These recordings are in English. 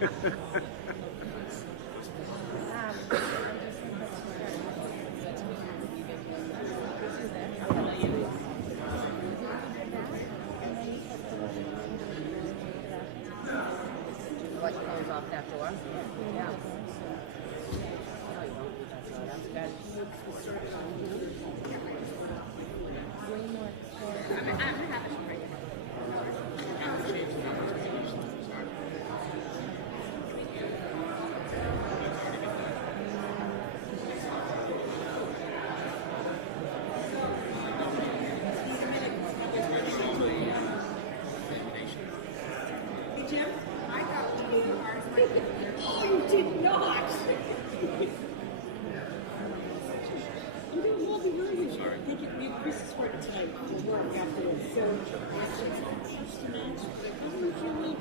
What, close off that door? Yeah. No, you won't. That's good. I'm gonna have it right here. Oh, you did not! You didn't hold the room. Sorry. Thank you. We have Chris's work tonight for work afterwards. So, just a match. I don't know if you need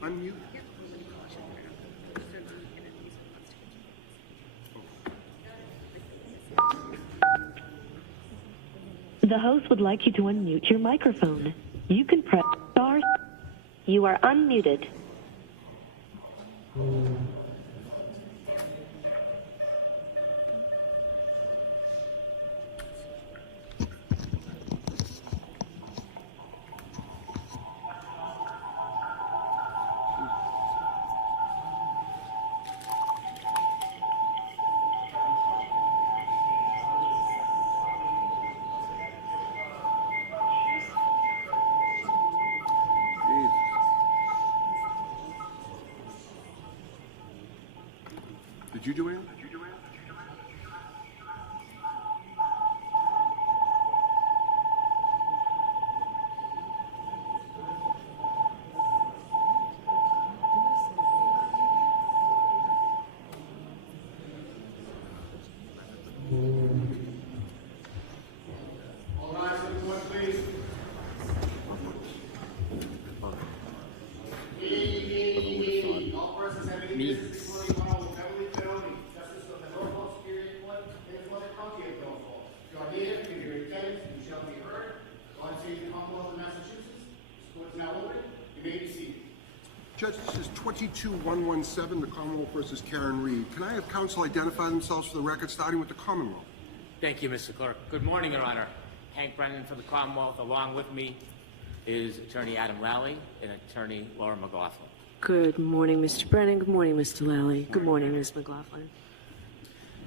Unmute. The host would like you to unmute your microphone. You can press star. You are unmuted. Did you do it? All rise, everyone, please. All persons having any business before the Honorable Beverly County, Justice of the Norfolk Superior Court, and for the County of Norfolk. If you are native and your attendance, you shall be heard. God save the Commonwealth of Massachusetts. This court is now open. You may be seated. Judge, this is 22117, the Commonwealth versus Karen Reed. Can I have counsel identify themselves for the record, starting with the Commonwealth? Thank you, Mr. Clerk. Good morning, Your Honor. Hank Brennan for the Commonwealth. Along with me is Attorney Adam Lally and Attorney Laura McLaughlin. Good morning, Mr. Brennan. Good morning, Mr. Lally. Good morning, Ms. McLaughlin.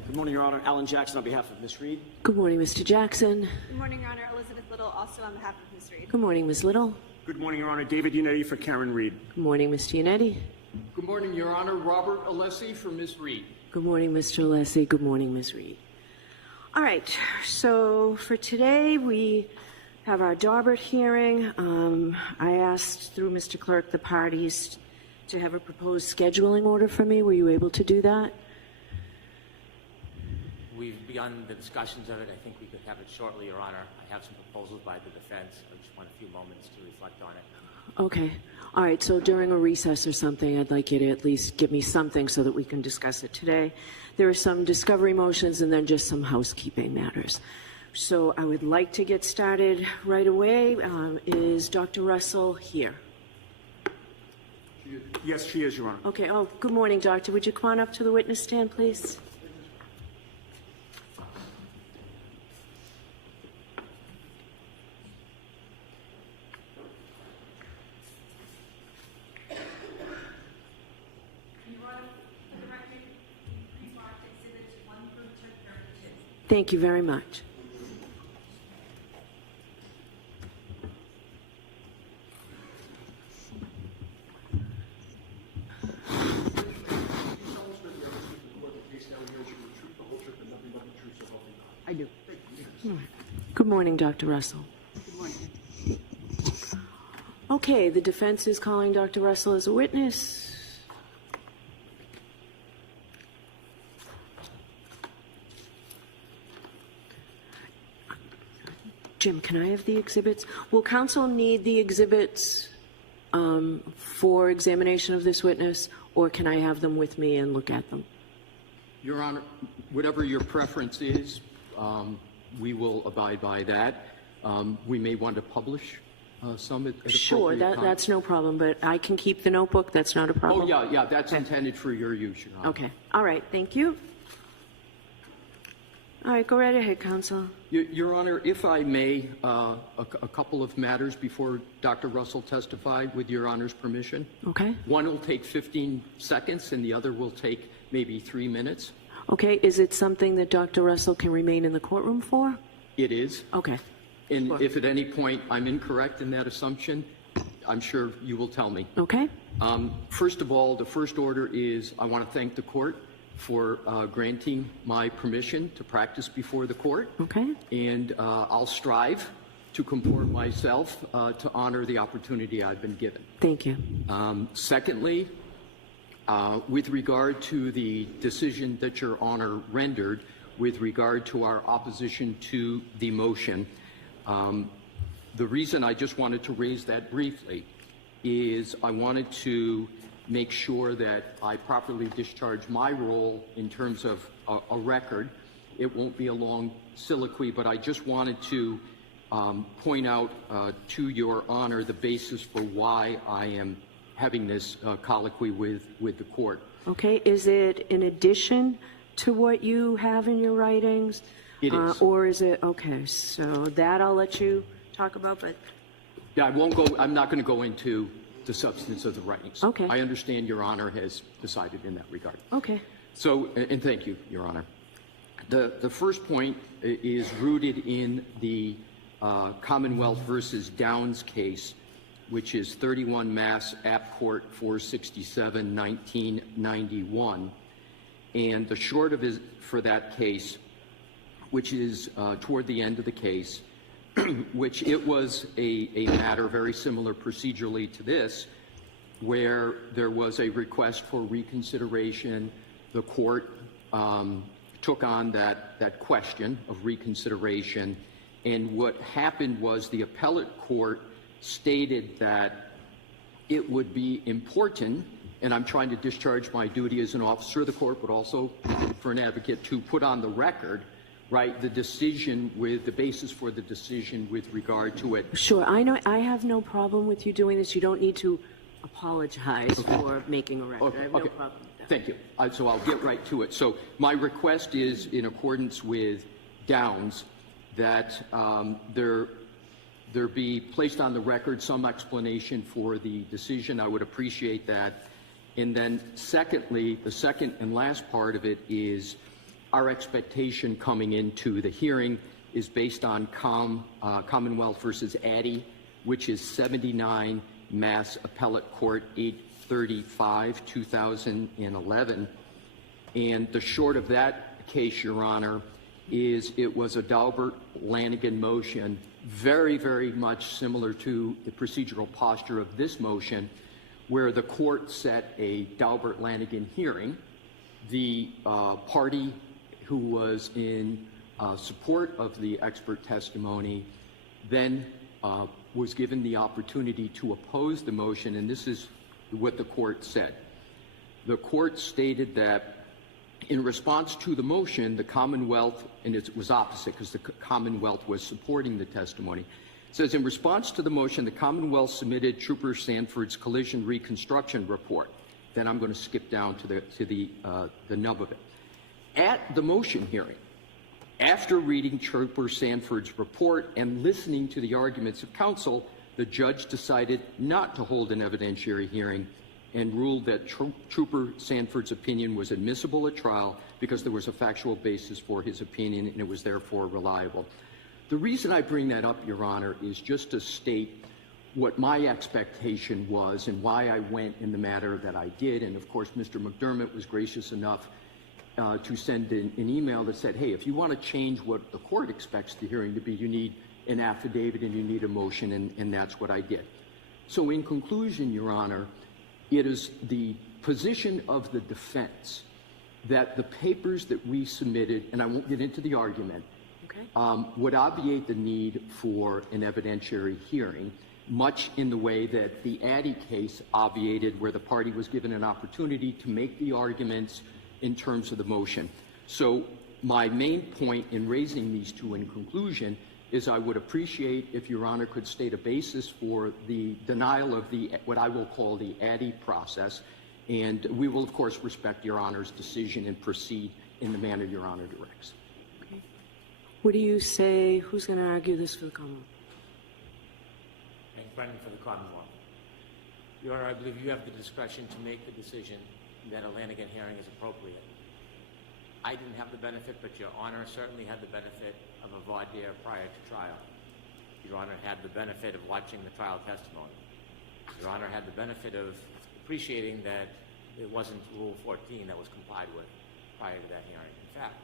Good morning, Your Honor. Alan Jackson on behalf of Ms. Reed. Good morning, Mr. Jackson. Good morning, Your Honor. Elizabeth Little, also on behalf of Ms. Reed. Good morning, Ms. Little. Good morning, Your Honor. David Unetti for Karen Reed. Good morning, Mr. Unetti. Good morning, Your Honor. Robert Alessi for Ms. Reed. Good morning, Mr. Alessi. Good morning, Ms. Reed. All right, so for today we have our Daubert hearing. I asked through Mr. Clerk the parties to have a proposed scheduling order for me. Were you able to do that? We've begun the discussions of it. I think we could have it shortly, Your Honor. I have some proposals by the defense. I just want a few moments to reflect on it. Okay. All right, so during a recess or something, I'd like you to at least give me something so that we can discuss it today. There are some discovery motions and then just some housekeeping matters. So I would like to get started right away. Is Dr. Russell here? Yes, she is, Your Honor. Okay. Oh, good morning, Doctor. Would you come on up to the witness stand, please? Thank you very much. I do. Good morning, Dr. Russell. Good morning. Okay, the defense is calling Dr. Russell as a witness. Jim, can I have the exhibits? Will counsel need the exhibits for examination of this witness, or can I have them with me and look at them? Your Honor, whatever your preference is, we will abide by that. We may want to publish some at Sure, that's no problem, but I can keep the notebook. That's not a problem. Oh, yeah, that's intended for your use, Your Honor. Okay. All right. Thank you. All right. Go right ahead, counsel. Your Honor, if I may, a couple of matters before Dr. Russell testified, with Your Honor's permission. Okay. One will take 15 seconds and the other will take maybe 3 minutes. Okay. Is it something that Dr. Russell can remain in the courtroom for? It is. Okay. And Sure. if at any point I'm incorrect in that assumption, I'm sure you will tell me. Okay. First of all, the first order is I want to thank the court for granting my permission to practice before the court. Okay. And I'll strive to comport myself to honor the opportunity I've been given. Thank you. Secondly, with regard to the decision that Your Honor rendered with regard to our opposition to the motion, the reason I just wanted to raise that briefly is I wanted to make sure that I properly discharge my role in terms of a record. It won't be a long soliloquy, but I just wanted to point out to Your Honor the basis for why I am having this colloquy with the court. Okay. Is it in addition to what you have in your writings? It is. Or is it, okay, so that I'll let you talk about, but. Yeah, I'm not going to go into the substance of the writings. Okay. I understand Your Honor has decided in that regard. Okay. So, and thank you, Your Honor. The first point is rooted in the Commonwealth versus Downs case, which is 31 Mass App Court 467, 1991. And the short of it for that case, which is toward the end of the case, which it was a matter very similar procedurally to this, where there was a request for reconsideration. The court took on that question of reconsideration, and what happened was the appellate court stated that it would be important, and I'm trying to discharge my duty as an officer of the court, but also for an advocate, to put on the record, right, the decision with the basis for the decision with regard to it. Sure, I know. I have no problem with you doing this. You don't need to apologize for making a record. I have no problem with that. Thank you. So I'll get right to it. So my request is, in accordance with Downs, that there be placed on the record some explanation for the decision. I would appreciate that. And then secondly, the second and last part of it is our expectation coming into the hearing is based on Commonwealth versus Addy, which is 79 Mass Appellate Court 835, 2011. And the short of that case, Your Honor, is it was a Daubert-Lanigan motion, very, very much similar to the procedural posture of this motion, where the court set a Daubert-Lanigan hearing. The party who was in support of the expert testimony then was given the opportunity to oppose the motion, and this is what the court said. The court stated that in response to the motion, the Commonwealth, and it was opposite because the Commonwealth was supporting the testimony, it says, in response to the motion, the Commonwealth submitted Trooper Sanford's collision reconstruction report. Then I'm going to skip down to the nub of it. At the motion hearing, after reading Trooper Sanford's report and listening to the arguments of counsel, the judge decided not to hold an evidentiary hearing and ruled that Trooper Sanford's opinion was admissible at trial because there was a factual basis for his opinion and it was therefore reliable. The reason I bring that up, Your Honor, is just to state what my expectation was and why I went in the manner that I did. And of course, Mr. McDermott was gracious enough to send an email that said, hey, if you want to change what the court expects the hearing to be, you need an affidavit and you need a motion, and that's what I did. So in conclusion, Your Honor, it is the position of the defense that the papers that we submitted, and I won't get into the argument, would obviate the need for an evidentiary hearing, much in the way that the Addy case obviated, where the party was given an opportunity to make the arguments in terms of the motion. So my main point in raising these two in conclusion is I would appreciate if Your Honor could state a basis for the denial of the what I will call the Addy process, and we will, of course, respect Your Honor's decision and proceed in the manner Your Honor directs. Okay. What do you say? Who's going to argue this for the Commonwealth? Hank Brennan for the Commonwealth. Your Honor, I believe you have the discretion to make the decision that a Lanigan hearing is appropriate. I didn't have the benefit, but Your Honor certainly had the benefit of a voir dire prior to trial. Your Honor had the benefit of watching the trial testimony. Your Honor had the benefit of appreciating that it wasn't Rule 14 that was complied with prior to that hearing. In fact,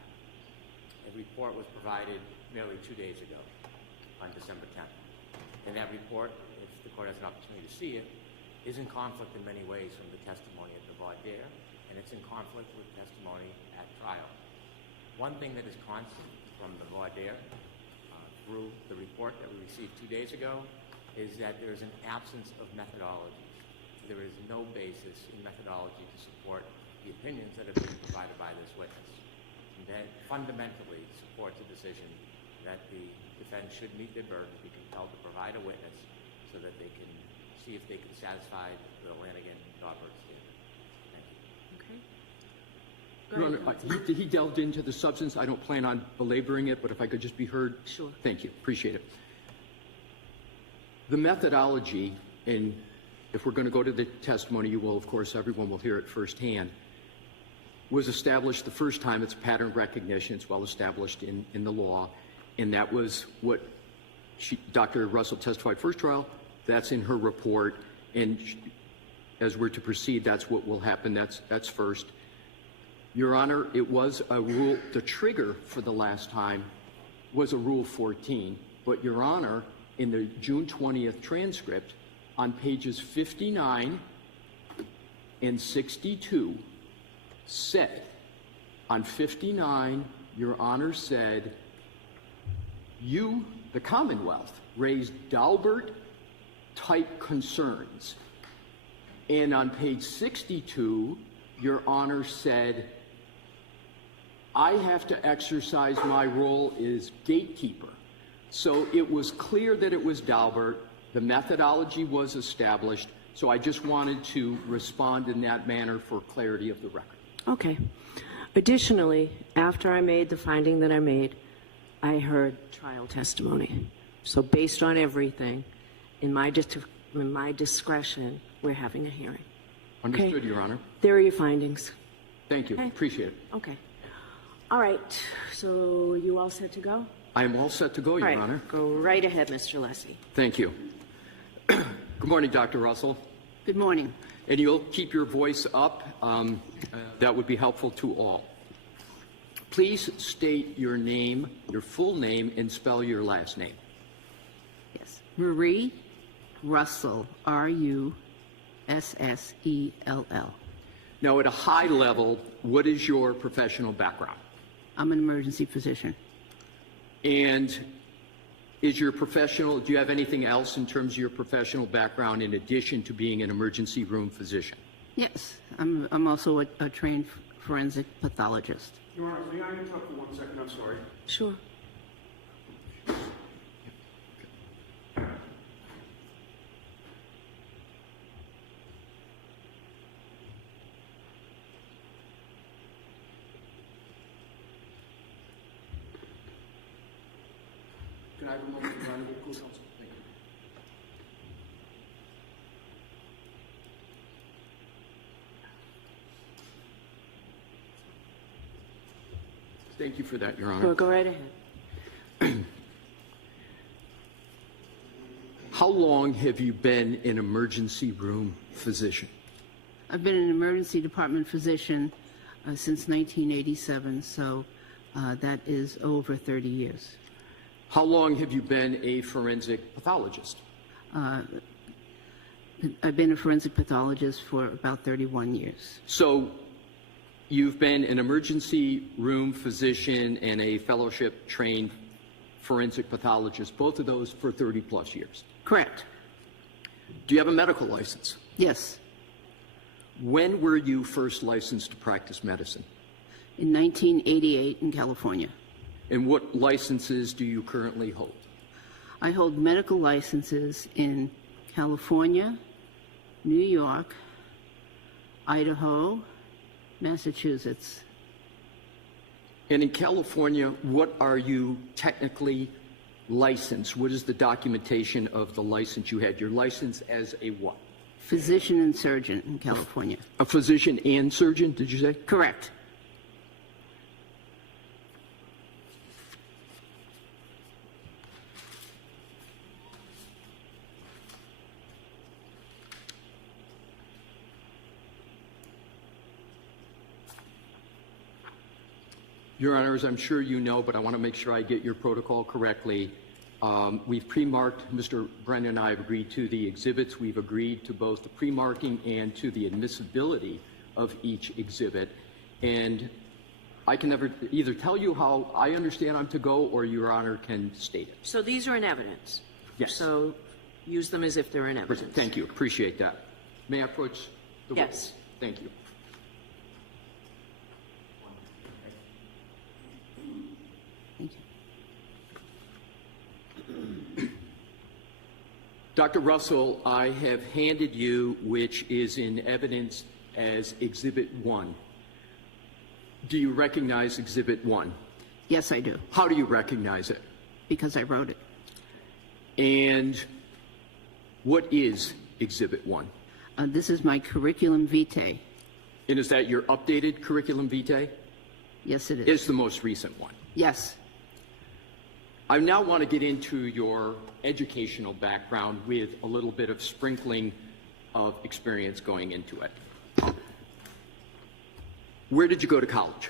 a report was provided nearly 2 days ago on December 10th. And that report, if the court has an opportunity to see it, is in conflict in many ways from the testimony at the voir dire, and it's in conflict with testimony at trial. One thing that is constant from the voir dire through the report that we received 2 days ago is that there is an absence of methodologies. There is no basis in methodology to support the opinions that have been provided by this witness. And that fundamentally supports a decision that the defense should meet their burden to be compelled to provide a witness so that they can see if they can satisfy the Lanigan-Daubert standard. Thank you. Okay. Your Honor, he delved into the substance. I don't plan on belaboring it, but if I could just be heard. Sure. Thank you. Appreciate it. The methodology, and if we're going to go to the testimony, you will, of course, everyone will hear it firsthand, was established the first time. It's pattern recognition. It's well established in the law. And that was what Dr. Russell testified first trial. That's in her report. And as we're to proceed, that's what will happen. That's first. Your Honor, it was a rule, the trigger for the last time was a Rule 14. But, Your Honor, in the June 20th transcript, on pages 59 and 62, said, on 59, Your Honor said, you, the Commonwealth, raised Daubert-type concerns. And on page 62, Your Honor said, I have to exercise my role as gatekeeper. So it was clear that it was Daubert. The methodology was established. So I just wanted to respond in that manner for clarity of the record. Okay. Additionally, after I made the finding that I made, I heard trial testimony. So based on everything, in my discretion, we're having a hearing. Understood, Okay? Your Honor. There are your findings. Thank you. Okay. Appreciate it. Okay. All right. So you all set to go? I am all set to go, Your All right. Honor. Go right ahead, Mr. Lessie. Thank you. Good morning, Dr. Russell. Good morning. And you'll keep your voice up. That would be helpful to all. Please state your name, your full name, and spell your last name. Yes. Marie Russell, R-U-S-S-E-L-L. Now, at a high level, what is your professional background? I'm an emergency physician. And is your professional, do you have anything else in terms of your professional background in addition to being an emergency room physician? Yes. I'm also a trained forensic pathologist. Your Honor, may I interrupt for 1 second? I'm sorry. Sure. Can I have a moment to run with counsel? Thank you. Thank you for that, Your Honor. Go right ahead. How long have you been an emergency room physician? I've been an emergency department physician since 1987, so that is over 30 years. How long have you been a forensic pathologist? I've been a forensic pathologist for about 31 years. So you've been an emergency room physician and a fellowship-trained forensic pathologist, both of those for 30-plus years? Correct. Do you have a medical license? Yes. When were you first licensed to practice medicine? In 1988 in California. And what licenses do you currently hold? I hold medical licenses in California, New York, Idaho, Massachusetts. And in California, what are you technically licensed? What is the documentation of the license you had? Your license as a what? Physician and surgeon in California. A physician and surgeon, did you say? Correct. Your Honor, as I'm sure you know, but I want to make sure I get your protocol correctly, we've pre-marked, Mr. Brennan and I have agreed to the exhibits. We've agreed to both the pre-marking and to the admissibility of each exhibit. And I can never either tell you how I understand I'm to go or Your Honor can state it. So these are in evidence? Yes. So use them as if they're in evidence? Thank you. Appreciate that. May I approach the Yes. witness? Thank you. Thank you. Dr. Russell, I have handed you, which is in evidence as Exhibit 1. Do you recognize Exhibit 1? Yes, I do. How do you recognize it? Because I wrote it. And what is Exhibit 1? This is my curriculum vitae. And is that your updated curriculum vitae? Yes, it is. It's the most recent one. Yes. I now want to get into your educational background with a little bit of sprinkling of experience going into it. Where did you go to college?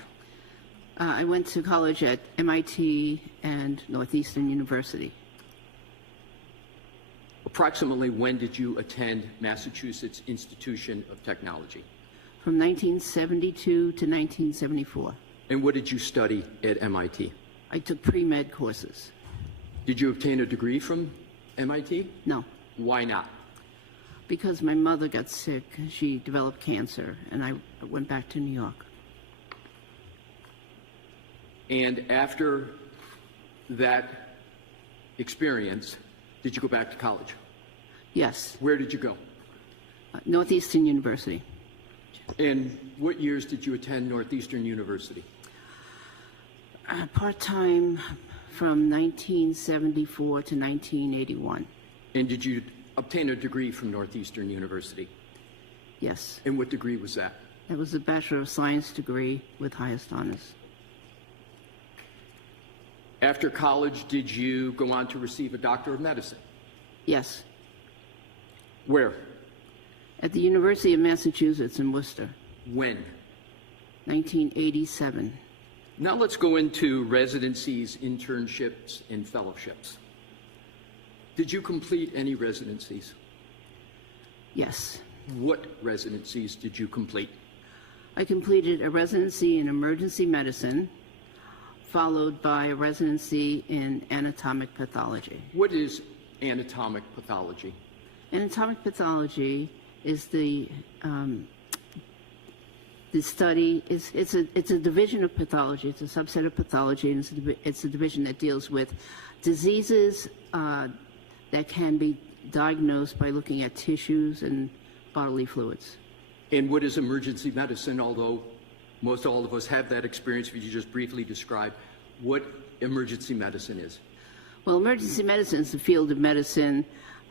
I went to college at MIT and Northeastern University. Approximately when did you attend Massachusetts Institution of Technology? From 1972 to 1974. And what did you study at MIT? I took pre-med courses. Did you obtain a degree from MIT? No, Why not? because my mother got sick. She developed cancer, and I went back to New York. And after that experience, did you go back to college? Yes, Where did you go? Northeastern University. And what years did you attend Northeastern University? Part-time from 1974 to 1981. And did you obtain a degree from Northeastern University? Yes, And what degree was that? that was a Bachelor of Science degree with highest honors. After college, did you go on to receive a Doctor of Medicine? Yes, Where? at the University of Massachusetts in Worcester, When? 1987. Now let's go into residencies, internships, and fellowships. Did you complete any residencies? Yes, What residencies did you complete? I completed a residency in emergency medicine, followed by a residency in anatomic pathology. What is anatomic pathology? Anatomic pathology is the study. It's a division of pathology. It's a subset of pathology, and it's a division that deals with diseases that can be diagnosed by looking at tissues and bodily fluids. And what is emergency medicine? Although most all of us have that experience, if you just briefly describe what emergency medicine is. Well, emergency medicine is the field of medicine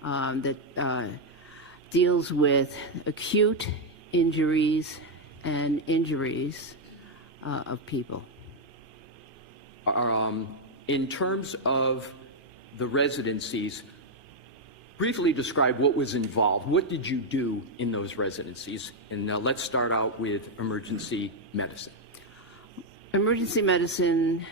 that deals with acute injuries and injuries of people. In terms of the residencies, briefly describe what was involved. What did you do in those residencies? And now let's start out with emergency medicine. Emergency medicine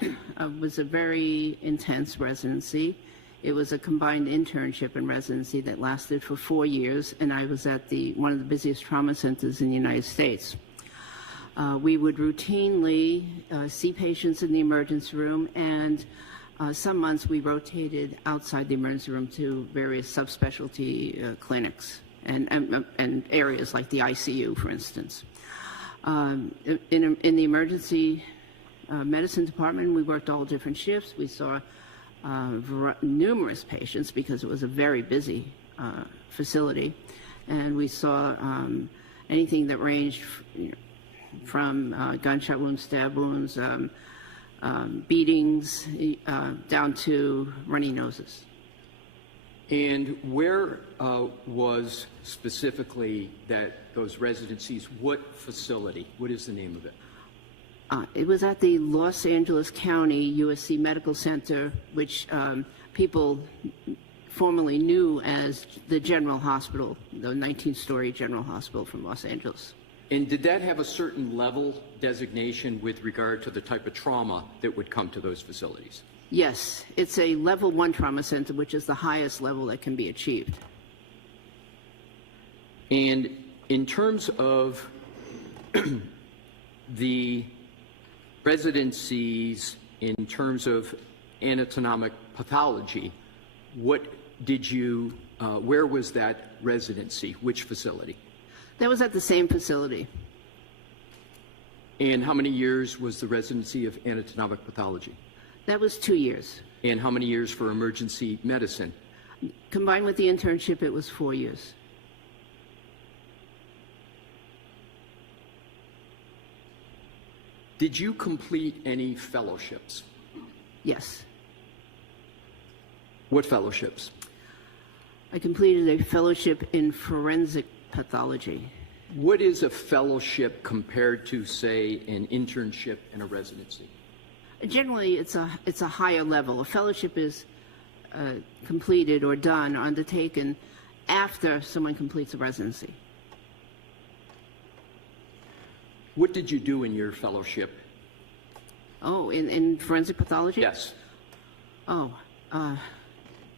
was a very intense residency. It was a combined internship and residency that lasted for 4 years, and I was at one of the busiest trauma centers in the United States. We would routinely see patients in the emergency room, and some months we rotated outside the emergency room to various subspecialty clinics and areas like the ICU, for instance. In the emergency medicine department, we worked all different shifts. We saw numerous patients because it was a very busy facility, and we saw anything that ranged from gunshot wounds, stab wounds, beatings, down to runny noses. And where was specifically those residencies? What facility? What is the name of it? It was at the Los Angeles County USC Medical Center, which people formerly knew as the General Hospital, the 19-story General Hospital from Los Angeles. And did that have a certain level designation with regard to the type of trauma that would come to those facilities? Yes, it's a level 1 trauma center, which is the highest level that can be achieved. And in terms of the residencies, in terms of anatomic pathology, where was that residency? Which facility? That was at the same facility. And how many years was the residency of anatomic pathology? That was 2 years. And how many years for emergency medicine? Combined with the internship, it was 4 years. Did you complete any fellowships? Yes. What fellowships? I completed a fellowship in forensic pathology. What is a fellowship compared to, say, an internship and a residency? Generally, it's a higher level. A fellowship is completed or done, undertaken after someone completes a residency. What did you do in your fellowship? Oh, in forensic pathology? Yes. Oh,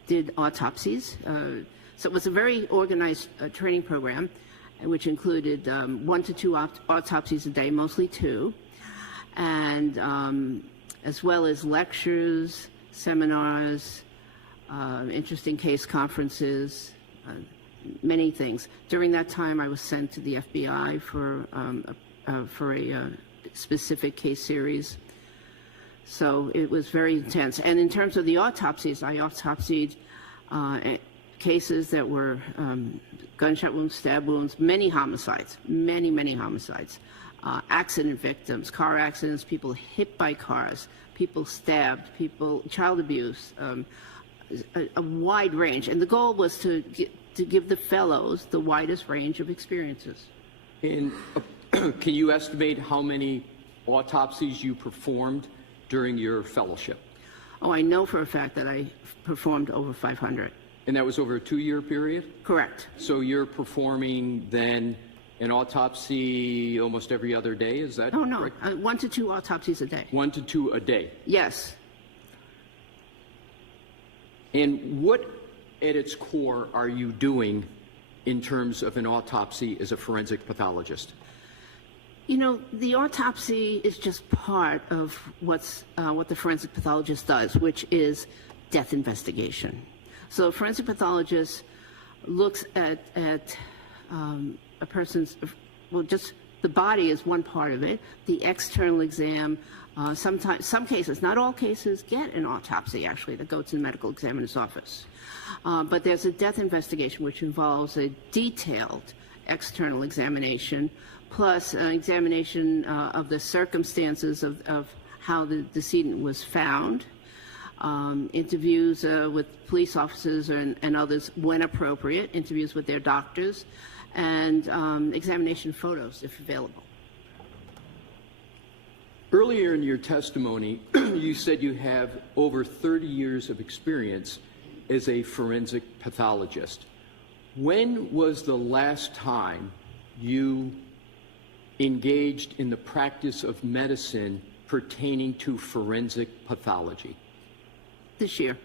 did autopsies. So it was a very organized training program, which included 1 to 2 autopsies a day, mostly 2, and as well as lectures, seminars, interesting case conferences, many things. During that time, I was sent to the FBI for a specific case series. So it was very intense. And in terms of the autopsies, I autopsied cases that were gunshot wounds, stab wounds, many homicides, many homicides, accident victims, car accidents, people hit by cars, people stabbed, child abuse, a wide range. And the goal was to give the fellows the widest range of experiences. And can you estimate how many autopsies you performed during your fellowship? Oh, I know for a fact that I performed over 500. And that was over a 2-year period? Correct. So you're performing then an autopsy almost every other day, is that No, correct? 1 to 2 autopsies a day. 1 to 2 a day? Yes. And what, at its core, are you doing in terms of an autopsy as a forensic pathologist? You know, the autopsy is just part of what the forensic pathologist does, which is death investigation. So a forensic pathologist looks at a person's, well, just the body is one part of it. The external exam, sometimes, some cases, not all cases, get an autopsy actually that go to the medical examiner's office. But there's a death investigation which involves a detailed external examination plus an examination of the circumstances of how the decedent was found, interviews with police officers and others when appropriate, interviews with their doctors, and examination photos if available. Earlier in your testimony, you said you have over 30 years of experience as a forensic pathologist. When was the last time you engaged in the practice of medicine pertaining to forensic pathology? This year.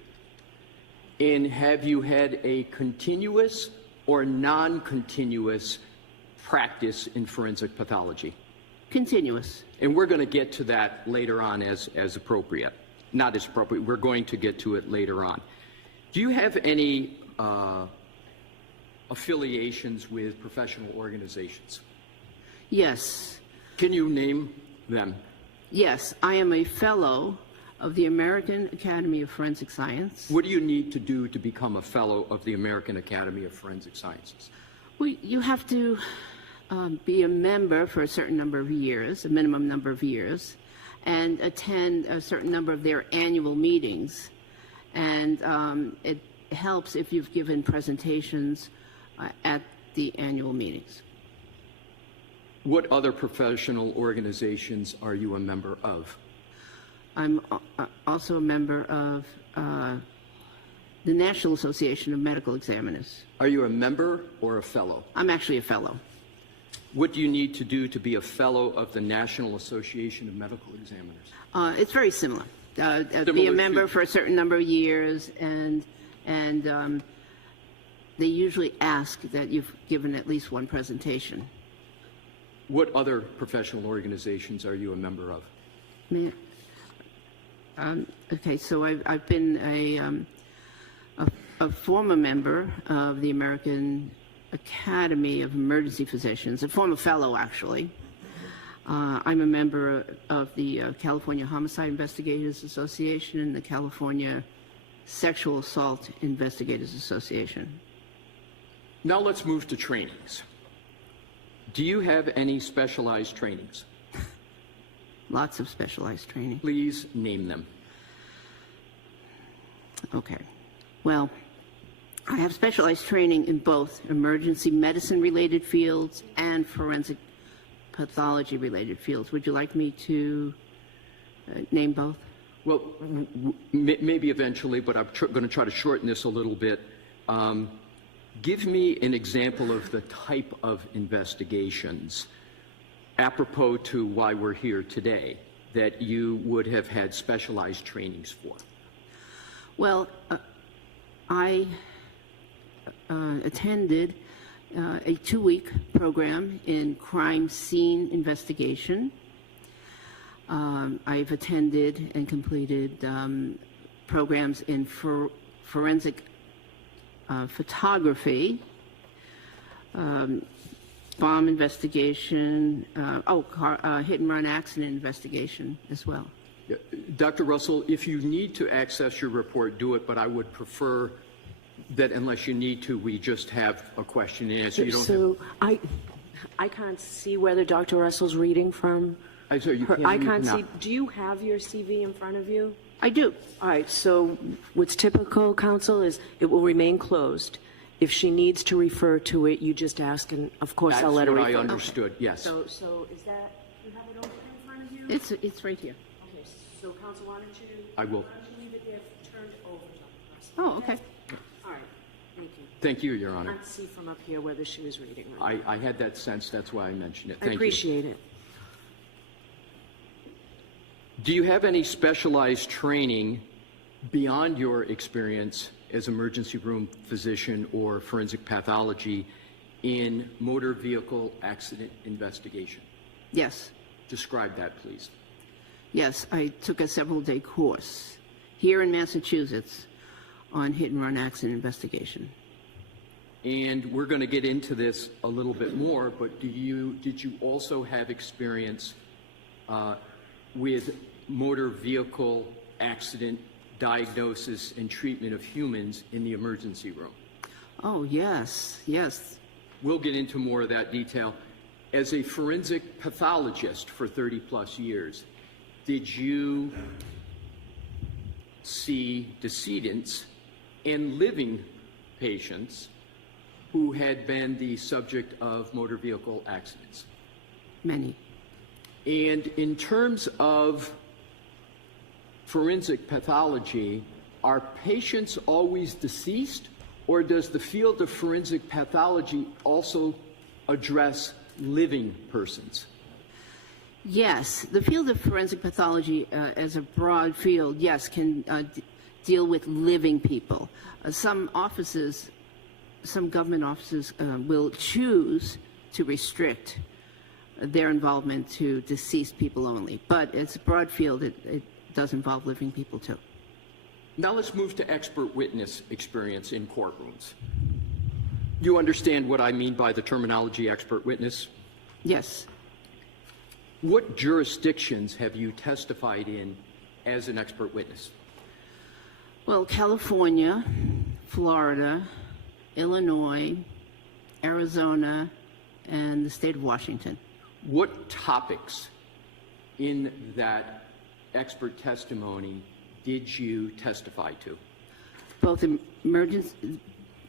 And have you had a continuous or non-continuous practice in forensic pathology? Continuous. And we're going to get to that later on as appropriate. Not as appropriate, we're going to get to it later on. Do you have any affiliations with professional organizations? Yes. Can you name them? Yes, I am a fellow of the American Academy of Forensic Science. What do you need to do to become a fellow of the American Academy of Forensic Sciences? Well, you have to be a member for a certain number of years, a minimum number of years, and attend a certain number of their annual meetings. And it helps if you've given presentations at the annual meetings. What other professional organizations are you a member of? I'm also a member of the National Association of Medical Examiners. Are you a member or a fellow? I'm actually a fellow. What do you need to do to be a fellow of the National Association of Medical Examiners? It's very similar. Be a member for a certain number of years, and they usually ask that you've given at least one presentation. What other professional organizations are you a member of? Okay, so I've been a former member of the American Academy of Emergency Physicians, a former fellow, actually. I'm a member of the California Homicide Investigators Association and the California Sexual Assault Investigators Association. Now let's move to trainings. Do you have any specialized trainings? Lots of specialized training. Please name them. Okay. Well, I have specialized training in both emergency medicine-related fields and forensic pathology-related fields. Would you like me to name both? Well, maybe eventually, but I'm going to try to shorten this a little bit. Give me an example of the type of investigations apropos to why we're here today, that you would have had specialized trainings for? Well, I attended a 2-week program in crime scene investigation. I've attended and completed programs in forensic photography, bomb investigation, hit and run accident investigation as well. Yeah. Dr. Russell, if you need to access your report, do it, but I would prefer that unless you need to, we just have a question and answer. So I can't see whether Dr. Russell's reading from I can't see. Do you have your CV in front of you? I do. All right, so what's typical, counsel, is it will remain closed. If she needs to refer to it, you just ask, and of course I'll let her refer. That's what I understood, okay. yes. So is that, you have it open in front of you? It's right here. Okay, so counsel, why don't you? I will. Why don't you leave it there turned over to us? Oh, okay. All right, thank you. Thank you, Your Honor. I can't see from up here whether she was reading or not. I had that sense, that's why I mentioned it. I Thank you. appreciate it. Do you have any specialized training beyond your experience as emergency room physician or forensic pathology in motor vehicle accident investigation? Yes. Describe that, please. Yes, I took a several-day course here in Massachusetts on hit and run accident investigation. And we're going to get into this a little bit more, but did you also have experience with motor vehicle accident diagnosis and treatment of humans in the emergency room? Oh, yes, yes. We'll get into more of that detail. As a forensic pathologist for 30-plus years, did you see decedents and living patients who had been the subject of motor vehicle accidents? Many. And in terms of forensic pathology, are patients always deceased, or does the field of forensic pathology also address living persons? Yes, the field of forensic pathology as a broad field, yes, can deal with living people. Some government offices will choose to restrict their involvement to deceased people only, but it's a broad field. It does involve living people too. Now let's move to expert witness experience in courtrooms. You understand what I mean by the terminology expert witness? Yes. What jurisdictions have you testified in as an expert witness? Well, California, Florida, Illinois, Arizona, and the state of Washington. What topics in that expert testimony did you testify to? Both emergency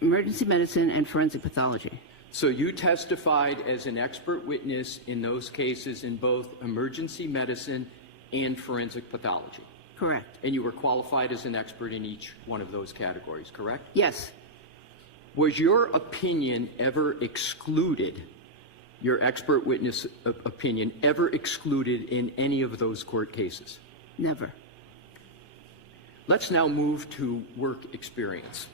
medicine and forensic pathology. So you testified as an expert witness in those cases in both emergency medicine and forensic pathology? Correct. And you were qualified as an expert in each one of those categories, correct? Yes. Was your opinion ever excluded, your expert witness opinion ever excluded in any of those court cases? Never. Let's now move to work experience.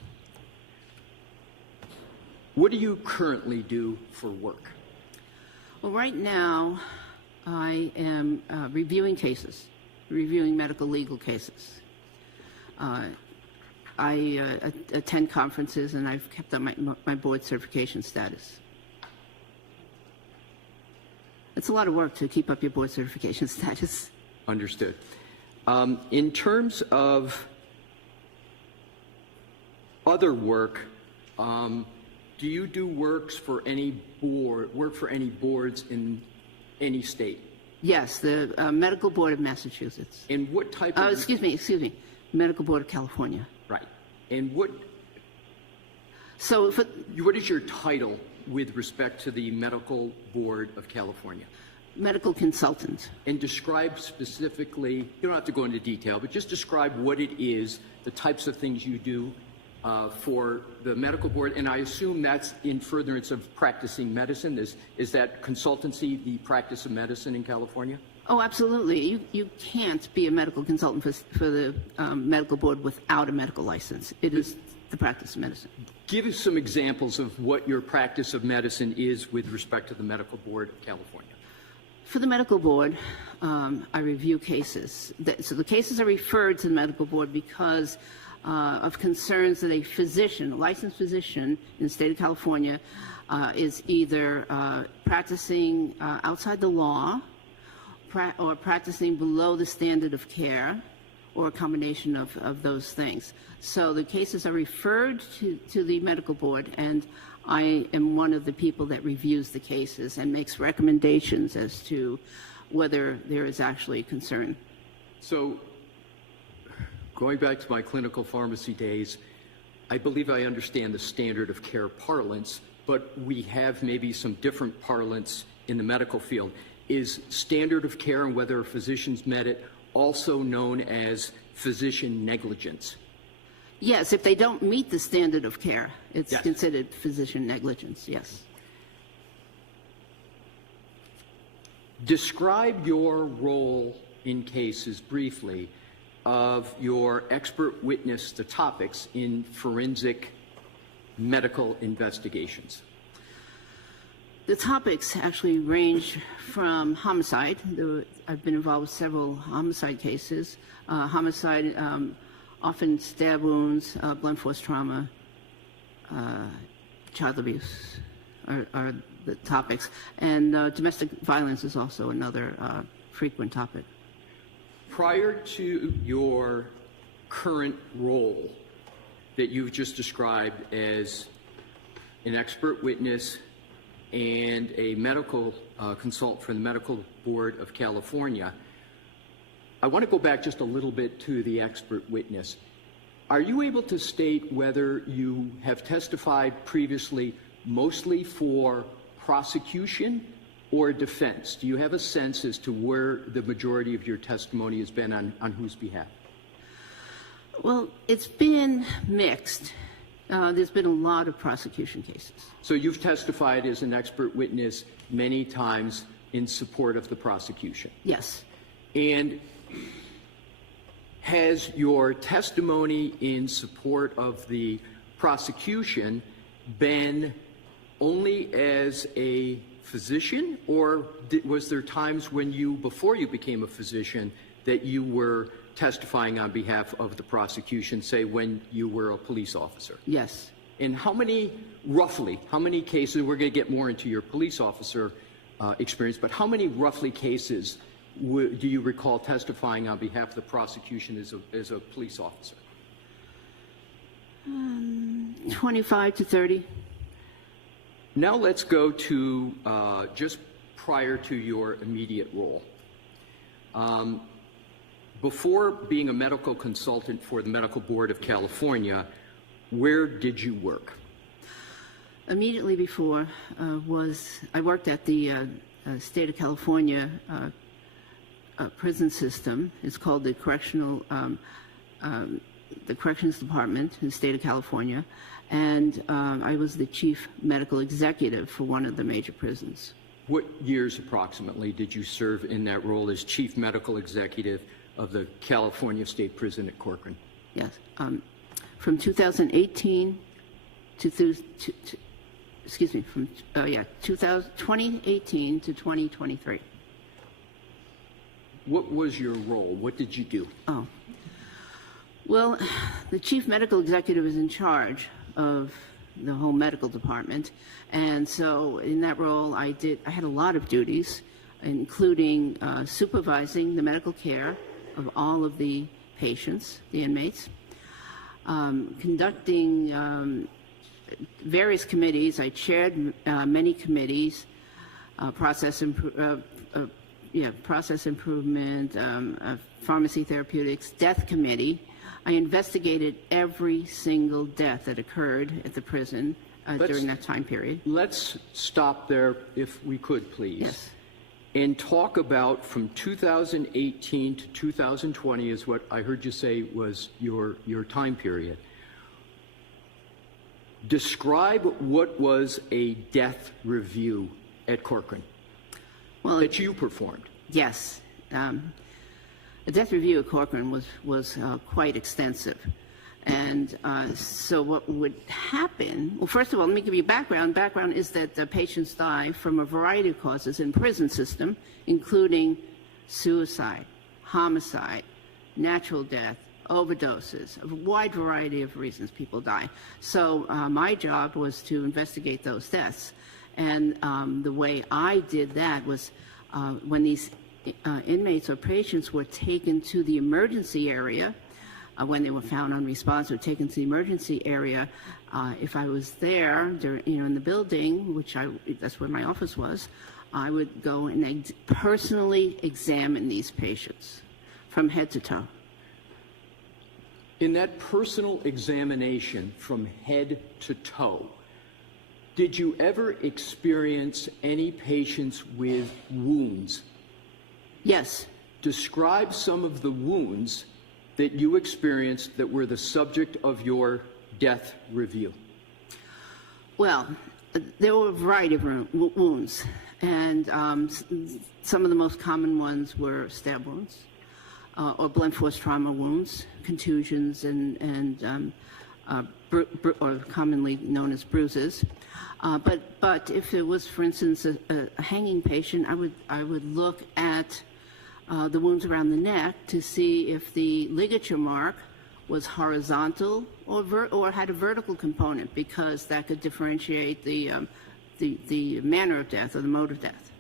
What do you currently do for work? Well, right now, I am reviewing cases, reviewing medical legal cases. I attend conferences, and I've kept up my board certification status. It's a lot of work to keep up your board certification status. Understood. In terms of other work, do you do work for any boards in any state? Yes, the Medical Board of Massachusetts. And what type of... Excuse me, Medical Board of California. Right. And what... So, what is your title with respect to the Medical Board of California? Medical consultant. And describe specifically, you don't have to go into detail, but just describe what it is, the types of things you do, for the medical board, and I assume that's in furtherance of practicing medicine. Is that consultancy the practice of medicine in California? Oh, absolutely. You can't be a medical consultant for the medical board without a medical license. It is the practice of medicine. Give us some examples of what your practice of medicine is with respect to the Medical Board of California. For the medical board, I review cases. So the cases are referred to the medical board because of concerns that a physician, a licensed physician in the state of California, is either practicing outside the law or practicing below the standard of care, or a combination of those things. So the cases are referred to the medical board, and I am one of the people that reviews the cases and makes recommendations as to whether there is actually a concern. So, going back to my clinical pharmacy days, I believe I understand the standard of care parlance, but we have maybe some different parlance in the medical field. Is standard of care and whether a physician's met it also known as physician negligence? Yes, if they don't meet the standard of care, it's considered physician negligence, yes. Describe your role in cases briefly of your expert witness, the topics in forensic medical investigations. The topics actually range from homicide. I've been involved with several homicide cases. Homicide, often stab wounds, blunt force trauma, child abuse are the topics. And domestic violence is also another frequent topic. Prior to your current role that you've just described as an expert witness and a medical consultant for the Medical Board of California, I want to go back just a little bit to the expert witness. Are you able to state whether you have testified previously mostly for prosecution or defense? Do you have a sense as to where the majority of your testimony has been on whose behalf? Well, it's been mixed. There's been a lot of prosecution cases. So you've testified as an expert witness many times in support of the prosecution? Yes. And has your testimony in support of the prosecution been only as a physician, or was there times when you, before you became a physician, that you were testifying on behalf of the prosecution, say when you were a police officer? Yes. And roughly, how many cases, we're going to get more into your police officer experience, but how many roughly cases do you recall testifying on behalf of the prosecution as a police officer? 25 to 30. Now let's go to just prior to your immediate role. Before being a medical consultant for the Medical Board of California, where did you work? Immediately before I worked at the state of California prison system. It's called the Corrections Department in the state of California, and I was the chief medical executive for one of the major prisons. What years approximately did you serve in that role as chief medical executive of the California State Prison at Corcoran? Yes, from 2018 to 2018 to 2023. What was your role? What did you do? Oh, well, the chief medical executive is in charge of the whole medical department, and so in that role I had a lot of duties, including supervising the medical care of all of the patients, the inmates, conducting various committees. I chaired many committees, process improvement, pharmacy therapeutics, death committee. I investigated every single death that occurred at the prison during that time period. Let's stop there, if we could, please. Yes. And talk about from 2018 to 2020 is what I heard you say was your time period. Describe what was a death review at Corcoran that you performed. Yes. The death review at Corcoran was quite extensive. And so what would happen, well, first of all, let me give you background. Background is that patients die from a variety of causes in the prison system, including suicide, homicide, natural death, overdoses, a wide variety of reasons people die. So my job was to investigate those deaths. And the way I did that was when these inmates or patients were taken to the emergency area, when they were found unresponsive, taken to the emergency area, if I was there, in the building, that's where my office was, I would go and personally examine these patients from head to toe. In that personal examination from head to toe, did you ever experience any patients with wounds? Yes. Describe some of the wounds that you experienced that were the subject of your death review. Well, there were a variety of wounds, and some of the most common ones were stab wounds or blunt force trauma wounds, contusions, and or commonly known as bruises. But if it was, for instance, a hanging patient, I would look at the wounds around the neck to see if the ligature mark was horizontal or had a vertical component, because that could differentiate the manner of death or the mode of death.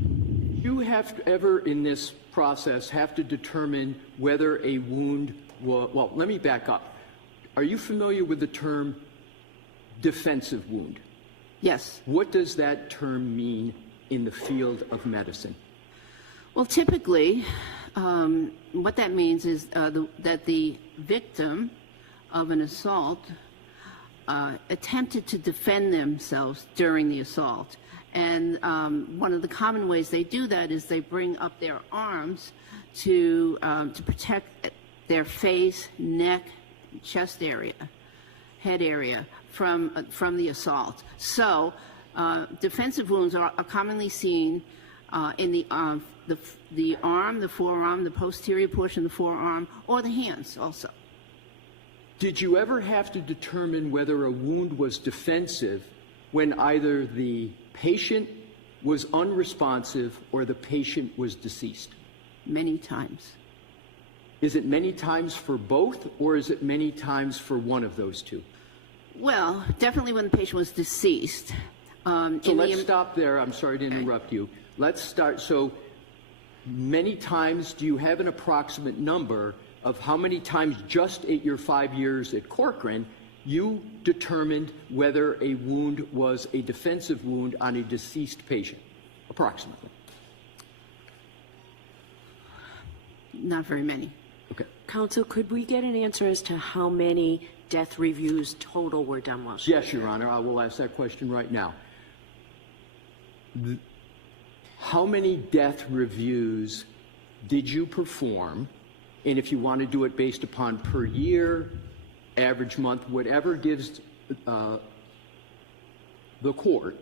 You have to ever in this process have to determine whether a wound was, well, let me back up. Are you familiar with the term defensive wound? Yes. What does that term mean in the field of medicine? Well, typically, what that means is that the victim of an assault attempted to defend themselves during the assault. And one of the common ways they do that is they bring up their arms to protect their face, neck, chest area, head area from the assault. So defensive wounds are commonly seen in the arm, the forearm, the posterior portion of the forearm, or the hands also. Did you ever have to determine whether a wound was defensive when either the patient was unresponsive or the patient was deceased? Many times. Is it many times for both, or is it many times for one of those two? Well, definitely when the patient was deceased. So let's stop there. I'm sorry to interrupt you. Let's start. So many times, do you have an approximate number of how many times just at your 5 years at Corcoran you determined whether a wound was a defensive wound on a deceased patient, approximately? Not very many. Okay. Counsel, could we get an answer as to how many death reviews total were done while she was Yes, Your Honor. I will ask that question right now. How many death reviews did you perform? And if you want to do it based upon per year, average month, whatever gives the court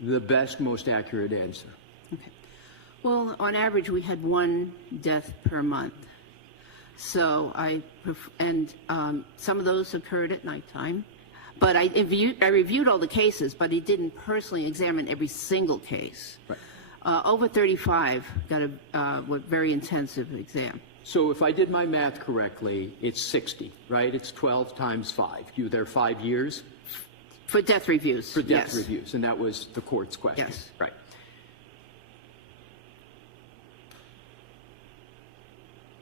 the best, most accurate answer. Okay. Well, on average, we had one death per month. So some of those occurred at nighttime. But I reviewed all the cases, but I didn't personally examine every single case. Right. Over 35 got a very intensive exam. So if I did my math correctly, it's 60, right? It's 12 times 5. You were there 5 years? For death reviews. For death yes. reviews, and that was the court's question. Yes. Right.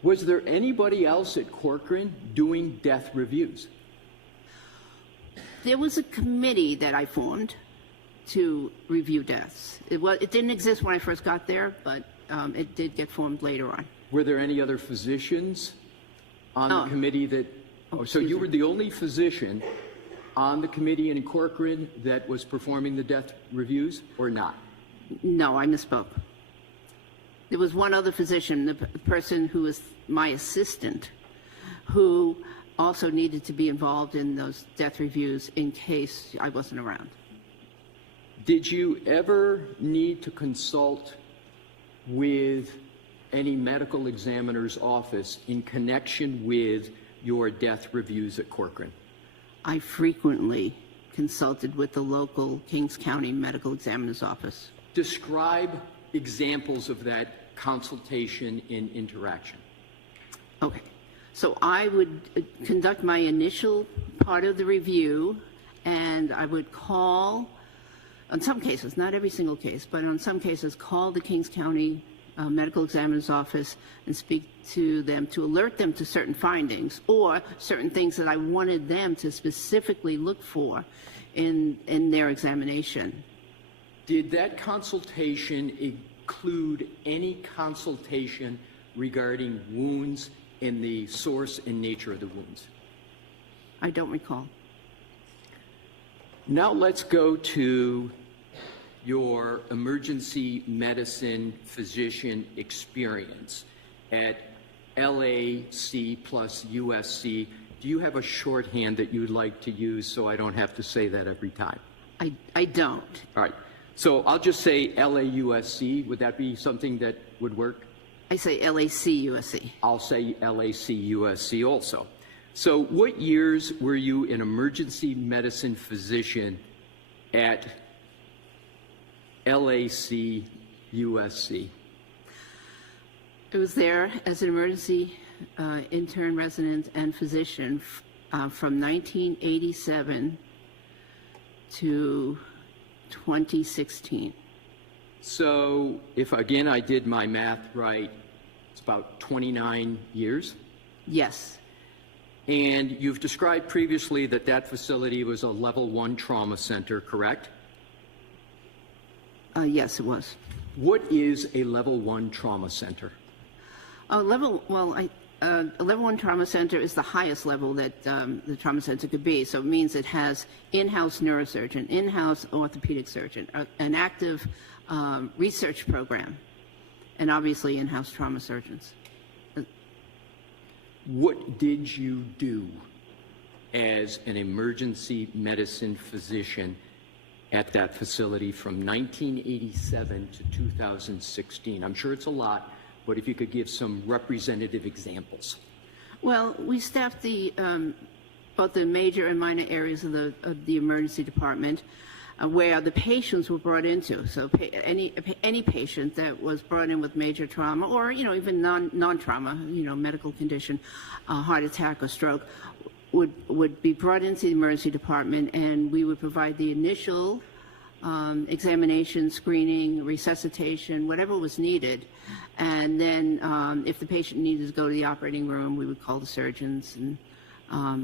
Was there anybody else at Corcoran doing death reviews? There was a committee that I formed to review deaths. It didn't exist when I first got there, but it did get formed later on. Were there any other physicians on the committee that... so you were the only physician on the committee in Corcoran that was performing the death reviews, or not? No, I misspoke. There was one other physician, the person who was my assistant, who also needed to be involved in those death reviews in case I wasn't around. Did you ever need to consult with any medical examiner's office in connection with your death reviews at Corcoran? I frequently consulted with the local Kings County Medical Examiner's Office. Describe examples of that consultation and interaction. Okay. So I would conduct my initial part of the review, and I would call, on some cases, not every single case, but on some cases, call the Kings County Medical Examiner's Office and speak to them to alert them to certain findings or certain things that I wanted them to specifically look for in their examination. Did that consultation include any consultation regarding wounds and the source and nature of the wounds? I don't recall. Now let's go to your emergency medicine physician experience at LAC plus USC. Do you have a shorthand that you'd like to use so I don't have to say that every time? I don't. All right. So I'll just say LAUSC. Would that be something that would work? I say LAC-USC. I'll say LAC-USC also. So what years were you an emergency medicine physician at LAC-USC? I was there as an emergency intern, resident, and physician from 1987 to 2016. So if, again, I did my math right, it's about 29 years? Yes. And you've described previously that that facility was a level 1 trauma center, correct? Yes, it was. What is a level 1 trauma center? A level 1 trauma center is the highest level that the trauma center could be. So it means it has in-house neurosurgeon, in-house orthopedic surgeon, an active research program, and obviously in-house trauma surgeons. What did you do as an emergency medicine physician at that facility from 1987 to 2016? I'm sure it's a lot, but if you could give some representative examples. Well, we staffed both the major and minor areas of the emergency department where the patients were brought into. So any patient that was brought in with major trauma or, even non-trauma, medical condition, heart attack or stroke, would be brought into the emergency department, and we would provide the initial examination, screening, resuscitation, whatever was needed. And then if the patient needed to go to the operating room, we would call the surgeons, and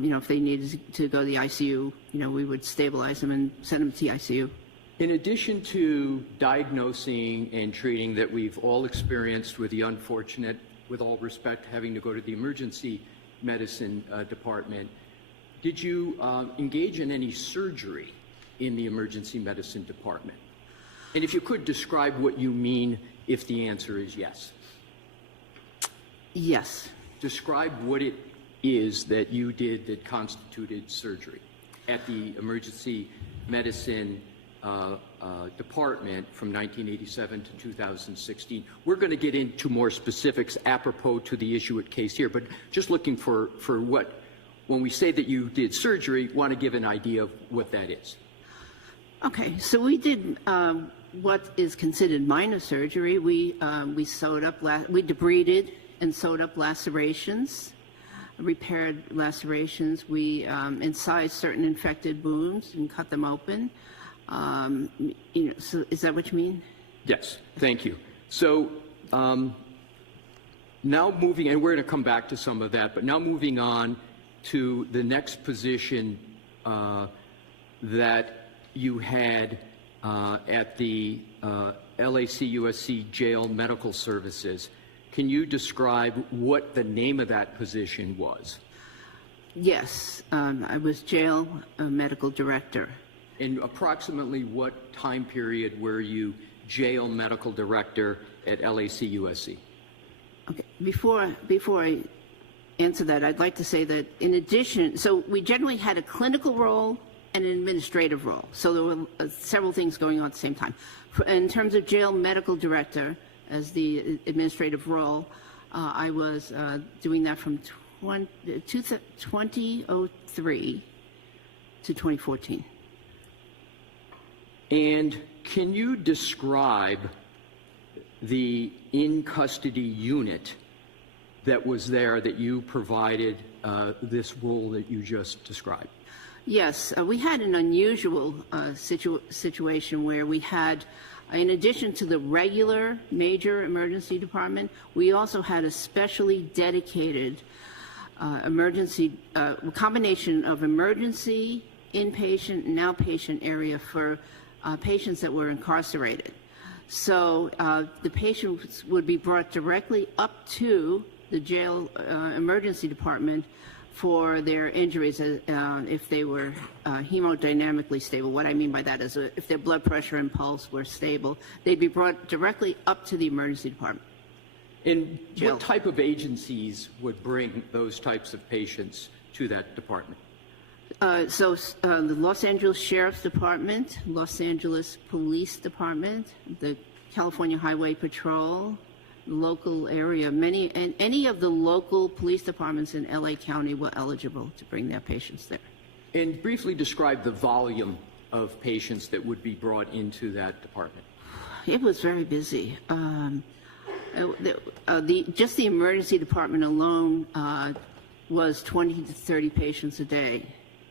if they needed to go to the ICU, we would stabilize them and send them to the ICU. In addition to diagnosing and treating that we've all experienced with the unfortunate, with all respect, having to go to the emergency medicine department, did you engage in any surgery in the emergency medicine department? And if you could describe what you mean if the answer is yes. Yes. Describe what it is that you did that constituted surgery at the emergency medicine department from 1987 to 2016. We're going to get into more specifics apropos to the issue at case here, but just looking for what, when we say that you did surgery, want to give an idea of what that is. Okay, so we did what is considered minor surgery. We sewed up, we debrided and sewed up lacerations, repaired lacerations. We incised certain infected wounds and cut them open. So is that what you mean? Yes, thank you. So now moving, and we're going to come back to some of that, but now moving on to the next position that you had at the LAC-USC Jail Medical Services. Can you describe what the name of that position was? Yes, I was jail medical director. And approximately what time period were you jail medical director at LAC-USC? Okay, before I answer that, I'd like to say that in addition, so we generally had a clinical role and an administrative role. So there were several things going on at the same time. In terms of jail medical director, as the administrative role, I was doing that from 2003 to 2014. And can you describe the in-custody unit that was there that you provided this role that you just described? Yes, we had an unusual situation where we had, in addition to the regular major emergency department, we also had a specially dedicated emergency, combination of emergency, inpatient, and outpatient area for patients that were incarcerated. So the patients would be brought directly up to the jail emergency department for their injuries if they were hemodynamically stable. What I mean by that is if their blood pressure and pulse were stable, they'd be brought directly up to the emergency department. And what type of agencies would bring those types of patients to that department? The Los Angeles Sheriff's Department, Los Angeles Police Department, the California Highway Patrol, local area, any of the local police departments in LA County were eligible to bring their patients there. And briefly describe the volume of patients that would be brought into that department. It was very busy. Just the emergency department alone was 20 to 30 patients a day,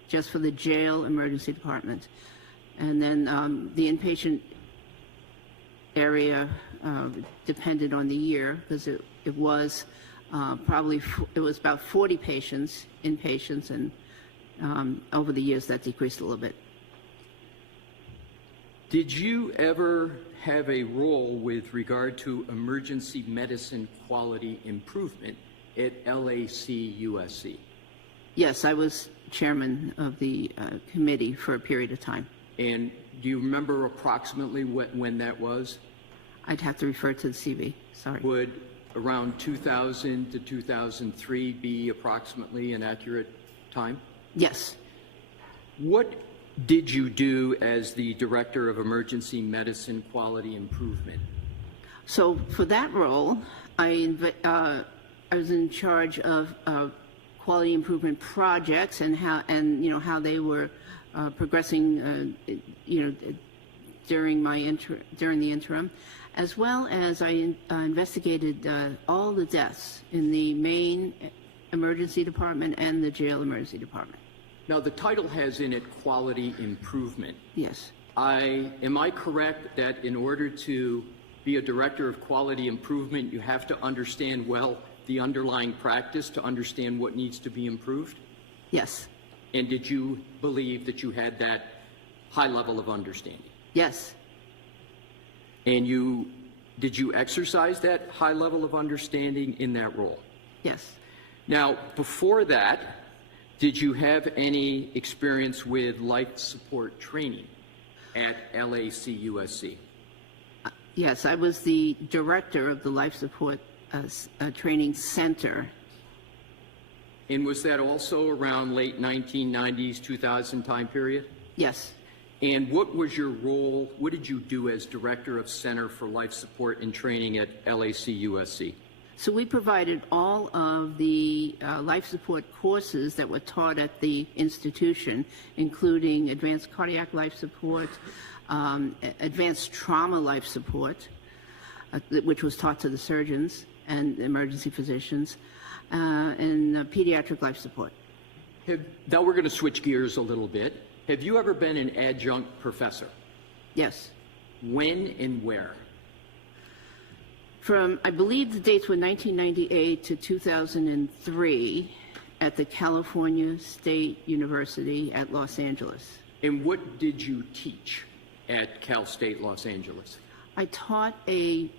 just for the jail emergency department. And then the inpatient area depended on the year, because it was about 40 patients, inpatients, and over the years that decreased a little bit. Did you ever have a role with regard to emergency medicine quality improvement at LAC-USC? Yes, I was chairman of the committee for a period of time. And do you remember approximately when that was? I'd have to refer to the CV, sorry. Would around 2000 to 2003 be approximately an accurate time? Yes. What did you do as the Director of Emergency Medicine Quality Improvement? So for that role, I was in charge of quality improvement projects and how they were progressing during the interim, as well as I investigated all the deaths in the main emergency department and the jail emergency department. Now, the title has in it quality improvement. Yes. Am I correct that in order to be a director of quality improvement, you have to understand well the underlying practice to understand what needs to be improved? Yes. And did you believe that you had that high level of understanding? Yes. And did you exercise that high level of understanding in that role? Yes. Now, before that, did you have any experience with life support training at LAC-USC? Yes, I was the director of the Life Support Training Center. And was that also around late 1990s, 2000 time period? Yes. And what was your role, what did you do as Director of Center for Life Support and Training at LAC-USC? So we provided all of the life support courses that were taught at the institution, including advanced cardiac life support, advanced trauma life support, which was taught to the surgeons and emergency physicians, and pediatric life support. Now we're going to switch gears a little bit. Have you ever been an adjunct professor? Yes. When and where? From, I believe the dates were 1998 to 2003 at the California State University at Los Angeles. And what did you teach at Cal State Los Angeles? I taught a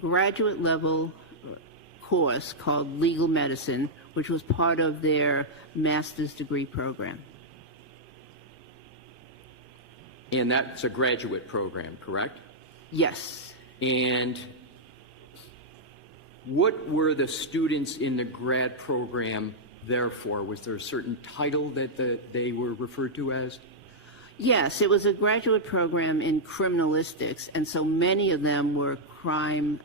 graduate level course called Legal Medicine, which was part of their master's degree program. And that's a graduate program, correct? Yes. And What were the students in the grad program there for? Was there a certain title that they were referred to as? Yes, it was a graduate program in criminalistics, and so many of them were crime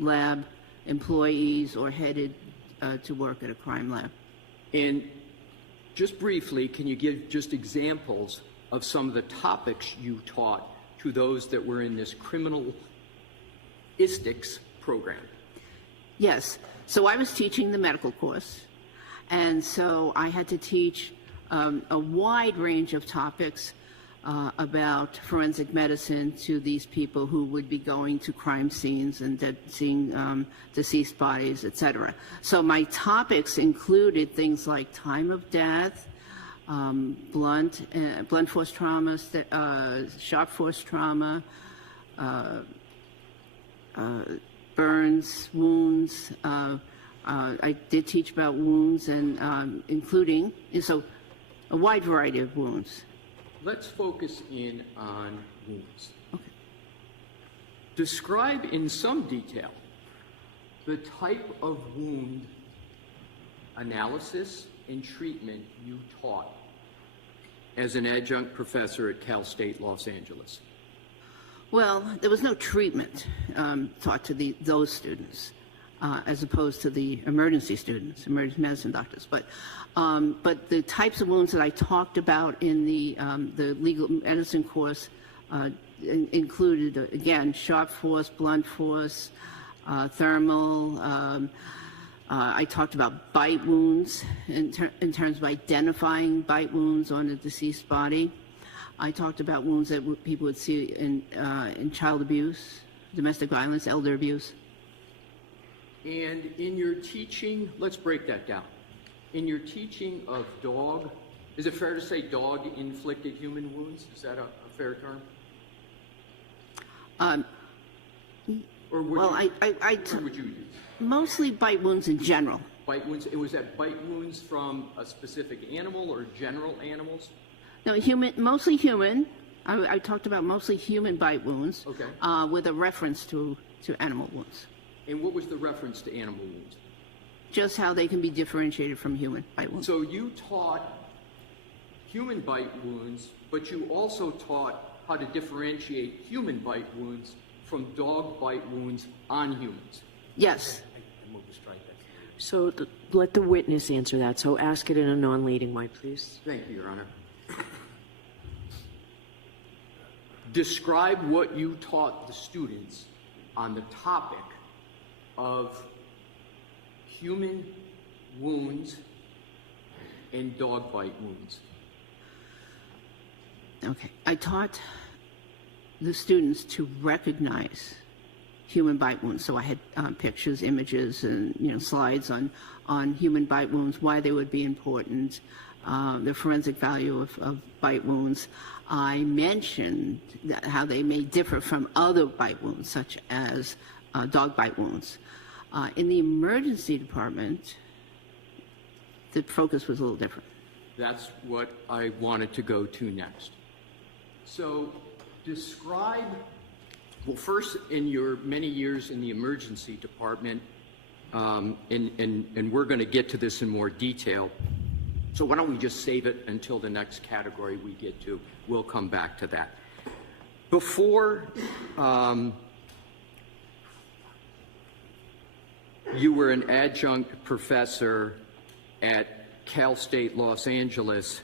lab employees or headed to work at a crime lab. And just briefly, can you give just examples of some of the topics you taught to those that were in this criminalistics program? Yes. So I was teaching the medical course, and so I had to teach a wide range of topics about forensic medicine to these people who would be going to crime scenes and seeing deceased bodies, etc. So my topics included things like time of death, blunt force trauma, sharp force trauma, burns, wounds. I did teach about wounds and including a wide variety of wounds. Let's focus in on wounds. Okay. Describe in some detail the type of wound analysis and treatment you taught as an adjunct professor at Cal State Los Angeles. Well, there was no treatment taught to those students, as opposed to the emergency students, emergency medicine doctors. But the types of wounds that I talked about in the legal medicine course included, again, sharp force, blunt force, thermal. I talked about bite wounds in terms of identifying bite wounds on a deceased body. I talked about wounds that people would see in child abuse, domestic violence, elder abuse. And in your teaching, let's break that down. In your teaching of dog, is it fair to say dog-inflicted human wounds? Is that a fair term? Or would you use? Mostly bite wounds in general. Bite wounds. Was that bite wounds from a specific animal or general animals? No, mostly human. I talked about mostly human bite wounds. Okay. With a reference to animal wounds. And what was the reference to animal wounds? Just how they can be differentiated from human bite wounds. So you taught human bite wounds, but you also taught how to differentiate human bite wounds from dog bite wounds on humans. Yes. I move to strike that. So let the witness answer that. So ask it in a non-leading way, please. Thank you, Your Honor. Describe what you taught the students on the topic of human wounds and dog bite wounds. Okay. I taught the students to recognize human bite wounds. So I had pictures, images, and slides on human bite wounds, why they would be important, the forensic value of bite wounds. I mentioned how they may differ from other bite wounds, such as dog bite wounds. In the emergency department, the focus was a little different. That's what I wanted to go to next. So describe, well, first, in your many years in the emergency department, and we're going to get to this in more detail, so why don't we just save it until the next category we get to. We'll come back to that. Before you were an adjunct professor at Cal State Los Angeles,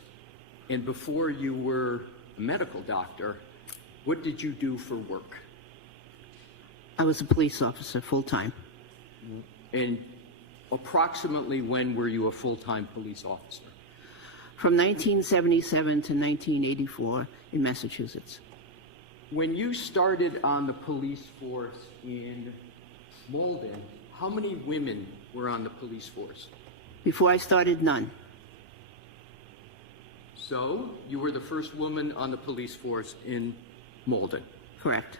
and before you were a medical doctor, what did you do for work? I was a police officer full-time. And approximately when were you a full-time police officer? From 1977 to 1984 in Massachusetts. When you started on the police force in Malden, how many women were on the police force? Before I started, none. So you were the first woman on the police force in Malden? Correct.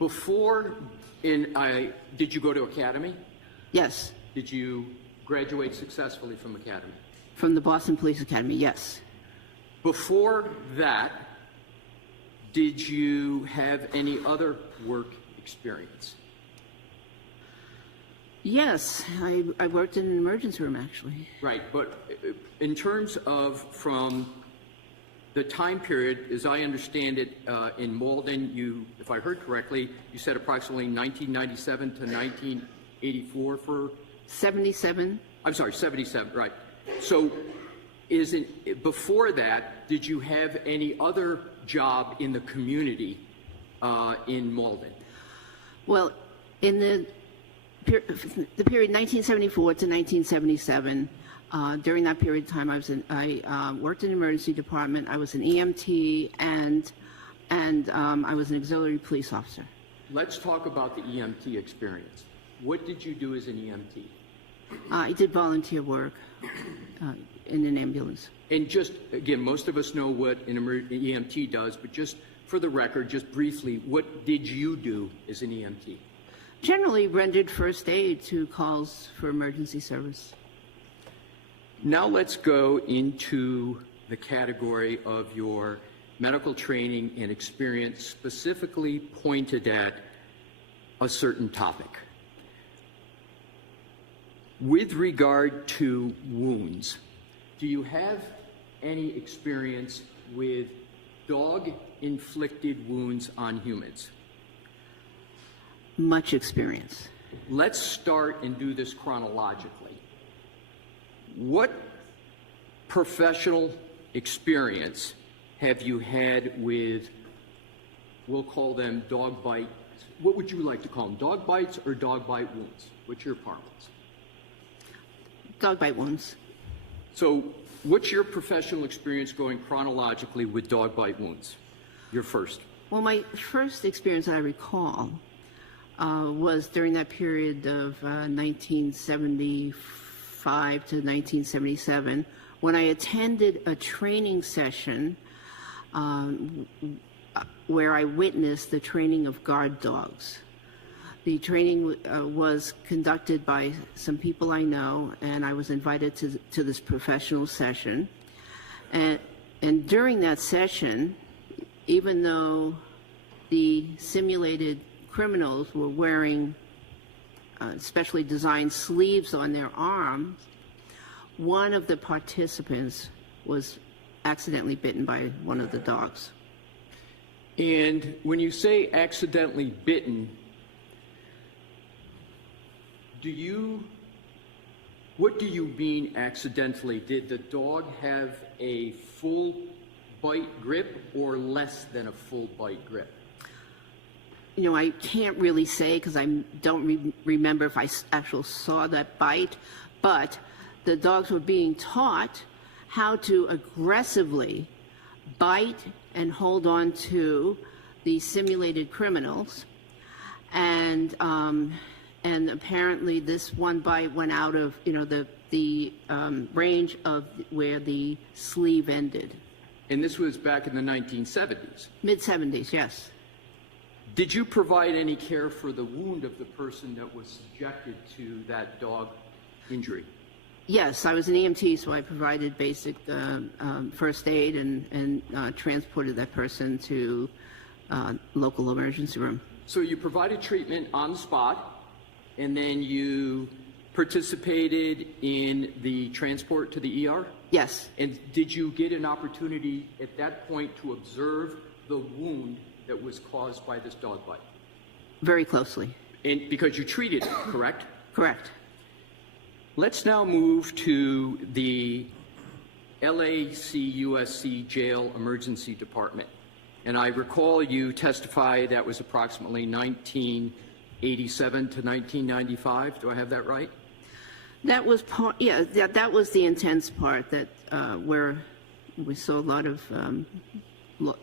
Did you go to academy? Yes. Did you graduate successfully from academy? From the Boston Police Academy, yes. Before that, did you have any other work experience? Yes, I worked in an emergency room, actually. Right, but in terms of from the time period, as I understand it, in Malden, you, if I heard correctly, you said approximately 1997 to 1984 for? 77. I'm sorry, 77, right. So before that, did you have any other job in the community in Malden? Well, in the period 1974 to 1977, during that period of time, I worked in the emergency department. I was an EMT, and I was an auxiliary police officer. Let's talk about the EMT experience. What did you do as an EMT? I did volunteer work in an ambulance. And just, again, most of us know what an EMT does, but just for the record, just briefly, what did you do as an EMT? Generally rendered first aid to calls for emergency service. Now let's go into the category of your medical training and experience specifically pointed at a certain topic. With regard to wounds, do you have any experience with dog-inflicted wounds on humans? Much experience. Let's start and do this chronologically. What professional experience have you had with, we'll call them dog bites? What would you like to call them, dog bites or dog bite wounds? What's your parlance? Dog bite wounds. So what's your professional experience going chronologically with dog bite wounds? Your first. Well, my first experience I recall was during that period of 1975 to 1977 when I attended a training session where I witnessed the training of guard dogs. The training was conducted by some people I know, and I was invited to this professional session. And during that session, even though the simulated criminals were wearing specially designed sleeves on their arms, one of the participants was accidentally bitten by one of the dogs. And when you say accidentally bitten, what do you mean accidentally? Did the dog have a full bite grip or less than a full bite grip? You know, I can't really say because I don't remember if I actually saw that bite, but the dogs were being taught how to aggressively bite and hold on to the simulated criminals, and apparently this one bite went out of the range of where the sleeve ended. And this was back in the 1970s? Mid-70s, yes. Did you provide any care for the wound of the person that was subjected to that dog injury? Yes, I was an EMT, so I provided basic first aid and transported that person to local emergency room. So you provided treatment on the spot, and then you participated in the transport to the ER? Yes. And did you get an opportunity at that point to observe the wound that was caused by this dog bite? Very closely. And because you treated it, correct? Correct. Let's now move to the LACUSC Jail Emergency Department. And I recall you testified that was approximately 1987 to 1995. Do I have that right? That was part. Yeah, that was the intense part. That where we saw a lot of law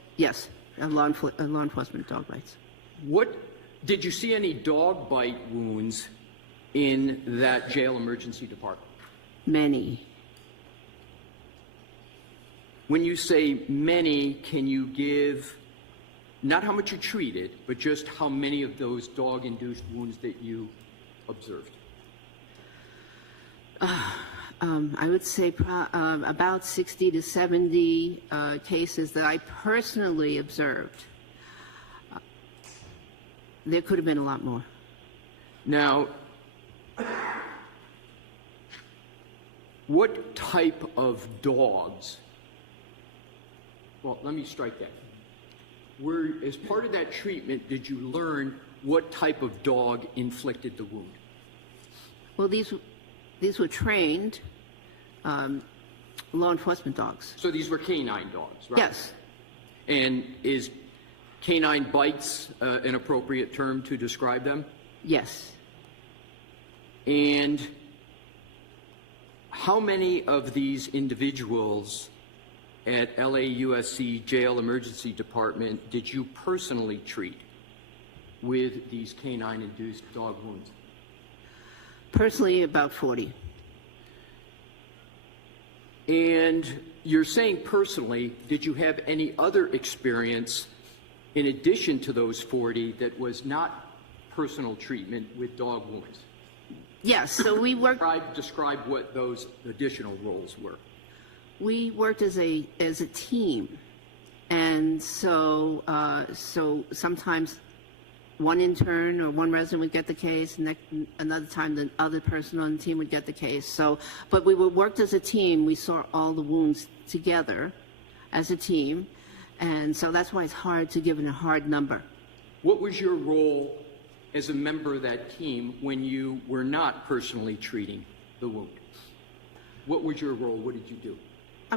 enforcement dog bites. What did you see any dog bite wounds in that jail emergency department? Many. When you say many, can you give not how much you treated, but just how many of those dog-induced wounds that you observed? I would say about 60 to 70 cases that I personally observed. There could have been a lot more. Now, what type of dogs, well, let me strike that. As part of that treatment, did you learn what type of dog inflicted the wound? Well, these were trained law enforcement dogs. So these were canine dogs, right? Yes. And is canine bites an appropriate term to describe them? Yes. And how many of these individuals at LAUSC Jail Emergency Department did you personally treat with these canine-induced dog wounds? Personally, about 40. And you're saying personally, did you have any other experience in addition to those 40 that was not personal treatment with dog wounds? Yes, so we worked. Describe what those additional roles were. We worked as a team, and so sometimes one intern or one resident would get the case, and another time the other person on the team would get the case. So, but we worked as a team. We saw all the wounds together as a team, and so that's why it's hard to give it a hard number. What was your role as a member of that team when you were not personally treating the wound? What was your role? What did you do? I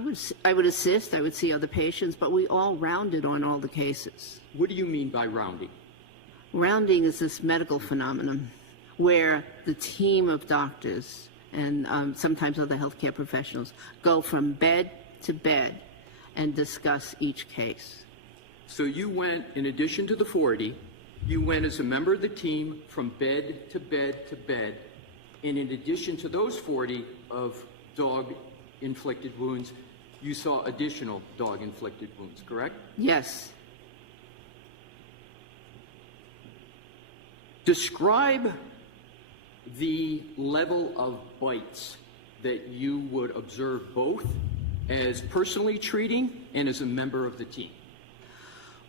would assist. I would see other patients, but we all rounded on all the cases. What do you mean by rounding? Rounding is this medical phenomenon where the team of doctors and sometimes other healthcare professionals go from bed to bed and discuss each case. So you went, in addition to the 40, you went as a member of the team from bed to bed to bed, and in addition to those 40 of dog-inflicted wounds, you saw additional dog-inflicted wounds, correct? Yes. Describe the level of bites that you would observe both as personally treating and as a member of the team.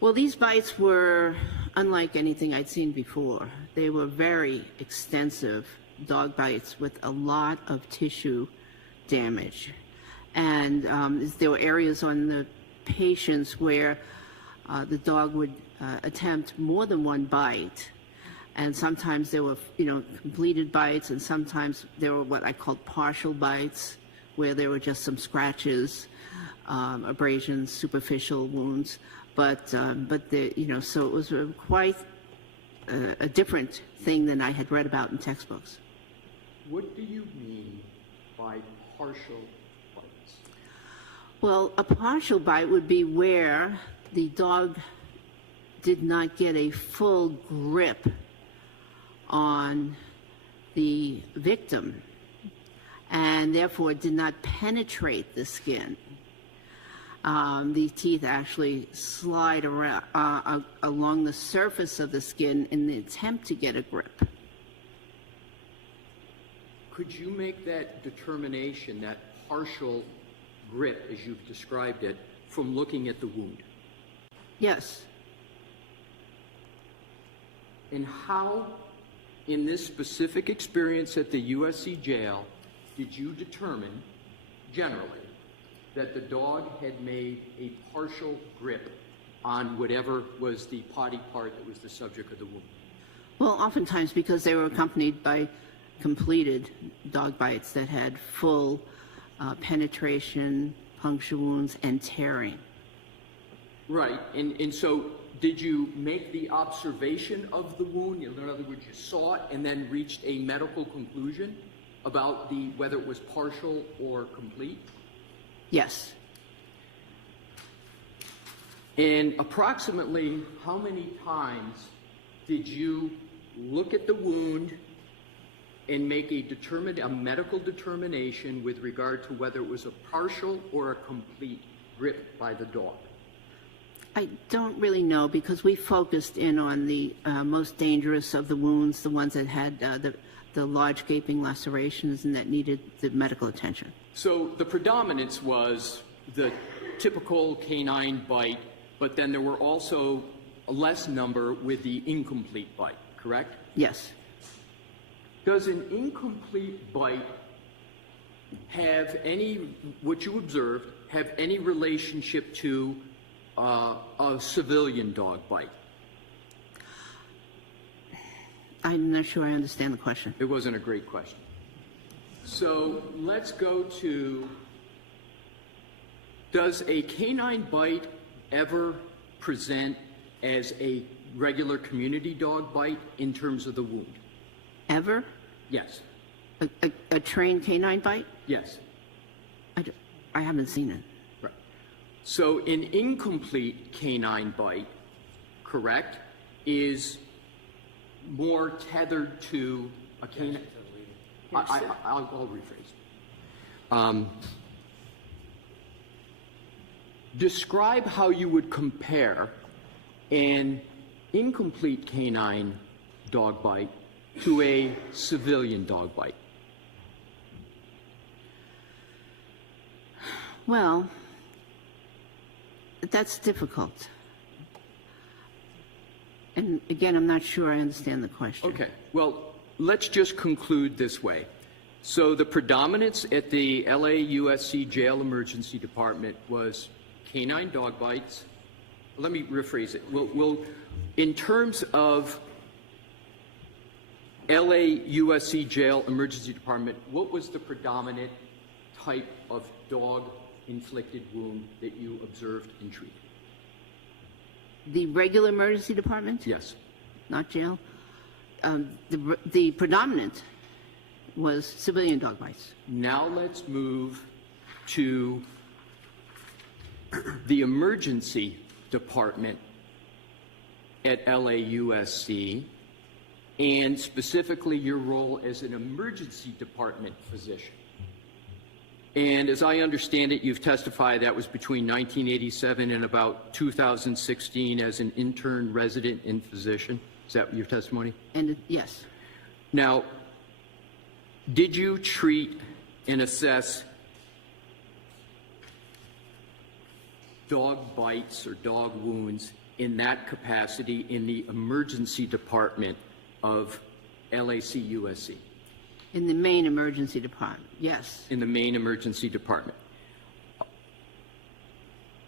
Well, these bites were unlike anything I'd seen before. They were very extensive dog bites with a lot of tissue damage. And there were areas on the patients where the dog would attempt more than one bite. And sometimes there were, completed bites, and sometimes there were what I called partial bites, where there were just some scratches, abrasions, superficial wounds. But so it was quite a different thing than I had read about in textbooks. What do you mean by partial bites? Well, a partial bite would be where the dog did not get a full grip on the victim and therefore did not penetrate the skin. The teeth actually slide around, along the surface of the skin in the attempt to get a grip. Could you make that determination, that partial grip, as you've described it, from looking at the wound? Yes. And how, in this specific experience at the USC jail, did you determine, generally, that the dog had made a partial grip on whatever was the body part that was the subject of the wound? Well, oftentimes because they were accompanied by completed dog bites that had full penetration, puncture wounds, and tearing. Right, and so did you make the observation of the wound? In other words, you saw it and then reached a medical conclusion about whether it was partial or complete? Yes. And approximately how many times did you look at the wound and make a medical determination with regard to whether it was a partial or a complete grip by the dog? I don't really know because we focused in on the most dangerous of the wounds, the ones that had the large gaping lacerations and that needed the medical attention. So the predominance was the typical canine bite, but then there were also a less number with the incomplete bite, correct? Yes. Does an incomplete bite what you observed, have any relationship to a civilian dog bite? I'm not sure I understand the question. It wasn't a great question. So let's go to, does a canine bite ever present as a regular community dog bite in terms of the wound? Ever? Yes. A trained canine bite? Yes. I haven't seen it. Right. So an incomplete canine bite, correct, is more tethered to a canine. I'll rephrase. Describe how you would compare an incomplete canine dog bite to a civilian dog bite. Well, that's difficult. And again, I'm not sure I understand the question. Okay. Well, let's just conclude this way. So the predominance at the LAUSC Jail Emergency Department was canine dog bites. Let me rephrase it. We'll in terms of LAUSC Jail Emergency Department, what was the predominant type of dog-inflicted wound that you observed and treated? The regular emergency department? Yes. Not jail? The predominant was civilian dog bites. Now let's move to the emergency department at LAUSC, and specifically your role as an emergency department physician. And as I understand it, you've testified that was between 1987 and about 2016 as an intern resident and physician. Is that your testimony? And yes. Now, did you treat and assess dog bites or dog wounds in that capacity in the emergency department of LACUSC? In the main emergency department, yes. In the main emergency department.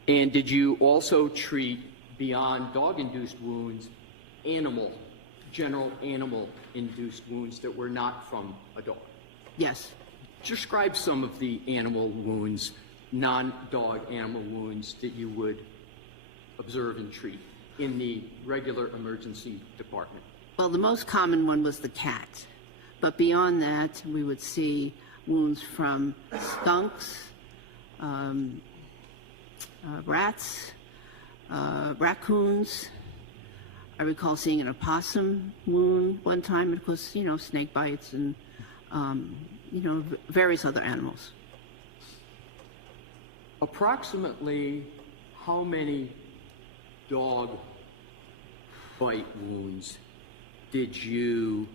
And did you also treat, beyond dog-induced wounds, general animal-induced wounds that were not from a dog? Yes. Describe some of the animal wounds, non-dog animal wounds that you would observe and treat in the regular emergency department. Well, the most common one was the cat. But beyond that, we would see wounds from skunks, rats, raccoons. I recall seeing an opossum wound one time, and of course, snake bites and, various other animals. Approximately how many dog bite wounds did you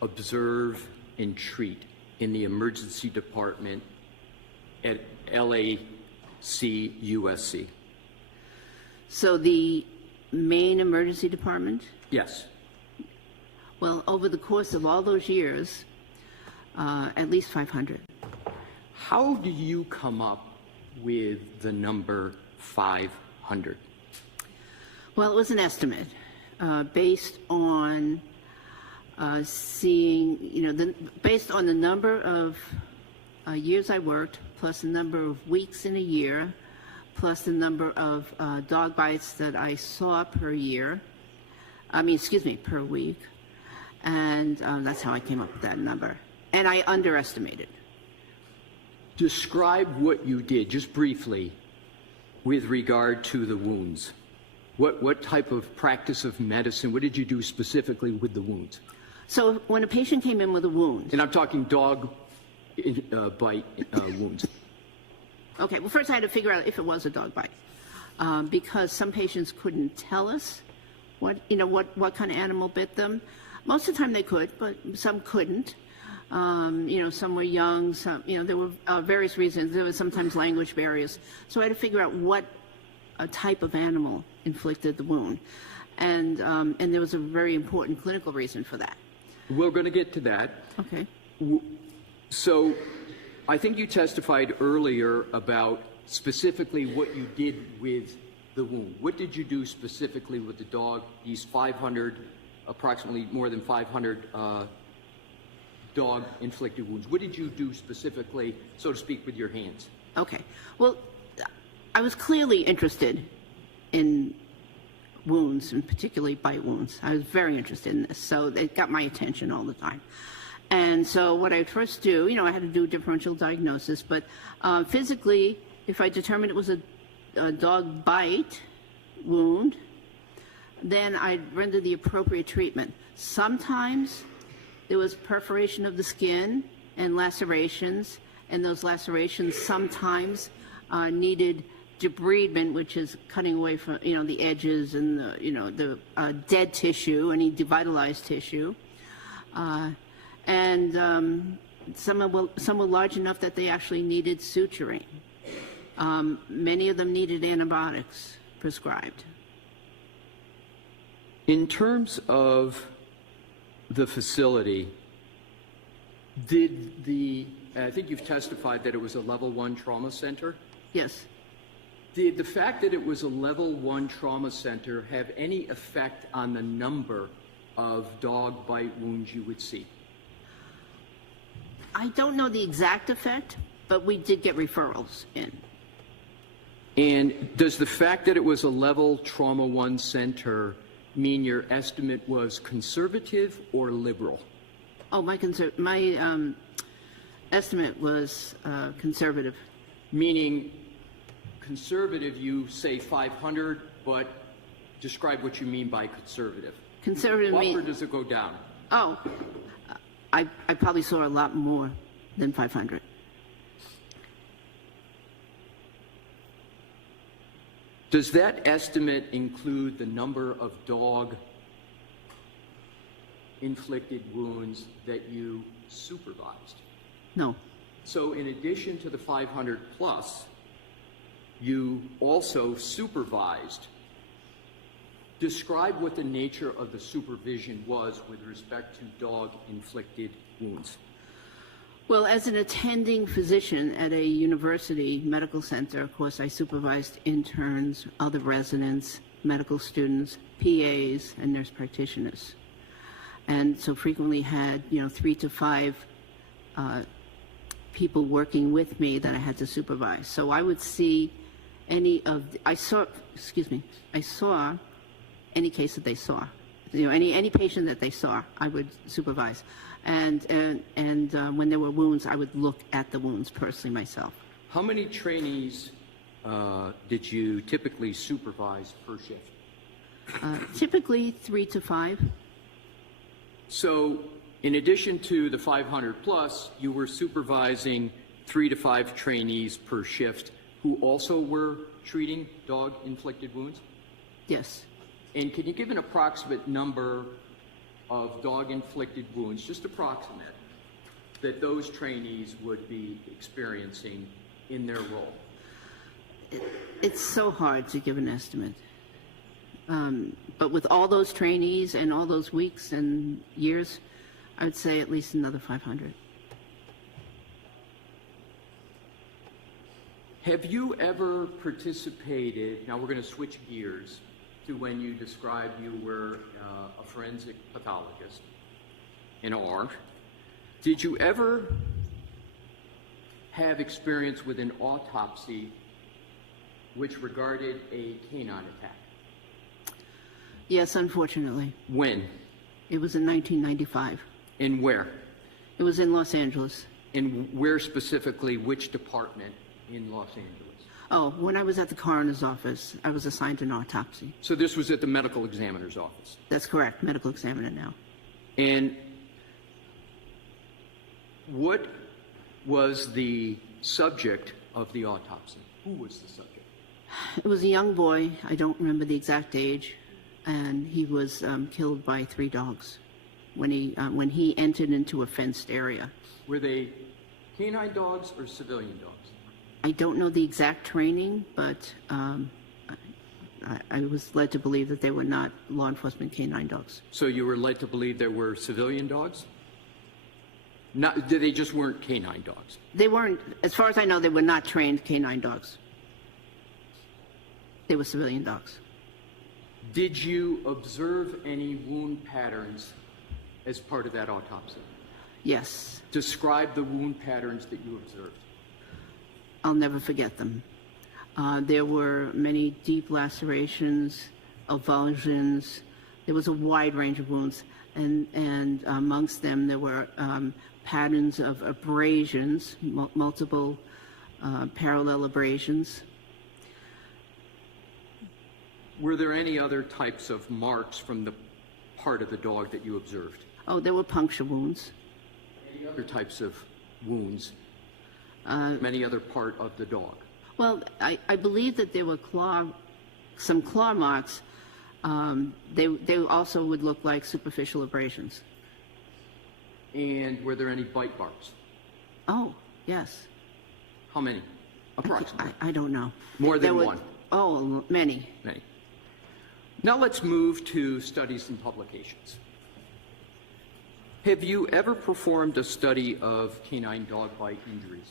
observe and treat in the emergency department at LACUSC? So the main emergency department? Yes. Well, over the course of all those years, at least 500. How do you come up with the number 500? Well, it was an estimate based on seeing, based on the number of years I worked, plus the number of weeks in a year, plus the number of dog bites that I saw per week. And that's how I came up with that number. And I underestimated. Describe what you did, just briefly, with regard to the wounds. What type of practice of medicine, what did you do specifically with the wounds? So when a patient came in with a wound... And I'm talking dog bite wounds. Okay, well, first I had to figure out if it was a dog bite. Because some patients couldn't tell us what kind of animal bit them. Most of the time they could, but some couldn't. Some were young, some, there were various reasons. There was sometimes language barriers. So I had to figure out what type of animal inflicted the wound. And there was a very important clinical reason for that. We're going to get to that. Okay. So I think you testified earlier about specifically what you did with the wound. What did you do specifically with the dog, these 500, approximately more than 500 dog-inflicted wounds? What did you do specifically, so to speak, with your hands? Okay. Well, I was clearly interested in wounds, and particularly bite wounds. I was very interested in this, so it got my attention all the time. And so what I first do, I had to do a differential diagnosis, but physically, if I determined it was a dog bite wound, then I'd render the appropriate treatment. Sometimes there was perforation of the skin and lacerations, and those lacerations sometimes needed debridement, which is cutting away from the edges and the dead tissue, any devitalized tissue, and some were large enough that they actually needed suturing. Many of them needed antibiotics prescribed. In terms of the facility, I think you've testified that it was a level 1 trauma center? Yes. Did the fact that it was a level 1 trauma center have any effect on the number of dog bite wounds you would see? I don't know the exact effect, but we did get referrals in. And does the fact that it was a level trauma 1 center mean your estimate was conservative or liberal? Oh, my estimate was conservative. Meaning conservative, you say 500, but describe what you mean by conservative. Conservative Up means... or does it go down? Oh, I probably saw a lot more than 500. Does that estimate include the number of dog-inflicted wounds that you supervised? No. So in addition to the 500 plus, you also supervised. Describe what the nature of the supervision was with respect to dog-inflicted wounds. Well, as an attending physician at a university medical center, of course, I supervised interns, other residents, medical students, PAs, and nurse practitioners. And so frequently had, 3 to 5 people working with me that I had to supervise. So I would see I saw any case that they saw. Any patient that they saw, I would supervise. And when there were wounds, I would look at the wounds personally myself. How many trainees did you typically supervise per shift? Typically 3 to 5. So in addition to the 500 plus, you were supervising 3 to 5 trainees per shift who also were treating dog-inflicted wounds? Yes. And can you give an approximate number of dog-inflicted wounds, just approximate, that those trainees would be experiencing in their role? It's so hard to give an estimate. But with all those trainees and all those weeks and years, I would say at least another 500. Have you ever participated, now we're going to switch gears to when you described you were a forensic pathologist, an R. Did you ever have experience with an autopsy which regarded a canine attack? Yes, unfortunately. When? It was in 1995. And where? It was in Los Angeles. And where specifically, which department in Los Angeles? Oh, when I was at the coroner's office, I was assigned an autopsy. So this was at the medical examiner's office? That's correct, medical examiner now. And what was the subject of the autopsy? Who was the subject? It was a young boy, I don't remember the exact age, and he was killed by 3 dogs when he entered into a fenced area. Were they canine dogs or civilian dogs? I don't know the exact training, but I was led to believe that they were not law enforcement canine dogs. So you were led to believe there were civilian dogs? They just weren't canine dogs. They weren't, as far as I know, they were not trained canine dogs. They were civilian dogs. Did you observe any wound patterns as part of that autopsy? Yes. Describe the wound patterns that you observed. I'll never forget them. There were many deep lacerations, avulsions. There was a wide range of wounds, and amongst them there were patterns of abrasions, multiple parallel abrasions. Were there any other types of marks from the part of the dog that you observed? Oh, there were puncture wounds. Any other types of wounds from any other part of the dog? Well, I believe that there were some claw marks. They also would look like superficial abrasions. And were there any bite marks? Oh, yes. How many? Approximately. I don't know. More than one? Oh, many. Many. Now let's move to studies and publications. Have you ever performed a study of canine dog bite injuries?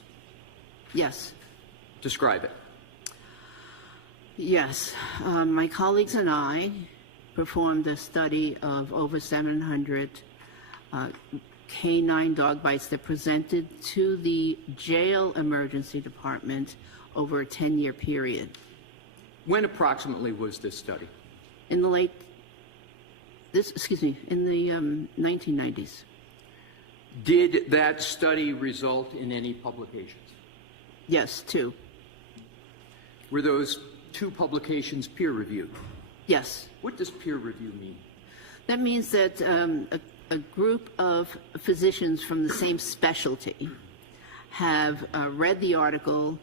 Yes. Describe it. Yes. My colleagues and I performed a study of over 700 canine dog bites that presented to the jail emergency department over a 10-year period. When approximately was this study? In the in the 1990s. Did that study result in any publications? Yes, 2. Were those 2 publications peer-reviewed? Yes. What does peer review mean? That means that a group of physicians from the same specialty have read the article,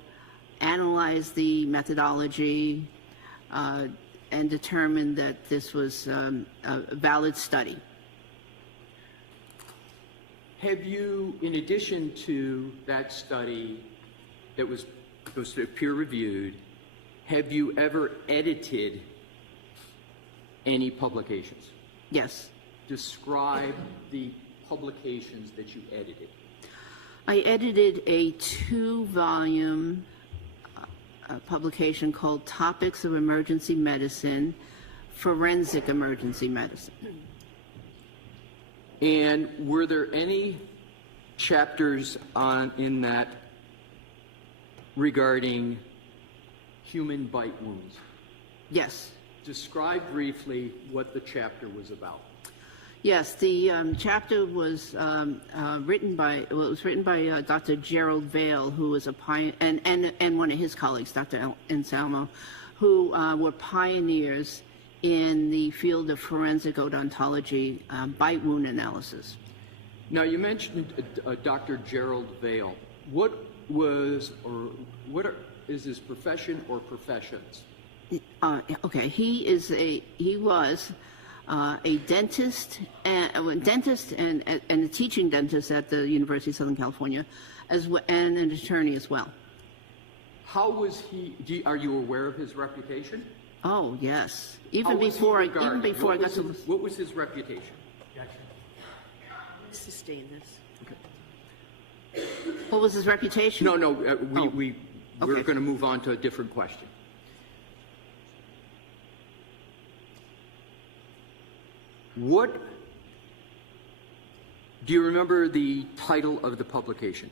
analyzed the methodology, and determined that this was a valid study. Have you, in addition to that study that was peer-reviewed, have you ever edited any publications? Yes. Describe the publications that you edited. I edited a 2-volume publication called Topics of Emergency Medicine, Forensic Emergency Medicine. And were there any chapters in that regarding human bite wounds? Yes. Describe briefly what the chapter was about. Yes, the chapter was written by Dr. Gerald Vale, who was a pioneer, and one of his colleagues, Dr. Anselmo, who were pioneers in the field of forensic odontology, bite wound analysis. Now, you mentioned Dr. Gerald Vale. What is his profession or professions? Okay, he was a dentist and a teaching dentist at the University of Southern California, and an attorney as well. How was he? Are you aware of his reputation? Oh yes, even before I got to. What was his reputation? Sustain this. Okay. What was his reputation? No. We're going to move on to a different question. What do you remember the title of the publication?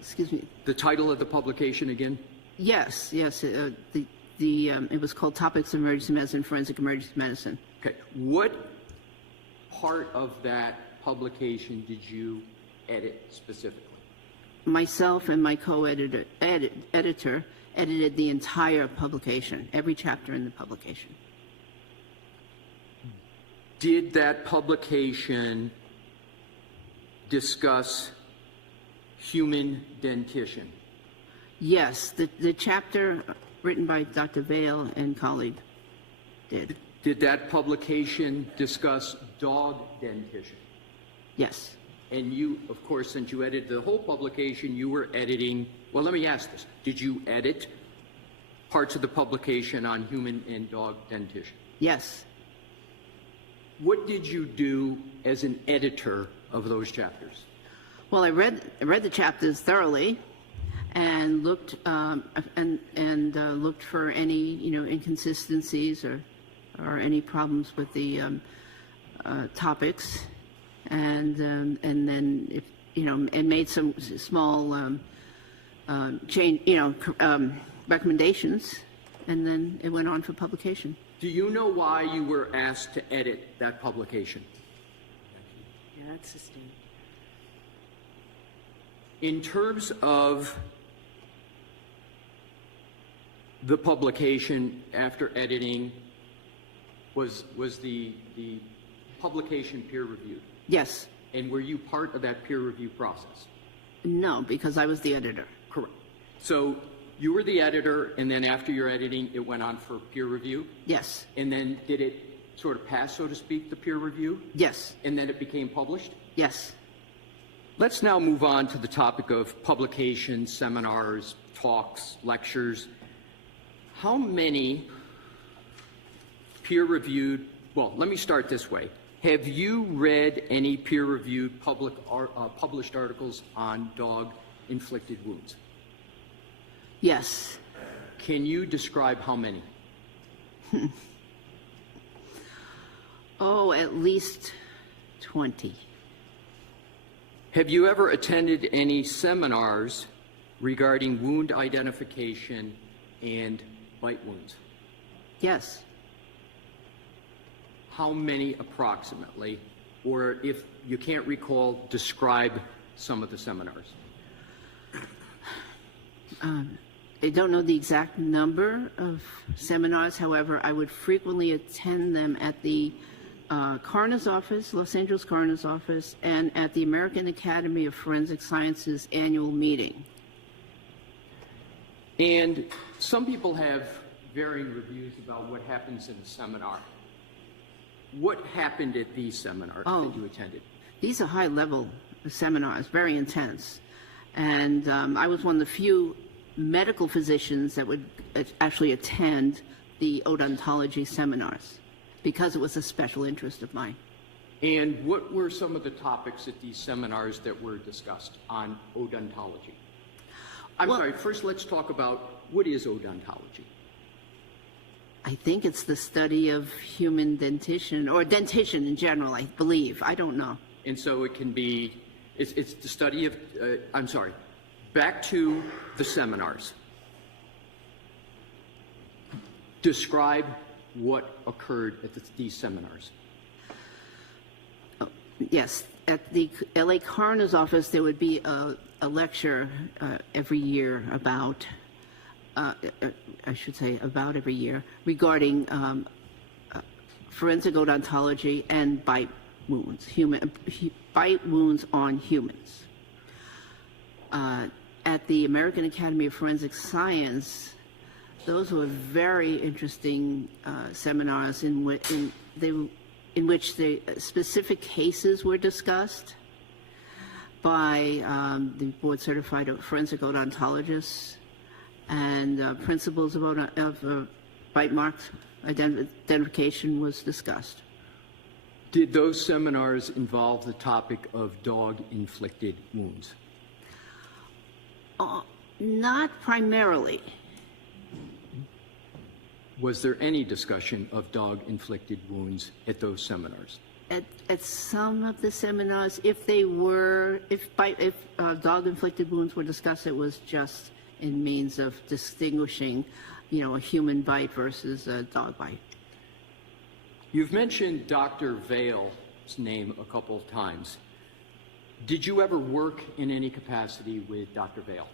Excuse me. The title of the publication again? Yes. It was called Topics of Emergency Medicine, Forensic Emergency Medicine. Okay. What part of that publication did you edit specifically? Myself and my co-editor edited the entire publication, every chapter in the publication. Did that publication discuss human dentition? Yes, the chapter written by Dr. Vale and colleague did. Did that publication discuss dog dentition? Yes. And you, of course, since you edited the whole publication, you were editing, well, let me ask this. Did you edit parts of the publication on human and dog dentition? Yes. What did you do as an editor of those chapters? Well, I read the chapters thoroughly, and looked looked for any inconsistencies or any problems with the topics, and then if and made some small change recommendations, and then it went on for publication. Do you know why you were asked to edit that publication? Yeah, that's sustained. In terms of the publication after editing, was the publication peer reviewed? Yes. And were you part of that peer review process? No, because I was the editor. Correct. So you were the editor, and then after your editing, it went on for peer review? Yes. And then did it sort of pass, so to speak, the peer review? Yes. And then it became published? Yes. Let's now move on to the topic of publications, seminars, talks, lectures. How many peer-reviewed, well, let me start this way. Have you read any peer-reviewed published articles on dog-inflicted wounds? Yes. Can you describe how many? Oh, at least 20. Have you ever attended any seminars regarding wound identification and bite wounds? Yes. How many approximately? Or if you can't recall, describe some of the seminars. I don't know the exact number of seminars. However, I would frequently attend them at the coroner's office, Los Angeles coroner's office, and at the American Academy of Forensic Sciences annual meeting. And some people have varying reviews about what happens in a seminar. What happened at these seminars that you attended? These are high-level seminars, very intense. And I was one of the few medical physicians that would actually attend the odontology seminars, because it was a special interest of mine. And what were some of the topics at these seminars that were discussed on odontology? Sorry, first let's talk about what is odontology. I think it's the study of human dentition, or dentition in general, I believe. I don't know. And so it can be, it's the study of, back to the seminars. Describe what occurred at these seminars. Yes, at the LA Coroner's Office, there would be a lecture every year about, every year, regarding forensic odontology and bite wounds, bite wounds on humans. At the American Academy of Forensic Science, those were very interesting seminars in which the specific cases were discussed by the board-certified forensic odontologists, and principles of bite marks identification was discussed. Did those seminars involve the topic of dog-inflicted wounds? Not primarily. Was there any discussion of dog-inflicted wounds at those seminars? At some of the seminars, if dog-inflicted wounds were discussed, it was just in means of distinguishing, a human bite versus a dog bite. You've mentioned Dr. Vale's name a couple of times. Did you ever work in any capacity with Dr. Vale?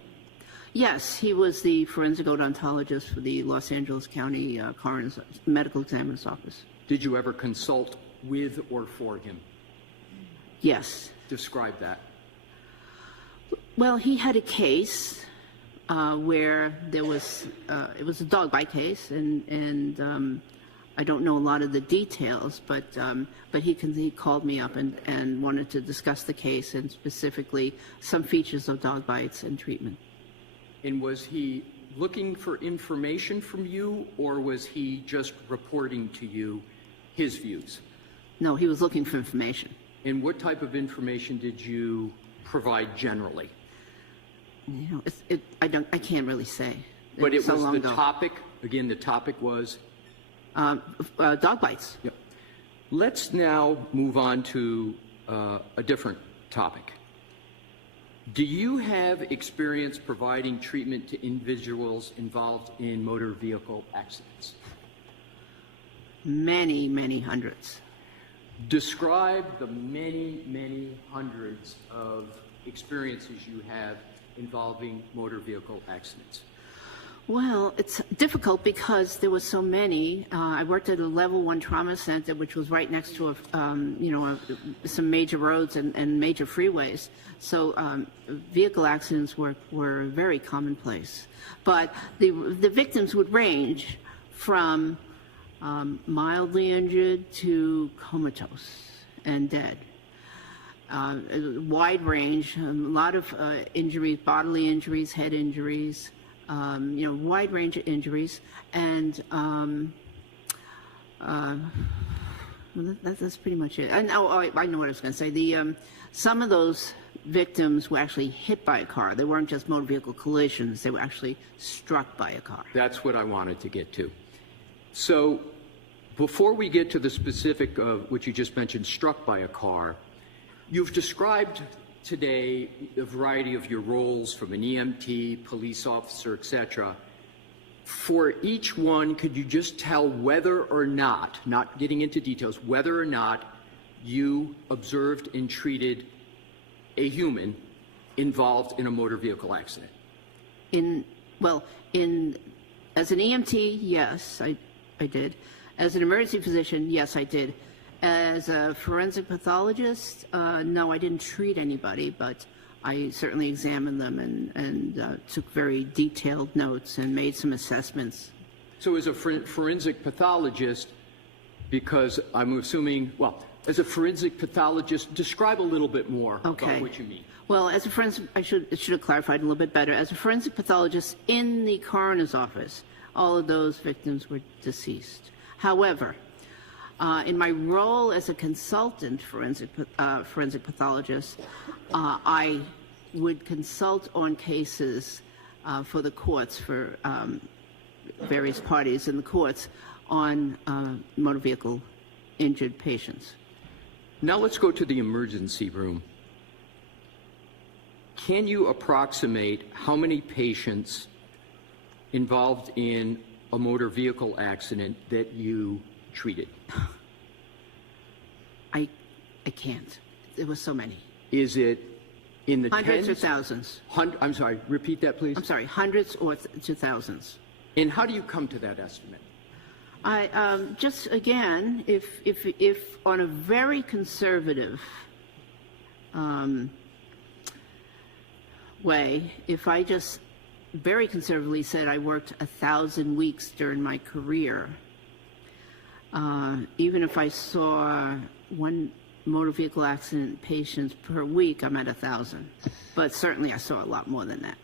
Yes, he was the forensic odontologist for the Los Angeles County Coroner's Medical Examiner's Office. Did you ever consult with or for him? Yes. Describe that. Well, he had a case where there was, it was a dog bite case, and I don't know a lot of the details, but he called me up and wanted to discuss the case, and specifically some features of dog bites and treatment. And was he looking for information from you, or was he just reporting to you his views? No, he was looking for information. And what type of information did you provide generally? You know, I can't really say. But it so was long the ago. topic, again, the topic was? Dog bites. Yep. Let's now move on to a different topic. Do you have experience providing treatment to individuals involved in motor vehicle accidents? Many, many hundreds. Describe the many, many hundreds of experiences you have involving motor vehicle accidents. Well, it's difficult because there were so many. I worked at a level 1 trauma center, which was right next to some major roads and major freeways. So vehicle accidents were very commonplace. But the victims would range from mildly injured to comatose and dead. A wide range, a lot of injuries, bodily injuries, head injuries. Wide range of injuries, and that's pretty much it. I know what I was going to say. Some of those victims were actually hit by a car. They weren't just motor vehicle collisions. They were actually struck by a car. That's what I wanted to get to. So before we get to the specific of what you just mentioned, struck by a car, you've described today a variety of your roles, from an EMT, police officer, etc. For each one, could you just tell whether or not getting into details, whether or not you observed and treated a human involved in a motor vehicle accident? As an EMT, yes, I did. As an emergency physician, yes, I did. As a forensic pathologist, no, I didn't treat anybody, but I certainly examined them and took very detailed notes and made some assessments. So as a forensic pathologist, because I'm assuming, as a forensic pathologist, describe a little bit more about what you mean. Well, as a forensic, I should have clarified a little bit better. As a forensic pathologist in the coroner's office, all of those victims were deceased. However, in my role as a consultant forensic pathologist, I would consult on cases for the courts, for various parties in the courts, on motor vehicle injured patients. Now let's go to the emergency room. Can you approximate how many patients involved in a motor vehicle accident that you treated? I can't. There were so many. Is it in the hundreds tens? or thousands? I'm sorry, repeat that, please. I'm sorry, hundreds or to thousands. And how do you come to that estimate? I just, again, if on a very conservative way, if I just very conservatively said I worked 1,000 weeks during my career, even if I saw one motor vehicle accident patients per week, I'm at 1,000. But certainly I saw a lot more than that.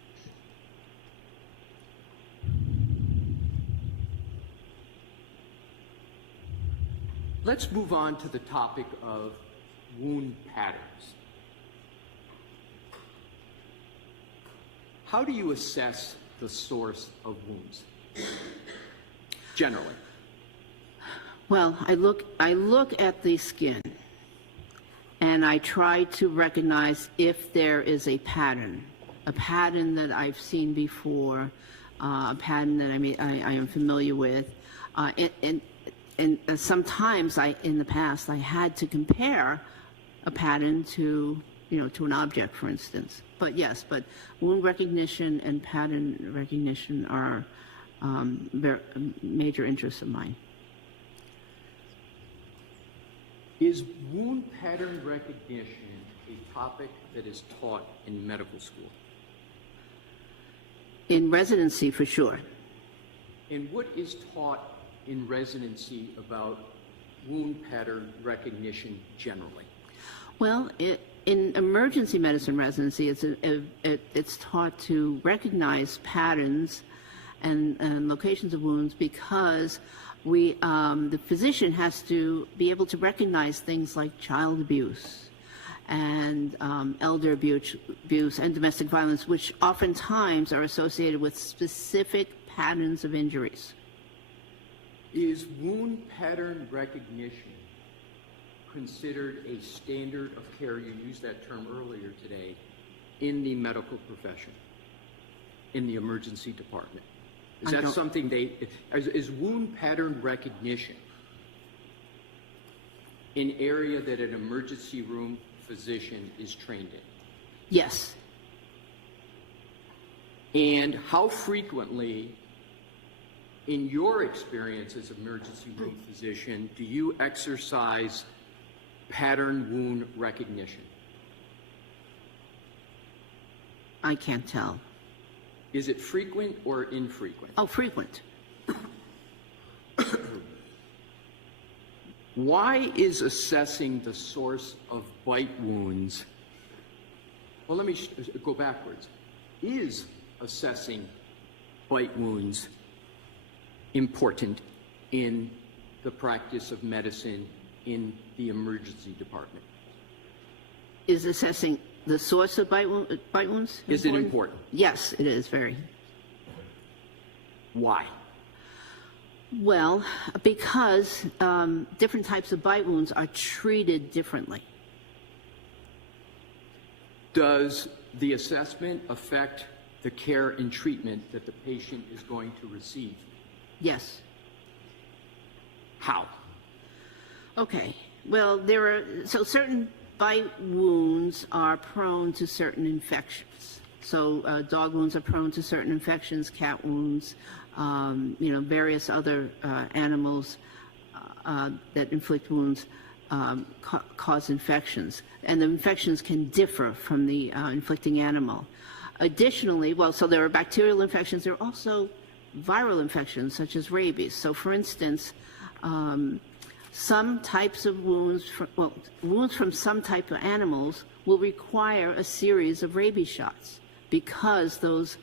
Let's move on to the topic of wound patterns. How do you assess the source of wounds, generally? Well, I look at the skin, and I try to recognize if there is a pattern that I've seen before, a pattern that I am familiar with, and sometimes in the past I had to compare a pattern to an object, for instance. But yes, wound recognition and pattern recognition are major interests of mine. Is wound pattern recognition a topic that is taught in medical school? In residency, for sure. And what is taught in residency about wound pattern recognition generally? Well, in emergency medicine residency, it's taught to recognize patterns and locations of wounds because the physician has to be able to recognize things like child abuse and elder abuse and domestic violence, which oftentimes are associated with specific patterns of injuries. Is wound pattern recognition considered a standard of care, you used that term earlier today, in the medical profession, in the emergency department? Is that something is wound pattern recognition an area that an emergency room physician is trained in? Yes. And how frequently, in your experience as an emergency room physician, do you exercise pattern wound recognition? I can't tell. Is it frequent or infrequent? Oh, frequent. Why is assessing the source of bite wounds, well, let me go backwards. Is assessing bite wounds important in the practice of medicine in the emergency department? Is assessing the source of bite wounds? Is it important? Yes, it is very. Why? Well, because different types of bite wounds are treated differently. Does the assessment affect the care and treatment that the patient is going to receive? Yes. How? Okay. Well, certain bite wounds are prone to certain infections. So dog wounds are prone to certain infections, cat wounds, various other animals that inflict wounds cause infections. And the infections can differ from the inflicting animal. Additionally, so there are bacterial infections. There are also viral infections, such as rabies. So, for instance, some types of wounds, wounds from some type of animals will require a series of rabies shots because those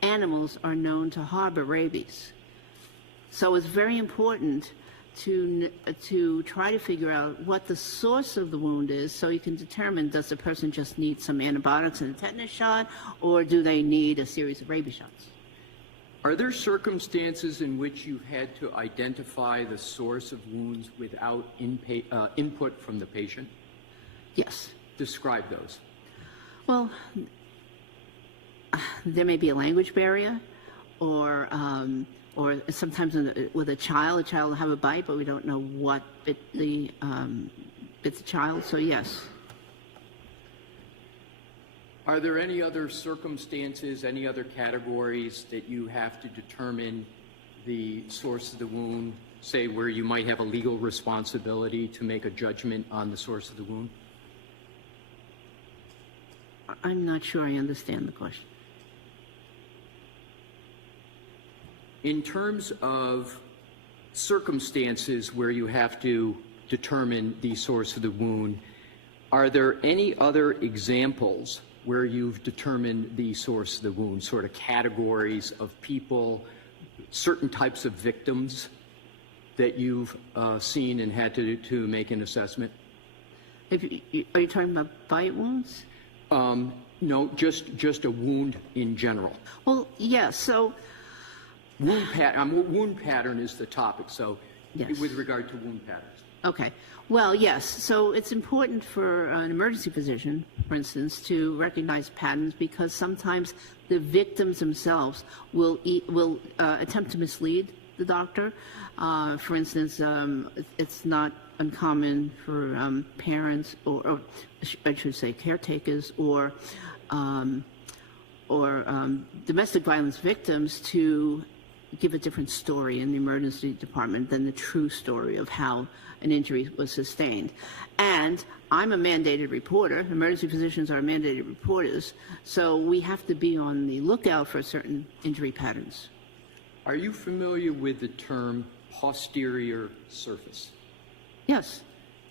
animals are known to harbor rabies. So it's very important to try to figure out what the source of the wound is so you can determine, does the person just need some antibiotics and a tetanus shot, or do they need a series of rabies shots? Are there circumstances in which you've had to identify the source of wounds without input from the patient? Yes. Describe those. Well, there may be a language barrier, or sometimes with a child will have a bite, but we don't know what bit the child. So yes. Are there any other circumstances, any other categories that you have to determine the source of the wound, say where you might have a legal responsibility to make a judgment on the source of the wound? I'm not sure I understand the question. In terms of circumstances where you have to determine the source of the wound, are there any other examples where you've determined the source of the wound, sort of categories of people, certain types of victims that you've seen and had to make an assessment? Are you talking about bite wounds? No, just a wound in general. Well, yeah, so... Wound pattern is the topic, so yes. With regard to wound patterns. Okay. Well, yes. So it's important for an emergency physician, for instance, to recognize patterns because sometimes the victims themselves will attempt to mislead the doctor. For instance, it's not uncommon for parents or I should say caretakers or domestic violence victims to give a different story in the emergency department than the true story of how an injury was sustained. And I'm a mandated reporter. Emergency physicians are mandated reporters, so we have to be on the lookout for certain injury patterns. Are you familiar with the term posterior surface? Yes.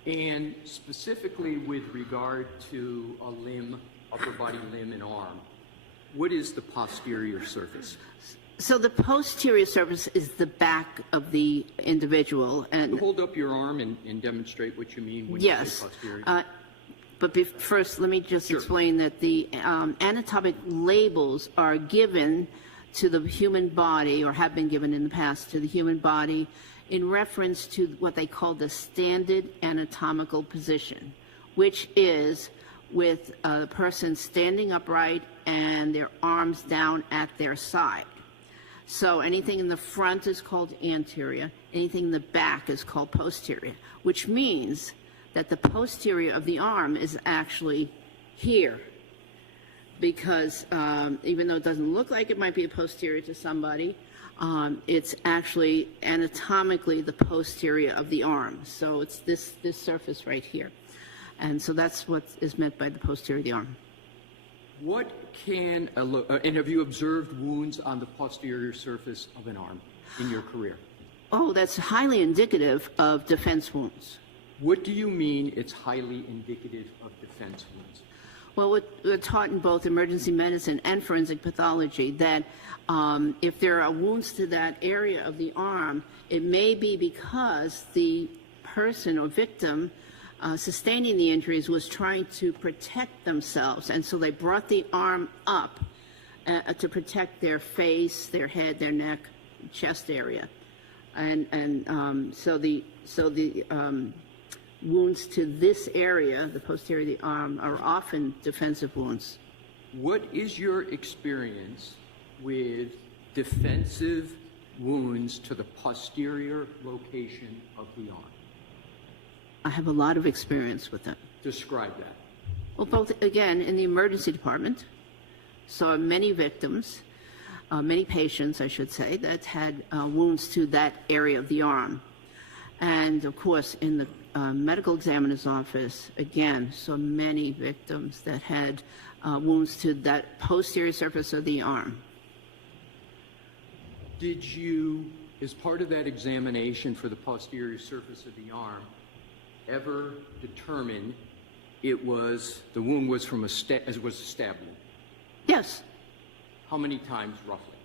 And specifically with regard to a limb, upper body limb and arm, what is the posterior surface? So the posterior surface is the back of the individual. And hold up your arm and demonstrate what you mean when yes, you say posterior. But first, let me just explain that the anatomic labels are given to the human body, or have been given in the past to the human body, in reference to what they call the standard anatomical position, which is with a person standing upright and their arms down at their side. So anything in the front is called anterior, anything in the back is called posterior, which means that the posterior of the arm is actually here, because even though it doesn't look like it might be a posterior to somebody, it's actually anatomically the posterior of the arm. So it's this surface right here. And so that's what is meant by the posterior of the arm. What can, and have you observed wounds on the posterior surface of an arm in your career? Oh, that's highly indicative of defense wounds. What do you mean it's highly indicative of defense wounds? Well, we're taught in both emergency medicine and forensic pathology that if there are wounds to that area of the arm, it may be because the person or victim sustaining the injuries was trying to protect themselves, and so they brought the arm up to protect their face, their head, their neck, chest area, and so the wounds to this area, the posterior of the arm, are often defensive wounds. What is your experience with defensive wounds to the posterior location of the arm? I have a lot of experience with them. Describe that. Well, both, again, in the emergency department, saw many victims, many patients, I should say, that had wounds to that area of the arm. And, of course, in the medical examiner's office, again, so many victims that had wounds to that posterior surface of the arm. Did you, as part of that examination for the posterior surface of the arm, ever determine the wound was from a stab wound? Yes. How many times, roughly?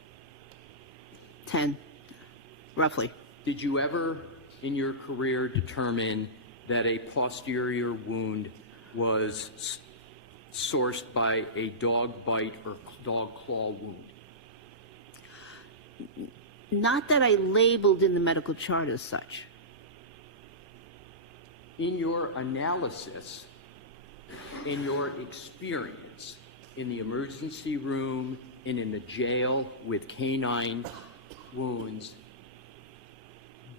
10, roughly. Did you ever, in your career, determine that a posterior wound was sourced by a dog bite or dog claw wound? Not that I labeled in the medical chart as such. In your analysis, in your experience in the emergency room and in the jail with canine wounds,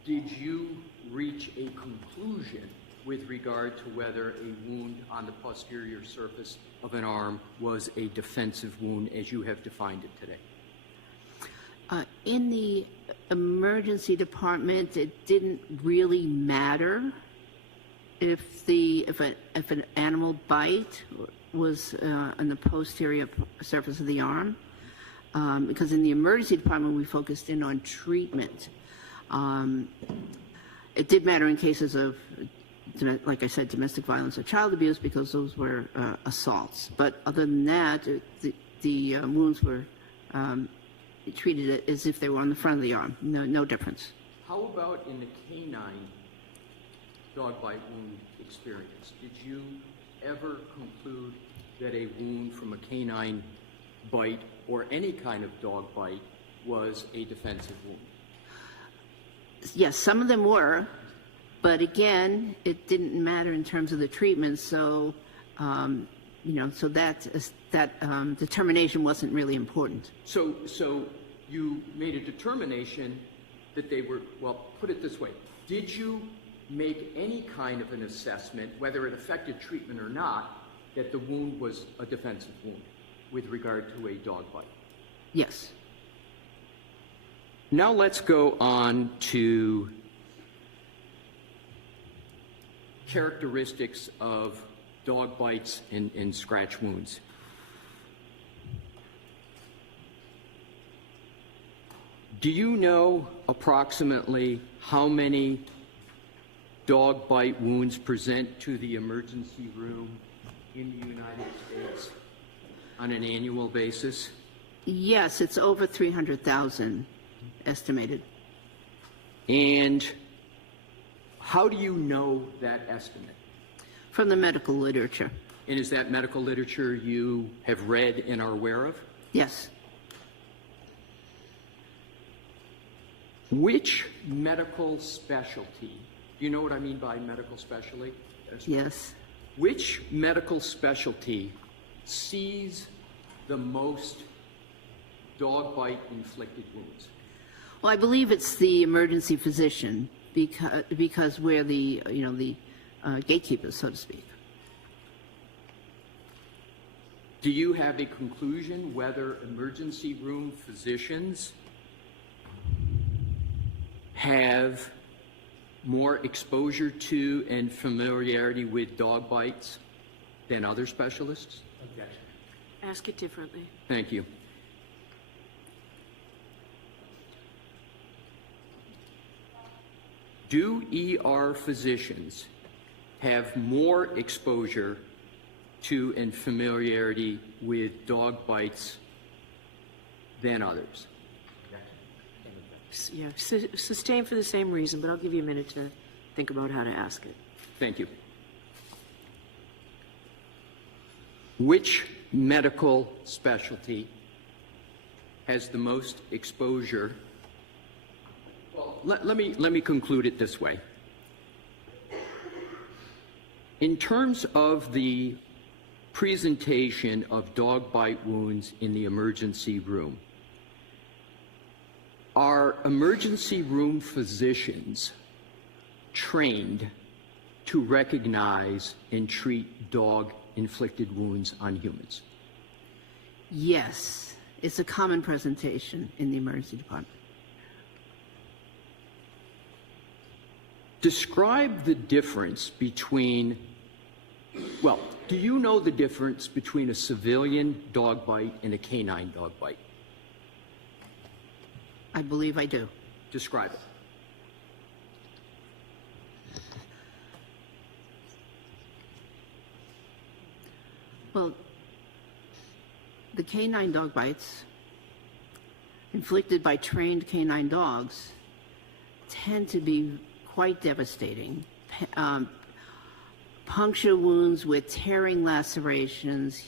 did you reach a conclusion with regard to whether a wound on the posterior surface of an arm was a defensive wound as you have defined it today? In the emergency department, it didn't really matter if an animal bite was on the posterior surface of the arm, because in the emergency department we focused in on treatment. It did matter in cases of, like I said, domestic violence or child abuse, because those were assaults. But other than that, the wounds were treated as if they were on the front of the arm. No difference. How about in the canine dog bite wound experience? Did you ever conclude that a wound from a canine bite or any kind of dog bite was a defensive wound? Yes, some of them were, but again, it didn't matter in terms of the treatment. So, so that determination wasn't really important. So you made a determination that they were, well, put it this way, did you make any kind of an assessment, whether it affected treatment or not, that the wound was a defensive wound with regard to a dog bite? Yes. Now let's go on to characteristics of dog bites and scratch wounds. Do you know approximately how many dog bite wounds present to the emergency room in the United States on an annual basis? Yes, it's over 300,000 estimated. And how do you know that estimate? From the medical literature. And is that medical literature you have read and are aware of? Yes. Which medical specialty, do you know what I mean by medical specialty? Yes. Which medical specialty sees the most dog bite inflicted wounds? Well, I believe it's the emergency physician because we're the gatekeepers, so to speak. Do you have a conclusion whether emergency room physicians have more exposure to and familiarity with dog bites than other specialists? Objection. Ask it differently. Thank you. Do ER physicians have more exposure to and familiarity with dog bites than others? Yeah, sustain for the same reason, but I'll give you a minute to think about how to ask it. Thank you. Which medical specialty has the most exposure? Well, let me conclude it this way. In terms of the presentation of dog bite wounds in the emergency room, are emergency room physicians trained to recognize and treat dog-inflicted wounds on humans? Yes. It's a common presentation in the emergency department. Describe the difference between, well, do you know the difference between a civilian dog bite and a canine dog bite? I believe I do. Describe it. Well, the canine dog bites inflicted by trained canine dogs tend to be quite devastating. Puncture wounds with tearing lacerations,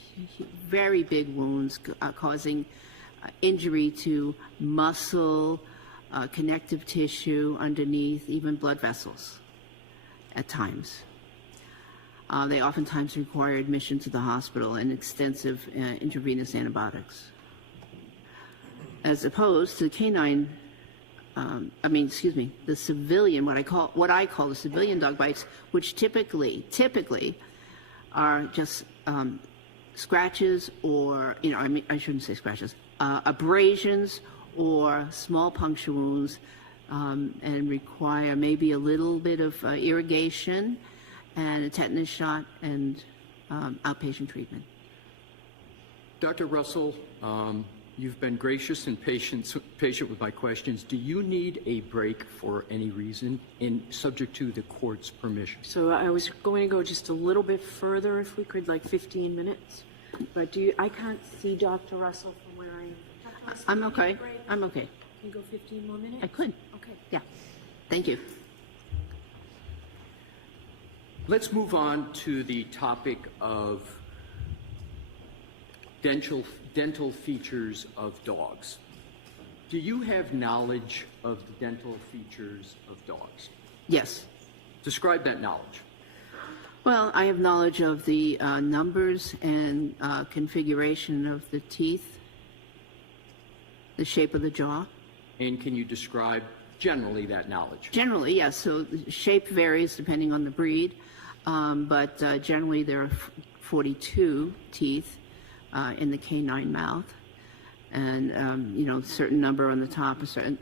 very big wounds causing injury to muscle, connective tissue underneath, even blood vessels at times. They oftentimes require admission to the hospital and extensive intravenous antibiotics. As opposed to the canine, the civilian, what I call the civilian dog bites, which typically are just scratches or, I shouldn't say scratches, abrasions or small puncture wounds, and require maybe a little bit of irrigation and a tetanus shot and outpatient treatment. Dr. Russell, you've been gracious and patient with my questions. Do you need a break for any reason, subject to the court's permission? So I was going to go just a little bit further, if we could, like 15 minutes. But I can't see Dr. Russell from where I am. Dr. Russell, I'm okay. break? I'm okay. Can you go 15 more minutes? I could. Okay. Yeah. Thank you. Let's move on to the topic of dental features of dogs. Do you have knowledge of the dental features of dogs? Yes. Describe that knowledge. Well, I have knowledge of the numbers and configuration of the teeth, the shape of the jaw. And can you describe generally that knowledge? Generally, yes. So the shape varies depending on the breed, but generally there are 42 teeth in the canine mouth, and a certain number on the top, a certain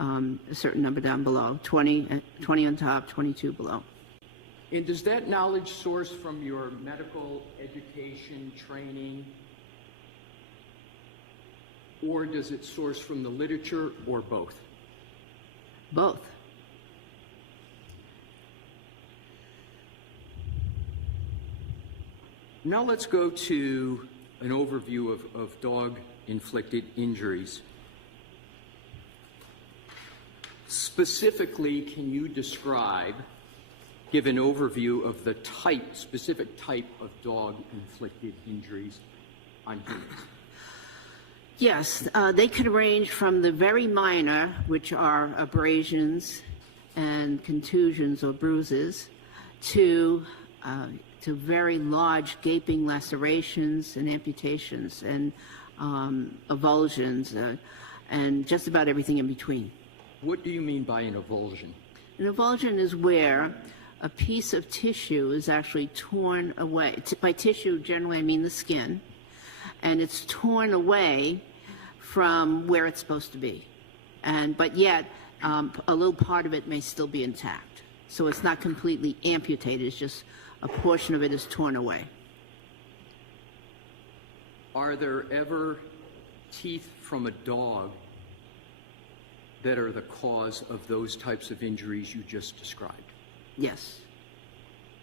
a certain number down below, 20 on top, 22 below. And does that knowledge source from your medical education training, or does it source from the literature, or both? Both. Now let's go to an overview of dog-inflicted injuries. Specifically, can you describe give an overview of the specific type of dog-inflicted injuries on humans? Yes, they could range from the very minor, which are abrasions and contusions or bruises, to very large gaping lacerations and amputations and avulsions and just about everything in between. What do you mean by an avulsion? An avulsion is where a piece of tissue is actually torn away. By tissue, generally I mean the skin, and it's torn away from where it's supposed to be. But yet, a little part of it may still be intact. So it's not completely amputated, it's just a portion of it is torn away. Are there ever teeth from a dog that are the cause of those types of injuries you just described? Yes.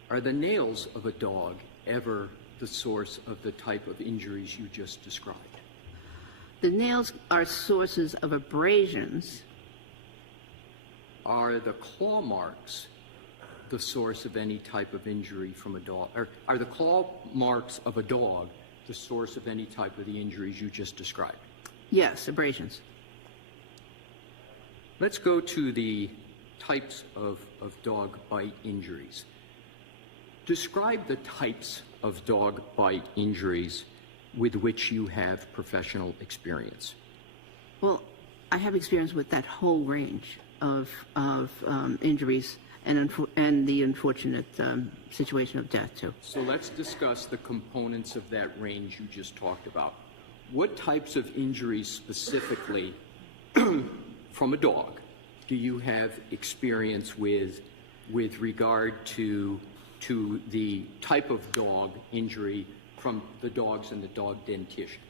Are the nails of a dog ever the source of the type of injuries you just described? The nails are sources of abrasions. Are the claw marks the source of any type of injury from a dog? Or are the claw marks of a dog the source of any type of the injuries you just described? Yes, abrasions. Let's go to the types of dog bite injuries. Describe the types of dog bite injuries with which you have professional experience. Well, I have experience with that whole range of injuries and the unfortunate situation of death, too. So let's discuss the components of that range you just talked about. What types of injuries specifically from a dog do you have experience with regard to the type of dog injury from the dogs and the dog dentition?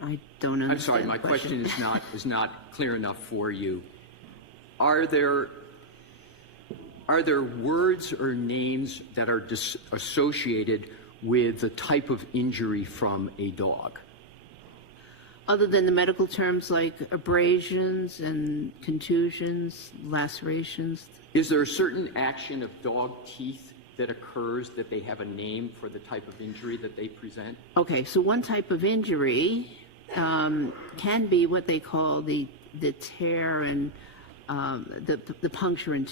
I don't understand. I'm sorry, my question is not clear enough for you. Are there words or names that are associated with the type of injury from a dog? Other than the medical terms like abrasions and contusions, lacerations? Is there a certain action of dog teeth that occurs that they have a name for the type of injury that they present? Okay, so one type of injury can be what they call the tear and the puncture and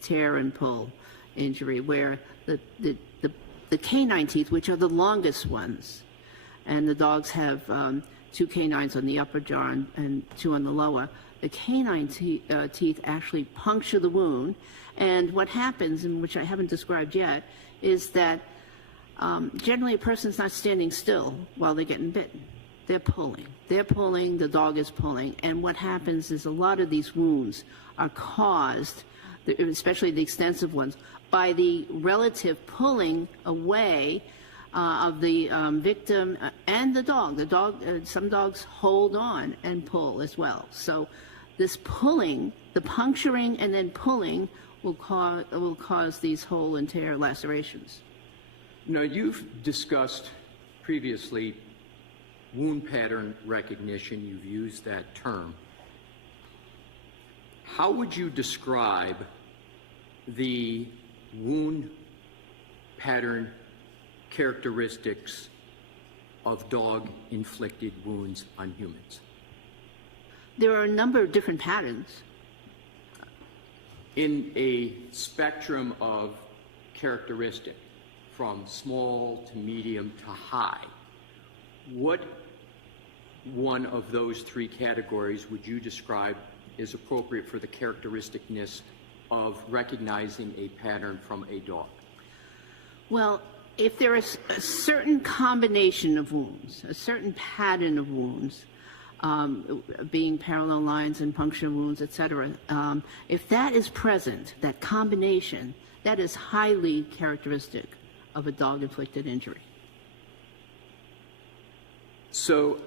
tear and pull injury, where the canine teeth, which are the longest ones, and the dogs have 2 canines on the upper jaw and 2 on the lower. The canine teeth actually puncture the wound, and what happens, and which I haven't described yet, is that generally a person's not standing still while they're getting bitten. They're pulling, the dog is pulling, and what happens is a lot of these wounds are caused, especially the extensive ones, by the relative pulling away of the victim and the dog. Some dogs hold on and pull as well. So this pulling, the puncturing and then pulling, will cause these hole and tear lacerations. Now, you've discussed previously wound pattern recognition. You've used that term. How would you describe the wound pattern characteristics of dog-inflicted wounds on humans? There are a number of different patterns. In a spectrum of characteristic, from small to medium to high, what one of those 3 categories would you describe is appropriate for the characteristicness of recognizing a pattern from a dog? Well, if there is a certain combination of wounds, a certain pattern of wounds, being parallel lines and puncture wounds, etc., if that is present, that combination, that is highly characteristic of a dog-inflicted injury. So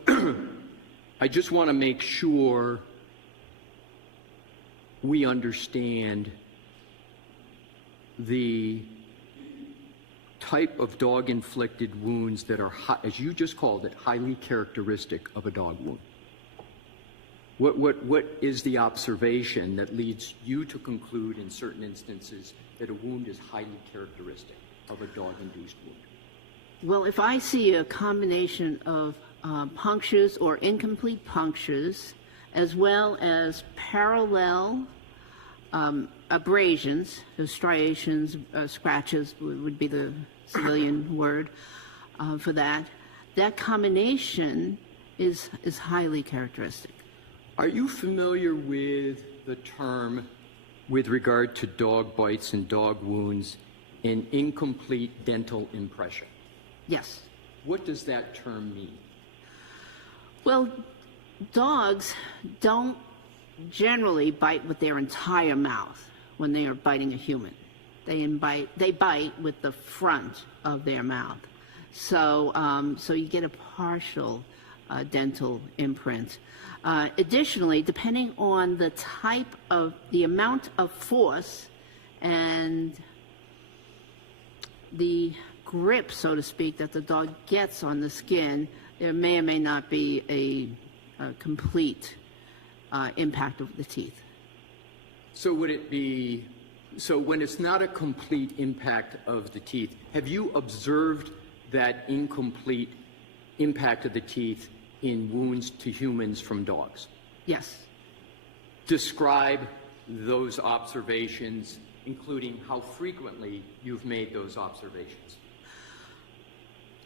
I just want to make sure we understand the type of dog-inflicted wounds that are, as you just called it, highly characteristic of a dog wound. What is the observation that leads you to conclude in certain instances that a wound is highly characteristic of a dog-induced wound? Well, if I see a combination of punctures or incomplete punctures, as well as parallel abrasions, so striations, scratches would be the civilian word for that, that combination is highly characteristic. Are you familiar with the term, with regard to dog bites and dog wounds, an incomplete dental impression? Yes. What does that term mean? Well, dogs don't generally bite with their entire mouth when they are biting a human. They bite with the front of their mouth. So you get a partial dental imprint. Additionally, depending on the type of, the amount of force and the grip, so to speak, that the dog gets on the skin, there may or may not be a complete impact of the teeth. So would it be, so when it's not a complete impact of the teeth, have you observed that incomplete impact of the teeth in wounds to humans from dogs? Yes. Describe those observations, including how frequently you've made those observations.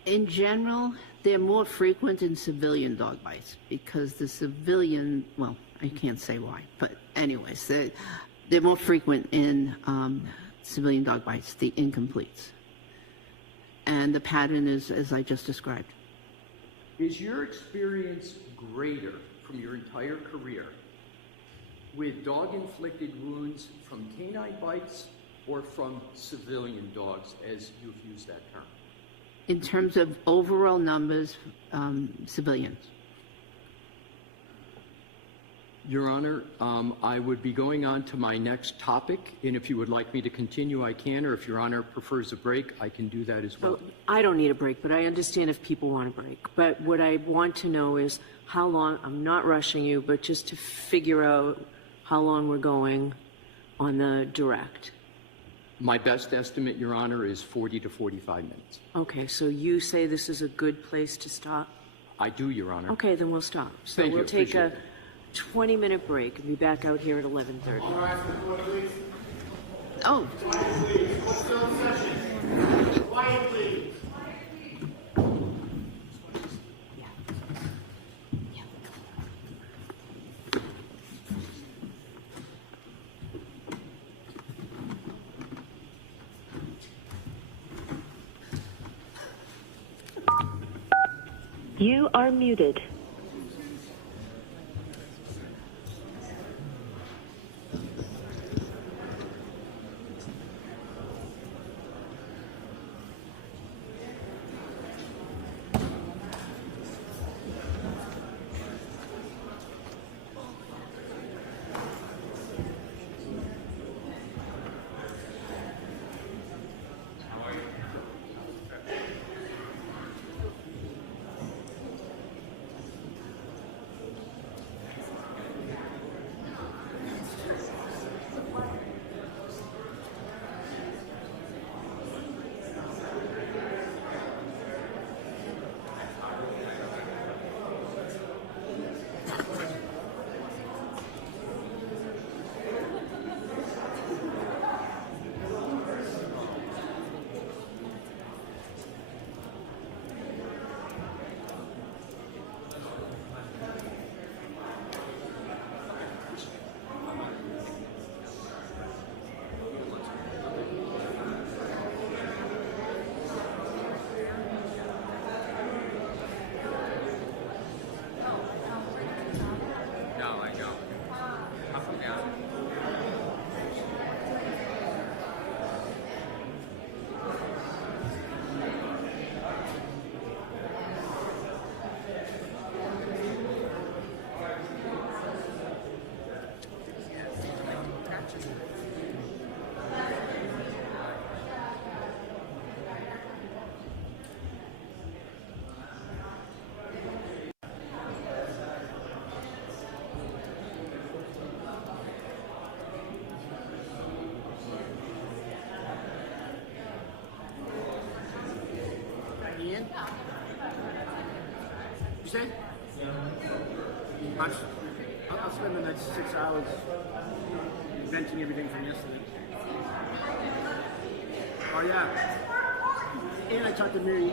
In general, they're more frequent in civilian dog bites because the civilian, well, I can't say why, but anyways, they're more frequent in civilian dog bites, the incompletes. And the pattern is as I just described. Is your experience greater from your entire career with dog-inflicted wounds from canine bites or from civilian dogs, as you've used that term? In terms of overall numbers, civilians. Your Honor, I would be going on to my next topic, and if you would like me to continue, I can, or if Your Honor prefers a break, I can do that as well. Well, I don't need a break, but I understand if people want a break. But what I want to know is how long, I'm not rushing you, but just to figure out how long we're going on the direct. My best estimate, Your Honor, is 40 to 45 minutes. Okay, so you say this is a good place to stop? I do, Your Honor. Okay, then we'll stop. So Thank you. we'll take a Appreciate it. 20-minute break and be back out here at 11:30. All right, please. Oh. Quiet, please. Let's still in session. Quiet, please. You are muted. say? I'll spend the next 6 hours venting everything from yesterday. Oh yeah. And I talked to Mary.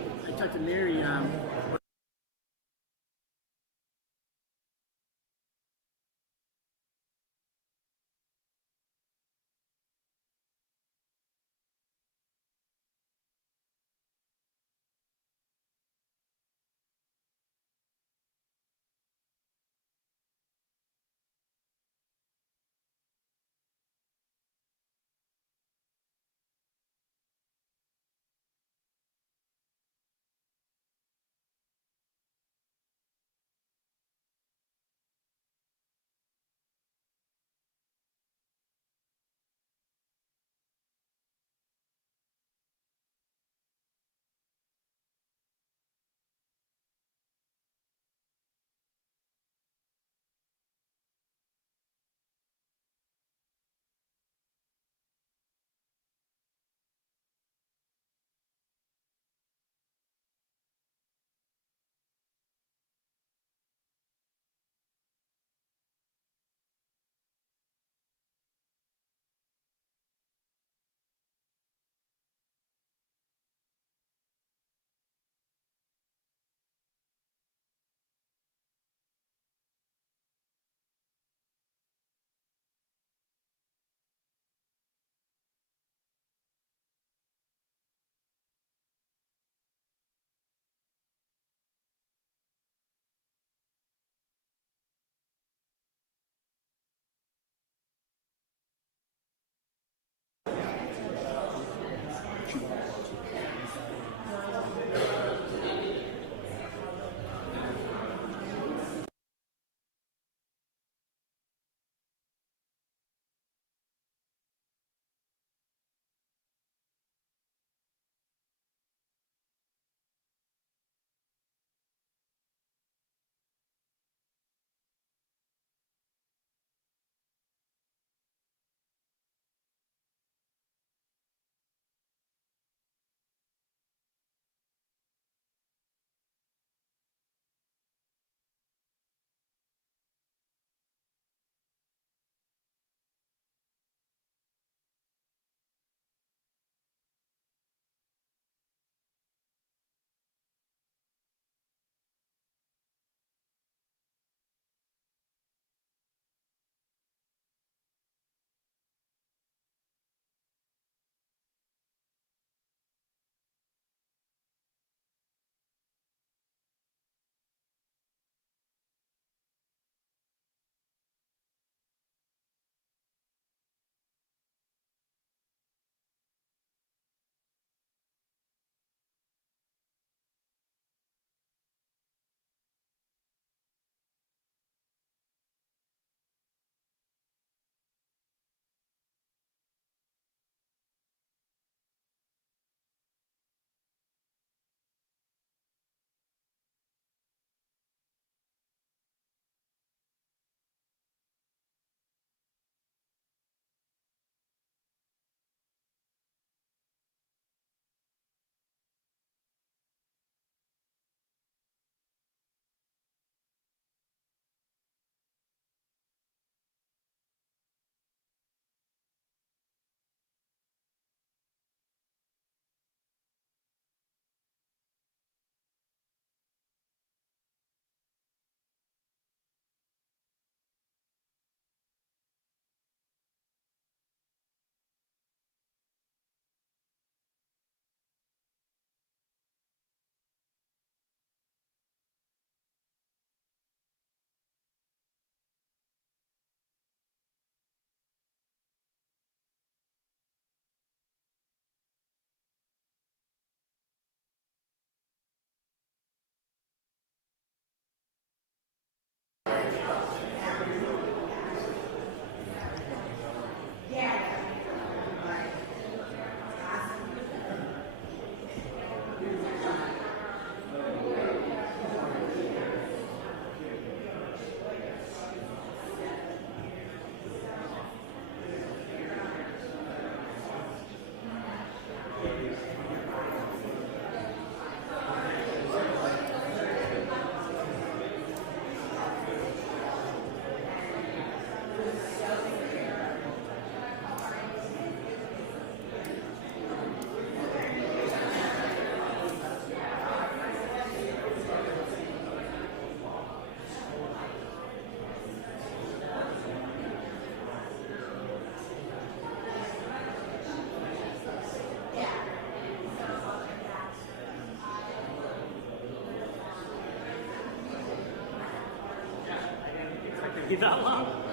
You that long?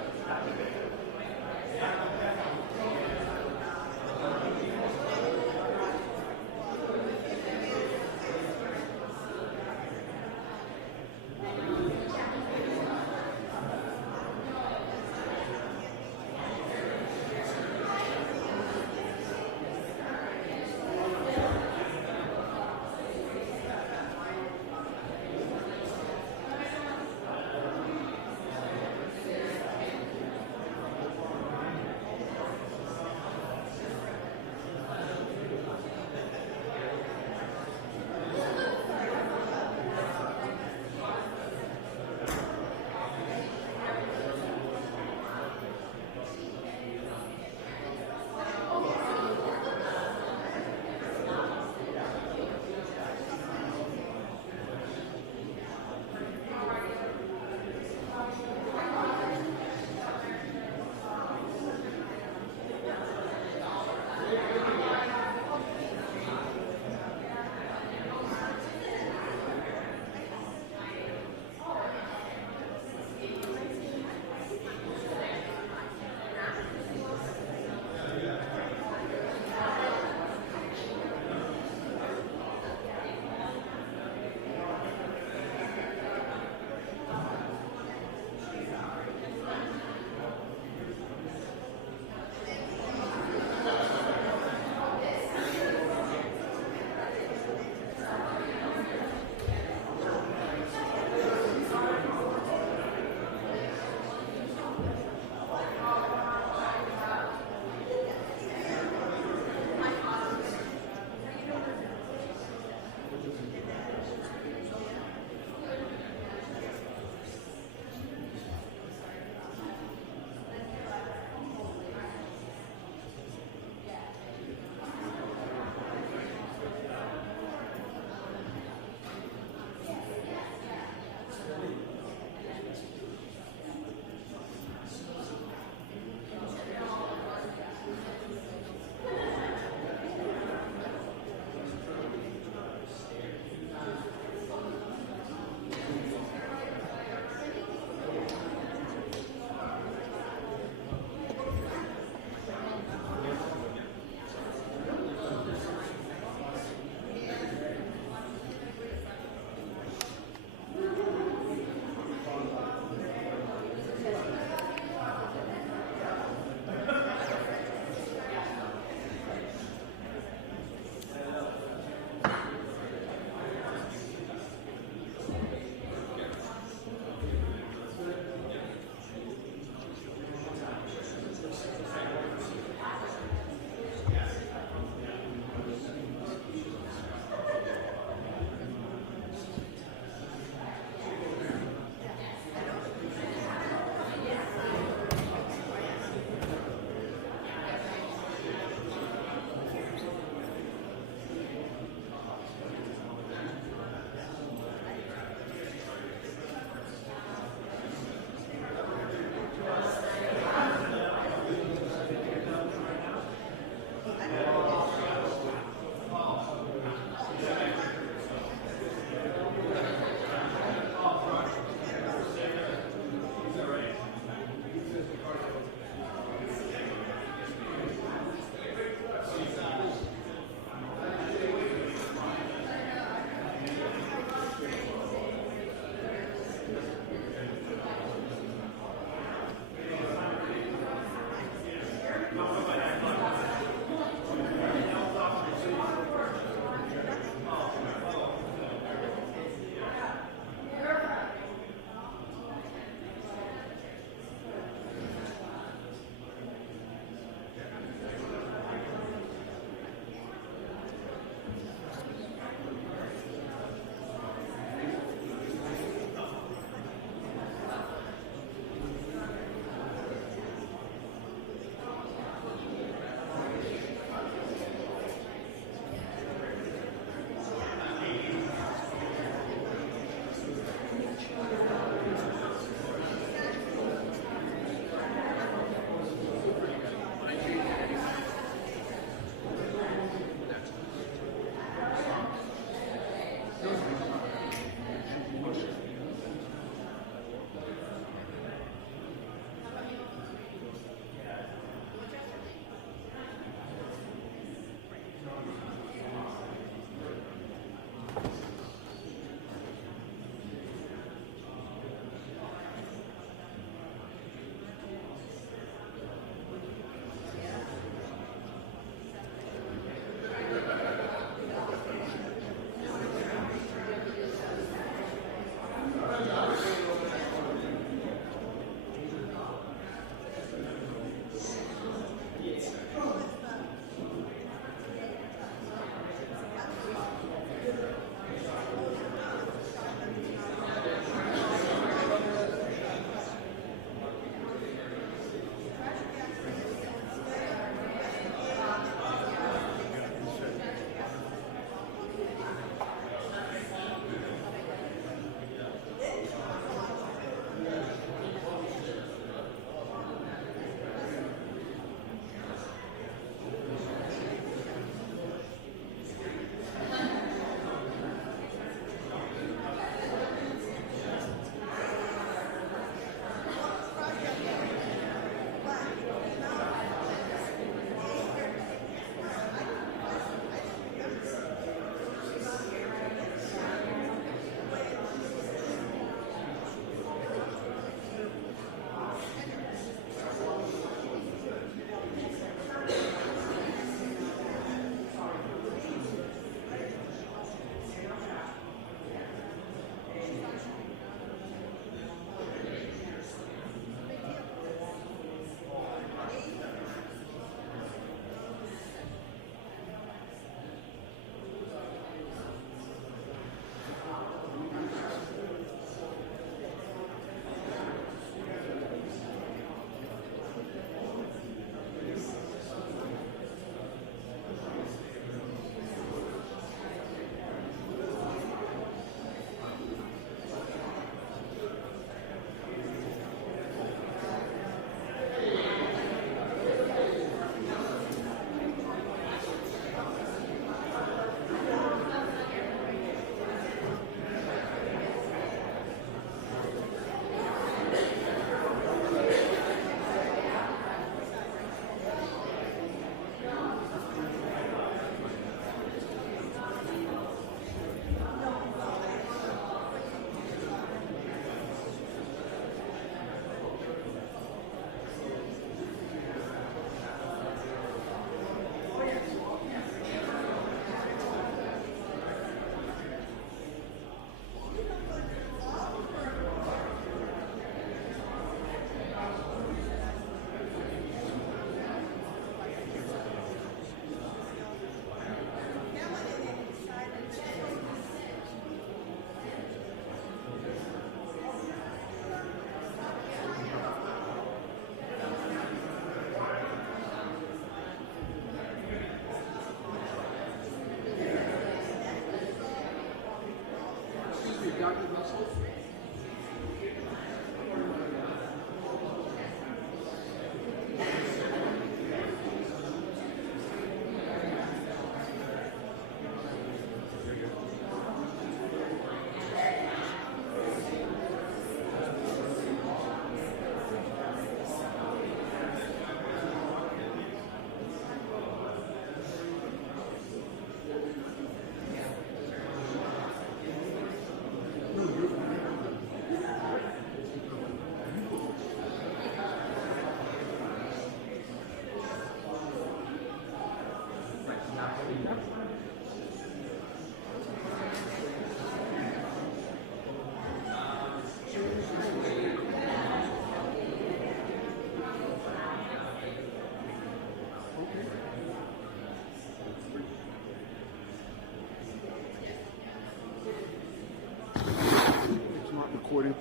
It's not recording.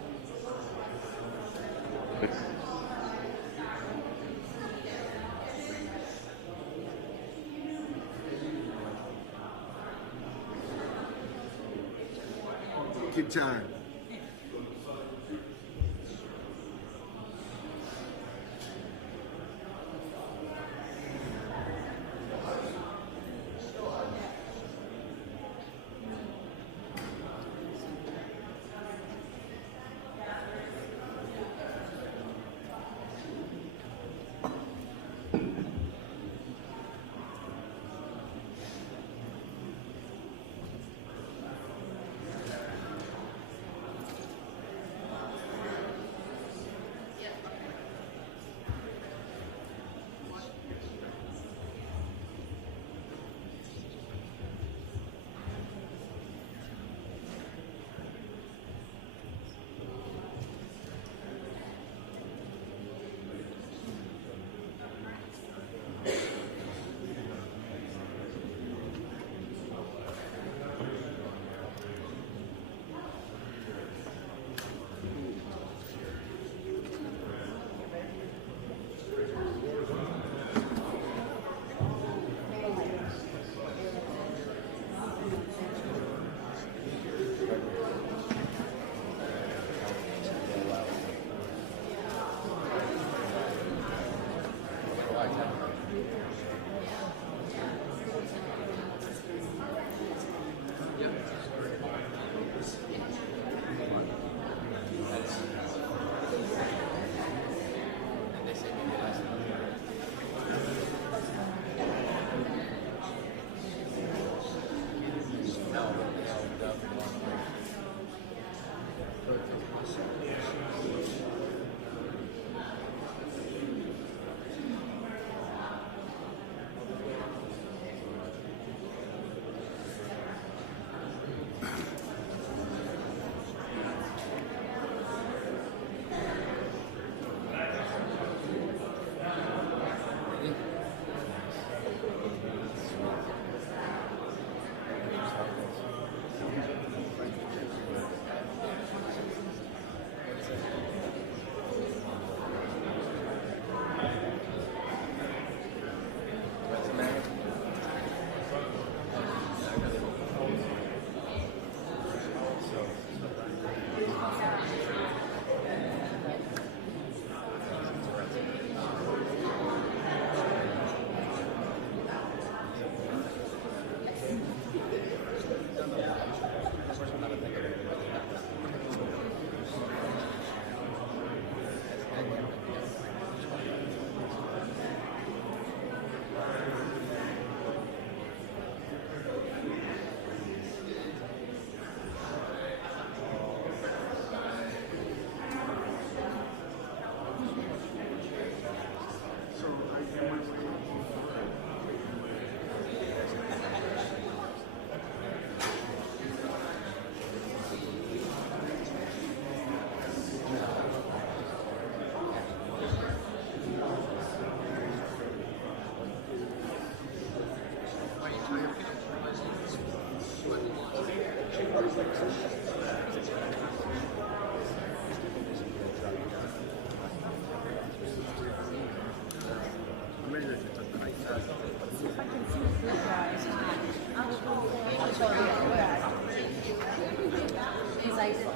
Good time.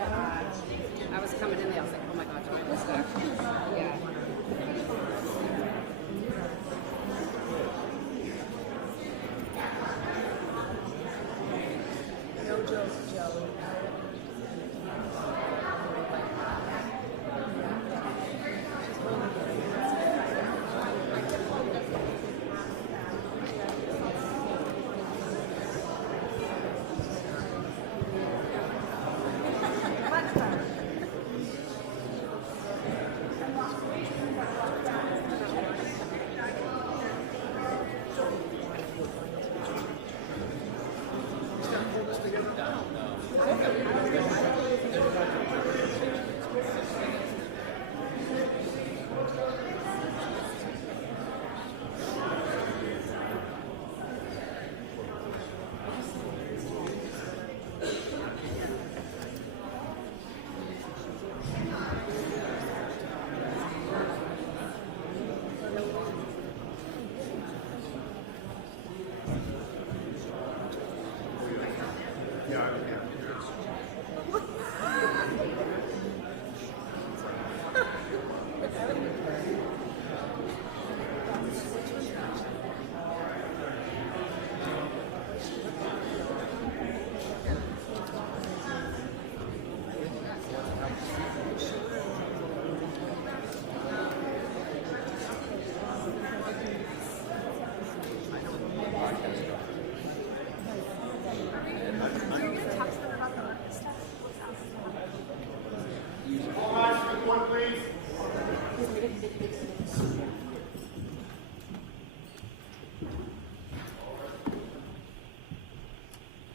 I was coming in there, I was like, oh my God, do I miss that? Yeah. No joke, Joe.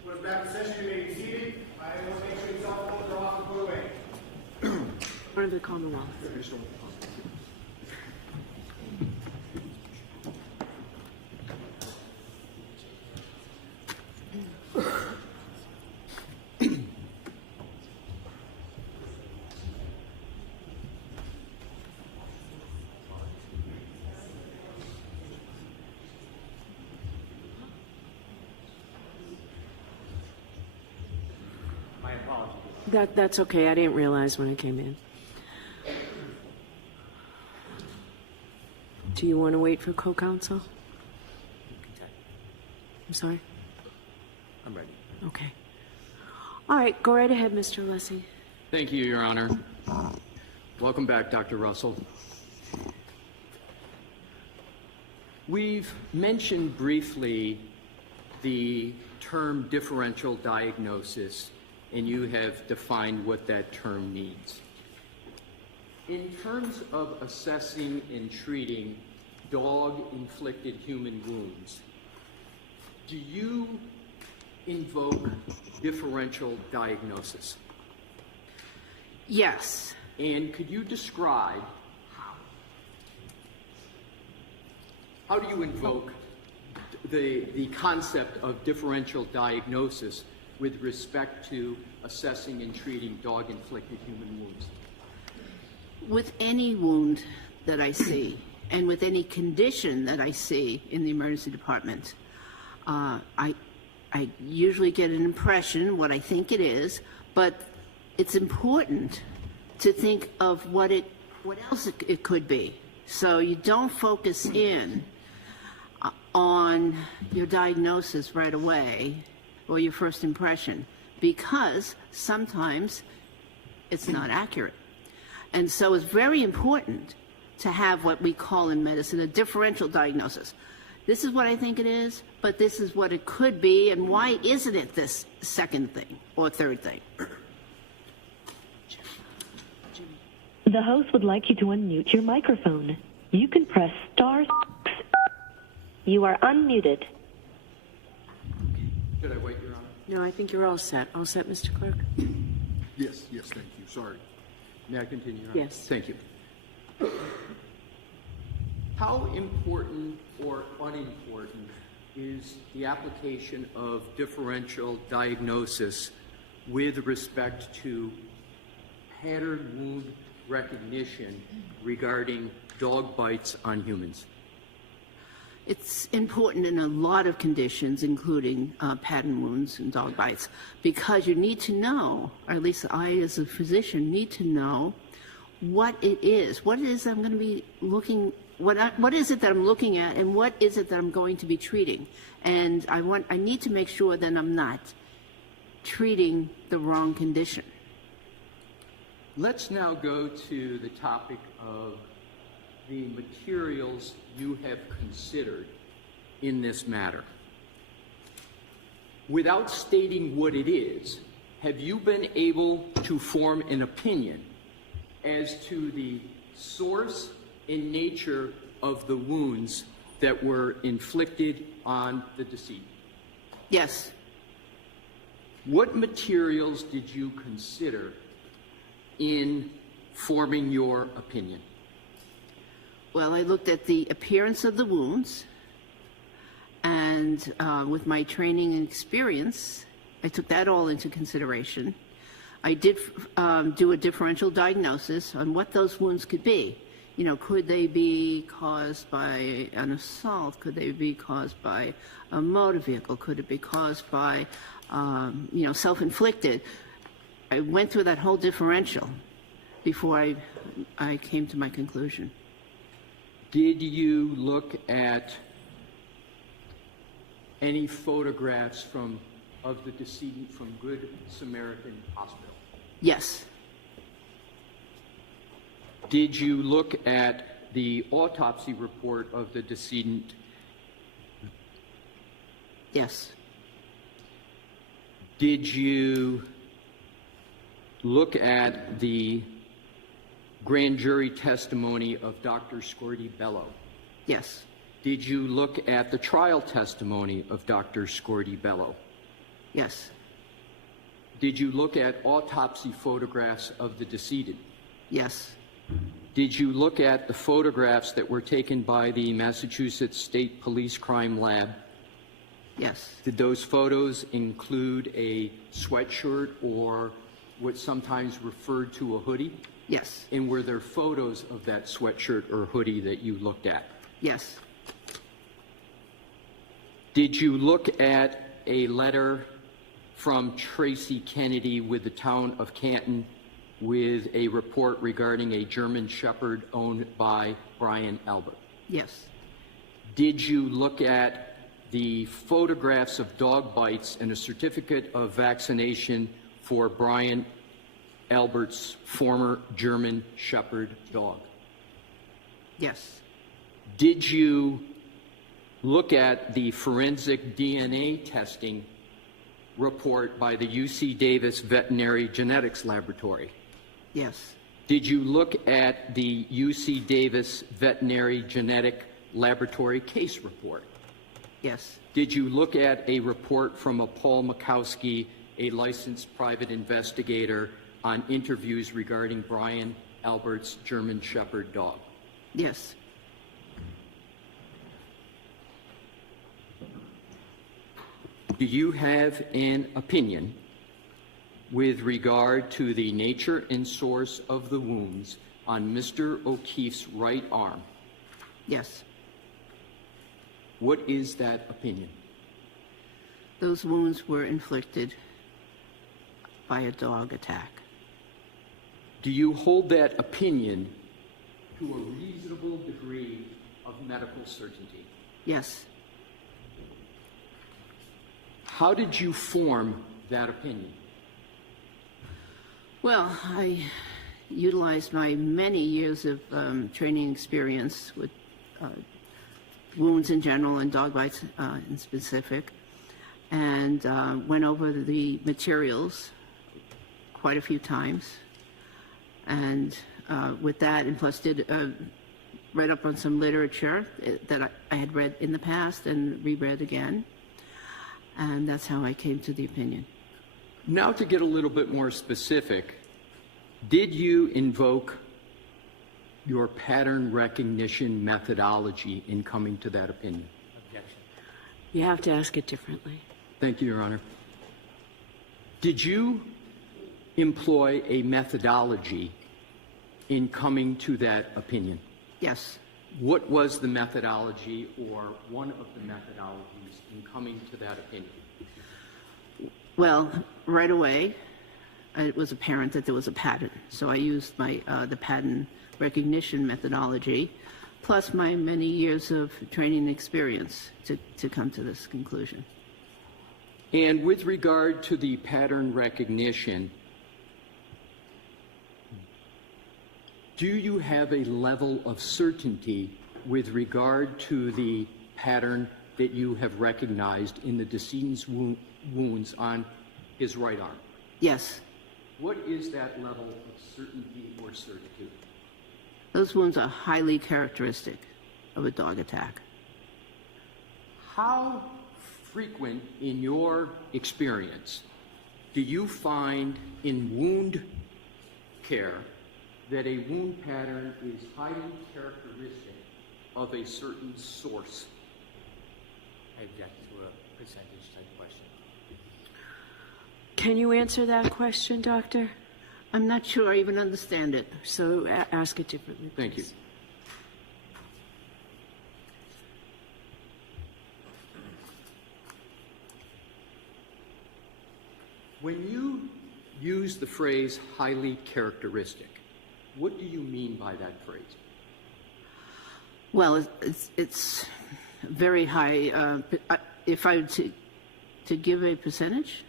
We're back to session. You may be seated. I want to make sure your cell phones are off and put away. Order of the Commonwealth. My apologies. That's okay. I didn't realize when I came in. Do you want to wait for co-counsel? Okay. I'm sorry? I'm ready. Okay. All right, go right ahead, Mr. Lessie. Thank you, Your Honor. Welcome back, Dr. Russell. We've mentioned briefly the term differential diagnosis, and you have defined what that term means. In terms of assessing and treating dog-inflicted human wounds, do you invoke differential diagnosis? Yes. And could you describe how do you invoke the concept of differential diagnosis with respect to assessing and treating dog-inflicted human wounds? With any wound that I see, and with any condition that I see in the emergency department, I usually get an impression, what I think it is, but it's important to think of what else it could be. So you don't focus in on your diagnosis right away or your first impression, because sometimes it's not accurate. And so it's very important to have what we call in medicine a differential diagnosis. This is what I think it is, but this is what it could be, and why isn't it this second thing or third thing? The host would like you to unmute your microphone. You can press *6. You are unmuted. Should I wait, Your Honor? No, I think you're all set. All set, Mr. Clerk? Yes, thank you. Sorry. May I continue, Your Honor? Yes. Thank you. How important or unimportant is the application of differential diagnosis with respect to pattern wound recognition regarding dog bites on humans? It's important in a lot of conditions, including pattern wounds and dog bites, because you need to know, or at least I as a physician need to know what it is. What it is I'm going to be looking, what is it that I'm looking at, and what is it that I'm going to be treating? And I need to make sure that I'm not treating the wrong condition. Let's now go to the topic of the materials you have considered in this matter. Without stating what it is, have you been able to form an opinion as to the source and nature of the wounds that were inflicted on the decedent? Yes. What materials did you consider in forming your opinion? Well, I looked at the appearance of the wounds, and with my training and experience, I took that all into consideration. I did do a differential diagnosis on what those wounds could be. You know, could they be caused by an assault? Could they be caused by a motor vehicle? Could it be caused by, self-inflicted? I went through that whole differential before I came to my conclusion. Did you look at any photographs of the decedent from Good Samaritan Hospital? Yes. Did you look at the autopsy report of the decedent? Yes. Did you look at the grand jury testimony of Dr. Scordi Bello? Yes. Did you look at the trial testimony of Dr. Scordi Bello? Yes. Did you look at autopsy photographs of the decedent? Yes. Did you look at the photographs that were taken by the Massachusetts State Police Crime Lab? Yes. Did those photos include a sweatshirt or what's sometimes referred to a hoodie? Yes. And were there photos of that sweatshirt or hoodie that you looked at? Yes. Did you look at a letter from Tracy Kennedy with the town of Canton with a report regarding a German Shepherd owned by Brian Albert? Yes. Did you look at the photographs of dog bites and a certificate of vaccination for Brian Albert's former German Shepherd dog? Yes. Did you look at the forensic DNA testing report by the UC Davis Veterinary Genetics Laboratory? Yes. Did you look at the UC Davis Veterinary Genetic Laboratory case report? Yes. Did you look at a report from a Paul Mikowski, a licensed private investigator, on interviews regarding Brian Albert's German Shepherd dog? Yes. Do you have an opinion with regard to the nature and source of the wounds on Mr. O'Keefe's right arm? Yes. What is that opinion? Those wounds were inflicted by a dog attack. Do you hold that opinion to a reasonable degree of medical certainty? Yes. How did you form that opinion? Well, I utilized my many years of training experience with wounds in general and dog bites in specific, and went over the materials quite a few times. And with that, and plus read up on some literature that I had read in the past and reread again. And that's how I came to the opinion. Now to get a little bit more specific, did you invoke your pattern recognition methodology in coming to that opinion? Objection. You have to ask it differently. Thank you, Your Honor. Did you employ a methodology in coming to that opinion? Yes. what was the methodology or one of the methodologies in coming to that opinion? Well, right away, it was apparent that there was a pattern. So I used my the pattern recognition methodology, plus my many years of training and experience to come to this conclusion. And with regard to the pattern recognition, do you have a level of certainty with regard to the pattern that you have recognized in the decedent's wounds on his right arm? Yes. What is that level of certainty or certitude? Those wounds are highly characteristic of a dog attack. How frequent in your experience do you find in wound care that a wound pattern is highly characteristic of a certain source? I object to a percentage type question. Can you answer that question, Doctor? I'm not sure I even understand it. So ask it differently, please. Thank you. When you use the phrase highly characteristic, what do you mean by that phrase? Well, it's very high. If I were to give a percentage,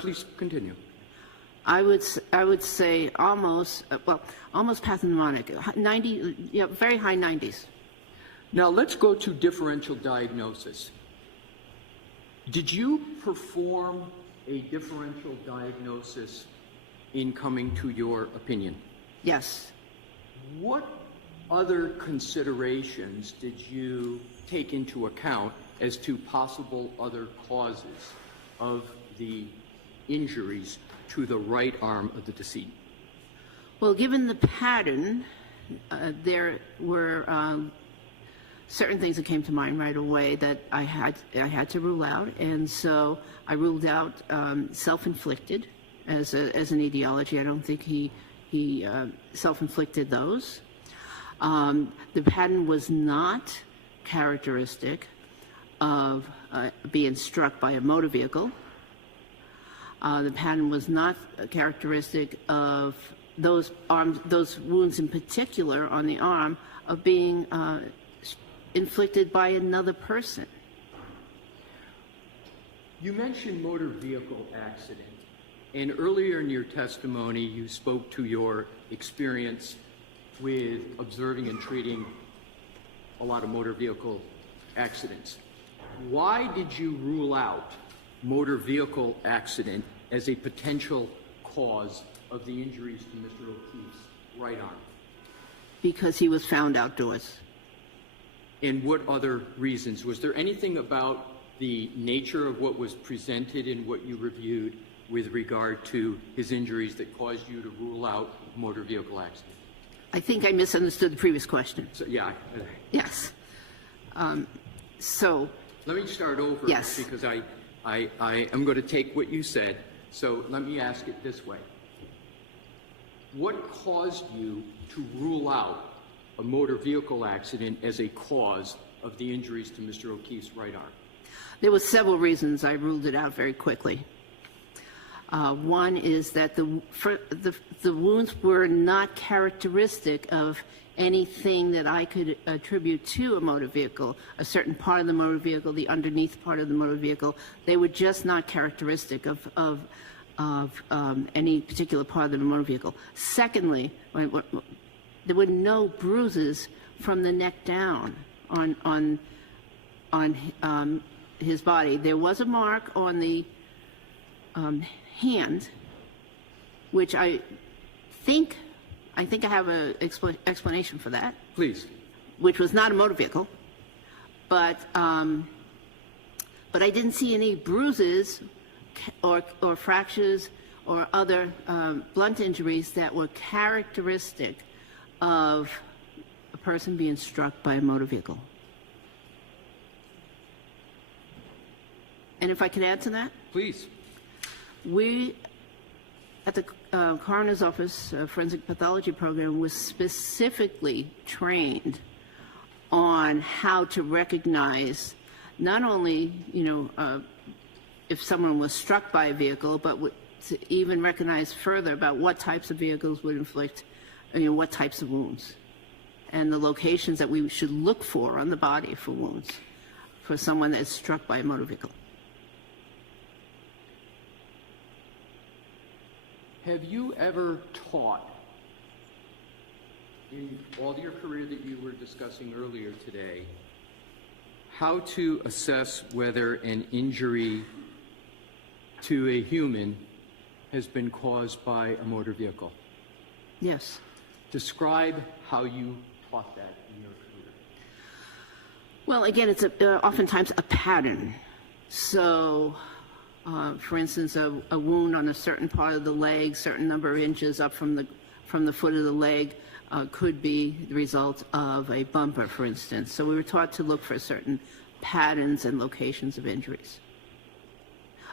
please continue. I would say almost almost pathognomonic, 90, very high 90s. Now let's go to differential diagnosis. Did you perform a differential diagnosis in coming to your opinion? Yes. What other considerations did you take into account as to possible other causes of the injuries to the right arm of the decedent? Well, given the pattern, there were certain things that came to mind right away that I had to rule out, and so I ruled out self-inflicted as an etiology. I don't think he self-inflicted those. The pattern was not characteristic of being struck by a motor vehicle. The pattern was not characteristic of those wounds in particular on the arm of being inflicted by another person. You mentioned motor vehicle accident, and earlier in your testimony you spoke to your experience with observing and treating a lot of motor vehicle accidents. Why did you rule out motor vehicle accident as a potential cause of the injuries to Mr. O'Keefe's right arm? Because he was found outdoors. And what other reasons? Was there anything about the nature of what was presented in what you reviewed with regard to his injuries that caused you to rule out motor vehicle accident? I think I misunderstood the previous question. So, yeah. Yes. So. Let me start over. Yes. Because I am going to take what you said. So let me ask it this way. What caused you to rule out a motor vehicle accident as a cause of the injuries to Mr. O'Keefe's right arm? There were several reasons I ruled it out very quickly. One is that the wounds were not characteristic of anything that I could attribute to a motor vehicle, a certain part of the motor vehicle, the underneath part of the motor vehicle. They were just not characteristic of any particular part of the motor vehicle. Secondly, there were no bruises from the neck down on his body. There was a mark on the hand, which I think I have an explanation for that. Please. Which was not a motor vehicle, but I didn't see any bruises or fractures or other blunt injuries that were characteristic of a person being struck by a motor vehicle. And if I could add to that? Please. We, at the coroner's office forensic pathology program, was specifically trained on how to recognize not only, if someone was struck by a vehicle, but to even recognize further about what types of vehicles would inflict, what types of wounds, and the locations that we should look for on the body for wounds for someone that's struck by a motor vehicle. Have you ever taught, in all your career that you were discussing earlier today, how to assess whether an injury to a human has been caused by a motor vehicle? Yes. Describe how you taught that in your career. Well, again, it's oftentimes a pattern. So, for instance, a wound on a certain part of the leg, certain number of inches up from the foot of the leg, could be the result of a bumper, for instance. So we were taught to look for certain patterns and locations of injuries.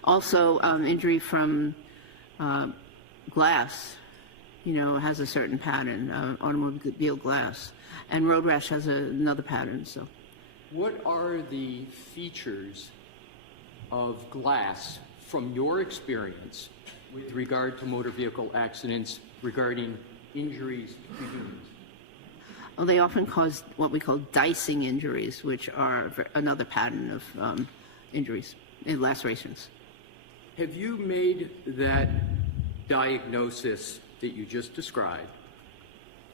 Also, injury from glass, has a certain pattern, automobile glass. And road rash has another pattern. So, what are the features of glass from your experience with regard to motor vehicle accidents regarding injuries to humans? Well, they often cause what we call dicing injuries, which are another pattern of injuries and lacerations. Have you made that diagnosis that you just described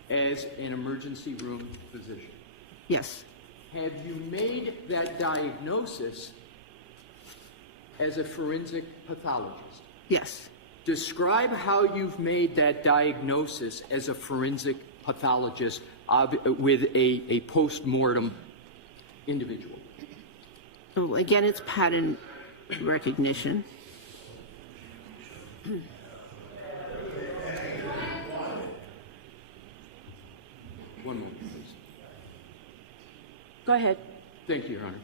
as an emergency room physician? Yes. Have you made that diagnosis as a forensic pathologist? Yes. Describe how you've made that diagnosis as a forensic pathologist with a post-mortem individual. Oh, again, it's pattern recognition. One moment, please. Go ahead. Thank you, Your Honor.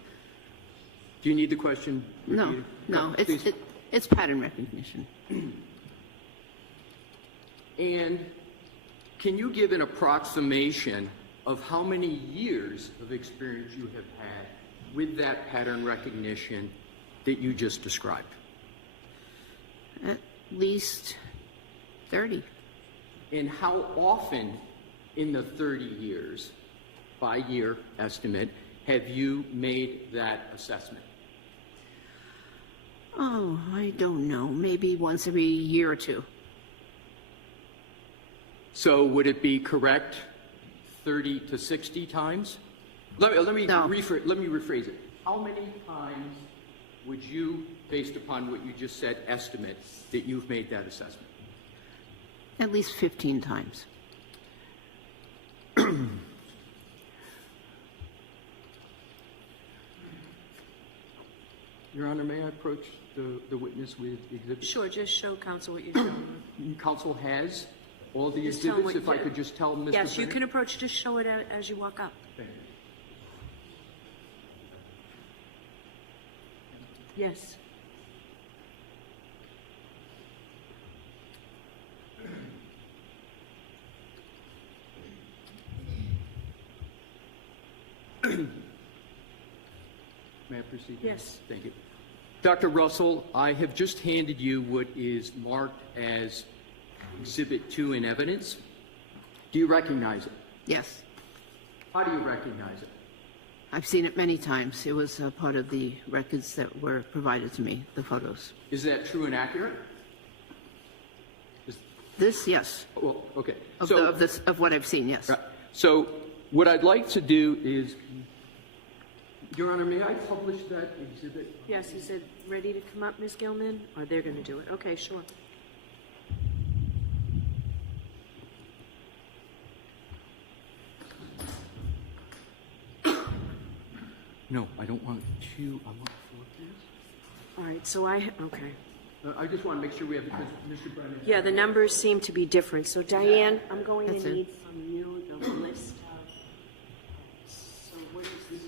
Do you need the question repeated? No, Please. it's pattern recognition. And can you give an approximation of how many years of experience you have had with that pattern recognition that you just described? At least 30. And how often in the 30 years, by year estimate, have you made that assessment? Oh, I don't know. Maybe once every year or two. So would it be correct 30 to 60 times? Let me rephrase it. How many times would you, based upon what you just said, estimate that you've made that assessment? At least 15 times. Your Honor, may I approach the witness with exhibits? Sure, just show counsel what you're doing. Counsel has all the Just tell him exhibits. what If I could just tell Mr. Yes, you Bennett? can approach, just show it as you walk up. Thank you. Yes. May I proceed? Yes. Thank you. Dr. Russell, I have just handed you what is marked as Exhibit 2 in evidence. Do you recognize it? Yes. How do you recognize it? I've seen it many times. It was part of the records that were provided to me, the photos. Is that true and accurate? This, yes. Well, okay. Of what I've seen, yes. Right. So what I'd like to do is, Your Honor, may I publish that exhibit? Yes, he said, ready to come up, Ms. Gilman? Or they're going to do it. Okay, sure. No, I don't want two. I want four, please. All right, so okay. I just want to make sure we have, because Mr. Brennan. Yeah, the numbers seem to be different. So, Diane, I'm going That's to it. need from you the list of... So what is this?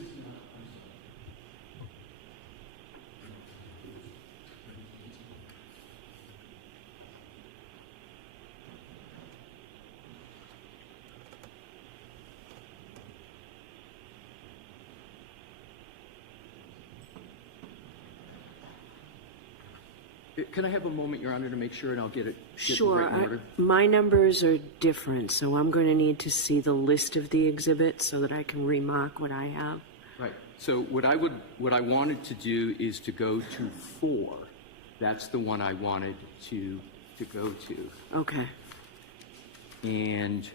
Can I have a moment, Your Honor, to make sure, and I'll get it Sure. right in order? My numbers are different, so I'm going to need to see the list of the exhibits so that I can remark what I have. Right. So what I wanted to do is to go to 4. That's the one I wanted to go to. Okay. And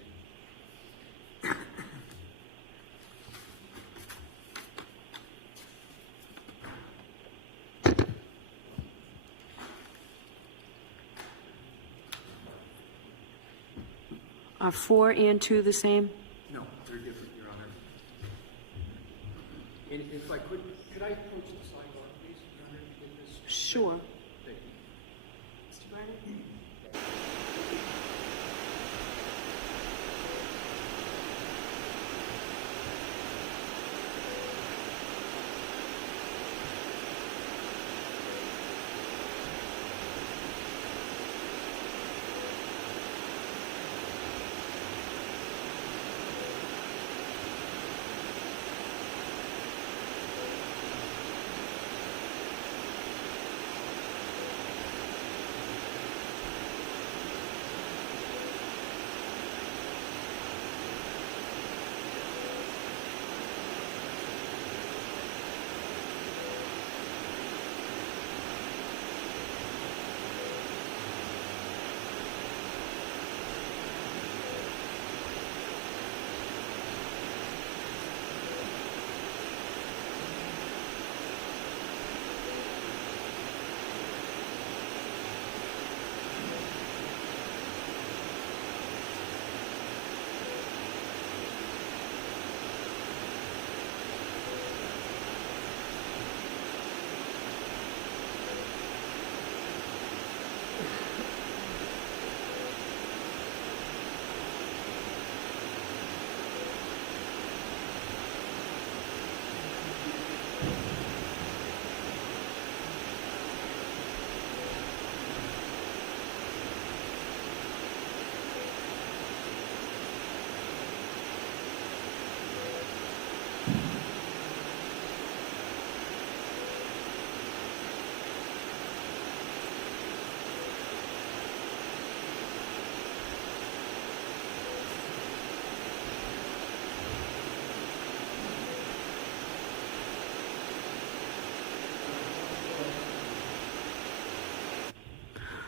Are 4 and 2 the same? no, they're different, Your Honor. And if I could I approach the sidebar, please, Your Honor, to get this? Sure. Thank you. Mr. Brennan?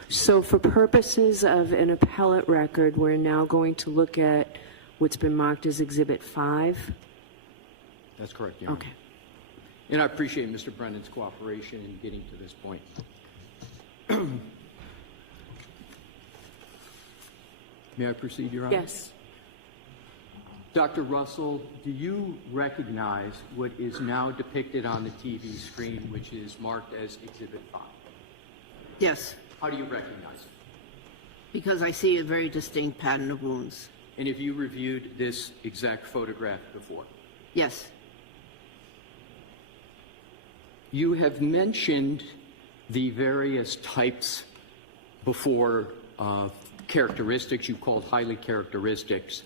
So for purposes of an appellate record, we're now going to look at what's been marked as Exhibit 5? That's correct, Your Honor. Okay. And I appreciate Mr. Brennan's cooperation in getting to this point. May I proceed, Your Honor? Yes. Dr. Russell, do you recognize what is now depicted on the TV screen, which is marked as Exhibit 5? Yes, How do you recognize it? because I see a very distinct pattern of wounds. And have you reviewed this exact photograph before? Yes, You have mentioned the various types before of characteristics you called highly characteristics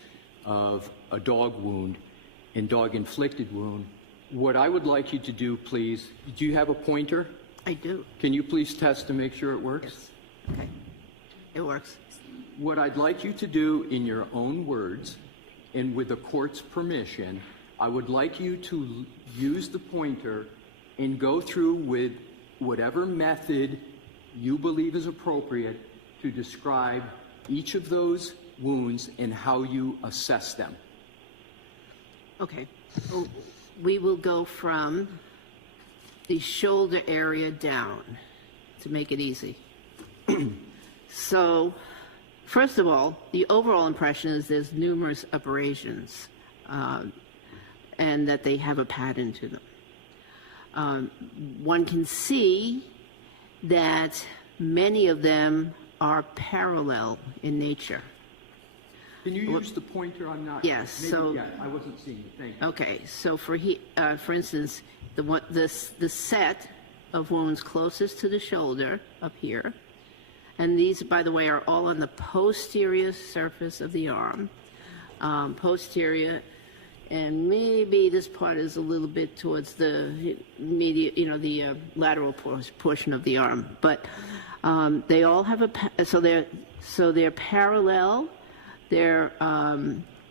of a dog wound and dog-inflicted wound. What I would like you to do, please, do you have a pointer? I do. Can you please test to make sure it works? Yes. Okay. It works. What I'd like you to do in your own words and with the court's permission, I would like you to use the pointer and go through with whatever method you believe is appropriate to describe each of those wounds and how you assess them. Okay. Well, we will go from the shoulder area down to make it easy. So, first of all, the overall impression is there's numerous abrasions and that they have a pattern to them. One can see that many of them are parallel in nature. Can you use the pointer? I'm not. Yes, Maybe, so- yeah, I wasn't seeing it. Thank you. Okay, so for instance, the set of wounds closest to the shoulder up here, and these, by the way, are all on the posterior surface of the arm, posterior, and maybe this part is a little bit towards the medial, the lateral portion of the arm. But they all have so they're parallel. They're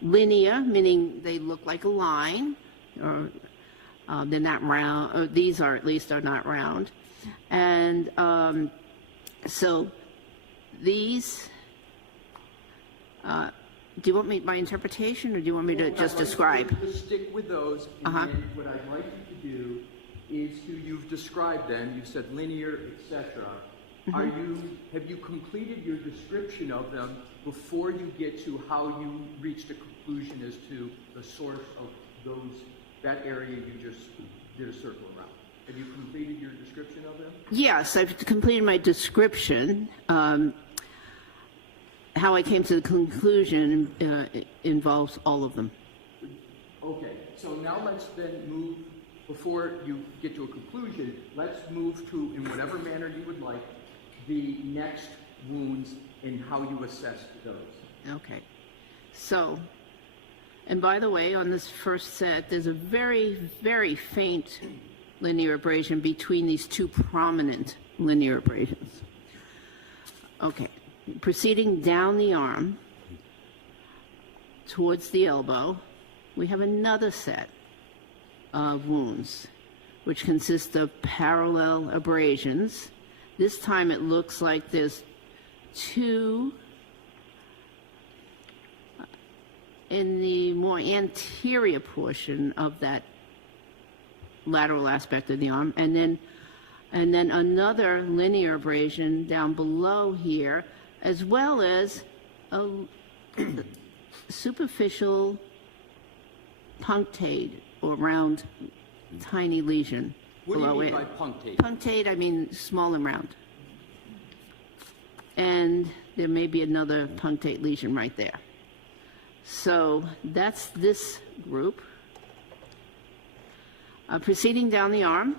linear, meaning they look like a line, or they're not round. Or these are at least are not round, and so these. Do you want my interpretation, or do you want me to just describe? To stick with those, and then what I'd like you to do is you've described them, you said linear, etc. Have you completed your description of them before you get to how you reached a conclusion as to the source of that area you just did a circle around? Have you completed your description of them? Yes, I've completed my description. How I came to the conclusion involves all of them. Okay, so now let's then move, before you get to a conclusion, let's move to, in whatever manner you would like, the next wounds and how you assessed those. Okay. So, and by the way, on this first set, there's a very, very faint linear abrasion between these two prominent linear abrasions. Okay. Proceeding down the arm towards the elbow, we have another set of wounds, which consist of parallel abrasions. This time it looks like there's two in the more anterior portion of that lateral aspect of the arm, and then another linear abrasion down below here, as well as a superficial punctate or round tiny lesion below it. What do you mean by punctate? Punctate, I mean small and round. And there may be another punctate lesion right there. So that's this group. Proceeding down the arm,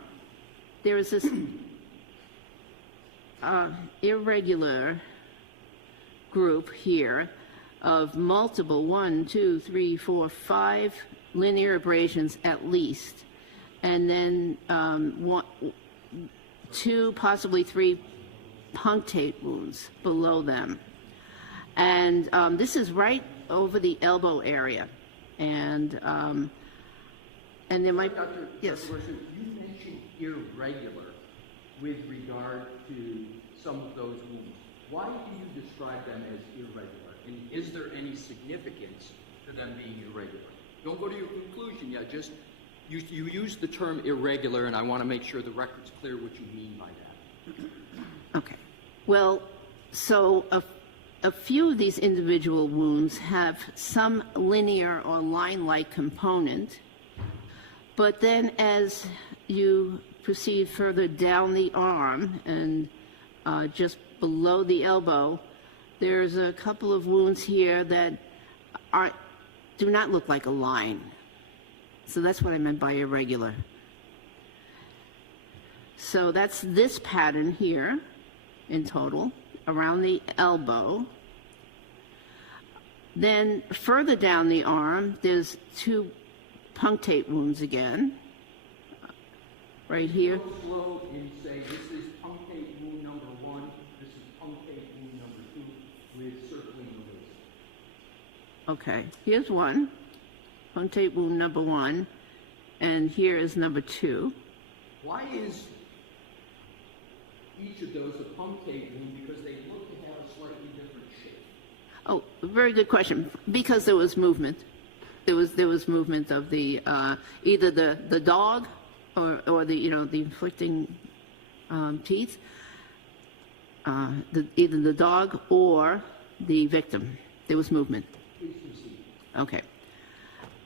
there is this irregular group here of multiple 1, 2, 3, 4, 5 linear abrasions at least, and then 2, possibly 3 punctate wounds below them. And this is right over the elbow area, and there might yes. You mentioned irregular with regard to some of those wounds. Why do you describe them as irregular? And is there any significance to them being irregular? Don't go to your conclusion yet. Just you use the term irregular, and I want to make sure the record's clear what you mean by that. Okay. Well, so a few of these individual wounds have some linear or line-like component, but then as you proceed further down the arm and just below the elbow, there's a couple of wounds here that do not look like a line. So that's what I meant by irregular. So that's this pattern here in total, around the elbow. Then further down the arm, there's 2 punctate wounds again, right here. Go slow and say this is punctate wound number 1, this is punctate wound number 2, with circling the list. Okay, here's one, punctate wound number 1, and here is number 2. Why is each of those a punctate wound? Because they look to have a slightly different shape. Oh, very good question. Because there was movement. There was movement of the either the dog or the the inflicting teeth. Either the dog or the victim. There was movement. Please proceed. Okay.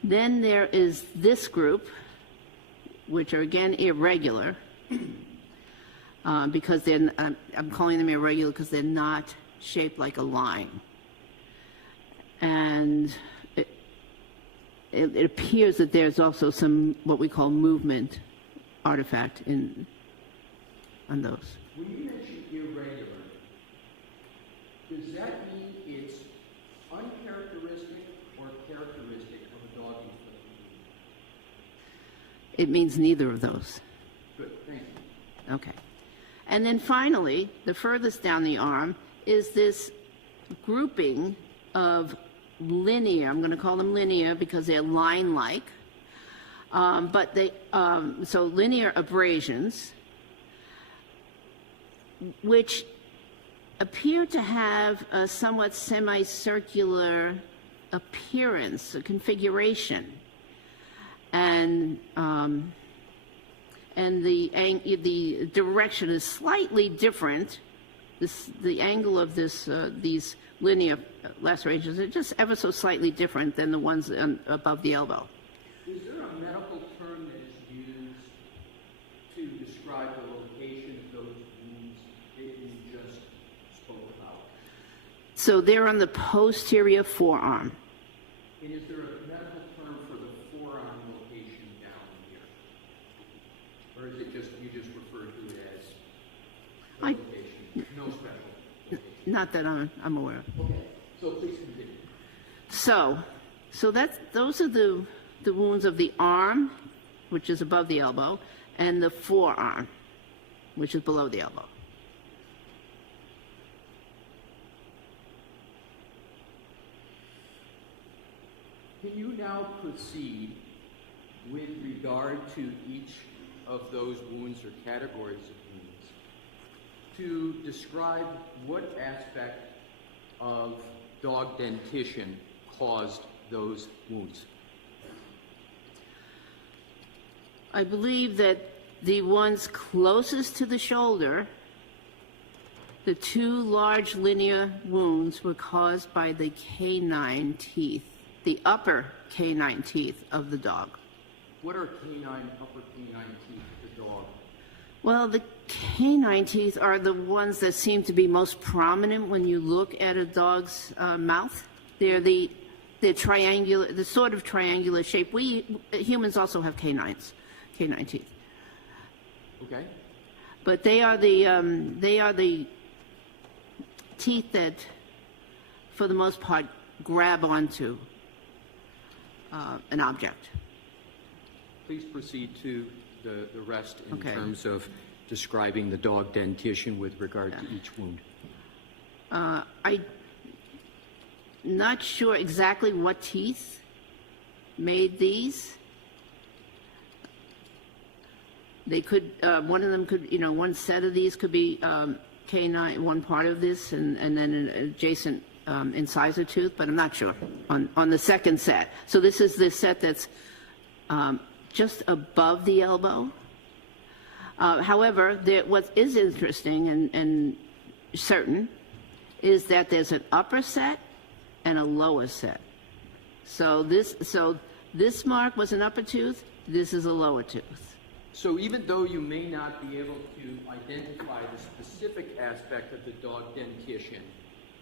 Then there is this group, which are again irregular, because they're, I'm calling them irregular because they're not shaped like a line. And it appears that there's also some what we call movement artifact on those. When you mention irregular, does that mean it's uncharacteristic or characteristic of a dog inflicting? It means neither of those. Good, thank you. Okay. And then finally, the furthest down the arm is this grouping of linear, I'm going to call them linear because they're line-like, but they, so linear abrasions, which appear to have a somewhat semicircular appearance, a configuration, and the direction is slightly different. The angle of these linear lacerations are just ever so slightly different than the ones above the elbow. Is there a medical term that is used to describe the location of those wounds that you just spoke about? So they're on the posterior forearm. And is there a medical term for the forearm location down here? Or is it just, you just refer to it as a location? No special location? Not that I'm aware of. Okay, so please continue. So those are the wounds of the arm, which is above the elbow, and the forearm, which is below the elbow. Can you now proceed with regard to each of those wounds or categories of wounds to describe what aspect of dog dentition caused those wounds? I believe that the ones closest to the shoulder, the two large linear wounds, were caused by the canine teeth, the upper canine teeth of the dog. What are upper canine teeth of the dog? Well, the canine teeth are the ones that seem to be most prominent when you look at a dog's mouth. They're the triangular, the sort of triangular shape. We humans also have canine teeth. Okay. But they are the teeth that, for the most part, grab onto an object. Please proceed to the rest in Okay. terms of describing the dog dentition with regard to each wound. I'm not sure exactly what teeth made these. They could, one of them could, one set of these could be canine, one part of this, and then an adjacent incisor tooth, but I'm not sure on the second set. So this is the set that's just above the elbow. However, what is interesting and certain is that there's an upper set and a lower set. So this mark was an upper tooth, this is a lower tooth. So even though you may not be able to identify the specific aspect of the dog dentition,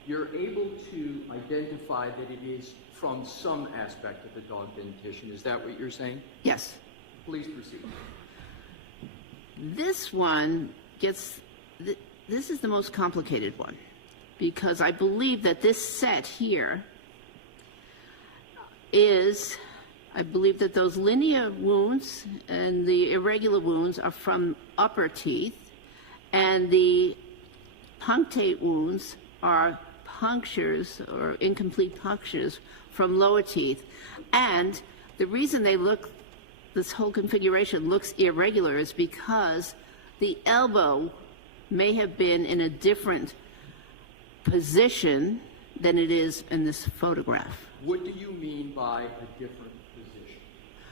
you're able to identify that it is from some aspect of the dog dentition. Is that what you're saying? Yes. Please proceed. This one this is the most complicated one, because I believe that this set here is, I believe that those linear wounds and the irregular wounds are from upper teeth, and the punctate wounds are punctures or incomplete punctures from lower teeth. And the reason this whole configuration looks irregular is because the elbow may have been in a different position than it is in this photograph. What do you mean by a different position?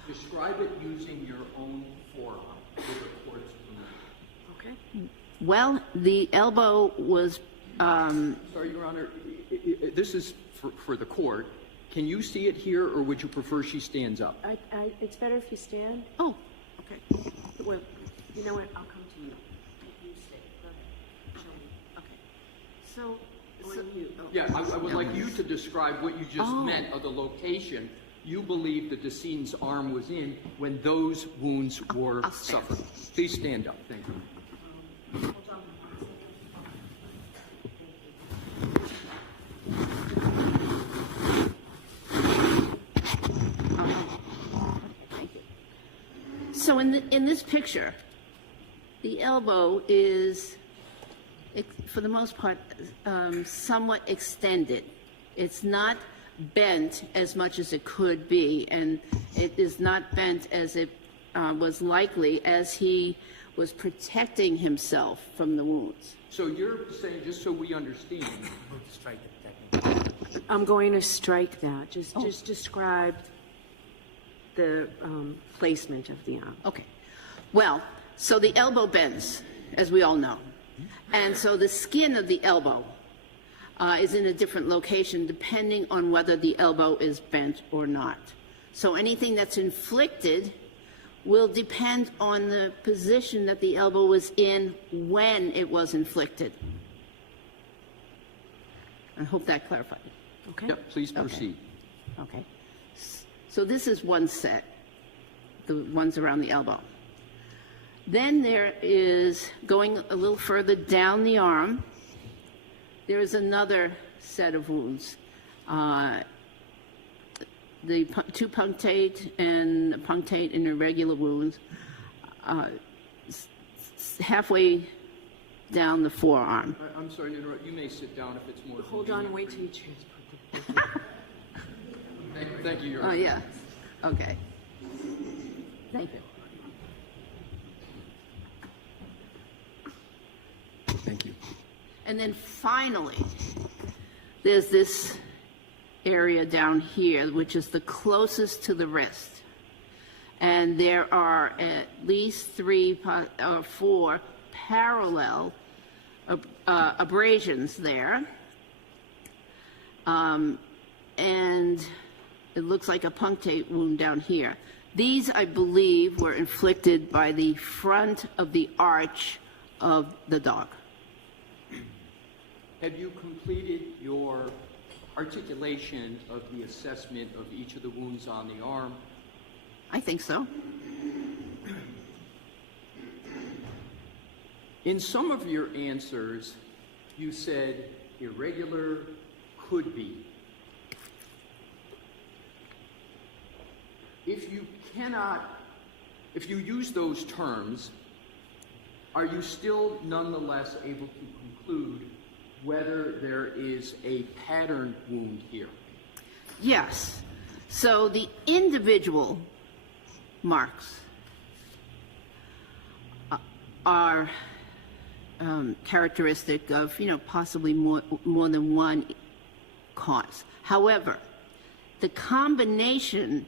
Describe it using your own forearm with the court's permission. Okay. Well, the elbow was... Sorry, Your Honor, this is for the court. Can you see it here, or would you prefer she stands up? It's better if you stand. Oh, okay. Well, you know what? I'll come to you. You stay. Go ahead. Show me. Okay. So Yeah, I would like you to describe what you just meant of the location you believe the decedent's arm was in when those wounds were suffered. Please stand up. Thank you. So in this picture, the elbow is, for the most part, somewhat extended. It's not bent as much as it could be, and it is not bent as it was likely as he was protecting himself from the wounds. So you're saying, just so we understand, Strike the technical. I'm going to strike that. Just describe the placement of the arm. Okay. Well, so the elbow bends, as we all know. And so the skin of the elbow is in a different location depending on whether the elbow is bent or not. So anything that's inflicted will depend on the position that the elbow was in when it was inflicted. I hope that clarified. Okay. Yep, please proceed. Okay. So this is one set, the ones around the elbow. Then there is, going a little further down the arm, there is another set of wounds. The two punctate and irregular wounds, halfway down the forearm. I'm sorry to interrupt. You may sit down if it's more Hold on and wait till you choose. Thank you, Your Oh, Honor. yeah. Okay. Thank you. Thank you. And then finally, there's this area down here, which is the closest to the wrist. And there are at least 3 or 4 parallel abrasions there. And it looks like a punctate wound down here. These, I believe, were inflicted by the front of the arch of the dog. Have you completed your articulation of the assessment of each of the wounds on the arm? I think so. In some of your answers, you said irregular, could be. If you use those terms, are you still nonetheless able to conclude whether there is a pattern wound here? Yes. So the individual marks are characteristic of, possibly more than one cause. However, the combination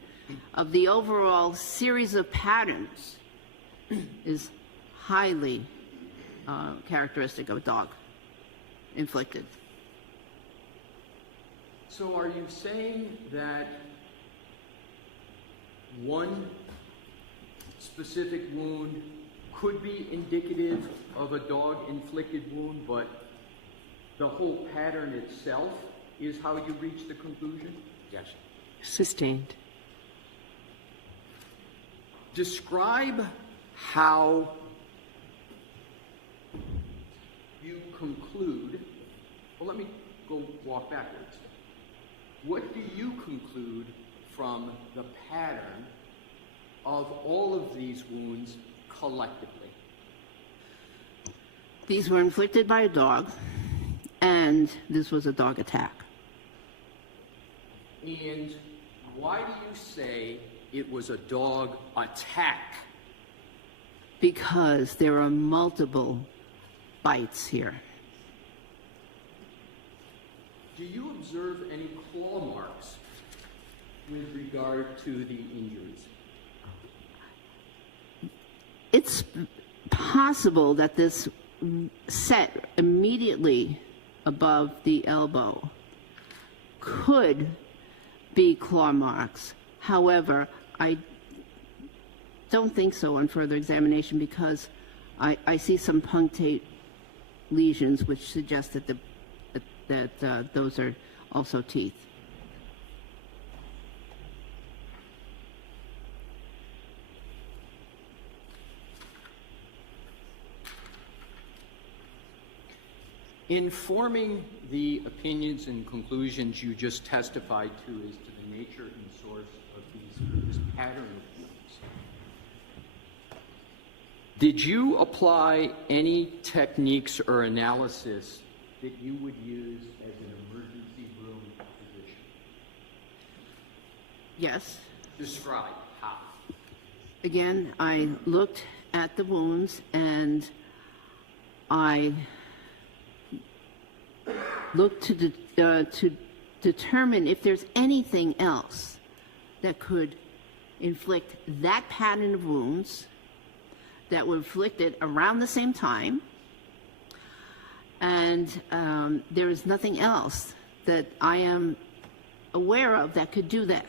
of the overall series of patterns is highly characteristic of a dog inflicted. So are you saying that one specific wound could be indicative of a dog-inflicted wound, but the whole pattern itself is how you reach the conclusion? Yes. Sustained. Describe how you conclude. Well, let me walk backwards. What do you conclude from the pattern of all of these wounds collectively? These were inflicted by a dog, and this was a dog attack. And why do you say it was a dog attack? Because there are multiple bites here. Do you observe any claw marks with regard to the injuries? It's possible that this set immediately above the elbow could be claw marks. However, I don't think so on further examination because I see some punctate lesions which suggest that those are also teeth. In forming the opinions and conclusions you just testified to as to the nature and source of this pattern of wounds, Did you apply any techniques or analysis that you would use as an emergency room physician? Yes. Describe how. Again, I looked at the wounds and I looked to determine if there's anything else that could inflict that pattern of wounds that were inflicted around the same time, and there is nothing else that I am aware of that could do that.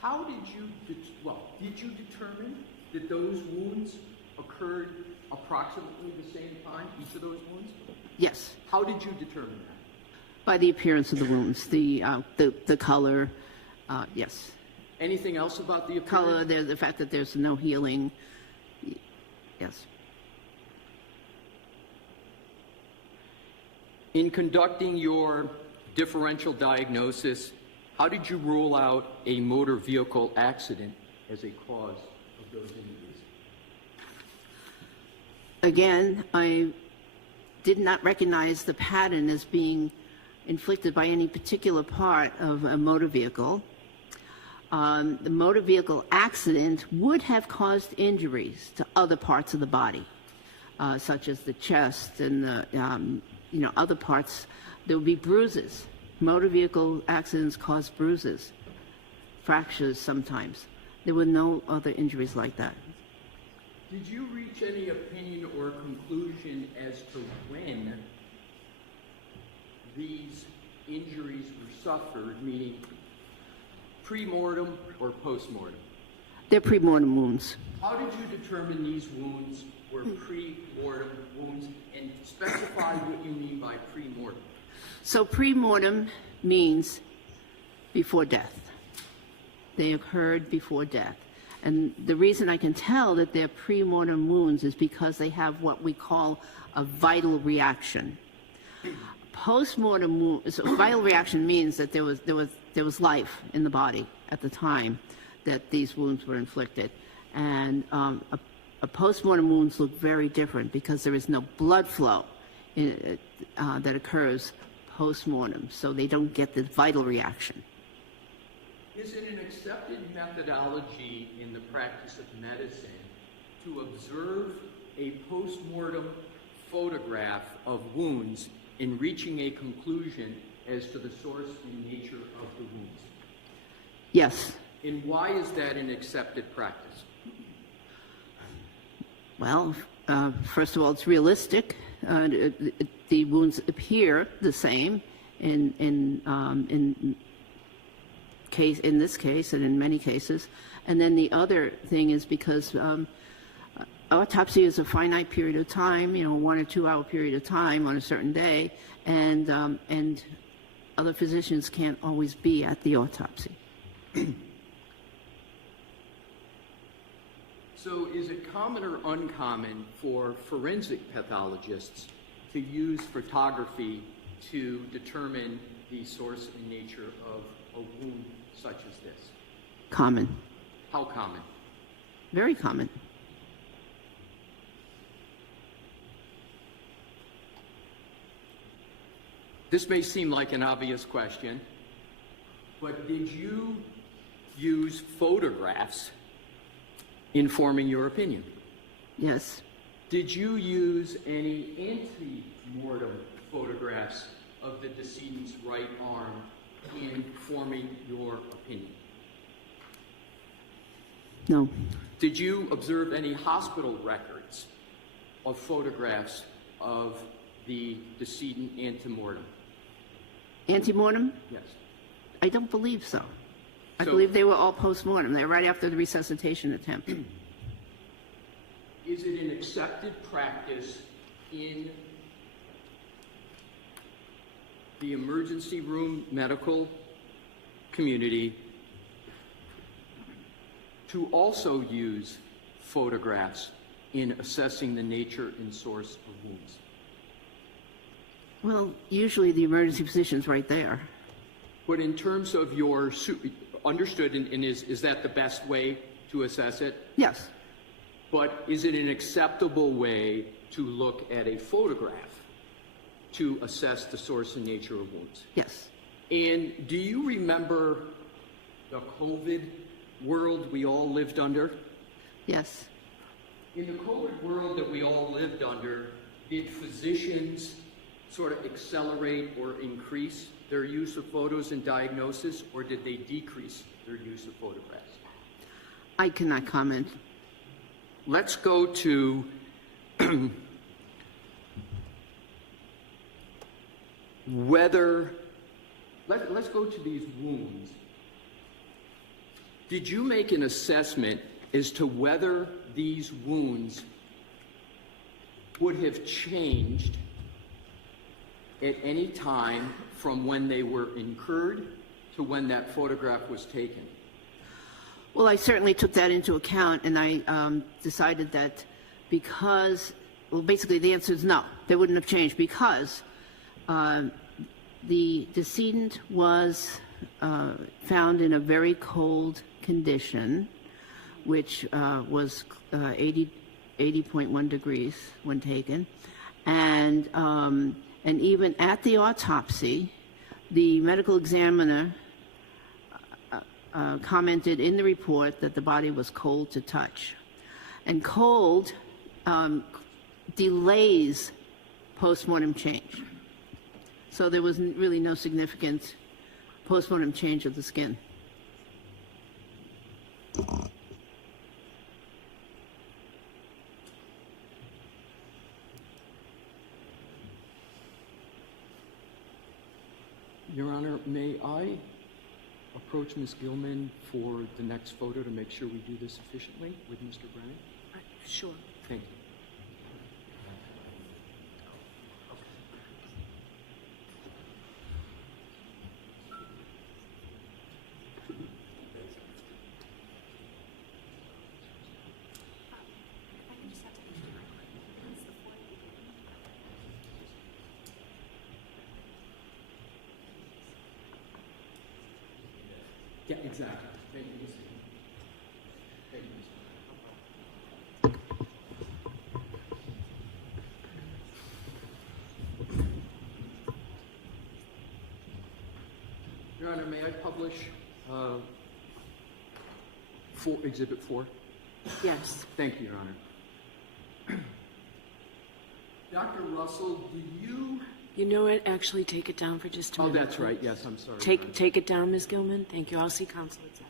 How did you, did you determine that those wounds occurred approximately the same time, each of those wounds? Yes. How did you determine that? By the appearance of the wounds, the color, yes. Anything else about the color, the fact that there's no healing, yes. In conducting your differential diagnosis, how did you rule out a motor vehicle accident as a cause of those injuries? Again, I did not recognize the pattern as being inflicted by any particular part of a motor vehicle. The motor vehicle accident would have caused injuries to other parts of the body, such as the chest and the, other parts. There would be bruises. Motor vehicle accidents cause bruises, fractures sometimes. There were no other injuries like that. Did you reach any opinion or conclusion as to when these injuries were suffered, meaning pre-mortem or post-mortem? They're pre-mortem wounds. How did you determine these wounds were pre-mortem wounds, and specify what you mean by pre-mortem? So pre-mortem means before death. They occurred before death. And the reason I can tell that they're pre-mortem wounds is because they have what we call a vital reaction. Post-mortem wounds, so vital reaction means that there was life in the body at the time that these wounds were inflicted. And a post-mortem wounds look very different because there is no blood flow that occurs post-mortem, so they don't get the vital reaction. Is it an accepted methodology in the practice of medicine to observe a post-mortem photograph of wounds in reaching a conclusion as to the source and nature of the wounds? Yes. And why is that an accepted practice? Well, first of all, it's realistic. The wounds appear the same in this case and in many cases. And then the other thing is because autopsy is a finite period of time, 1 or 2 hour period of time on a certain day, and other physicians can't always be at the autopsy. So is it common or uncommon for forensic pathologists to use photography to determine the source and nature of a wound such as this? Common. How common? Very common. This may seem like an obvious question, but did you use photographs in forming your opinion? Yes. Did you use any ante-mortem photographs of the decedent's right arm in forming your opinion? No. Did you observe any hospital records of photographs of the decedent ante-mortem? Ante-mortem? Yes. I don't believe so. I believe they were all post-mortem. They're right after the resuscitation attempt. Is it an accepted practice in the emergency room medical community to also use photographs in assessing the nature and source of wounds? Well, usually the emergency physician's right there. But in terms of your understood, and is that the best way to assess it? Yes. But is it an acceptable way to look at a photograph to assess the source and nature of wounds? Yes. And do you remember the COVID world we all lived under? Yes. In the COVID world that we all lived under, did physicians sort of accelerate or increase their use of photos in diagnosis, or did they decrease their use of photographs? I cannot comment. Let's go to let's go to these wounds. Did you make an assessment as to whether these wounds would have changed at any time from when they were incurred to when that photograph was taken? Well, I certainly took that into account, and I decided that because, well, basically the answer is no, they wouldn't have changed because the decedent was found in a very cold condition, which was 80.1 degrees when taken, and even at the autopsy, the medical examiner commented in the report that the body was cold to touch. And cold delays postmortem change. So there was really no significant postmortem change of the skin. Your Honor, may I approach Ms. Gilman for the next photo to make sure we do this efficiently with Mr. Brennan? Sure. Thank you. Yeah, exactly. Thank you, Mr. Thank you, Mr. Your Honor, may I publish Exhibit 4? Yes. Thank you, Your Honor. Dr. Russell, do you... You know what? Actually, take it down for just a minute. Oh, that's right. Yes, I'm sorry. Take it down, Ms. Gilman. Thank you. I'll see counsel at that.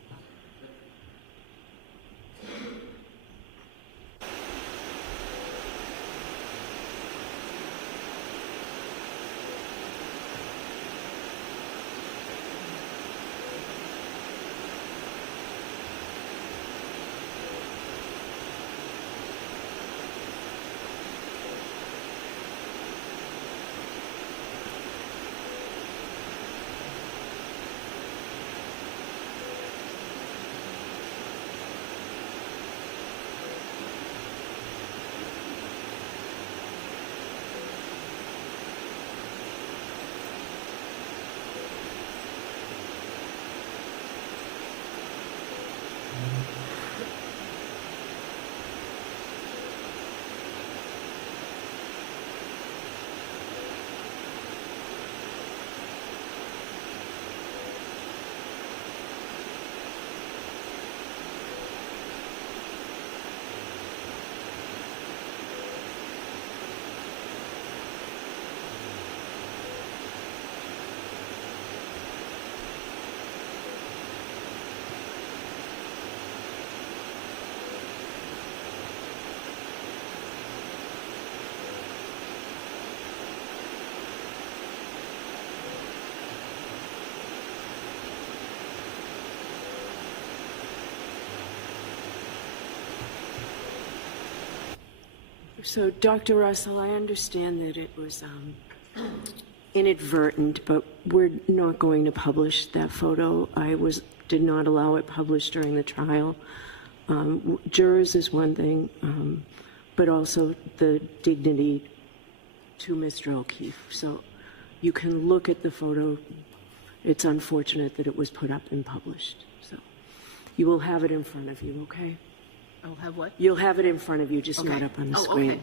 So, Dr. Russell, I understand that it was inadvertent, but we're not going to publish that photo. Did not allow it published during the trial. Jurors is one thing, but also the dignity to Mr. O'Keefe. So you can look at the photo. It's unfortunate that it was put up and published. So you will have it in front of you, okay? I'll have what? You'll have it in front of you, just Okay. not up on the Oh, screen. okay.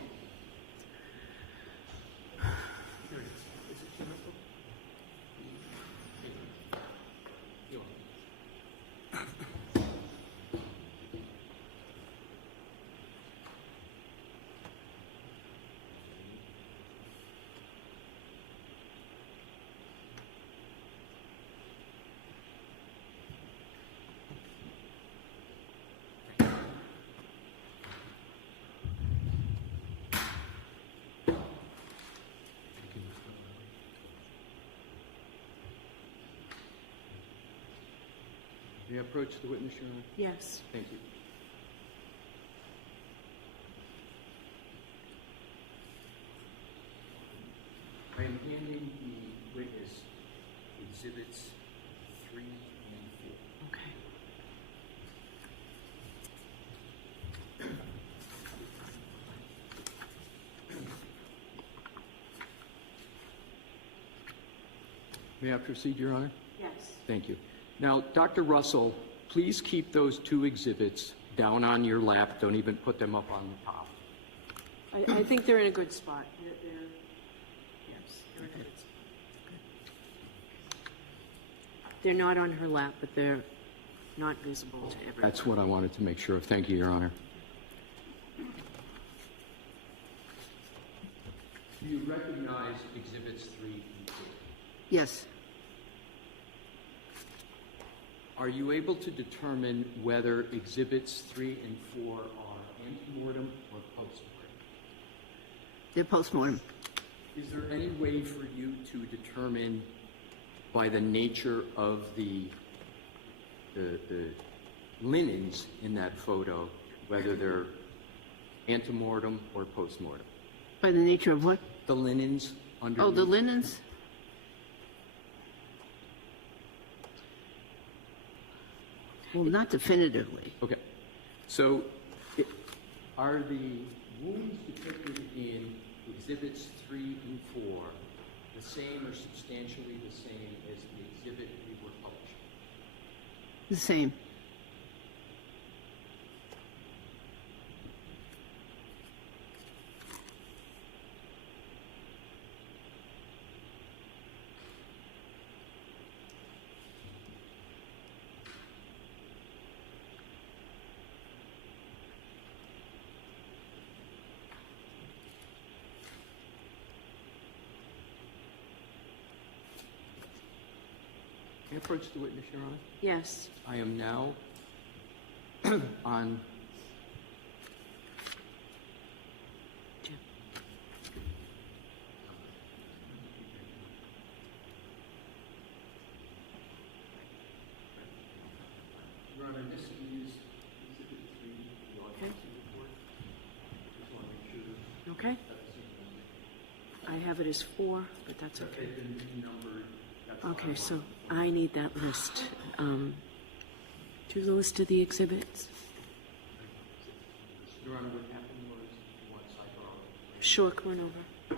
May I approach the witness, Your Honor? Yes. Thank you. I am handing the witness exhibits 3 and 4. Okay. May I proceed, Your Honor? Yes. Thank you. Now, Dr. Russell, please keep those 2 exhibits down on your lap. Don't even put them up on the top. I think they're in a good spot. Yes, they're in a good spot. They're not on her lap, but they're not visible to everyone. That's what I wanted to make sure of. Thank you, Your Honor. Do you recognize exhibits 3 and 4? Yes. Are you able to determine whether exhibits 3 and 4 are antemortem or postmortem? They're postmortem. Is there any way for you to determine by the nature of the linens in that photo whether they're antemortem or postmortem? By the nature of what? The linens underneath. Oh, the linens? Well, not definitively. Okay. So, are the wounds depicted in exhibits 3 and 4 the same or substantially the same as the exhibit we were publishing? The same. May I approach the witness, Your Honor? Yes. I am now on Jim. Your Honor, this is exhibit 3, the autopsy report. Just want to make sure Okay. that's the same. I have it as 4, but that's okay. They've been numbered. That's Okay, so I need that list. Do the list of the exhibits? Your Honor, what happened was once I brought Sure, come on over.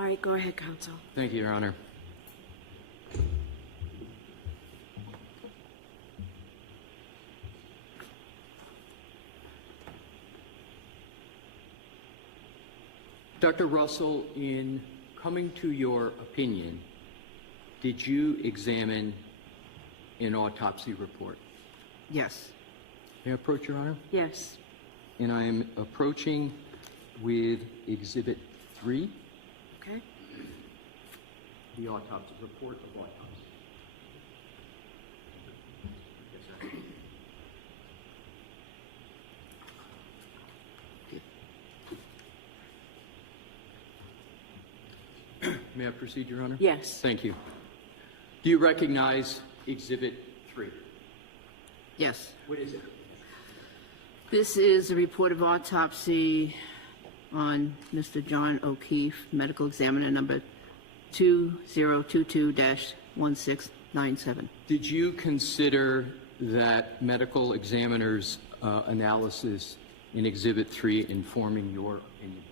All right, go ahead, counsel. Thank you, Your Honor. Dr. Russell, in coming to your opinion, did you examine an autopsy report? Yes. May I approach, Your Honor? Yes. And I am approaching with Exhibit 3, Okay. the autopsy report of autopsy. Yes, sir. May I proceed, Your Honor? Yes. Thank you. Do you recognize Exhibit 3? Yes. What is it? This is a report of autopsy on Mr. John O'Keefe, medical examiner number 2022-1697. Did you consider that medical examiner's analysis in Exhibit 3 informing your opinion?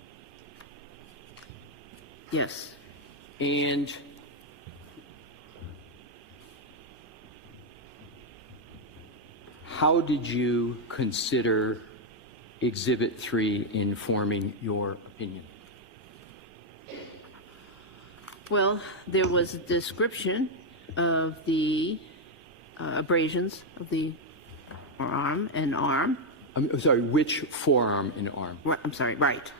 Yes. And how did you consider Exhibit 3 informing your opinion? Well, there was a description of the abrasions of the forearm and arm. I'm sorry, which forearm and arm? I'm sorry, right.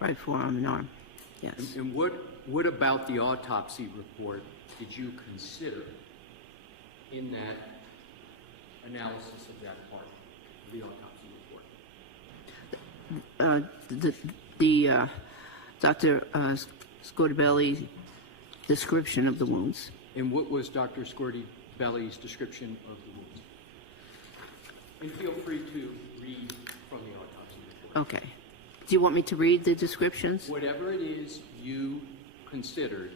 Right forearm and arm, yes. And what about the autopsy report did you consider in that analysis of that part of the autopsy report? Dr. Scortabelli's description of the wounds. And what was Dr. Scortabelli's description of the wounds? And feel free to read from the autopsy report. Okay. Do you want me to read the descriptions? Whatever it is you considered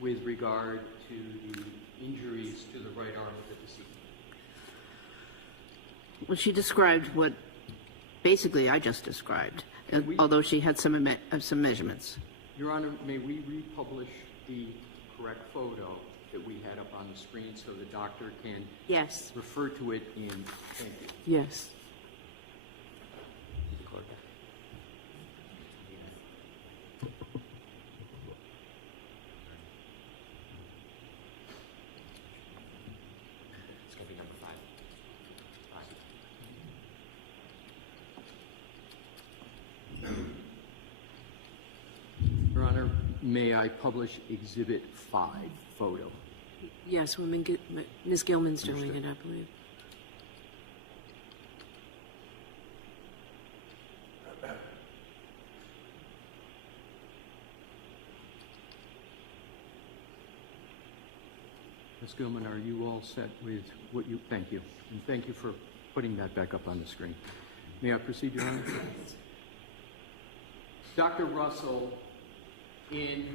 with regard to the injuries to the right arm of the deceased. Well, she described what basically I just described, although she had some measurements. Your Honor, may we republish the correct photo that we had up on the screen so the doctor can Yes. refer to it in, thank you. Yes. It's going to be number 5. Your Honor, may I publish Exhibit 5 photo? Yes, Ms. Gilman's doing it, I believe. Ms. Gilman, are you all set with what you, thank you. And thank you for putting that back up on the screen. May I proceed, Your Honor? Dr. Russell, in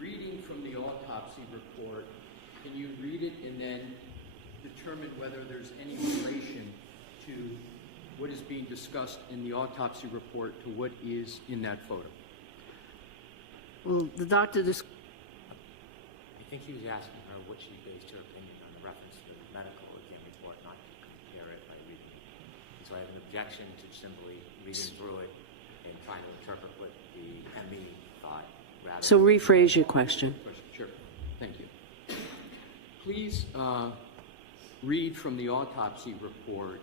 reading from the autopsy report, can you read it and then determine whether there's any relation to what is being discussed in the autopsy report to what is in that photo? Well, the doctor I think he was asking her what she based her opinion on the reference to the medical exam report, not to compare it by reading it. And so I have an objection to simply reading through it and trying to interpret what the ME thought. So rephrase your question. Sure. Thank you. Please read from the autopsy report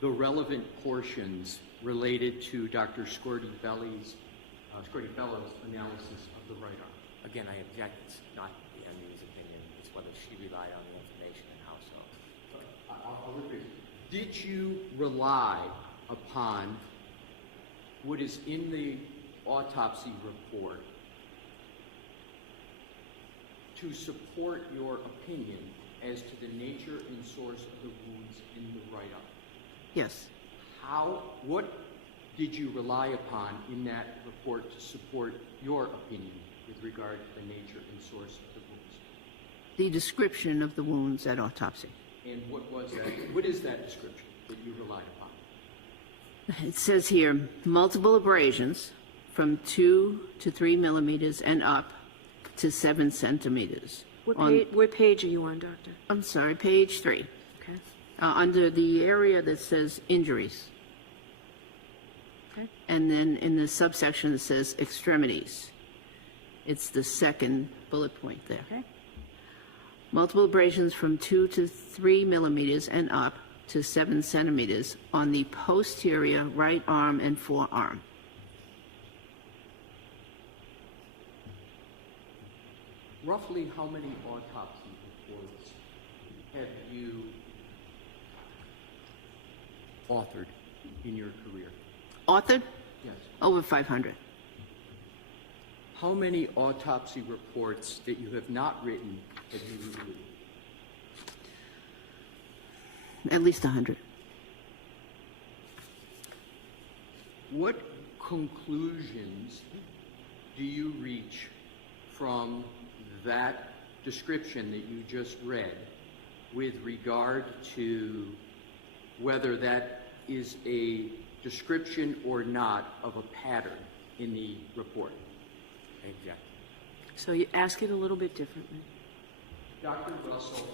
the relevant portions related to Dr. Scortabelli's analysis of the right arm. Again, I object. It's not the ME's opinion. It's whether she relied on the information and how so. I'll repeat. Did you rely upon what is in the autopsy report to support your opinion as to the nature and source of the wounds in the right arm? Yes. What did you rely upon in that report to support your opinion with regard to the nature and source of the wounds? The description of the wounds at autopsy. And what was that? What is that description that you relied upon? It says here, multiple abrasions from 2 to 3 millimeters and up to 7 centimeters. What page are you on, Doctor? I'm sorry, page 3. Okay. Under the area that says injuries. Okay. And then in the subsection that says extremities. It's the second bullet point there. Okay. Multiple abrasions from 2 to 3 millimeters and up to 7 centimeters on the posterior right arm and forearm. Roughly how many autopsy reports have you authored in your career? Authored? Yes. Over 500. How many autopsy reports that you have not written have you reviewed? At least 100. What conclusions do you reach from that description that you just read with regard to whether that is a description or not of a pattern in the report? Exactly. So you ask it a little bit differently. Dr. Russell,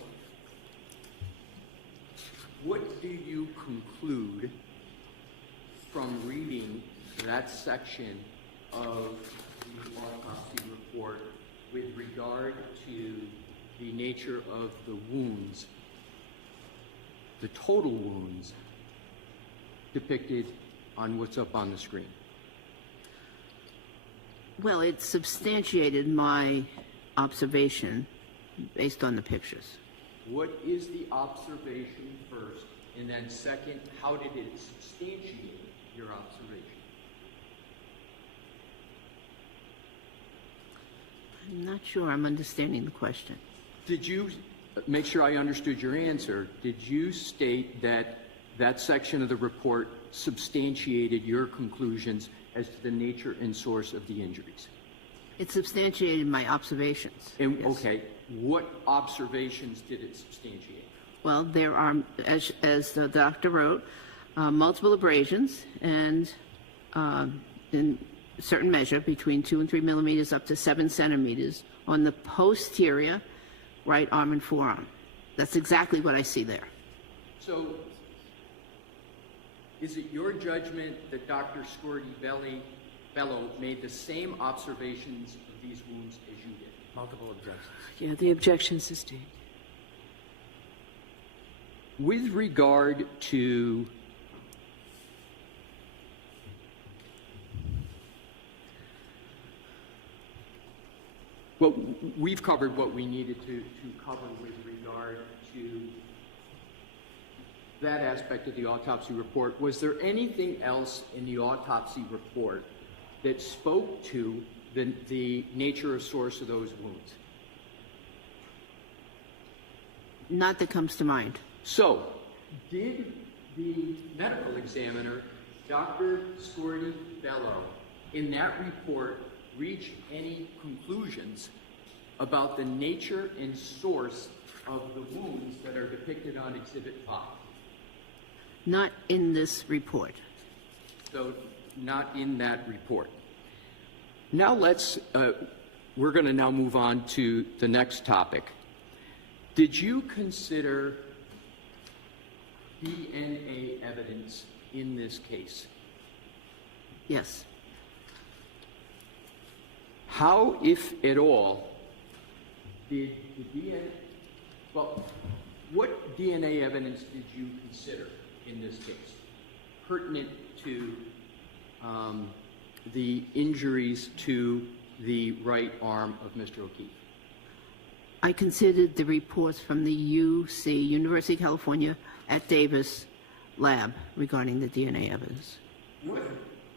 what do you conclude from reading that section of the autopsy report with regard to the nature of the wounds, the total wounds depicted on what's up on the screen? Well, it substantiated my observation based on the pictures. What is the observation first, and then second, how did it substantiate your observation? I'm not sure I'm understanding the question. Did you, make sure I understood your answer, did you state that that section of the report substantiated your conclusions as to the nature and source of the injuries? It substantiated my observations. And, yes. okay, what observations did it substantiate? Well, there are, as the doctor wrote, multiple abrasions and in certain measure between 2 and 3 millimeters up to 7 centimeters on the posterior right arm and forearm. That's exactly what I see there. So, is it your judgment that Dr. Scordi-Bello made the same observations of these wounds as you did? Multiple objections. Yeah, the objection sustained. With regard to well, we've covered what we needed to cover with regard to that aspect of the autopsy report. Was there anything else in the autopsy report that spoke to the nature or source of those wounds? Not that comes to mind. So, did the medical examiner, Dr. Scordi-Bello, in that report reach any conclusions about the nature and source of the wounds that are depicted on Exhibit 5? Not in this report. So, not in that report. Now we're going to now move on to the next topic. Did you consider DNA evidence in this case? Yes. How, if at all, did the DNA, well, what DNA evidence did you consider in this case pertinent to the injuries to the right arm of Mr. O'Keefe? I considered the reports from the UC, University of California, at Davis lab regarding the DNA evidence. What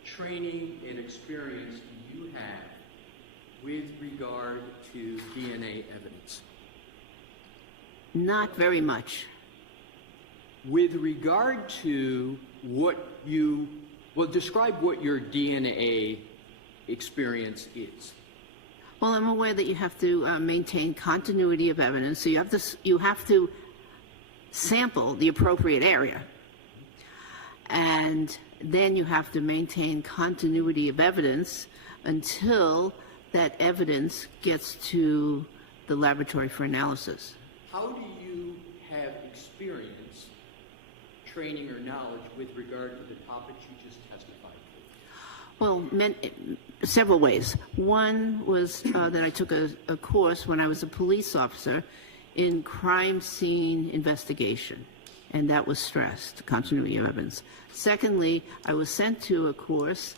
training and experience do you have with regard to DNA evidence? Not very much. With regard to describe what your DNA experience is. Well, I'm aware that you have to maintain continuity of evidence, so you have to sample the appropriate area. And then you have to maintain continuity of evidence until that evidence gets to the laboratory for analysis. How do you have experience, training, or knowledge with regard to the topics you just testified to? Well, several ways. One was that I took a course when I was a police officer in crime scene investigation, and that was stressed, continuity of evidence. Secondly, I was sent to a course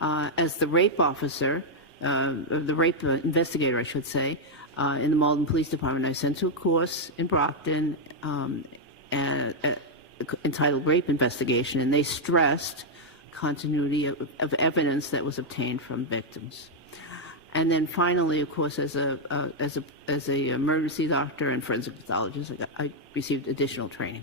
as the rape officer, the rape investigator, I should say, in the Malden Police Department. I was sent to a course in Brockton entitled Rape Investigation, and they stressed continuity of evidence that was obtained from victims. And then finally, of course, as a emergency doctor and forensic pathologist, I received additional training.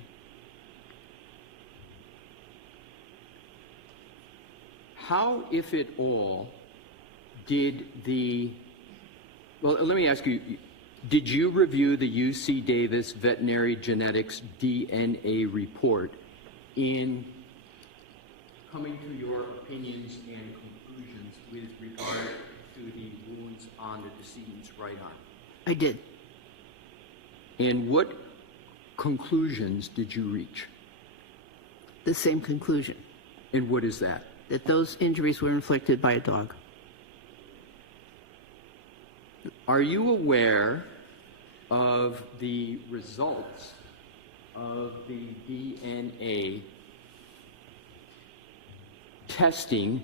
How, if at all, did well, let me ask you, did you review the UC Davis veterinary genetics DNA report in coming to your opinions and conclusions with regard to the wounds on the decedent's right arm? I did. And what conclusions did you reach? The same conclusion. And what is that? That those injuries were inflicted by a dog. Are you aware of the results of the DNA testing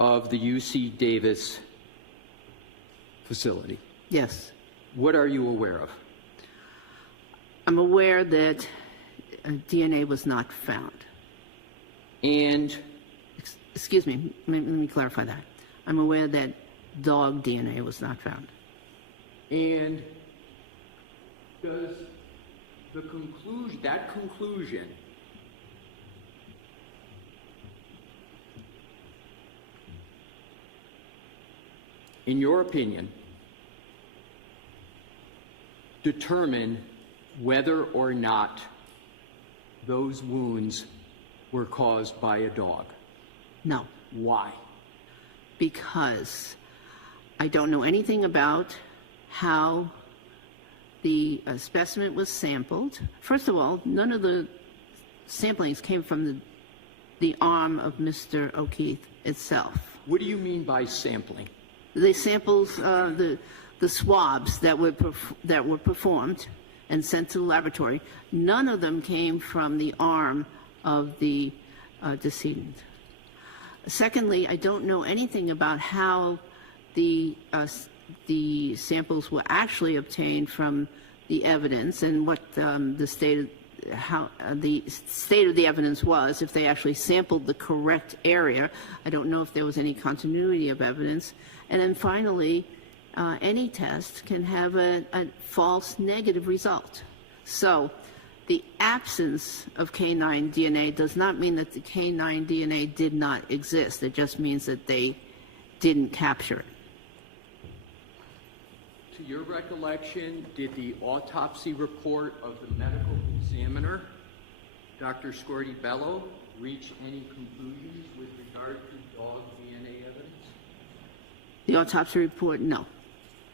of the UC Davis facility? Yes. What are you aware of? I'm aware that DNA was not found. And? Excuse me, let me clarify that. I'm aware that dog DNA was not found. And does the conclusion in your opinion determine whether or not those wounds were caused by a dog? No. Why? Because I don't know anything about how the specimen was sampled. First of all, none of the samplings came from the arm of Mr. O'Keefe itself. What do you mean by sampling? The samples, the swabs that were performed and sent to the laboratory, none of them came from the arm of the decedent. Secondly, I don't know anything about how the samples were actually obtained from the evidence and what the state of the evidence was, if they actually sampled the correct area. I don't know if there was any continuity of evidence. And then finally, any test can have a false negative result. So the absence of canine DNA does not mean that the canine DNA did not exist. It just means that they didn't capture it. To your recollection, did the autopsy report of the medical examiner, Dr. Scorti-Bello, reach any conclusions with regard to dog DNA evidence? The autopsy report, no.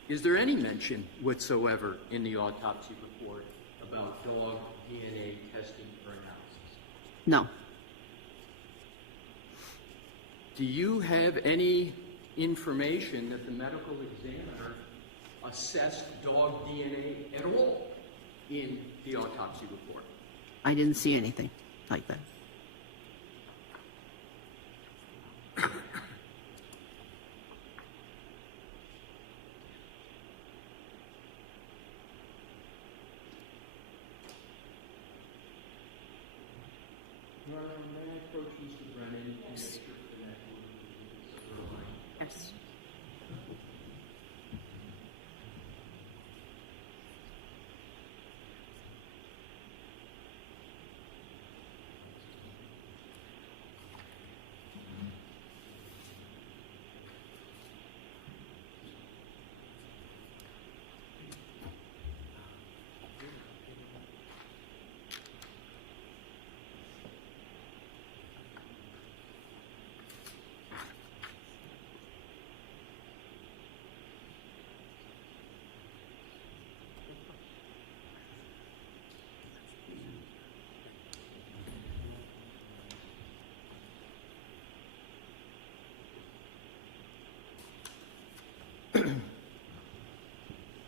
Is there any mention whatsoever in the autopsy report about dog DNA testing for analysis? No. Do you have any information that the medical examiner assessed dog DNA at all in the autopsy report? I didn't see anything like that. Your Honor, may I approach Mr. Brennan and make sure that Yes.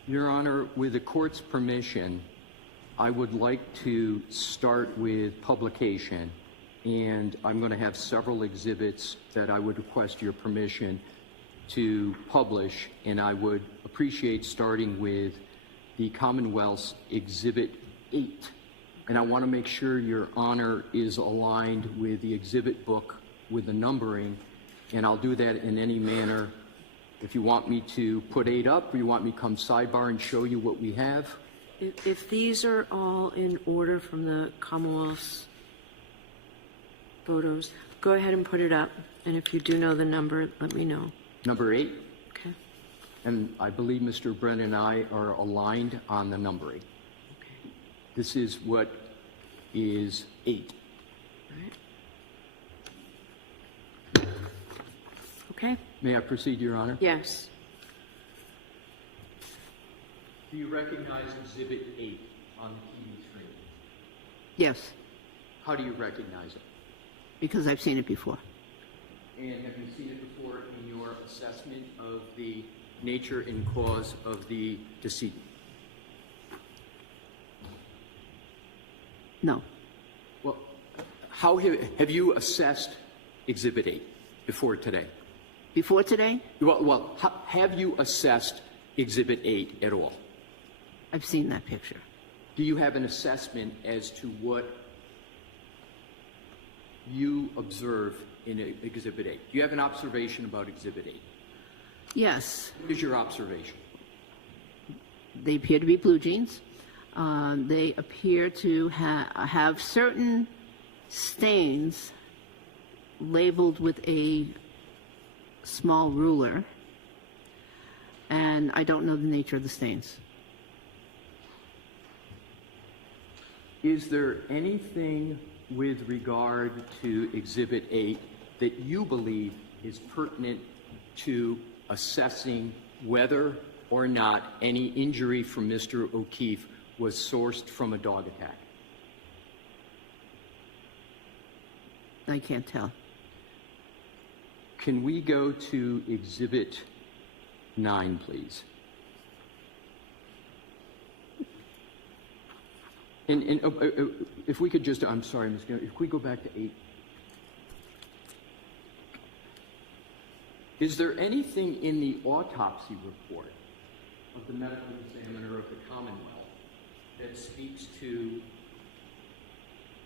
Your Honor, with the court's permission, I would like to start with publication, and I'm going to have several exhibits that I would request your permission to publish, and I would appreciate starting with the Commonwealth's Exhibit 8. And I want to make sure Your Honor is aligned with the exhibit book with the numbering, and I'll do that in any manner. If you want me to put 8 up, or you want me to come sidebar and show you what we have. If these are all in order from the Commonwealth's photos, go ahead and put it up. And if you do know the number, let me know. Number 8? Okay. And I believe Mr. Brennan and I are aligned on the numbering. Okay. This is what is 8. All right. Okay. May I proceed, Your Honor? Yes. Do you recognize Exhibit 8 on the TV screen? Yes, How do you recognize it? because I've seen it before. And have you seen it before in your assessment of the nature and cause of the decedent? No. Well, how have you assessed Exhibit 8 before today? Before today, Have you assessed Exhibit 8 at all? I've seen that picture. Do you have an assessment as to what you observe in Exhibit 8? Do you have an observation about Exhibit 8? Yes, What is your observation? they appear to be blue jeans. They appear to have certain stains labeled with a small ruler, and I don't know the nature of the stains. Is there anything with regard to Exhibit 8 that you believe is pertinent to assessing whether or not any injury from Mr. O'Keefe was sourced from a dog attack? I can't tell. Can we go to Exhibit 9, please? And if we could just, I'm sorry, Ms. Gaynor, if we go back to 8. Is there anything in the autopsy report of the medical examiner of the Commonwealth that speaks to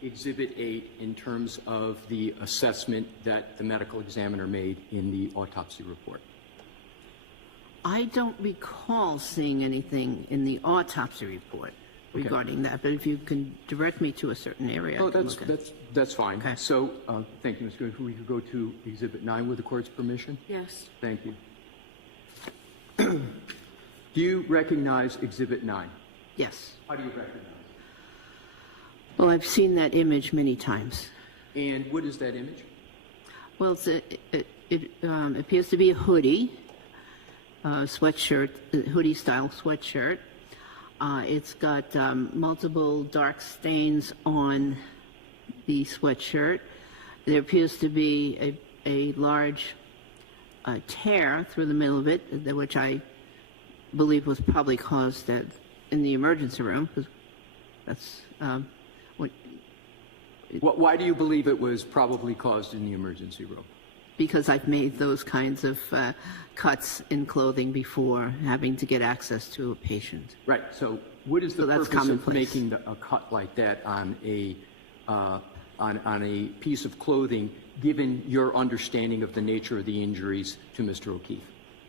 Exhibit 8 in terms of the assessment that the medical examiner made in the autopsy report? I don't recall seeing anything in the autopsy report regarding that, but if you can direct me to a certain area. Oh, I can look at it. that's fine. Okay. So, thank you, Ms. Gaynor. We could go to Exhibit 9 with the court's permission? Yes. Thank you. Do you recognize Exhibit 9? Yes. How do you recognize it? Well, I've seen that image many times. And what is that image? Well, it appears to be a hoodie, sweatshirt, hoodie-style sweatshirt. It's got multiple dark stains on the sweatshirt. There appears to be a large tear through the middle of it, which I believe was probably caused in the emergency room. That's Why do you believe it was probably caused in the emergency room? Because I've made those kinds of cuts in clothing before, having to get access to a patient. Right. So what is the that's purpose of commonplace. making a cut like that on a piece of clothing, given your understanding of the nature of the injuries to Mr. O'Keefe?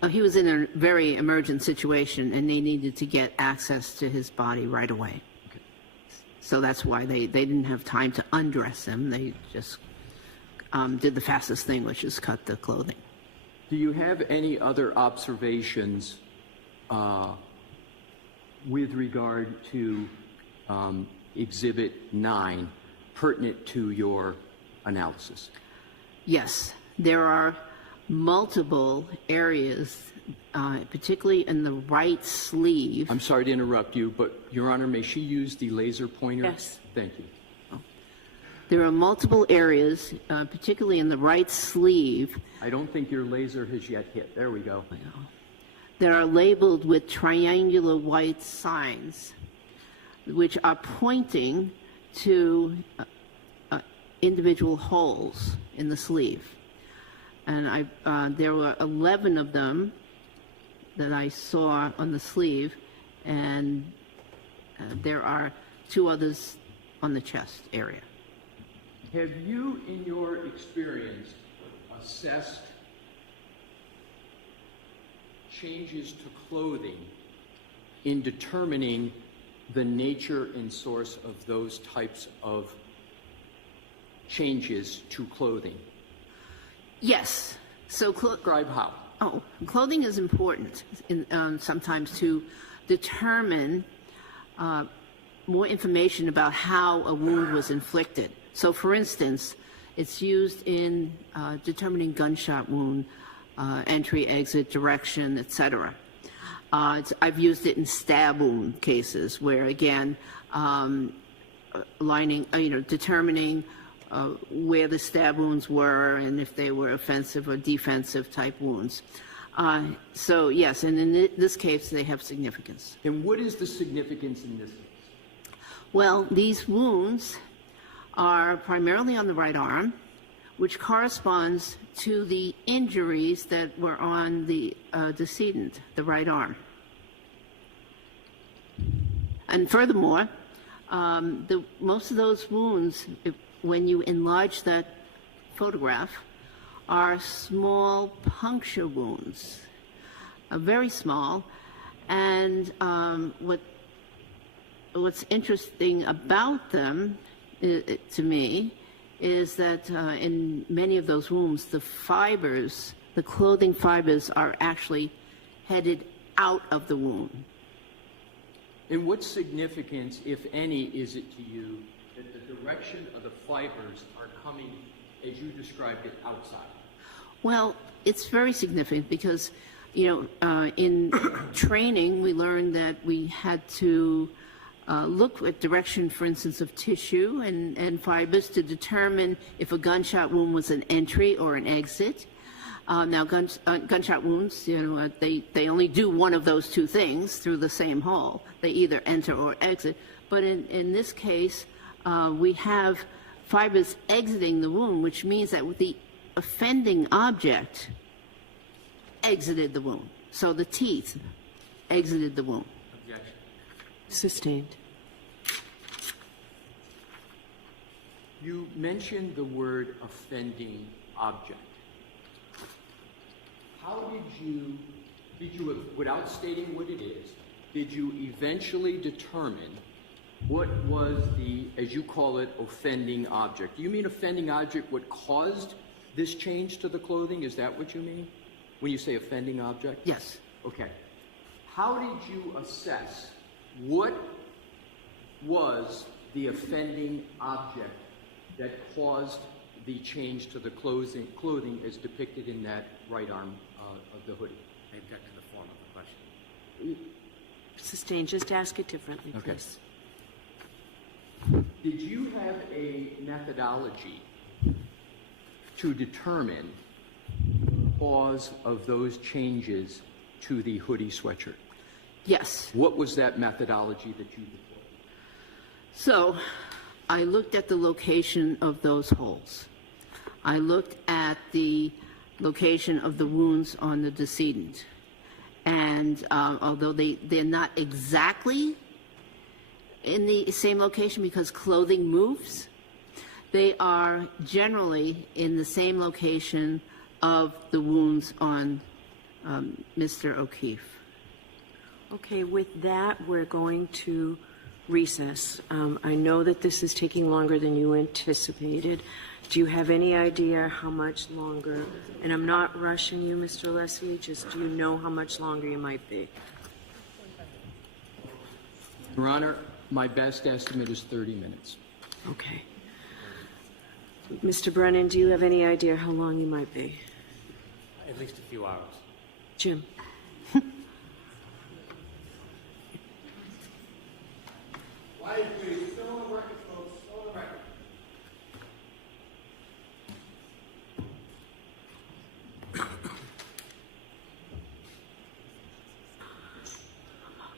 He was in a very emergent situation, and they needed to get access to his body right away. Okay. So that's why they didn't have time to undress him. They just did the fastest thing, which is cut the clothing. Do you have any other observations with regard to Exhibit 9 pertinent to your analysis? Yes, there are multiple areas, particularly in the right sleeve. I'm sorry to interrupt you, but Your Honor, may she use the laser pointer? Yes. Thank you. There are multiple areas, particularly in the right sleeve. I don't think your laser has yet hit. There we go. that are labeled with triangular white signs, which are pointing to individual holes in the sleeve. And there were 11 of them that I saw on the sleeve, and there are 2 others on the chest area. Have you, in your experience, assessed changes to clothing in determining the nature and source of those types of changes to clothing? Yes. So describe how. Oh, clothing is important sometimes to determine more information about how a wound was inflicted. So, for instance, it's used in determining gunshot wound, entry, exit, direction, etc. I've used it in stab wound cases where, again, determining where the stab wounds were and if they were offensive or defensive type wounds. So, yes, and in this case, they have significance. And what is the significance in this case? Well, these wounds are primarily on the right arm, which corresponds to the injuries that were on the decedent, the right arm. And furthermore, most of those wounds, when you enlarge that photograph, are small puncture wounds, very small. And what's interesting about them, to me, is that in many of those wounds, the fibers, the clothing fibers, are actually headed out of the wound. And what significance, if any, is it to you that the direction of the fibers are coming, as you described it, outside? Well, it's very significant because, in training, we learned that we had to look at direction, for instance, of tissue and fibers to determine if a gunshot wound was an entry or an exit. Now, gunshot wounds, they only do one of those 2 things through the same hole. They either enter or exit. But in this case, we have fibers exiting the wound, which means that the offending object exited the wound. So the teeth exited the wound. Objection. Sustained. You mentioned the word offending object. How did you, without stating what it is, did you eventually determine what was the, as you call it, offending object? Do you mean offending object what caused this change to the clothing? Is that what you mean when you say offending object? Yes. Okay. How did you assess what was the offending object that caused the change to the clothing as depicted in that right arm of the hoodie? I object to the form of the question. Sustained. Just ask it differently, Okay. please. Did you have a methodology to determine the cause of those changes to the hoodie sweatshirt? Yes. What was that methodology that you deployed? So I looked at the location of those holes. I looked at the location of the wounds on the decedent. And although they're not exactly in the same location because clothing moves, they are generally in the same location of the wounds on Mr. O'Keefe. Okay, with that, we're going to recess. I know that this is taking longer than you anticipated. Do you have any idea how much longer? And I'm not rushing you, Mr. Alessi, just do you know how much longer you might be? Your Honor, my best estimate is 30 minutes. Okay. Mr. Brennan, do you have any idea how long you might be? At least a few hours. Jim? Quiet, please. Still on the record, folks. Still on the record.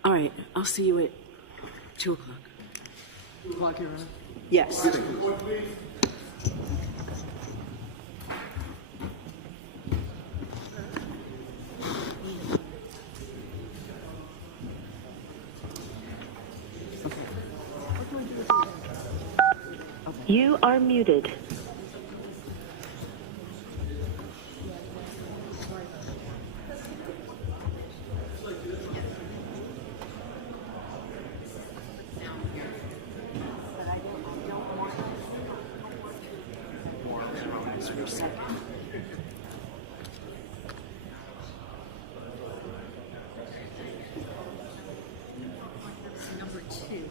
All right, I'll see you at 2 o'clock. 2 o'clock, Your Honor? Yes. You are muted. Number 2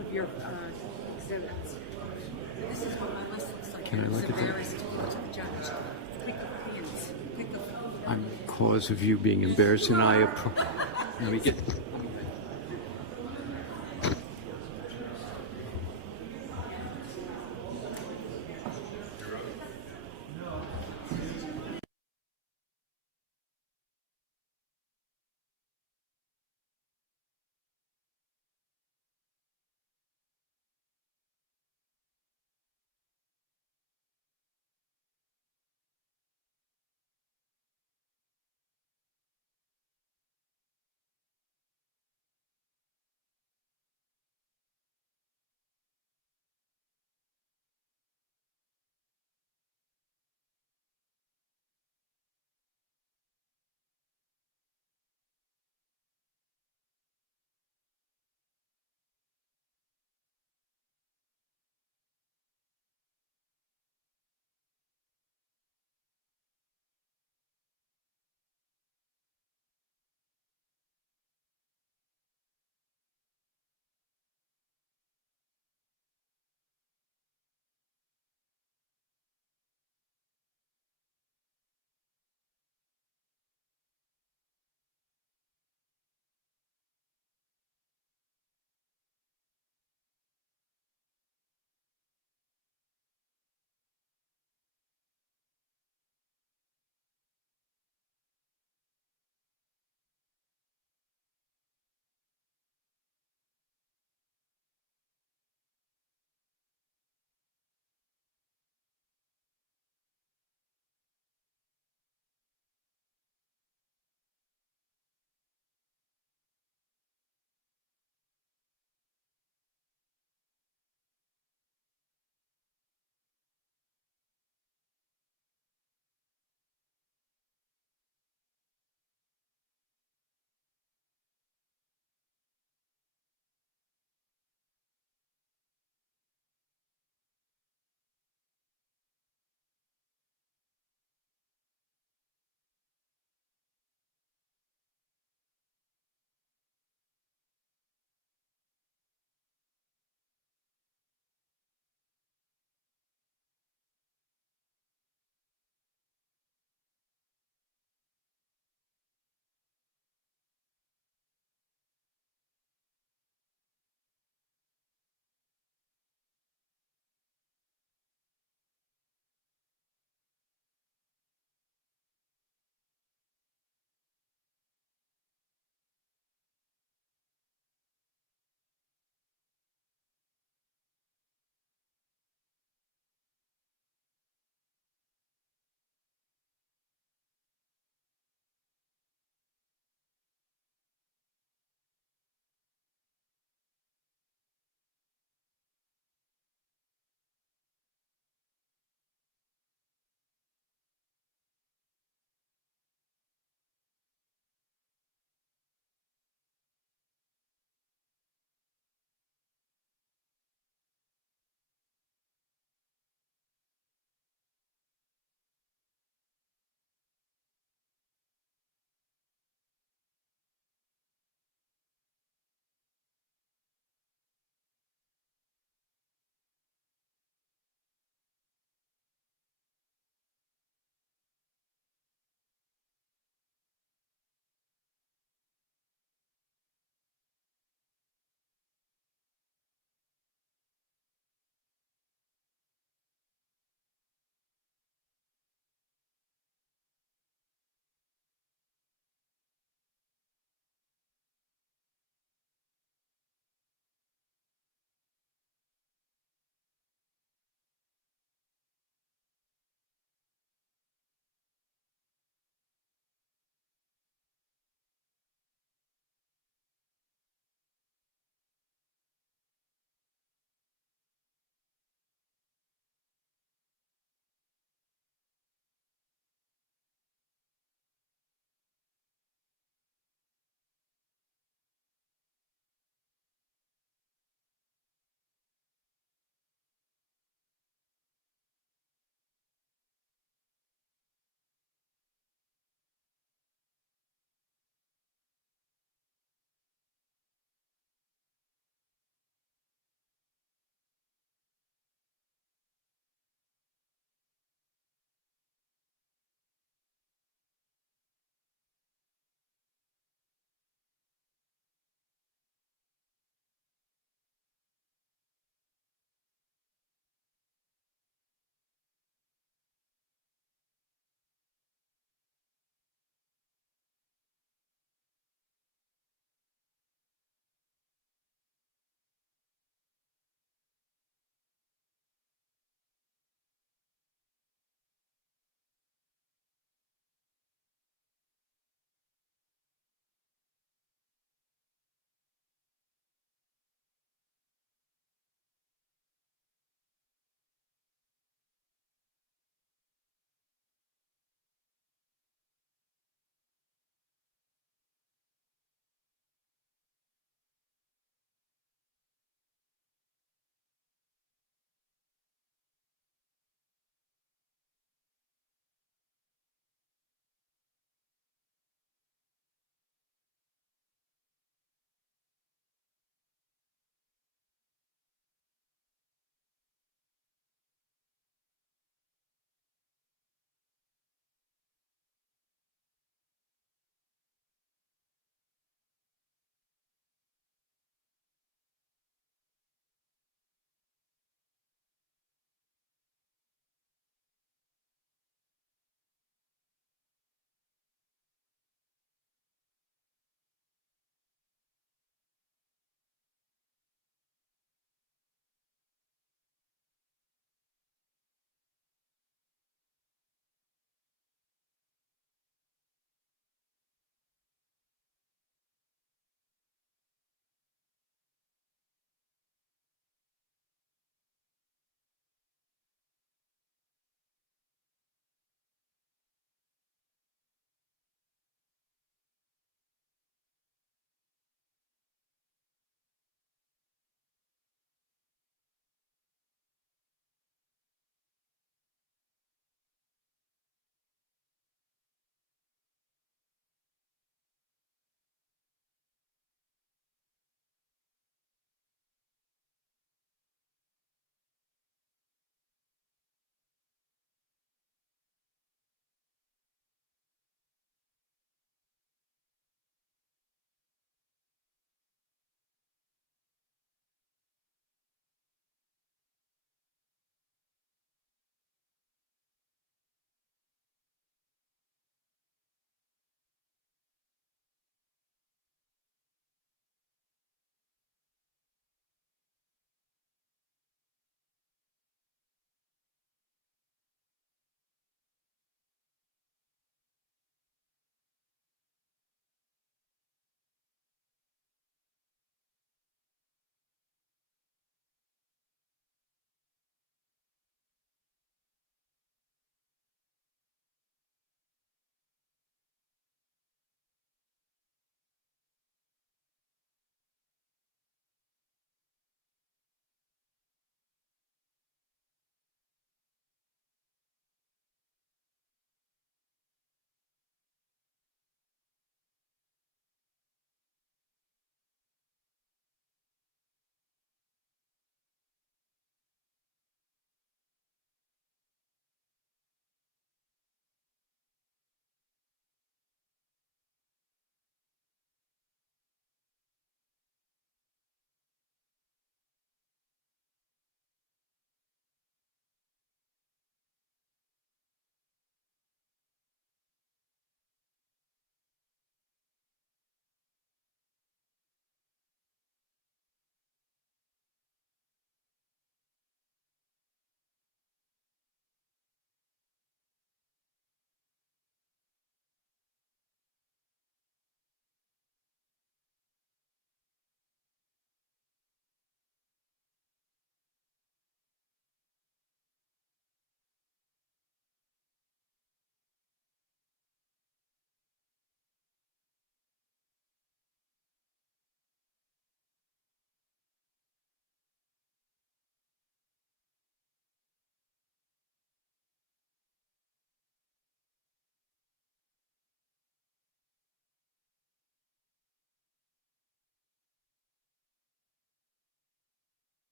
of your exhibits. This is what my list looks like. Can I I was look at that? embarrassed to go to the judge. Pick up pins. Pick up. I'm cause of you being embarrassed, and let me get.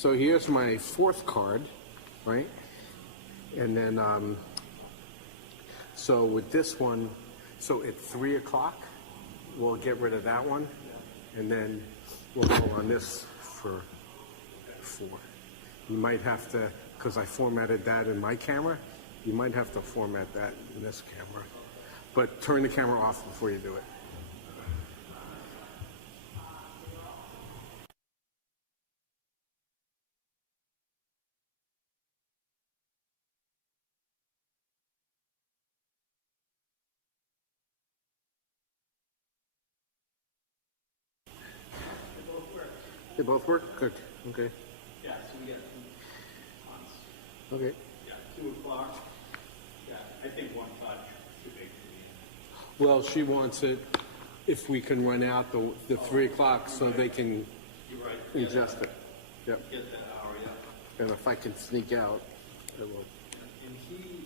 So here's my fourth card, right? And then, so with this one, so at 3 o'clock, we'll get rid of that one, and then we'll go on this for 4. You might have to, because I formatted that in my camera, you might have to format that in this camera. But turn the camera off before you do it. They both work? Good. Okay. Yeah, so we get Okay. yeah, 2 o'clock. Yeah, I think 1 o'clock should be. Well, she wants it, if we can run out the 3 o'clock so they can You're right. ingest it. Yep. Get that hour, yeah. And if I can sneak out, I will. And he,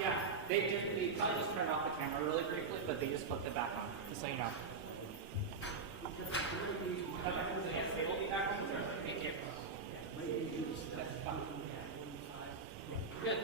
Yeah, they probably just turned off the camera really briefly, but they just flipped it back on, just so you know. Okay, so yes, they will be back on Thursday. Thank you. Good.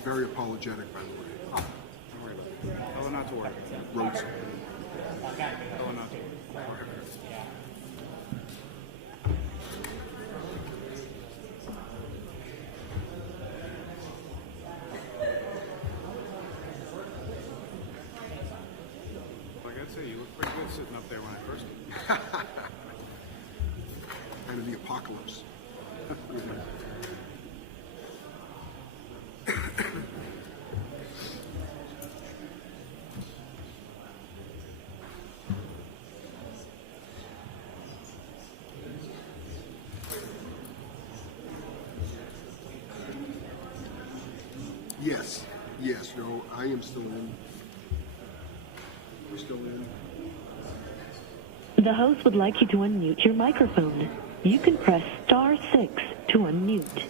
He's very apologetic, by the way. Don't worry about it. Tell him not to worry. Wrote something. Tell him not to worry. Like I'd say, you look pretty good sitting up there when I first Kind of the apocalypse. Yes, yes, no, I am still in. We're still in. The host would like you to unmute your microphone. You can press star 6 to unmute.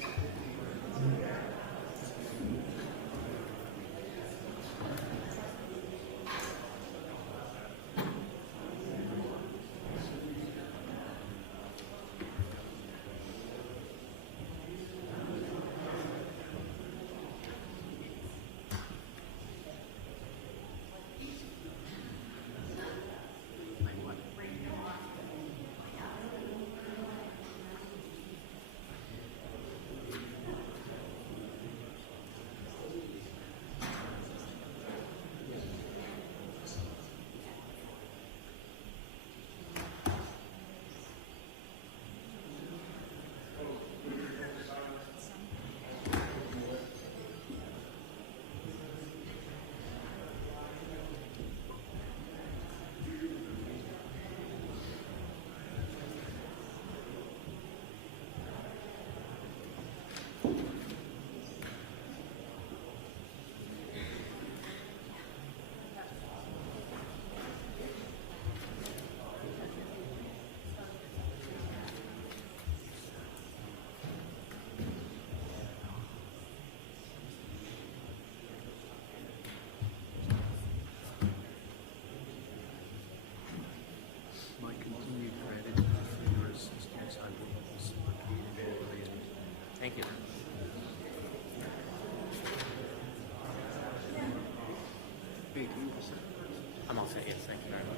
My continued gratitude for your assistance. I will reciprocate in the end. Thank you. Hey, can you listen? I'm all set, yes, thank you very much.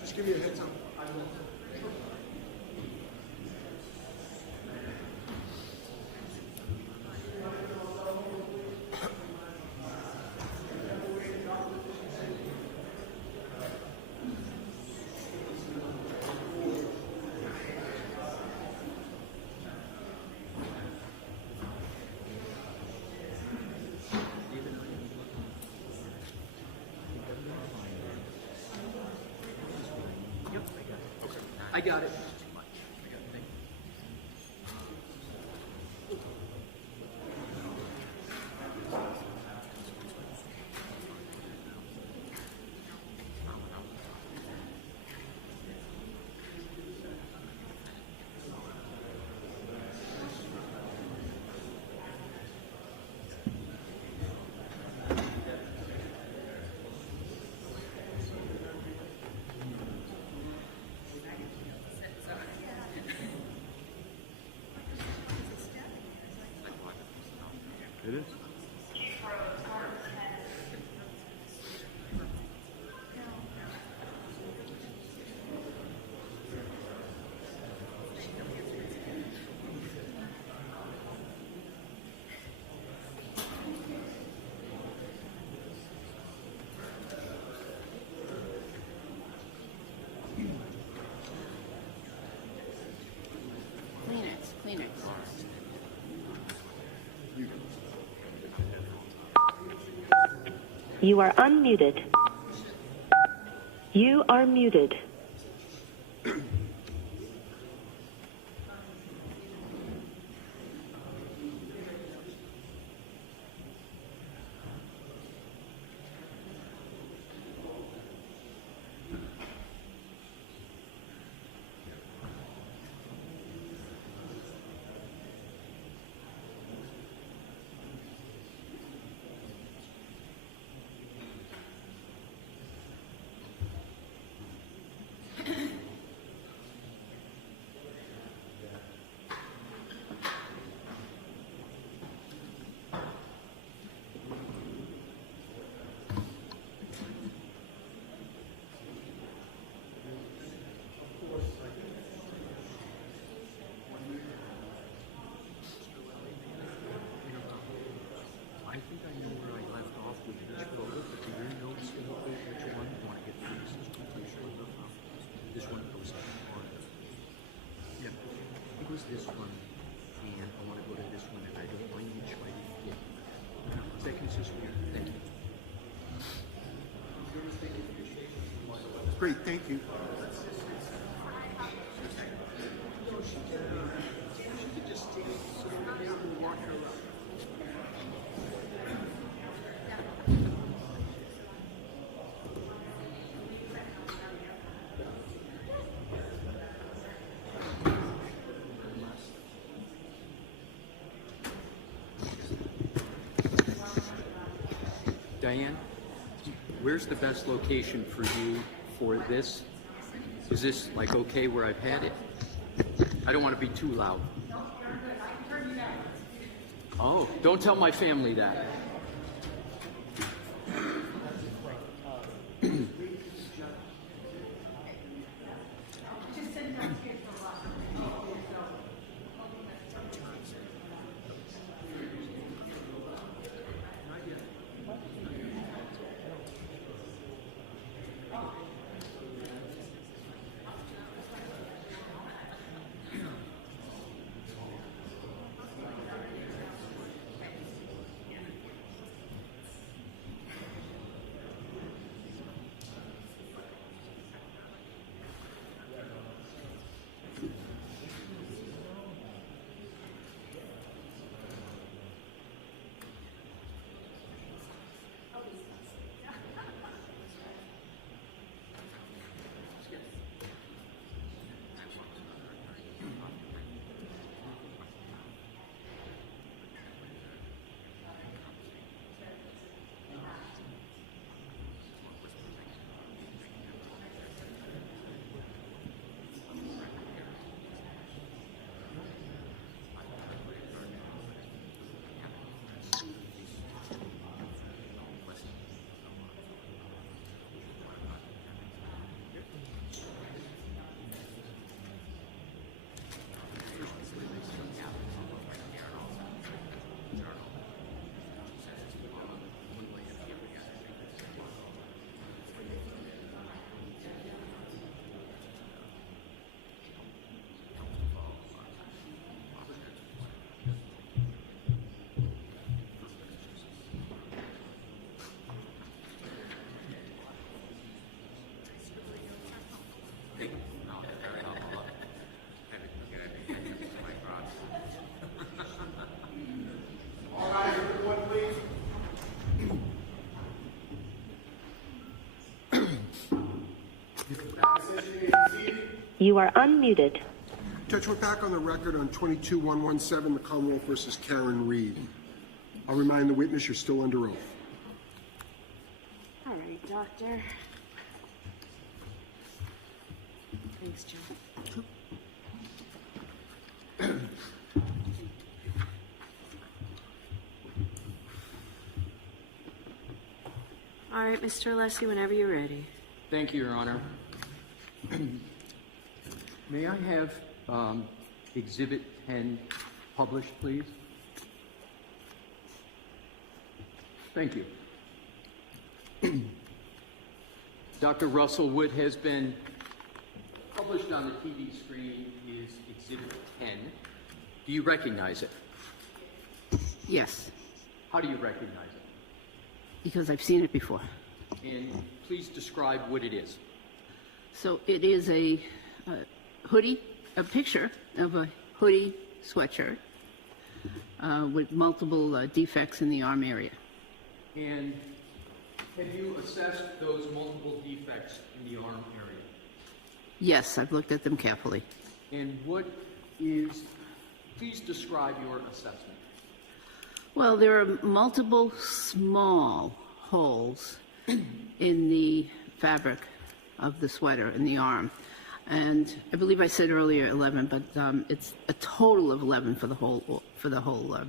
Just give me a heads up. I got it. It is. Kleenex. You are unmuted. You are muted. was this one, and I want to go to this one, and I don't mind which way. Yeah. Executive session here. Thank you. Great, thank you. Diane, where's the best location for you for this? Is this like okay where I've had it? I don't want to be too loud. Oh, don't tell my family that. You are unmuted. Judge, we're back on the record on 22117, the Commonwealth versus Karen Reed. I'll remind the witness you're still under oath. All right, doctor. Thanks, Joe. All right, Mr. Alessi, whenever you're ready. Thank you, Your Honor. May I have Exhibit 10 published, please? Thank you. Dr. Russell, what has been published on the TV screen is Exhibit 10. Do you recognize it? Yes, How do you recognize it? because I've seen it before. And please describe what it is. So it is a hoodie, a picture of a hoodie sweatshirt with multiple defects in the arm area. And have you assessed those multiple defects in the arm area? Yes, I've looked at them carefully. And please describe your assessment. Well, there are multiple small holes in the fabric of the sweater in the arm. And I believe I said earlier 11, but it's a total of 11 for the whole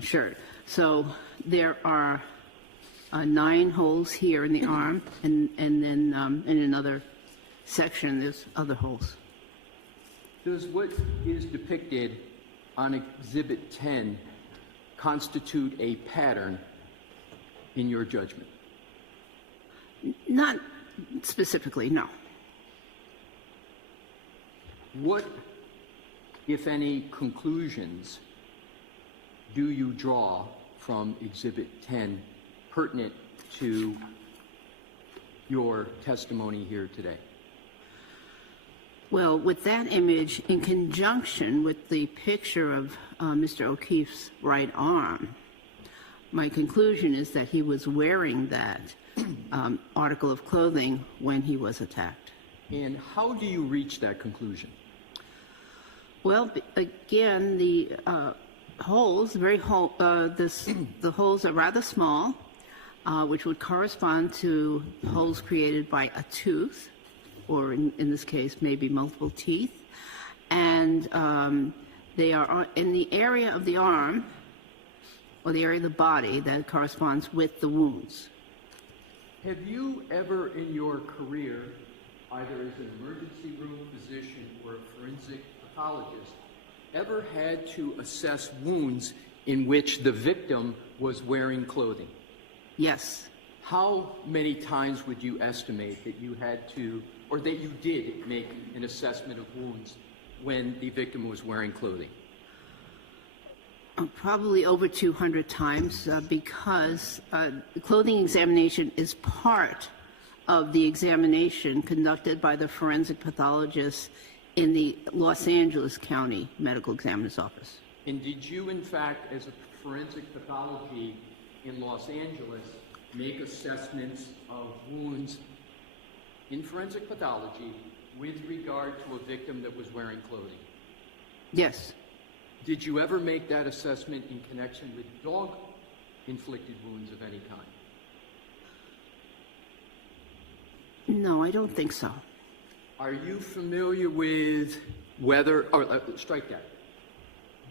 shirt. So there are 9 holes here in the arm, and then in another section there's other holes. Does what is depicted on Exhibit 10 constitute a pattern in your judgment? Not specifically, no. What if any, conclusions do you draw from Exhibit 10 pertinent to your testimony here today? Well, with that image, in conjunction with the picture of Mr. O'Keefe's right arm, my conclusion is that he was wearing that article of clothing when he was attacked. And how do you reach that conclusion? Well, again, the holes, the holes are rather small, which would correspond to holes created by a tooth, or in this case, maybe multiple teeth. And they are in the area of the arm, or the area of the body that corresponds with the wounds. Have you ever in your career, either as an emergency room physician or a forensic pathologist, ever had to assess wounds in which the victim was wearing clothing? Yes. How many times would you estimate that you had to, or that you did make an assessment of wounds when the victim was wearing clothing? Probably over 200 times, because the clothing examination is part of the examination conducted by the forensic pathologist in the Los Angeles County Medical Examiner's Office. And did you, in fact, as a forensic pathology in Los Angeles, make assessments of wounds in forensic pathology with regard to a victim that was wearing clothing? Yes. Did you ever make that assessment in connection with dog-inflicted wounds of any kind? No, I don't think so. Are you familiar with whether, or strike that.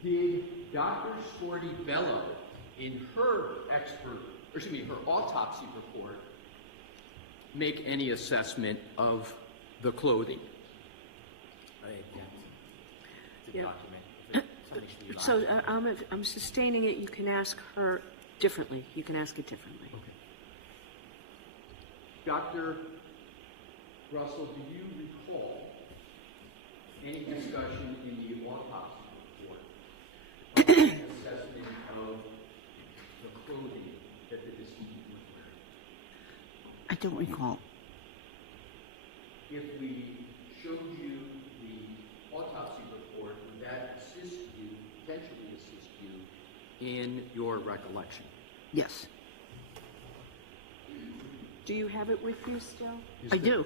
Did Dr. Sporty Bello, in her her autopsy report, make any assessment of the clothing? Yeah. So I'm sustaining it. You can ask her differently. You can ask it differently. Okay. Dr. Russell, do you recall any discussion in the autopsy report about the assessment of the clothing that the decedent was wearing? I don't recall. If we showed you the autopsy report, would that potentially assist you in your recollection? Yes. Do you have it with you still? I do.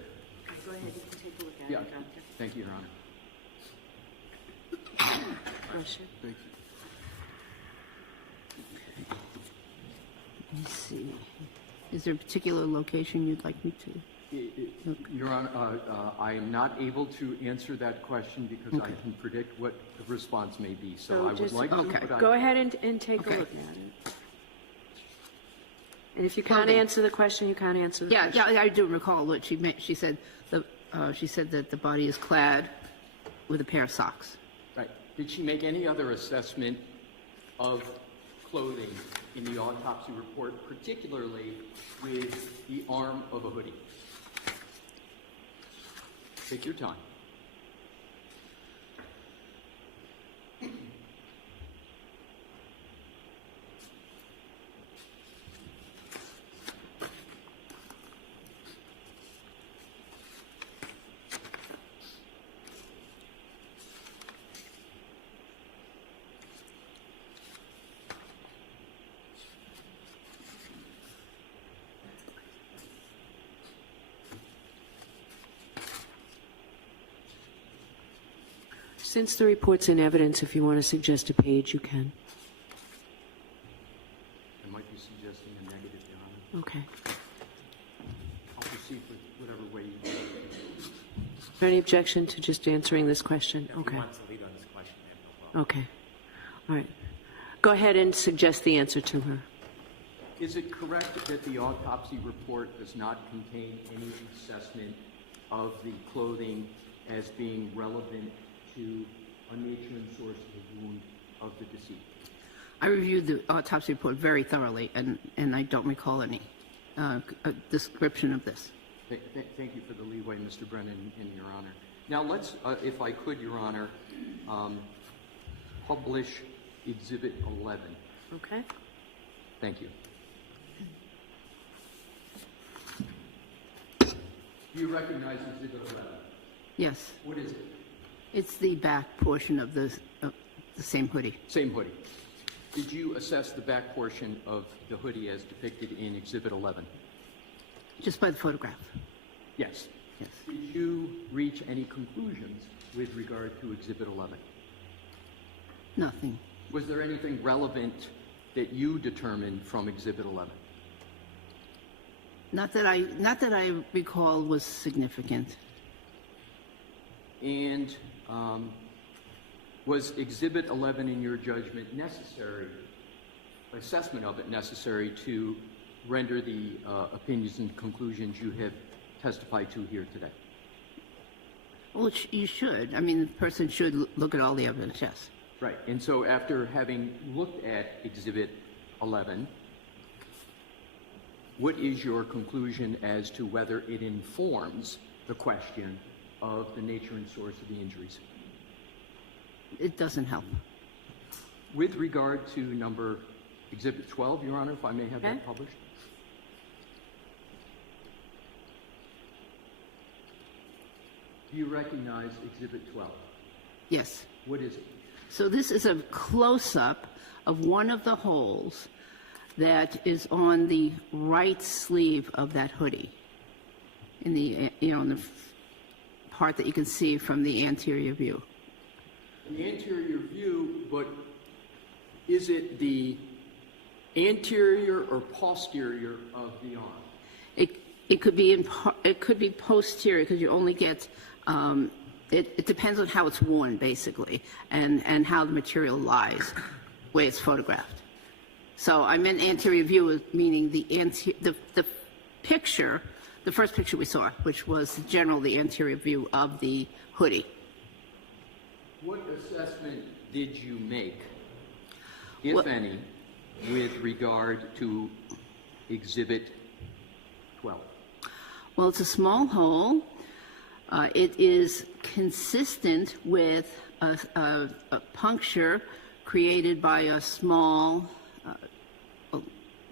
Okay, go ahead. You can take a look at Yeah. it. Doctor. Thank you, Your Honor. Bless you. Thank you. Let me see. Is there a particular location you'd like me to? Your Honor, I am not able to answer that question because I can predict what the response may be. So I would just, like to. But go ahead and take a look at it. And if you can't answer the question, you can't answer the question. Yeah, I do recall what she meant. She said that the body is clad with a pair of socks. Right. Did she make any other assessment of clothing in the autopsy report, particularly with the arm of a hoodie? Take your time. Since the report's in evidence, if you want to suggest a page, you can. I might be suggesting a negative, Your Honor. Okay. I'll proceed with whatever way you want. Is there any objection to just answering this question? If Okay. you want to lead on this question, I have no problem. Okay. All right. Go ahead and suggest the answer to her. Is it correct that the autopsy report does not contain any assessment of the clothing as being relevant to a nature and source of the wound of the deceased? I reviewed the autopsy report very thoroughly, and I don't recall any description of this. Thank you for the leeway, Mr. Brennan, and Your Honor. Now let's, if I could, Your Honor, publish Exhibit 11. Okay. Thank you. Do you recognize Exhibit 11? Yes. What is it? It's the back portion of the same hoodie. Same hoodie. Did you assess the back portion of the hoodie as depicted in Exhibit 11? Just by the photograph. Yes. Yes. Did you reach any conclusions with regard to Exhibit 11? Nothing. Was there anything relevant that you determined from Exhibit 11? Not that I recall was significant. And was Exhibit 11, in your judgment, necessary, assessment of it necessary to render the opinions and conclusions you have testified to here today? Well, you should. I mean, the person should look at all the evidence, yes. Right. And so after having looked at Exhibit 11, what is your conclusion as to whether it informs the question of the nature and source of the injuries? It doesn't help. With regard to number Exhibit 12, Your Honor, if I may have that published. Do you recognize Exhibit 12? Yes. What is it? So this is a close-up of one of the holes that is on the right sleeve of that hoodie, in the in the part that you can see from the anterior view. The anterior view, but is it the anterior or posterior of the arm? It could be it could be posterior because you only get it depends on how it's worn basically and how the material lies, way it's photographed. So I meant anterior view, meaning the picture, the first picture we saw, which was the anterior view of the hoodie. What assessment did you make, if any, with regard to Exhibit 12? Well, it's a small hole. It is consistent with a puncture created by a small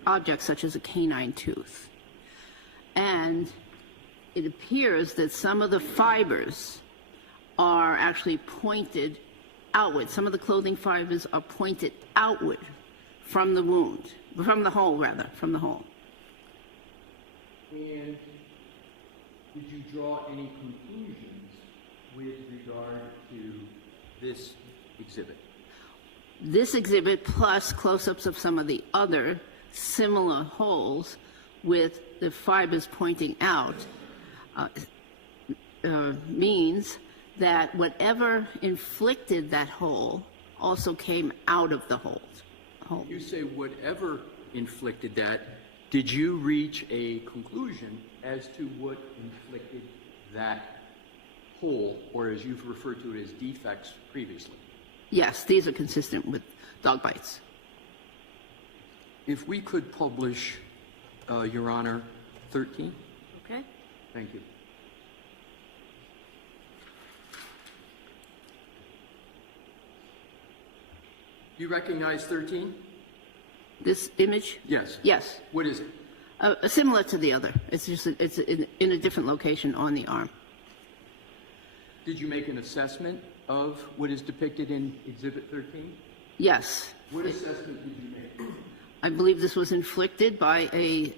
object such as a canine tooth. And it appears that some of the fibers are actually pointed outward. Some of the clothing fibers are pointed outward from the wound, from the hole rather, from the hole. And did you draw any conclusions with regard to this exhibit? This exhibit, plus close-ups of some of the other similar holes with the fibers pointing out, means that whatever inflicted that hole also came out of the hole. You say whatever inflicted that. Did you reach a conclusion as to what inflicted that hole, or as you've referred to it as defects previously? Yes, these are consistent with dog bites. If we could publish, Your Honor, 13. Okay. Thank you. You recognize 13? This image? Yes. Yes. What is it? Similar to the other. It's just it's in a different location on the arm. Did you make an assessment of what is depicted in Exhibit 13? Yes. What assessment did you make? I believe this was inflicted by a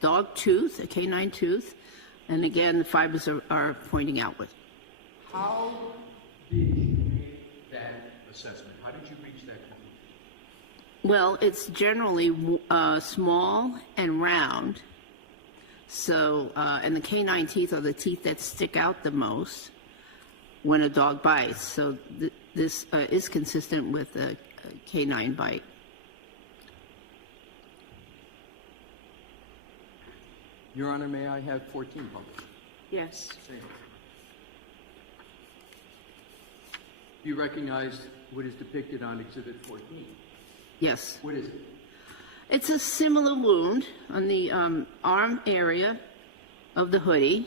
dog tooth, a canine tooth, and again, the fibers are pointing outward. How did you make that assessment? How did you reach that conclusion? Well, it's generally small and round. So, and the canine teeth are the teeth that stick out the most when a dog bites. So this is consistent with a canine bite. Your Honor, may I have 14 published? Yes. Same. You recognize what is depicted on Exhibit 14? Yes. What is it? It's a similar wound on the arm area of the hoodie,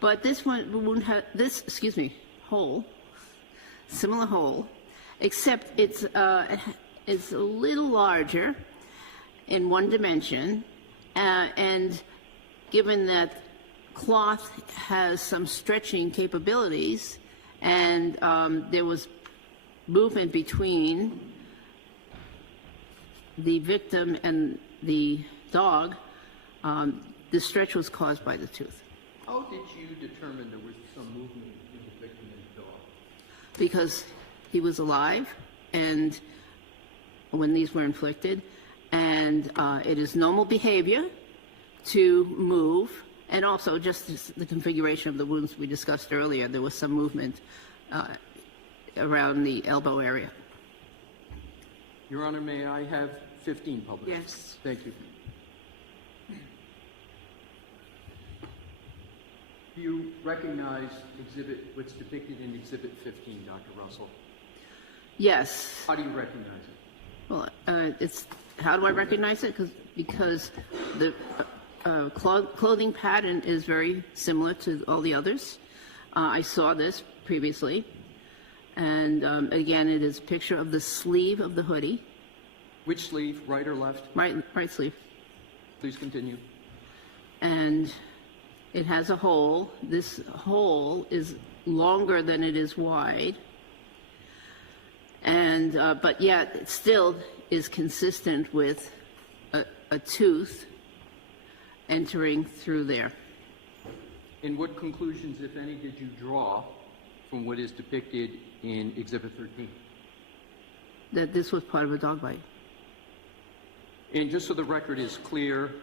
but this one hole, similar hole, except it's a little larger in one dimension, and given that cloth has some stretching capabilities, and there was movement between the victim and the dog, the stretch was caused by the tooth. How did you determine there was some movement in the victim and the dog? Because he was alive, and when these were inflicted, and it is normal behavior to move, and also just the configuration of the wounds we discussed earlier, there was some movement around the elbow area. Your Honor, may I have 15 published? Yes. Thank you. Do you recognize what's depicted in Exhibit 15, Dr. Russell? Yes. How do you recognize it? Well, how do I recognize it? Because the clothing pattern is very similar to all the others. I saw this previously. And again, it is a picture of the sleeve of the hoodie. Which sleeve, right or left? Right sleeve. Please continue. And it has a hole. This hole is longer than it is wide. And but yet it still is consistent with a tooth entering through there. And what conclusions, if any, did you draw from what is depicted in Exhibit 13? That this was part of a dog bite. And just so the record is clear,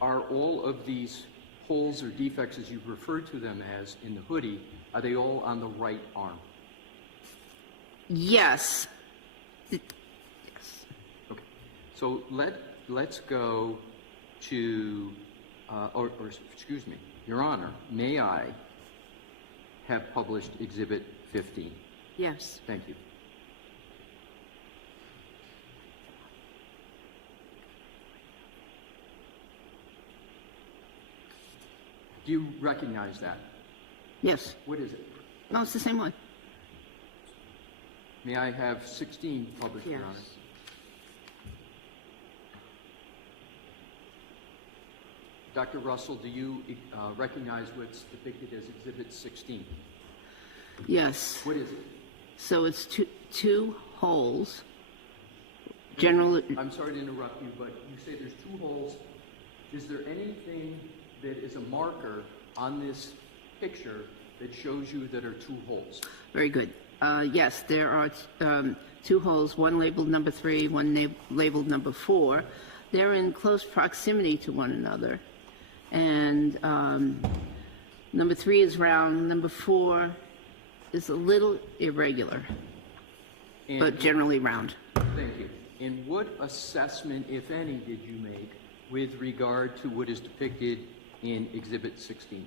are all of these holes or defects, as you refer to them as, in the hoodie, are they all on the right arm? Yes. Yes. Okay. So let's go to, or excuse me, Your Honor, may I have published Exhibit 15? Yes. Thank you. Do you recognize that? Yes. What is it? No, it's the same one. May I have 16 published, Your Yes. Honor? Dr. Russell, do you recognize what's depicted as Exhibit 16? Yes. What is it? So it's two holes. Generally. I'm sorry to interrupt you, but you say there's two holes. Is there anything that is a marker on this picture that shows you that are two holes? Very good. Yes, there are two holes, one labeled number 3, one labeled number 4. They're in close proximity to one another. And number 3 is round, number 4 is a little irregular, but generally round. Thank you. And what assessment, if any, did you make with regard to what is depicted in Exhibit 16?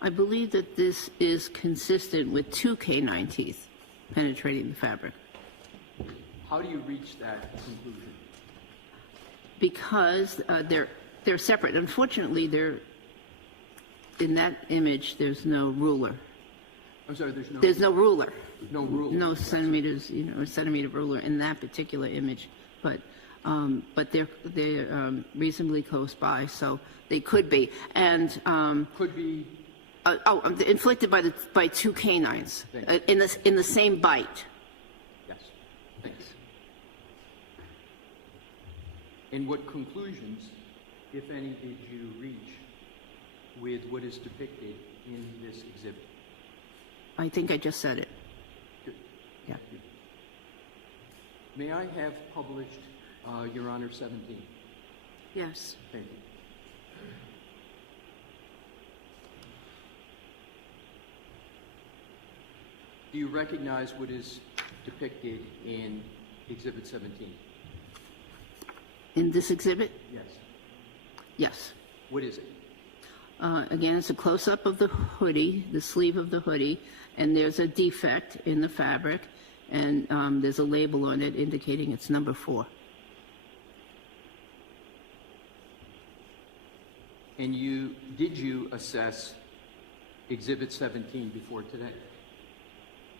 I believe that this is consistent with 2 canine teeth penetrating the fabric. How do you reach that conclusion? Because they're separate. Unfortunately, in that image, there's no ruler. I'm sorry, There's no ruler. No ruler. No centimeters, a centimeter ruler in that particular image. But they're reasonably close by, so they could be. And could be. Inflicted by 2 canines in the same bite. Yes. Thanks. And what conclusions, if any, did you reach with what is depicted in this exhibit? I think I just said it. Good. Yeah. Good. May I have published, Your Honor, 17? Yes. Thank you. Do you recognize what is depicted in Exhibit 17? In this exhibit? Yes. Yes. What is it? Again, it's a close-up of the hoodie, the sleeve of the hoodie, and there's a defect in the fabric, and there's a label on it indicating it's number 4. And did you assess Exhibit 17 before today?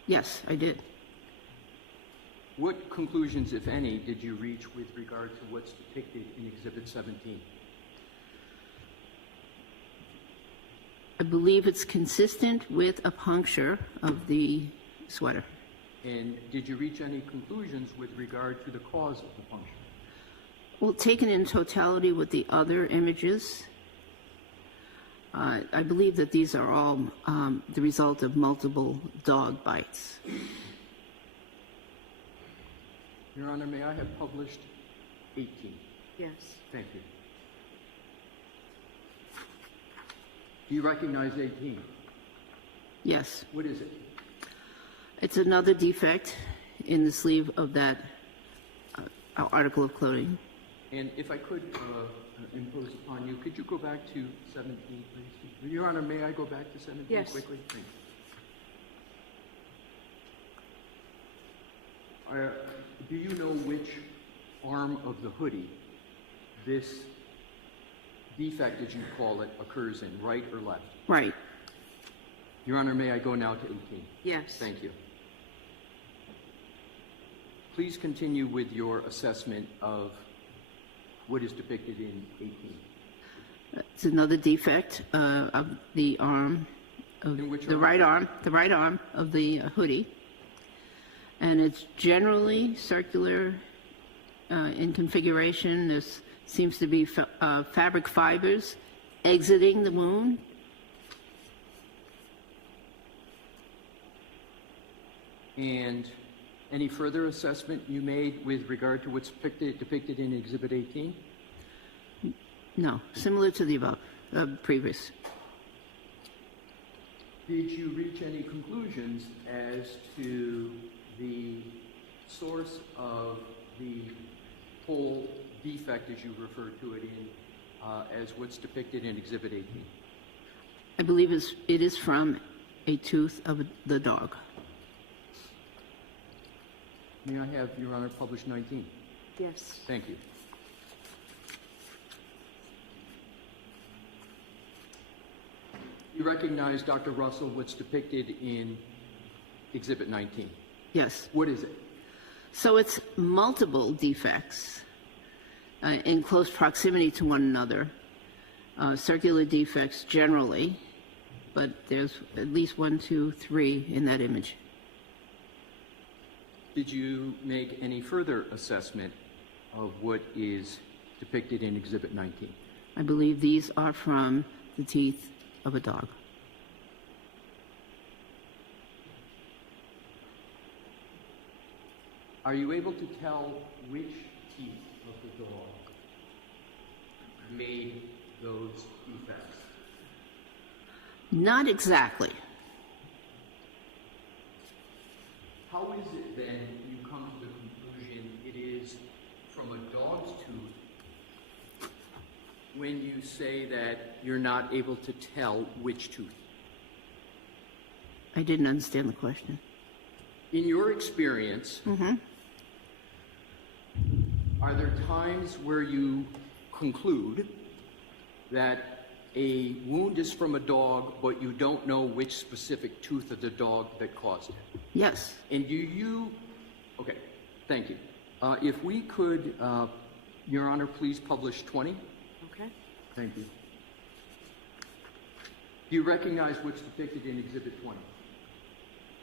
Yes, I did. What conclusions, if any, did you reach with regard to what's depicted in Exhibit 17? I believe it's consistent with a puncture of the sweater. And did you reach any conclusions with regard to the cause of the puncture? Well, taken in totality with the other images, I believe that these are all the result of multiple dog bites. Your Honor, may I have published 18? Yes. Thank you. Do you recognize 18? Yes. What is it? It's another defect in the sleeve of that article of clothing. And if I could impose upon you, could you go back to 17, please? Your Honor, may I go back to 17 Yes. quickly? Thank you. Do you know which arm of the hoodie this defect, as you call it, occurs in, right or left? Right. Your Honor, may I go now to 18? Yes. Thank you. Please continue with your assessment of what is depicted in 18. It's another defect of the arm, of the right arm of the hoodie, and it's generally circular in configuration. There seems to be fabric fibers exiting the wound. And any further assessment you made with regard to what's depicted in Exhibit 18? No, similar to the above, previous. Did you reach any conclusions as to the source of the whole defect, as you refer to it in, as what's depicted in Exhibit 18? I believe it is from a tooth of the dog. May I have, Your Honor, published 19? Yes. Thank you. You recognize, Dr. Russell, what's depicted in Exhibit 19? Yes. What is it? So it's multiple defects in close proximity to one another, circular defects generally, but there's at least 1, 2, 3 in that image. Did you make any further assessment of what is depicted in Exhibit 19? I believe these are from the teeth of a dog. Are you able to tell which teeth of the dog made those defects? Not exactly. How is it then you come to the conclusion it is from a dog's tooth when you say that you're not able to tell which tooth? I didn't understand the question. In your experience, are there times where you conclude that a wound is from a dog, but you don't know which specific tooth of the dog that caused it? Yes. And do you, okay, thank you. If we could, Your Honor, please publish 20. Okay. Thank you. Do you recognize what's depicted in Exhibit 20?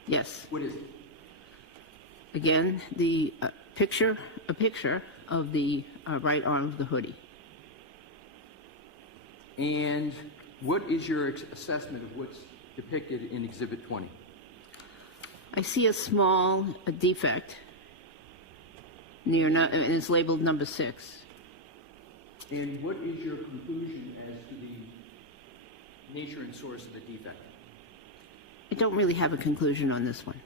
Yes. What is it? Again, the a picture of the right arm of the hoodie. And what is your assessment of what's depicted in Exhibit 20? I see a small defect near, and it's labeled number 6. And what is your conclusion as to the nature and source of the defect? I don't really have a conclusion on this one.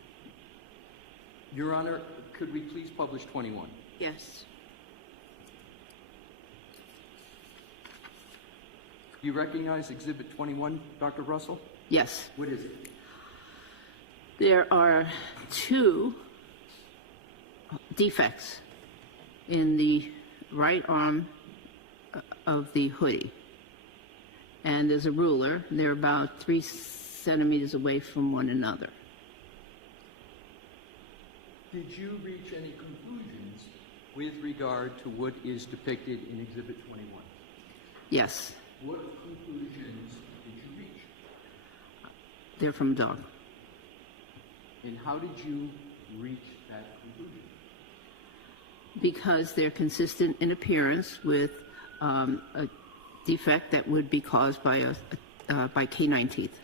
Your Honor, could we please publish 21? Yes. Do you recognize Exhibit 21, Dr. Russell? Yes. What is it? There are 2 defects in the right arm of the hoodie. And there's a ruler. They're about 3 centimeters away from one another. Did you reach any conclusions with regard to what is depicted in Exhibit 21? Yes, What conclusions did you reach? they're from a dog. And how did you reach that conclusion? Because they're consistent in appearance with a defect that would be caused by by canine teeth.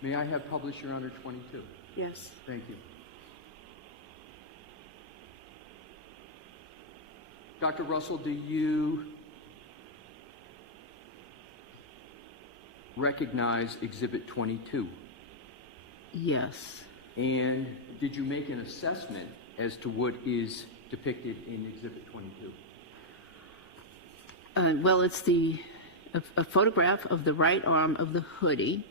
May I have published, Your Honor, 22? Yes. Thank you. Dr. Russell, do you recognize Exhibit 22? Yes. And did you make an assessment as to what is depicted in Exhibit 22? Well, it's a photograph of the right arm of the hoodie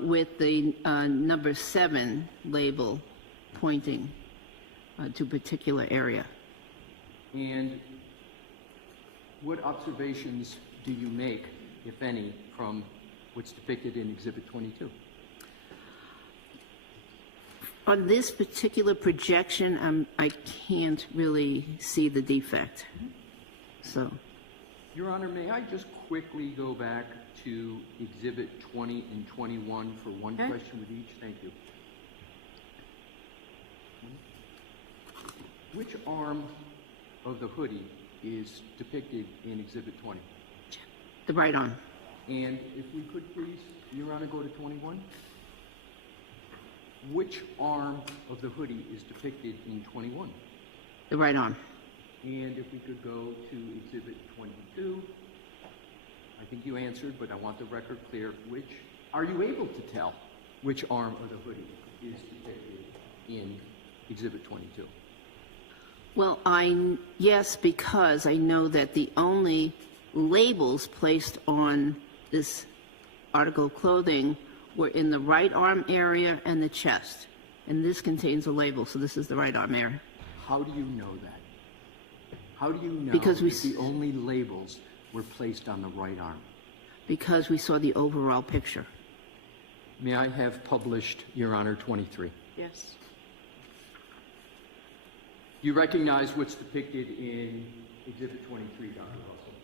with the number 7 label pointing to a particular area. And what observations do you make, if any, from what's depicted in Exhibit 22? On this particular projection, I can't really see the defect. So, Your Honor, may I just quickly go back to Exhibit 20 and 21 for one question with each? Thank you. Which arm of the hoodie is depicted in Exhibit 20? the right arm. And if we could please, Your Honor, go to 21. Which arm of the hoodie is depicted in 21? The right arm. And if we could go to Exhibit 22. I think you answered, but I want the record clear. Are you able to tell which arm of the hoodie is depicted in Exhibit 22? Well, yes, because I know that the only labels placed on this article of clothing were in the right arm area and the chest. And this contains a label, so this is the right arm area. How do you know that? How do you know because that the only labels were placed on the right arm? Because we saw the overall picture. May I have published, Your Honor, 23? Yes. You recognize what's depicted in Exhibit 23, Dr. Russell?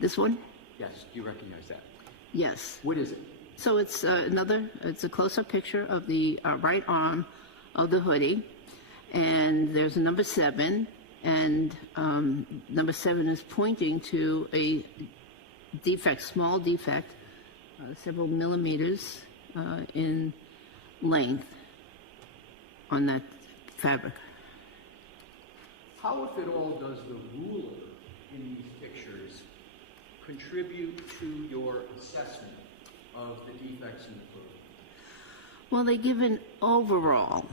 This one? Yes, do you recognize that? Yes. What is it? So it's it's a close-up picture of the right arm of the hoodie, and there's a number 7, and number 7 is pointing to a defect, small defect, several millimeters in length on that fabric. How, if at all, does the ruler in these pictures contribute to your assessment of the defects in the clothing? Well, they give an overall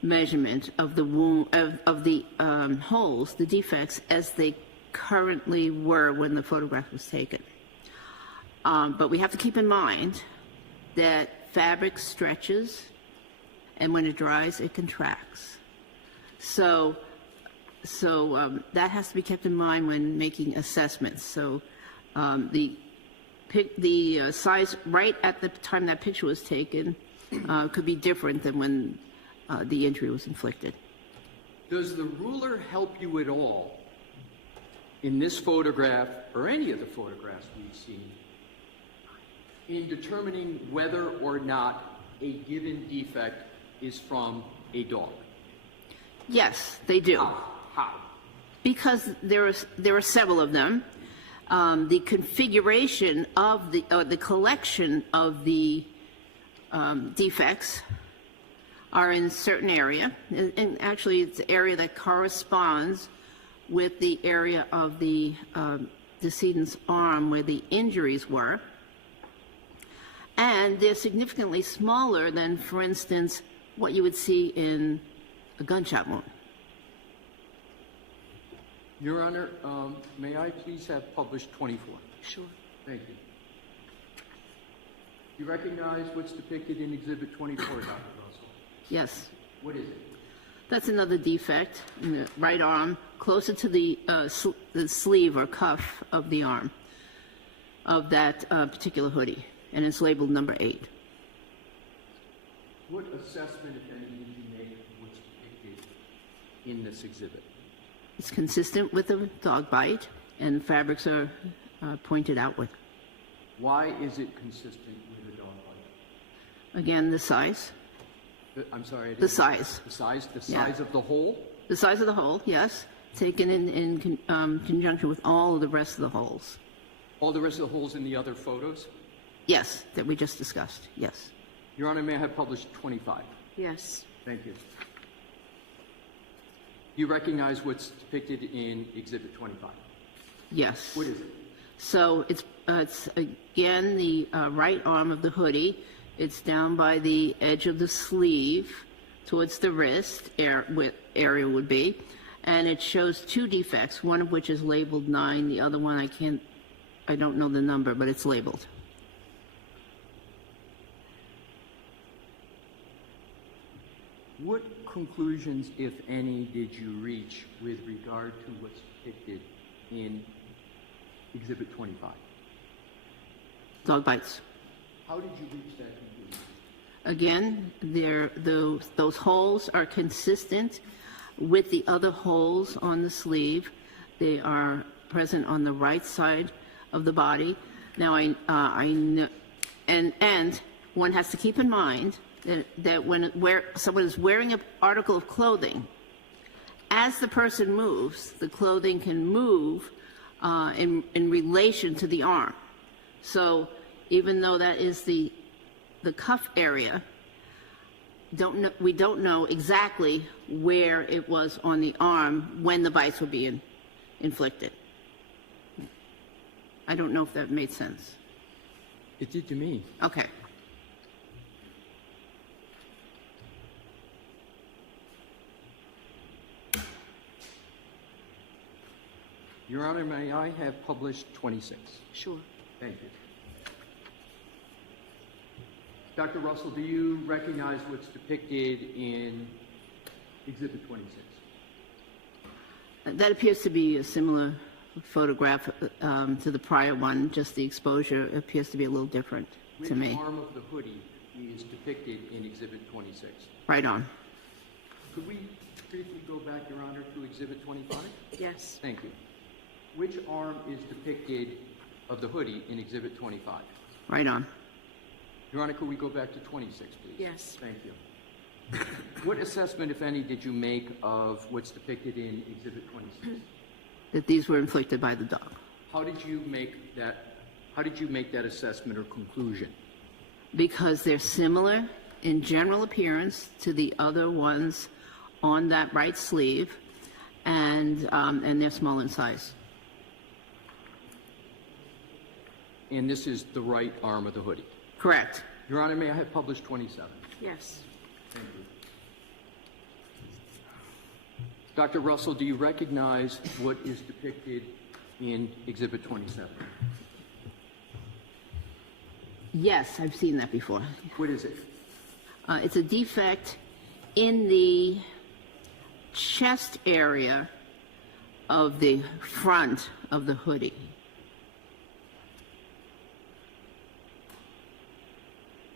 measurement of the wound, of the holes, the defects, as they currently were when the photograph was taken. But we have to keep in mind that fabric stretches, and when it dries, it contracts. So that has to be kept in mind when making assessments. So the size right at the time that picture was taken could be different than when the injury was inflicted. Does the ruler help you at all in this photograph or any of the photographs we've seen in determining whether or not a given defect is from a dog? Yes, they do. How? Because there are several of them. The configuration of the collection of the defects are in a certain area, and actually it's an area that corresponds with the area of the decedent's arm where the injuries were. And they're significantly smaller than, for instance, what you would see in a gunshot wound. Your Honor, may I please have published 24? Sure. Thank you. You recognize what's depicted in Exhibit 24, Dr. Russell? Yes. What is it? That's another defect in the right arm, closer to the sleeve or cuff of the arm of that particular hoodie, and it's labeled number 8. What assessment, if any, did you make of what's depicted in this exhibit? It's consistent with the dog bite, and the fabrics are pointed outward. Why is it consistent with a dog bite? Again, the size. I'm sorry. The size. The size of the hole? The size of the hole, yes. Taken in conjunction with all of the rest of the holes. All the rest of the holes in the other photos? Yes, that we just discussed, yes. Your Honor, may I have published 25? Yes. Thank you. You recognize what's depicted in Exhibit 25? Yes. What is it? So it's again the right arm of the hoodie. It's down by the edge of the sleeve towards the wrist area would be. And it shows two defects, one of which is labeled 9, the other one I don't know the number, but it's labeled. What conclusions, if any, did you reach with regard to what's depicted in Exhibit 25? Dog bites. How did you reach that conclusion? Again, those holes are consistent with the other holes on the sleeve. They are present on the right side of the body. Now, I know, and one has to keep in mind that when someone is wearing an article of clothing, as the person moves, the clothing can move in relation to the arm. So even though that is the cuff area, we don't know exactly where it was on the arm when the bites would be inflicted. I don't know if that made sense. It did to me. Okay. Your Honor, may I have published 26? Sure. Thank you. Dr. Russell, do you recognize what's depicted in Exhibit 26? That appears to be a similar photograph to the prior one, just the exposure appears to be a little different to me. Which arm of the hoodie is depicted in Exhibit 26? Right on. Could we briefly go back, Your Honor, to Exhibit 25? Yes. Thank you. Which arm is depicted of the hoodie in Exhibit 25? Right on. Your Honor, could we go back to 26, please? Yes. Thank you. What assessment, if any, did you make of what's depicted in Exhibit 26? That these were inflicted by the dog. How did you make that assessment or conclusion? Because they're similar in general appearance to the other ones on that right sleeve, and they're small in size. And this is the right arm of the hoodie? Correct. Your Honor, may I have published 27? Yes. Thank you. Dr. Russell, do you recognize what is depicted in Exhibit 27? Yes, I've seen that before. What is it? It's a defect in the chest area of the front of the hoodie.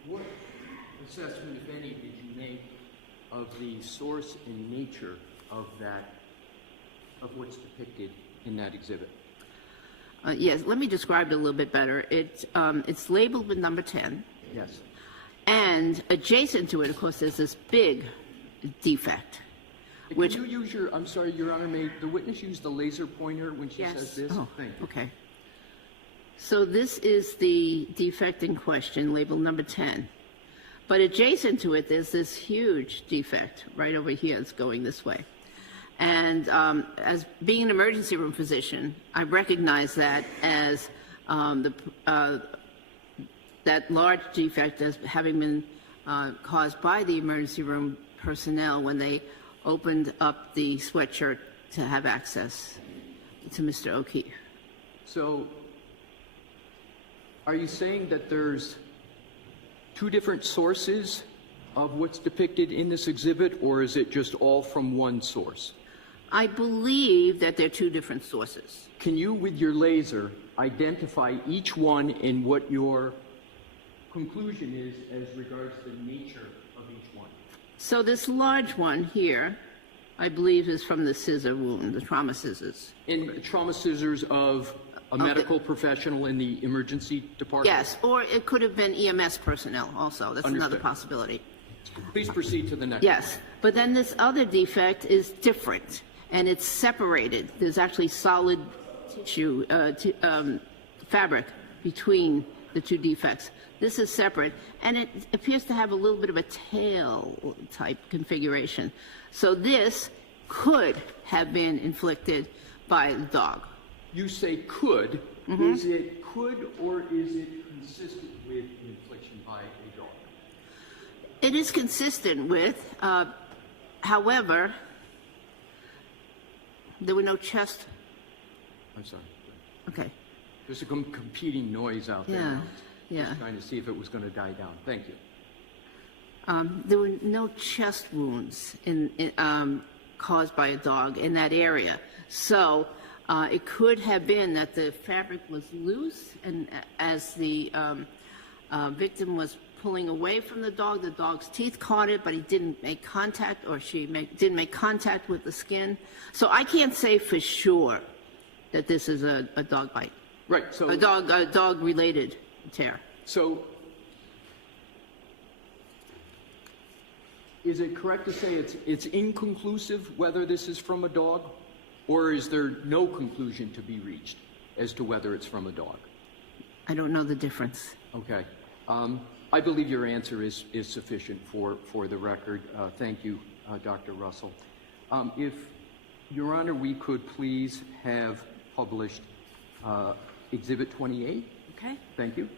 What assessment, if any, did you make of the source and nature of what's depicted in that exhibit? Yes, let me describe it a little bit better. It's labeled with number 10. Yes. And adjacent to it, of course, there's this big defect. Can you use I'm sorry, Your Honor, may the witness use the laser pointer when she says this? Oh, thank you. okay. So this is the defect in question, labeled number 10. But adjacent to it, there's this huge defect right over here. It's going this way. And as being an emergency room physician, I recognize that as that large defect as having been caused by the emergency room personnel when they opened up the sweatshirt to have access to Mr. O'Keefe. So, are you saying that there's two different sources of what's depicted in this exhibit, or is it just all from one source? I believe that they're two different sources. Can you, with your laser, identify each one and what your conclusion is as regards the nature of each one. So this large one here, I believe, is from the scissor wound, the trauma scissors. And trauma scissors of a medical professional in the emergency department? Yes, or it could have been EMS personnel also. That's another possibility. Please proceed to the next. Yes, but then this other defect is different, and it's separated. There's actually solid tissue, fabric between the two defects. This is separate, and it appears to have a little bit of a tail-type configuration. So this could have been inflicted by the dog. You say could. Is it could or is it consistent with an infliction by a dog? It is consistent with, however, there were no chest. I'm sorry. Okay. There's a competing noise out there. Yeah, yeah. Just trying to see if it was going to die down. Thank you. There were no chest wounds caused by a dog in that area. So it could have been that the fabric was loose, and as the victim was pulling away from the dog's teeth caught it, but he didn't make contact, or didn't make contact with the skin. So I can't say for sure that this is a dog bite. Right. So a dog-related tear. So is it correct to say it's inconclusive whether this is from a dog, or is there no conclusion to be reached as to whether it's from a dog? I don't know the difference. Okay. I believe your answer is sufficient for the record. Thank you, Dr. Russell. If, Your Honor, we could please have published Exhibit 28. Okay. Thank you.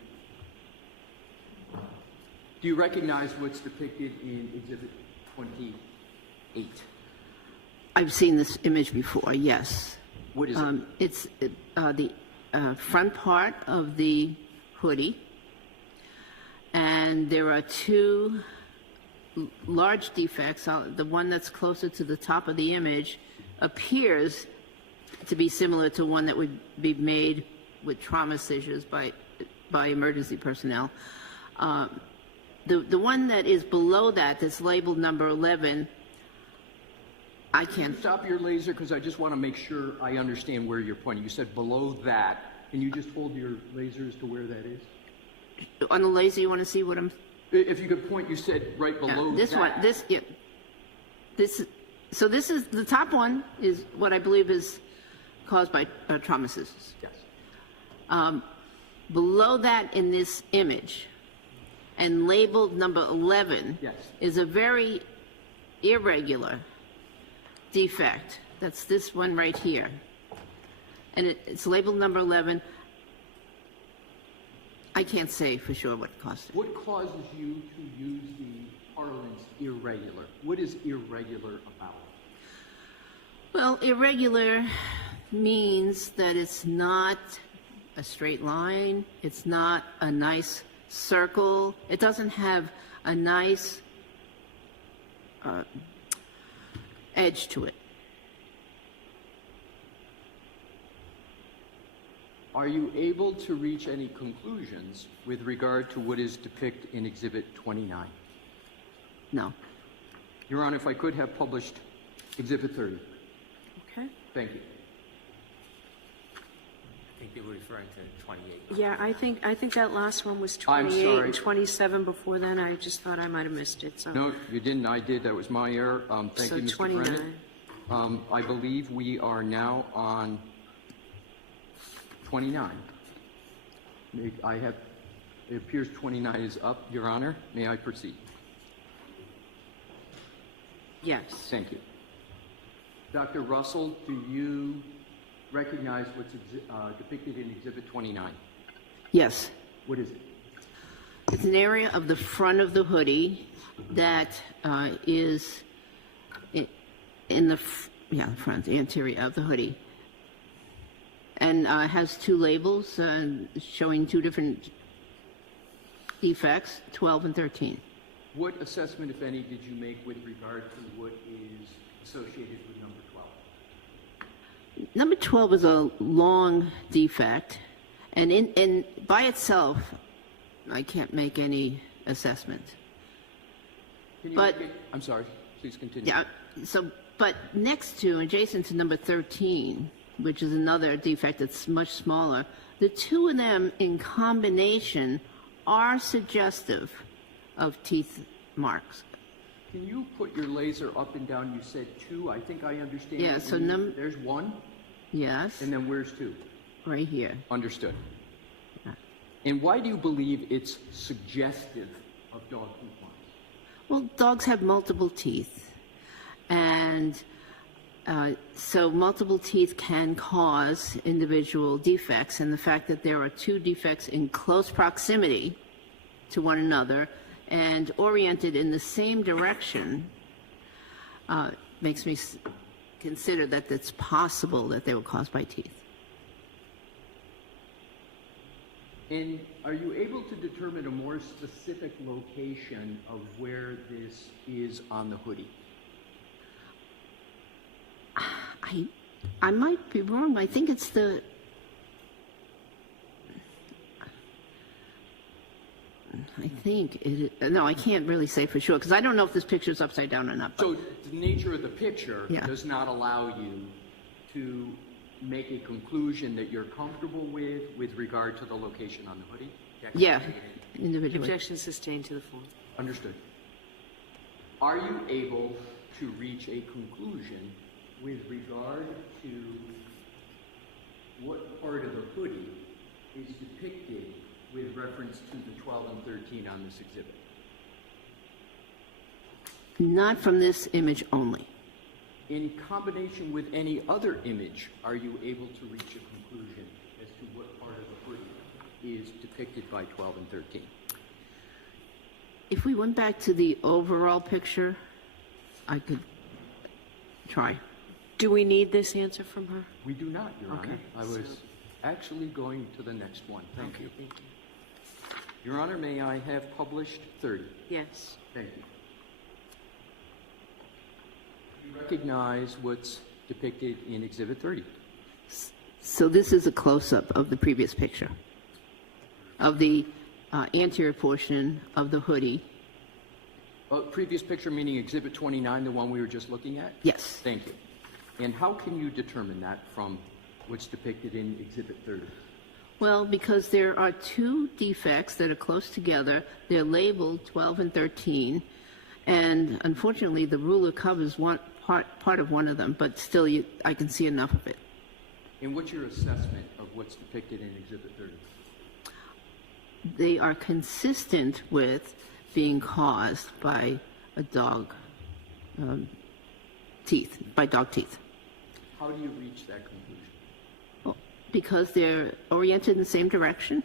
Do you recognize what's depicted in Exhibit 28? I've seen this image before, yes. What is it? It's the front part of the hoodie, and there are two large defects. The one that's closer to the top of the image appears to be similar to one that would be made with trauma scissors by emergency personnel. The one that is below that, that's labeled number 11, I can't... Stop your laser, because I just want to make sure I understand where you're pointing. You said below that. Can you just hold your laser as to where that is? On the laser, you want to see what I'm... If you could point, you said right below this that. One, so this is, the top one is what I believe is caused by trauma scissors. Yes. Below that in this image, and labeled number 11, yes, is a very irregular defect. That's this one right here. And it's labeled number 11. I can't say for sure what caused it. What causes you to use the parlance irregular? What is irregular about it? Well, irregular means that it's not a straight line. It's not a nice circle. It doesn't have a nice edge to it. Are you able to reach any conclusions with regard to what is depicted in Exhibit 29? No. Your Honor, if I could have published Exhibit 30. Okay. Thank you. I think they were referring to 28. Yeah, I think that last one was I'm 28 sorry. and 27 before then. I just thought I might have missed it. So. No, you didn't. I did. That was my error. Thank So you, Mr. 29. Brennan. I believe we are now on 29. It appears 29 is up, Your Honor. May I proceed? Yes. Thank you. Dr. Russell, do you recognize what's depicted in Exhibit 29? Yes. What is it? It's an area of the front of the hoodie that is in the front, the interior of the hoodie, and has two labels showing two different defects, 12 and 13. What assessment, if any, did you make with regard to what is associated with number 12? Number 12 is a long defect, and by itself, I can't make any assessment. Can you But- make it- I'm sorry, please continue. Yeah, so, but next to, adjacent to number 13, which is another defect that's much smaller, the two of them in combination are suggestive of teeth marks. Can you put your laser up and down? You said 2. I think I understand. Yeah, what so you mean. num- There's 1, Yes, and then where's 2? right here. Understood. And why do you believe it's suggestive of dog tooth marks? Well, dogs have multiple teeth, and so multiple teeth can cause individual defects, and the fact that there are two defects in close proximity to one another and oriented in the same direction makes me consider that it's possible that they were caused by teeth. And are you able to determine a more specific location of where this is on the hoodie? I might be wrong. I think it's the... I think it is, no, I can't really say for sure, because I don't know if this picture is upside down or not. But So the nature of the picture Yeah. does not allow you to make a conclusion that you're comfortable with regard to the location on the hoodie? yeah, individually. Objection sustained to the form. Understood. Are you able to reach a conclusion with regard to what part of the hoodie is depicted with reference to the 12 and 13 on this exhibit? Not from this image only. In combination with any other image, are you able to reach a conclusion as to what part of the hoodie is depicted by 12 and 13? If we went back to the overall picture, I could try. Do we need this answer from her? We do not, Your Okay, Honor. I was so- actually going to the next one. Thank Okay, you. thank you. Your Honor, may I have published 30? Yes. Thank you. You recognize what's depicted in Exhibit 30? So this is a close-up of the previous picture of the anterior portion of the hoodie. Previous picture meaning Exhibit 29, the one we were just looking at? Yes. Thank you. And how can you determine that from what's depicted in Exhibit 30? Well, because there are two defects that are close together. They're labeled 12 and 13, and unfortunately, the ruler covers one part of one of them, but still, I can see enough of it. And what's your assessment of what's depicted in Exhibit 30? They are consistent with being caused by a dog teeth, by dog teeth. How do you reach that conclusion? Well, because they're oriented in the same direction,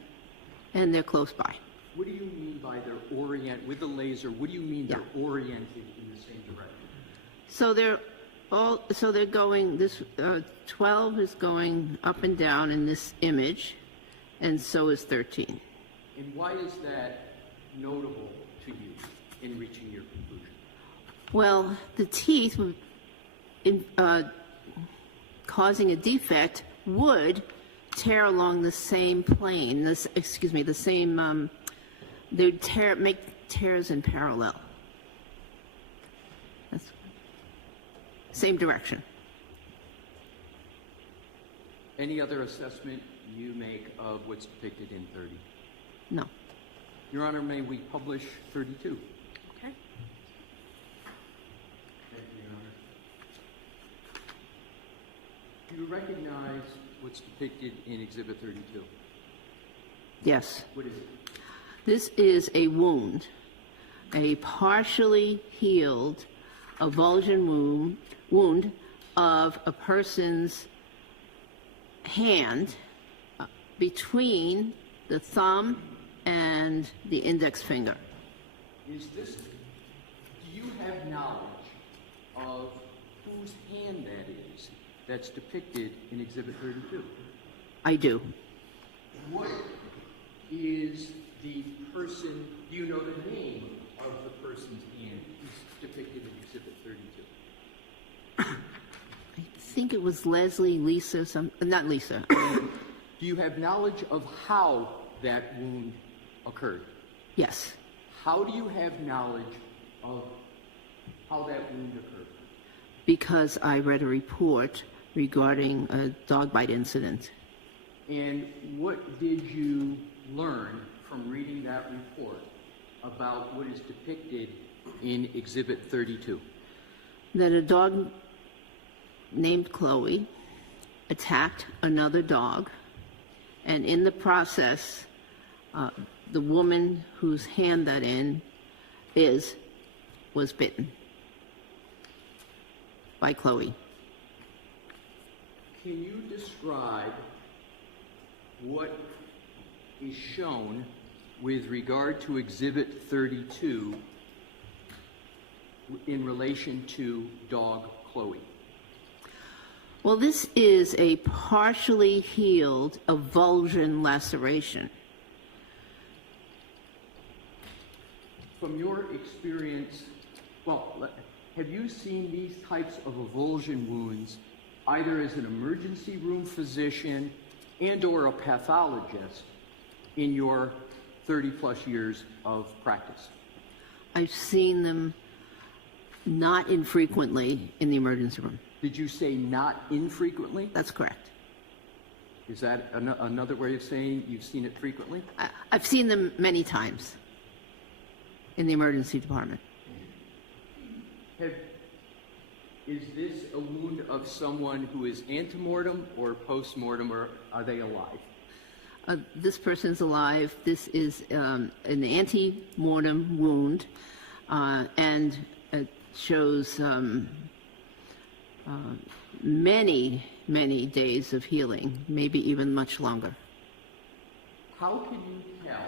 and they're close by. What do you mean by they're oriented, with the laser, what do you mean they're oriented in the same direction? So they're going, this 12 is going up and down in this image, and so is 13. And why is that notable to you in reaching your conclusion? Well, the teeth, causing a defect, would tear along the same plane, the same, they'd make tears in parallel. That's same direction. Any other assessment you make of what's depicted in 30? No. Your Honor, may we publish 32? Okay. Thank you, Your Honor. Do you recognize what's depicted in Exhibit 32? Yes. What is it? This is a wound, a partially healed avulsion wound of a person's hand between the thumb and the index finger. Do you have knowledge of whose hand that is that's depicted in Exhibit 32? I do. What is the person, do you know the name of the person's hand who's depicted in Exhibit 32? I think it was not Lisa. Do you have knowledge of how that wound occurred. Yes, How do you have knowledge of how that wound occurred? because I read a report regarding a dog bite incident. And what did you learn from reading that report about what is depicted in Exhibit 32? That a dog named Chloe attacked another dog, and in the process, the woman whose hand that was bitten by Chloe. Can you describe what is shown with regard to Exhibit 32 in relation to dog Chloe? Well, this is a partially healed avulsion laceration. From your experience, have you seen these types of avulsion wounds either as an emergency room physician and or a pathologist in your 30-plus years of practice? I've seen them not infrequently in the emergency room. Did you say not infrequently? That's correct. Is that another way of saying you've seen it frequently? I've seen them many times in the emergency department. Is this a wound of someone who is antemortem or postmortem, or are they alive? This person's alive. This is an ante-mortem wound, and it shows many, many days of healing, maybe even much longer. How can you tell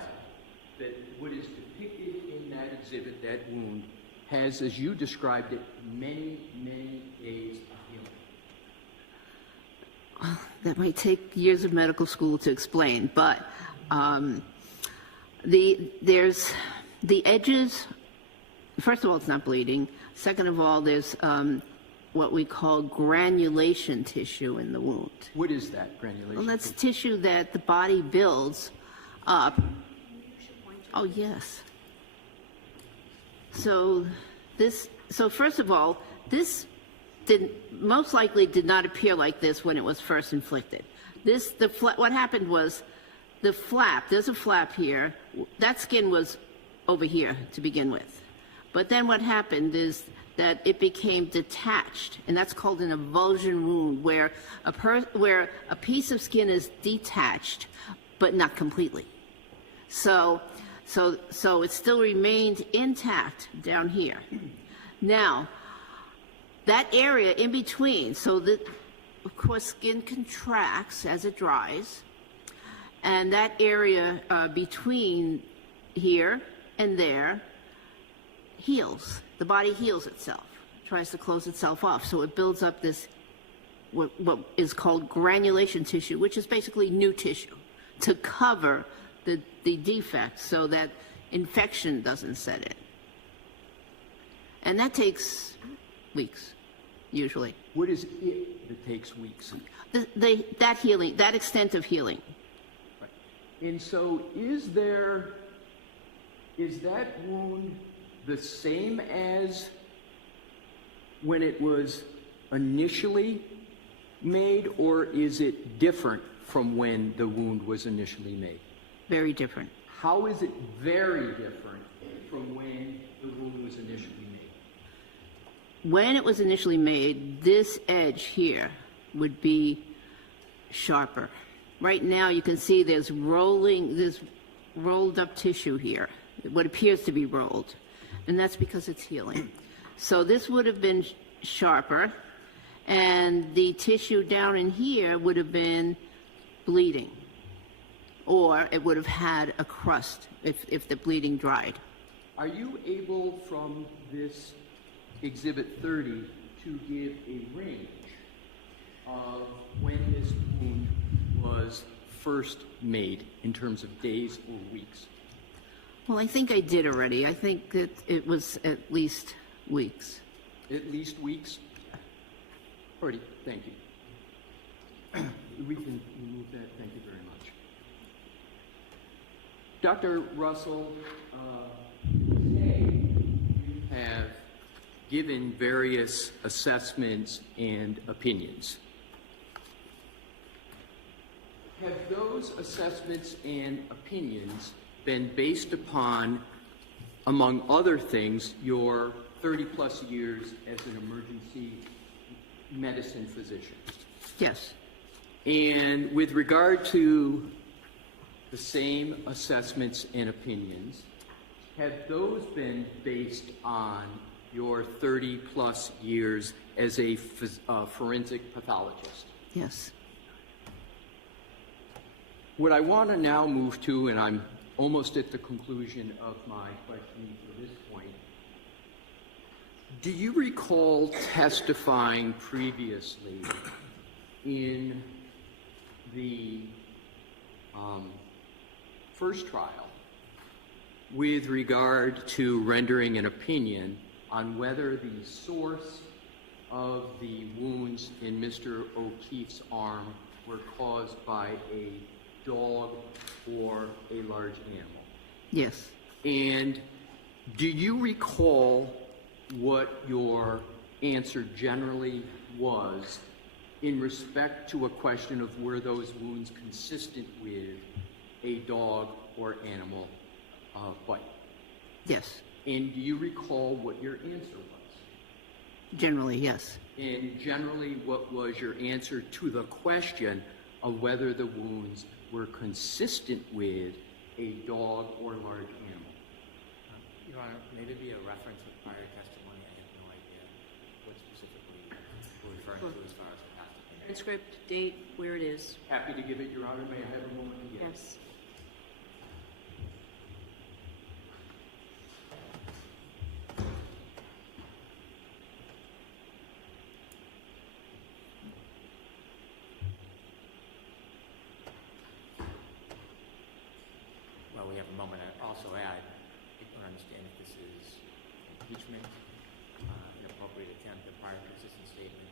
that what is depicted in that exhibit, that wound, has, as you described it, many, many days of healing? That might take years of medical school to explain, but there's the edges. First of all, it's not bleeding. Second of all, there's what we call granulation tissue in the wound. What is that granulation? Well, that's tissue that the body builds up. Oh, yes. So first of all, this most likely did not appear like this when it was first inflicted. What happened was the flap, there's a flap here, that skin was over here to begin with. But then what happened is that it became detached, and that's called an avulsion wound, where a piece of skin is detached, but not completely. So it still remained intact down here. Now, that area in between, so that, of course, skin contracts as it dries, and that area between here and there heals. The body heals itself, tries to close itself off, so it builds up this, what is called granulation tissue, which is basically new tissue, to cover the defect so that infection doesn't set in. And that takes weeks, usually. What is it that takes weeks? That healing, that extent of healing. Right. And so is that wound the same as when it was initially made, or is it different from when the wound was initially made? Very different. How is it very different from when the wound was initially made? When it was initially made, this edge here would be sharper. Right now you can see there's rolled up tissue here, what appears to be rolled, and that's because it's healing. So this would have been sharper, and the tissue down in here would have been bleeding, or it would have had a crust if the bleeding dried. Are you able, from this Exhibit 30, to give a range of when this wound was first made in terms of days or weeks? Well, I think I did already. I think that it was at least weeks. At least weeks? Alrighty, thank you. We can remove that. Thank you very much. Dr. Russell, today you have given various assessments and opinions. Have those assessments and opinions been based upon, among other things, your 30-plus years as an emergency medicine physician? Yes. And with regard to the same assessments and opinions, have those been based on your 30-plus years as a forensic pathologist? Yes. What I want to now move to, and I'm almost at the conclusion of my questioning for this point, do you recall testifying previously in the first trial with regard to rendering an opinion on whether the source of the wounds in Mr. O'Keefe's arm were caused by a dog or a large animal? Yes. And do you recall what your answer generally was in respect to a question of were those wounds consistent with a dog or animal bite? Yes. And do you recall what your answer was? Generally, yes. And generally, what was your answer to the question of whether the wounds were consistent with a dog or large animal? Your Honor, may there be a reference with prior testimony? I have no idea what specifically we're referring to as far as the past opinion. Transcript, date, where it is. Happy to give it, Your Honor. May I have a moment to give it? Yes. Well, we have a moment. I'd also add, I don't understand if this is impeachment, inappropriate attempt, a prior consistent statement.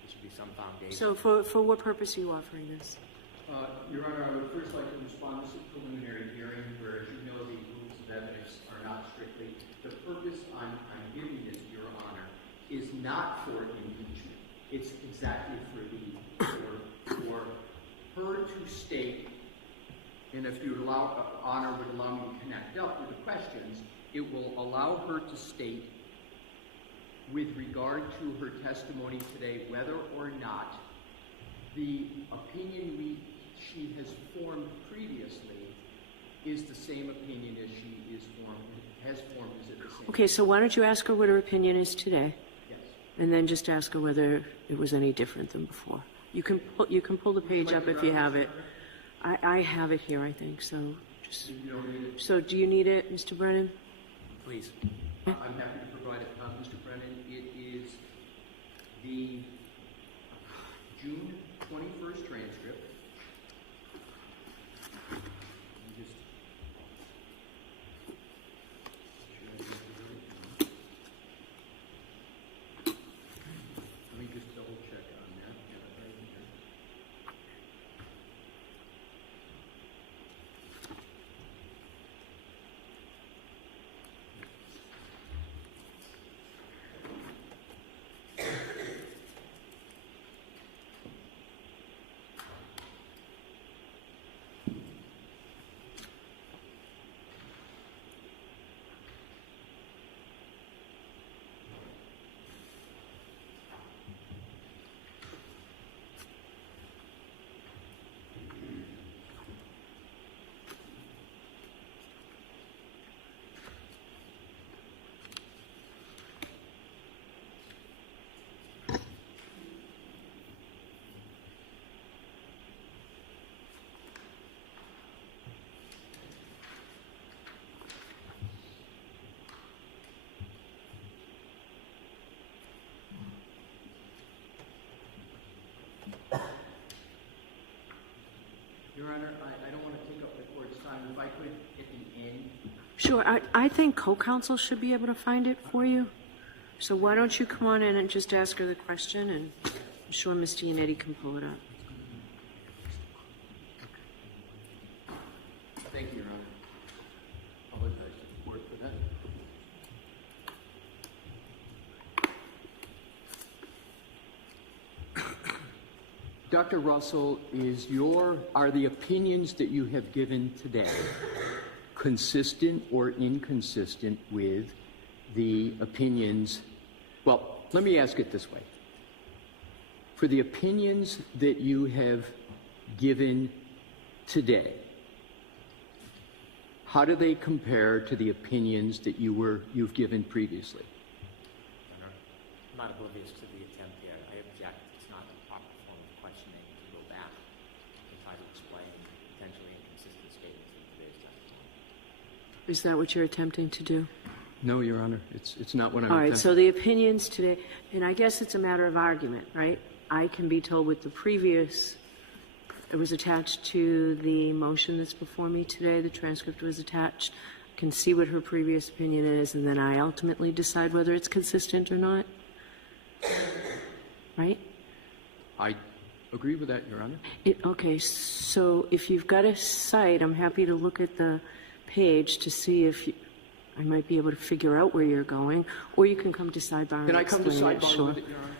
There should be some foundation. So for what purpose are you offering this? Your Honor, I would first like to respond to this preliminary hearing where, as you know, the rules of evidence are not strictly. The purpose I'm giving this, Your Honor, is not for impeachment. It's exactly for her to state, and if you would allow, Honor would allow me to connect up with the questions, it will allow her to state, with regard to her testimony today, whether or not the opinion she has formed previously is the same opinion as she has formed. Is it the same? Okay, so why don't you ask her what her opinion is today? Yes. And then just ask her whether it was any different than before. You can pull the page up if you have it. I have it here, I think. So just. So do you need it, Mr. Brennan? Please. I'm happy to provide it, Mr. Brennan. It is the June 21st transcript. Let me just double check on that. Your Honor, I don't want to take up the court's time. If I could, at the end. Sure. I think co-counsel should be able to find it for you. So why don't you come on in and just ask her the question, and I'm sure Ms. Giannetti can pull it up. Thank you, Your Honor. Dr. Russell, are the opinions that you have given today consistent or inconsistent with the opinions? Well, let me ask it this way. For the opinions that you have given today, how do they compare to the opinions that you've given previously? I'm not oblivious to the attempt here. I object. It's not the proper form of questioning to go back and try to explain potentially inconsistent statements in today's testimony. Is that what you're attempting to do? No, Your Honor. It's not what I'm All right, attempting. so the opinions today, and I guess it's a matter of argument, right? I can be told with the previous, it was attached to the motion that's before me today, the transcript was attached, can see what her previous opinion is, and then I ultimately decide whether it's consistent or not. Right? I agree with that, Your Honor. Okay, so if you've got a site, I'm happy to look at the page to see if I might be able to figure out where you're going, or you can come to sidebar and Can I come to explain it. sidebar Sure. with it, Your Honor?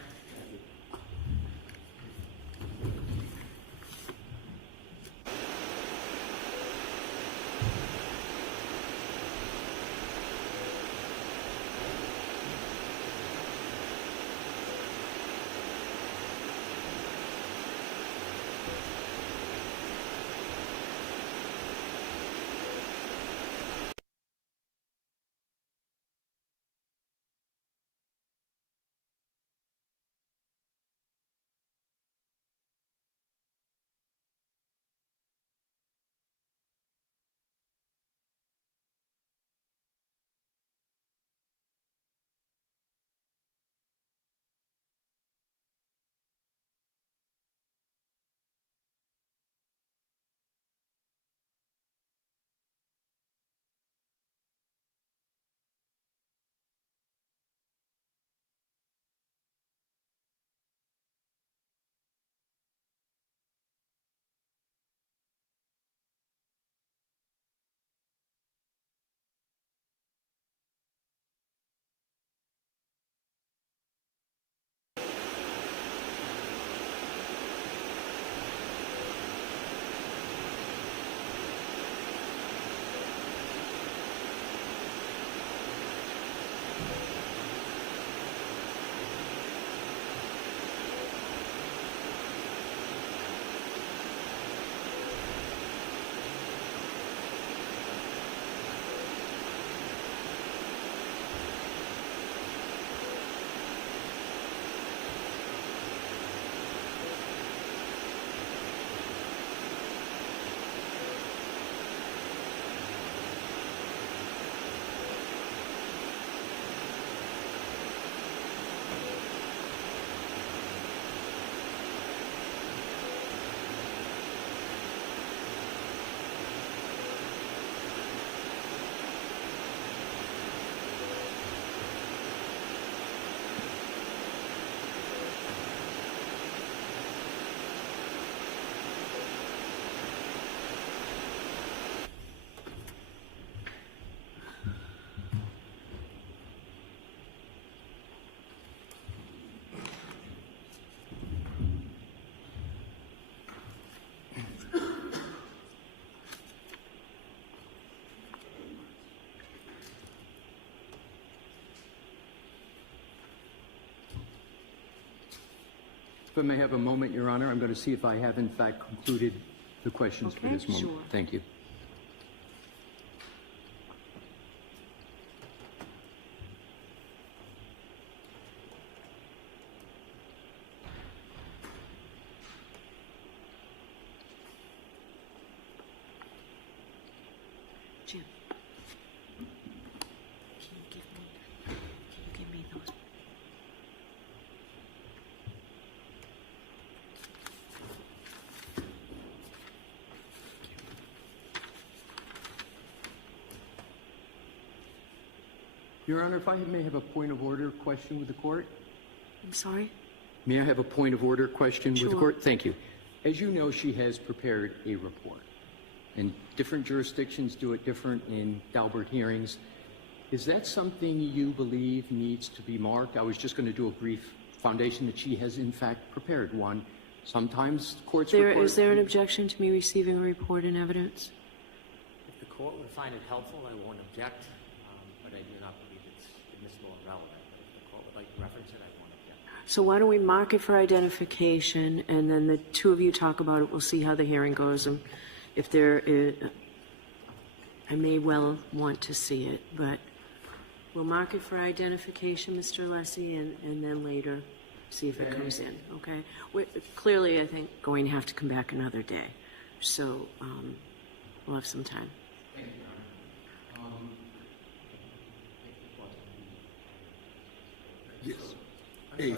If I may have a moment, Your Honor, I'm going to see if I have, in fact, concluded the questions for this moment. Sure. Thank you. Jim, can you give me those? Your Honor, if I may have a point of order question with the court? I'm sorry? May I have a point of order question with the Sure. court? Thank you. As you know, she has prepared a report, and different jurisdictions do it different in Daubert hearings. Is that something you believe needs to be marked? I was just going to do a brief foundation that she has, in fact, prepared one Sometimes courts Is there an objection to me receiving a report and evidence? If the court would find it helpful, I won't object, but I do not believe it's admissible and relevant. But if the court would like to reference it, I won't object. So why don't we mark it for identification, and then the two of you talk about it. We'll see how the hearing goes, and if there is, I may well want to see it, but we'll mark it for identification, Mr. Alessi, and then later see if it comes in, okay? We're clearly, I think, going to have to come back another day, so we'll have some time. Thank you, Your Honor. Yes. A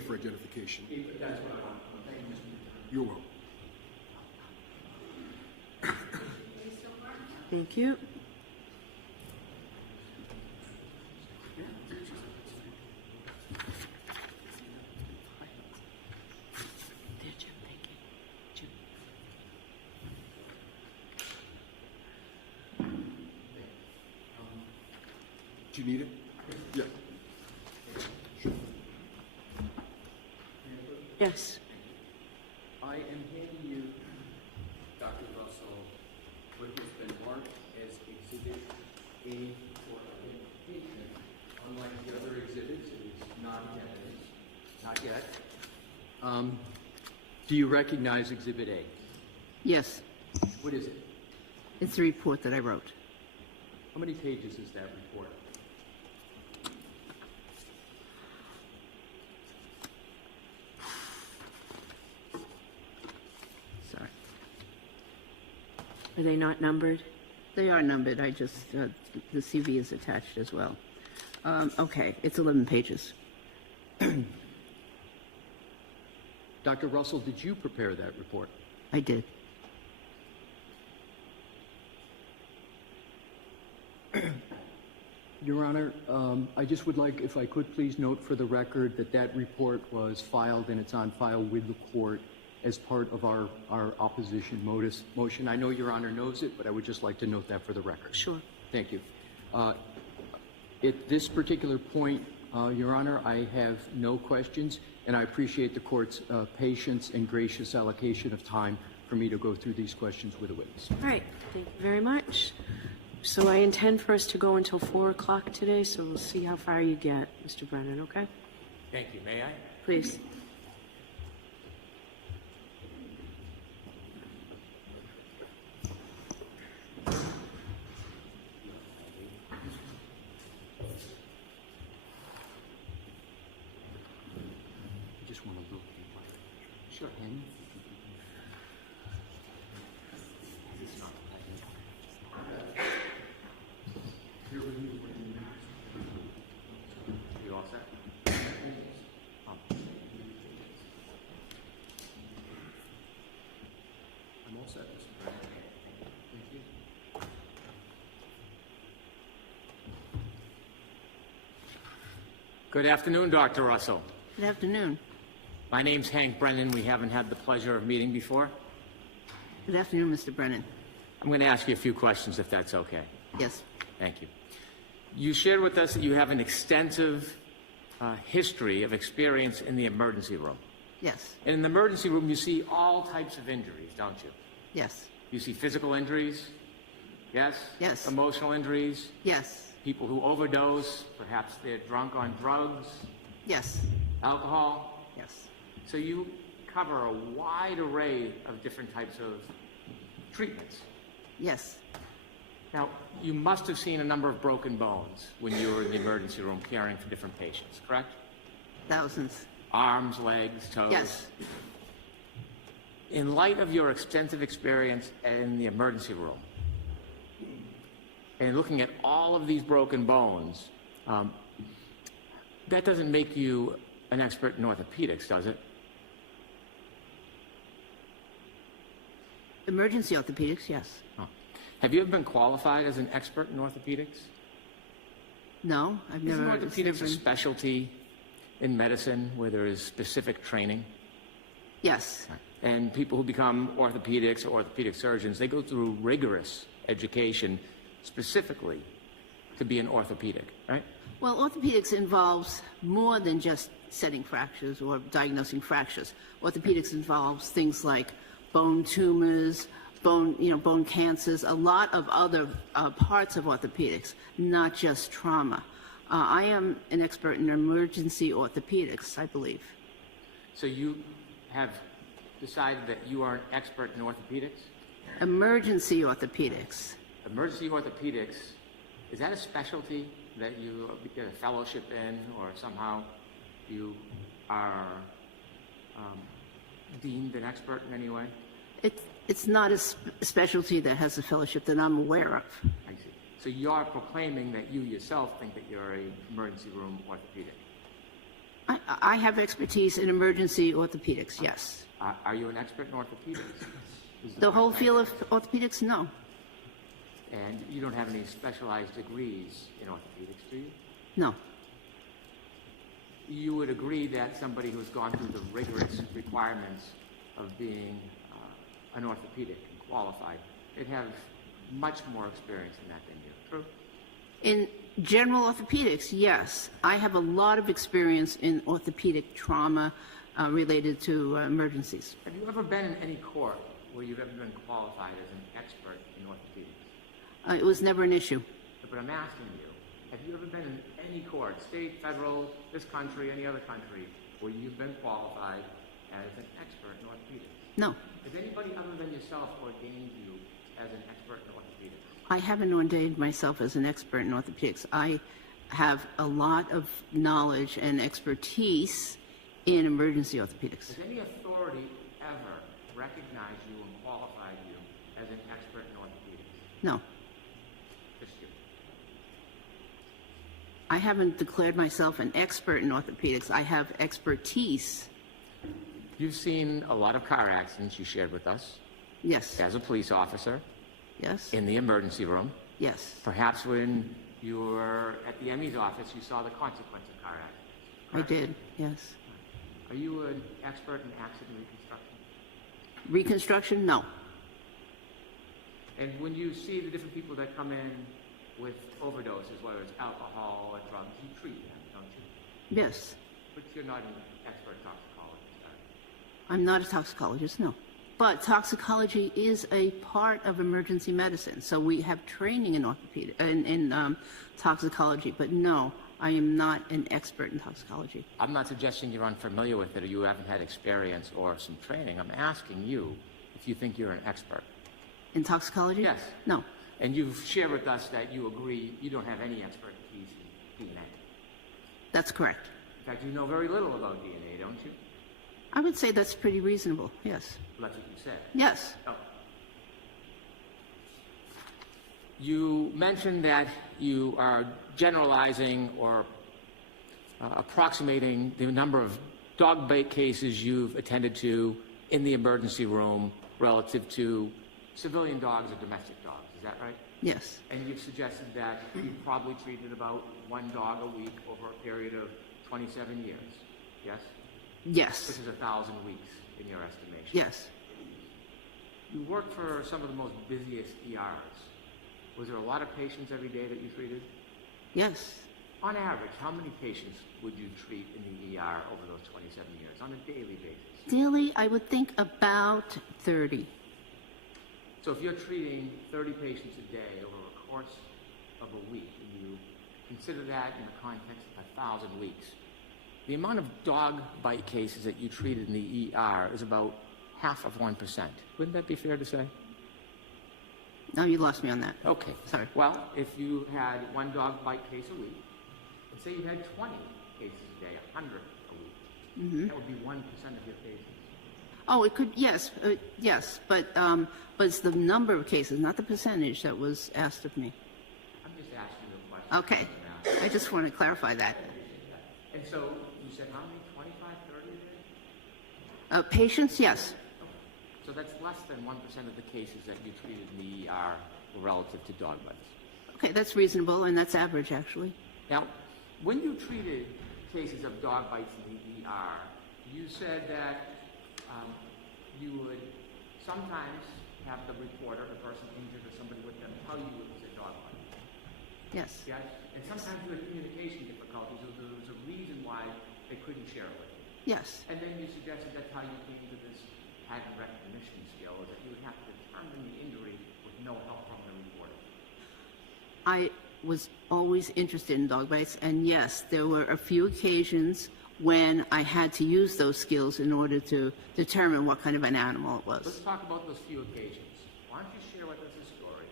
for identification. That's what I want. Thank you, Mr. You're welcome. Thank you. There, Jim, thank you. Jim. Do you need it? Yeah. Yes. I am handing you, Dr. Russell, what has been marked as Exhibit A for identification. Unlike the other exhibits, it is not evidence. Not yet. Do you recognize Exhibit A? Yes, What is it? it's the report that I wrote. How many pages is that report? Sorry. Are they not numbered? They are numbered. I just, the CV is attached as well. Okay, it's 11 pages. Dr. Russell, did you prepare that report? I did. Your Honor, I just would like, if I could please note for the record that that report was filed and it's on file with the court as part of our opposition motion. I know Your Honor knows it, but I would just like to note that for the record. Sure. Thank you. At this particular point, Your Honor, I have no questions, and I appreciate the court's patience and gracious allocation of time for me to go through these questions with the witness. All right, thank you very much. So I intend for us to go until 4 o'clock today, so we'll see how far you get, Mr. Brennan, okay? Thank you. May I? Please. I just want to look. Sure. You all set? I'm all set, Mr. Brennan. Thank you. Good afternoon, Dr. Russell. Good afternoon. My name's Hank Brennan. We haven't had the pleasure of meeting before. Good afternoon, Mr. Brennan. I'm going to ask you a few questions, if that's okay. Yes. Thank you. You shared with us that you have an extensive history of experience in the emergency room. Yes. And in the emergency room, you see all types of injuries, don't you? Yes. You see physical injuries, yes? Yes. Emotional injuries, Yes. people who overdose, perhaps they're drunk on drugs, Yes. alcohol. Yes. So you cover a wide array of different types of treatments. Yes. Now, you must have seen a number of broken bones when you were in the emergency room caring for different patients, correct? Thousands. Arms, legs, toes. Yes. In light of your extensive experience in the emergency room, and looking at all of these broken bones, that doesn't make you an expert in orthopedics, does it? Emergency orthopedics, yes. Oh. Have you ever been qualified as an expert in orthopedics? No, I've never. Isn't orthopedics a specialty in medicine where there is specific training? Yes. And people who become orthopedics or orthopedic surgeons, they go through rigorous education specifically to be an orthopedic, right? Well, orthopedics involves more than just setting fractures or diagnosing fractures. Orthopedics involves things like bone tumors, bone cancers, a lot of other parts of orthopedics, not just trauma. I am an expert in emergency orthopedics, I believe. So you have decided that you are an expert in orthopedics? Emergency orthopedics. Emergency orthopedics, is that a specialty that you get a fellowship in, or somehow you are deemed an expert in any way? It's not a specialty that has a fellowship that I'm aware of. I see. So you're proclaiming that you yourself think that you're an emergency room orthopedic? I have expertise in emergency orthopedics, yes. Are you an expert in orthopedics? The whole field of orthopedics, no. And you don't have any specialized degrees in orthopedics, do you? No. You would agree that somebody who's gone through the rigorous requirements of being an orthopedic and qualified, they'd have much more experience in that than you. True? In general orthopedics, yes. I have a lot of experience in orthopedic trauma related to emergencies. Have you ever been in any court where you've ever been qualified as an expert in orthopedics? It was never an issue. But I'm asking you, have you ever been in any court, state, federal, this country, any other country, where you've been qualified as an expert in orthopedics? No. Has anybody other than yourself ordained you as an expert in orthopedics? I haven't ordained myself as an expert in orthopedics. I have a lot of knowledge and expertise in emergency orthopedics. Has any authority ever recognized you and qualified you as an expert in orthopedics? No. Just you. I haven't declared myself an expert in orthopedics. I have expertise. You've seen a lot of car accidents you shared with us. Yes. As a police officer. Yes. In the emergency room. Yes. Perhaps when you were at the ME's office, you saw the consequence of car accidents. I did, yes. Are you an expert in accident reconstruction? Reconstruction? No. And when you see the different people that come in with overdoses, whether it's alcohol or drugs, you treat them, don't you? Yes. But you're not an expert toxicologist, are you? I'm not a toxicologist, no. But toxicology is a part of emergency medicine, so we have training in orthopedic in toxicology. But no, I am not an expert in toxicology. I'm not suggesting you're unfamiliar with it or you haven't had experience or some training. I'm asking you if you think you're an expert. In toxicology? Yes. No. And you've shared with us that you agree you don't have any expertise in DNA. That's correct. In fact, you know very little about DNA, don't you? I would say that's pretty reasonable, yes. Well, that's what you said. Yes. Oh. You mentioned that you are generalizing or approximating the number of dog bite cases you've attended to in the emergency room relative to civilian dogs or domestic dogs. Is that right? Yes. And you've suggested that you've probably treated about one dog a week over a period of 27 years. Yes? Yes. Which is 1,000 weeks in your estimation. Yes. You worked for some of the most busiest ERs. Was there a lot of patients every day that you treated? Yes. On average, how many patients would you treat in the ER over those 27 years on a daily basis? Daily, I would think about 30. So if you're treating 30 patients a day over a course of a week, and you consider that in the context of 1,000 weeks, the amount of dog bite cases that you treated in the ER is about half of 1%. Wouldn't that be fair to say? No, you lost me on that. Okay. Sorry. Well, if you had one dog bite case a week, and say you had 20 cases a day, 100 a week, that would be 1% of your cases. Oh, it could, yes, yes, but it's the number of cases, not the percentage that was asked of me. I'm just asking you a question. Okay. I just want to clarify that. And so you said how many? 25, 30 a day? Patients, yes. So that's less than 1% of the cases that you treated in the ER relative to dog bites. Okay, that's reasonable, and that's average, actually. Now, when you treated cases of dog bites in the ER, you said that you would sometimes have the reporter, the person injured or somebody with them, tell you it was a dog bite. Yes. Yeah? And sometimes you had communication difficulties, or there was a reason why they couldn't share it with you. Yes. And then you suggested that's how you came to this pattern recognition skill, is that you would have to determine the injury with no help from the reporter. I was always interested in dog bites, and yes, there were a few occasions when I had to use those skills in order to determine what kind of an animal it was. Let's talk about those few occasions. Why don't you share with us a story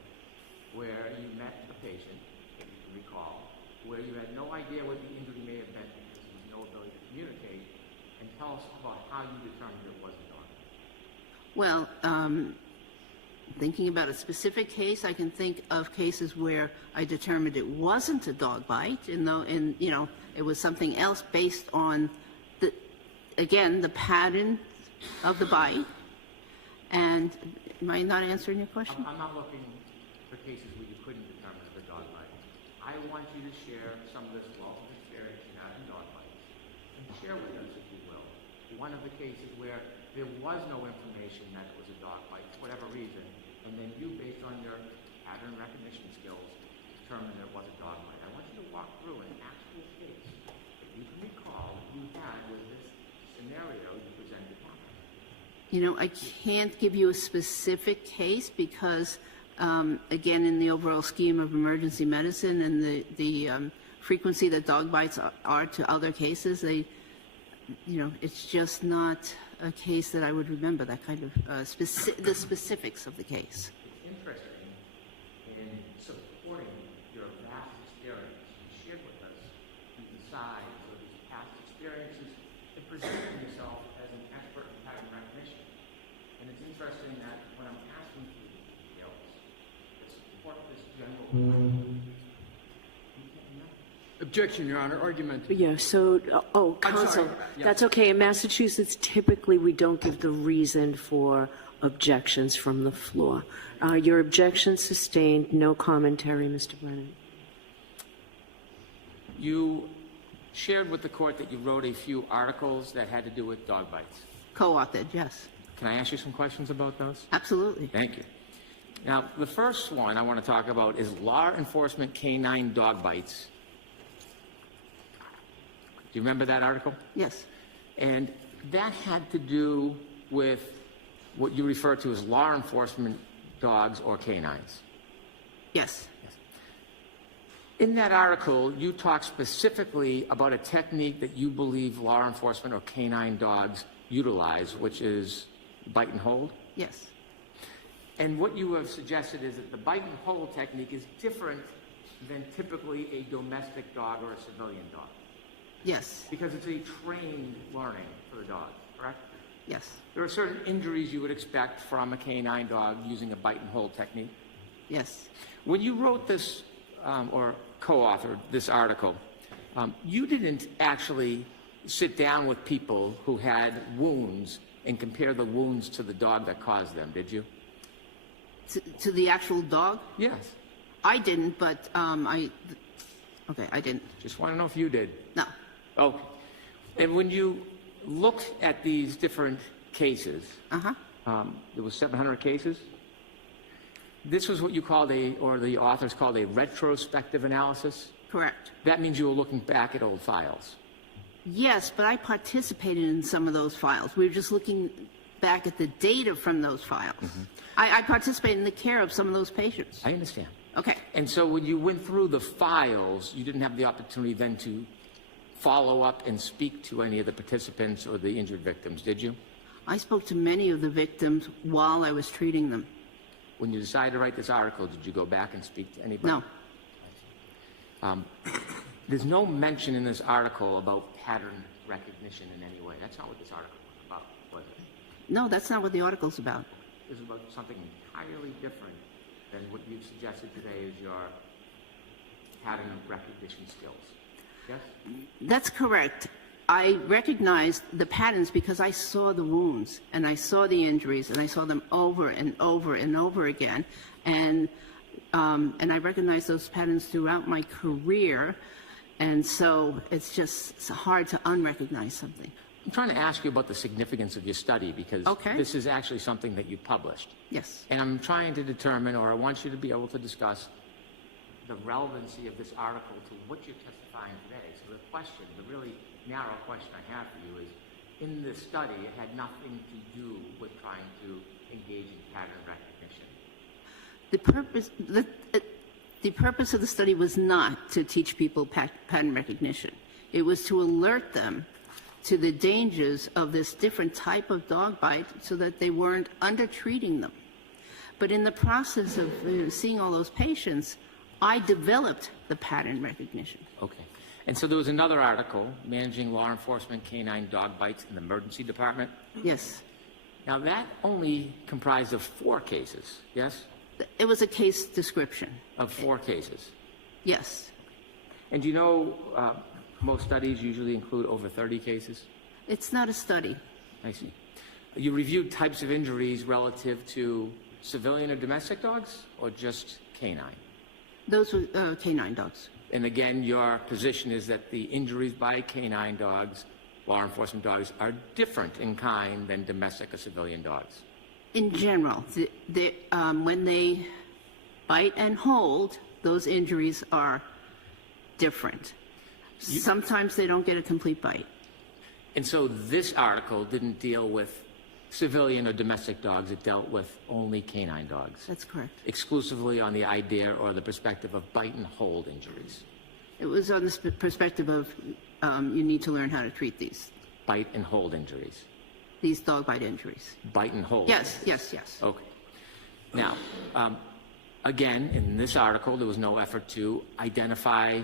where you met a patient, if you can recall, where you had no idea what the injury may have been because there was no ability to communicate, and tell us about how you determined it was a dog bite. Well, thinking about a specific case, I can think of cases where I determined it wasn't a dog bite, and it was something else based on the pattern of the bite. And am I not answering your question? I'm not looking for cases where you couldn't determine the dog bite. I want you to share some of this wealth of experience you had in dog bites, and share with us, if you will, one of the cases where there was no information that it was a dog bite for whatever reason, and then you, based on your pattern recognition skills, determined it was a dog bite. I want you to walk through an actual case that you can recall that you had with this scenario you presented. I can't give you a specific case because, again, in the overall scheme of emergency medicine and the frequency that dog bites are to other cases, it's just not a case that I would remember, that kind of the specifics of the case. It's interesting in supporting your vast experience you shared with us, the size of these past experiences, and presenting yourself as an expert in pattern recognition. And it's interesting that when I'm asking for these details, it's important this general point. Objection, Your Honor. Argument. Yeah, so, counsel, Yes. that's okay. In Massachusetts, typically we don't give the reason for objections from the floor. Your objection sustained. No commentary, Mr. Brennan. You shared with the court that you wrote a few articles that had to do with dog bites. Co-authored, yes. Can I ask you some questions about those? Absolutely. Thank you. Now, the first one I want to talk about is law enforcement canine dog bites. Do you remember that article? Yes. And that had to do with what you refer to as law enforcement dogs or canines. Yes. In that article, you talk specifically about a technique that you believe law enforcement or canine dogs utilize, which is bite and hold. Yes. And what you have suggested is that the bite and hold technique is different than typically a domestic dog or a civilian dog. Yes. Because it's a trained learning for the dog, correct? Yes. There are certain injuries you would expect from a canine dog using a bite and hold technique. Yes. When you wrote this or co-authored this article, you didn't actually sit down with people who had wounds and compare the wounds to the dog that caused them, did you? To the actual dog? Yes. I didn't, but I didn't. Just want to know if you did. No. Okay. And when you looked at these different cases, there was 700 cases. This was what you called or the authors called a retrospective analysis? Correct. That means you were looking back at old files. Yes, but I participated in some of those files. We were just looking back at the data from those files. Mm-hmm. I participated in the care of some of those patients. I understand. Okay. And so when you went through the files, you didn't have the opportunity then to follow up and speak to any of the participants or the injured victims, did you? I spoke to many of the victims while I was treating them. When you decided to write this article, did you go back and speak to anybody? No. There's no mention in this article about pattern recognition in any way. That's not what this article was about, was it? No, that's not what the article's about. It was about something entirely different than what you've suggested today as your pattern recognition skills. Yes? That's correct. I recognized the patterns because I saw the wounds and I saw the injuries and I saw them over and over and over again. And I recognized those patterns throughout my career. And so it's just hard to unrecognize something. I'm trying to ask you about the significance of your study because this is actually something that you published. Yes. And I'm trying to determine, or I want you to be able to discuss, the relevancy of this article to what you're testifying today. So the really narrow question I have for you is, in this study, it had nothing to do with trying to engage in pattern recognition. The purpose of the study was not to teach people pattern recognition. It was to alert them to the dangers of this different type of dog bite so that they weren't undertreating them. But in the process of seeing all those patients, I developed the pattern recognition. Okay. And so there was another article, Managing Law Enforcement Canine Dog Bites in the Emergency Department. Yes. Now, that only comprised of 4 cases, yes? It was a case description. Of 4 cases? Yes. And do you know most studies usually include over 30 cases? It's not a study. I see. You reviewed types of injuries relative to civilian or domestic dogs, or just canine? Those were canine dogs. And again, your position is that the injuries by canine dogs, law enforcement dogs, are different in kind than domestic or civilian dogs? In general, when they bite and hold, those injuries are different. Sometimes they don't get a complete bite. And so this article didn't deal with civilian or domestic dogs, it dealt with only canine dogs. That's correct. Exclusively on the idea or the perspective of bite and hold injuries. It was on the perspective of you need to learn how to treat these. Bite and hold injuries. These dog bite injuries. Bite and hold. Yes, yes, yes. Okay. Now, again, in this article, there was no effort to identify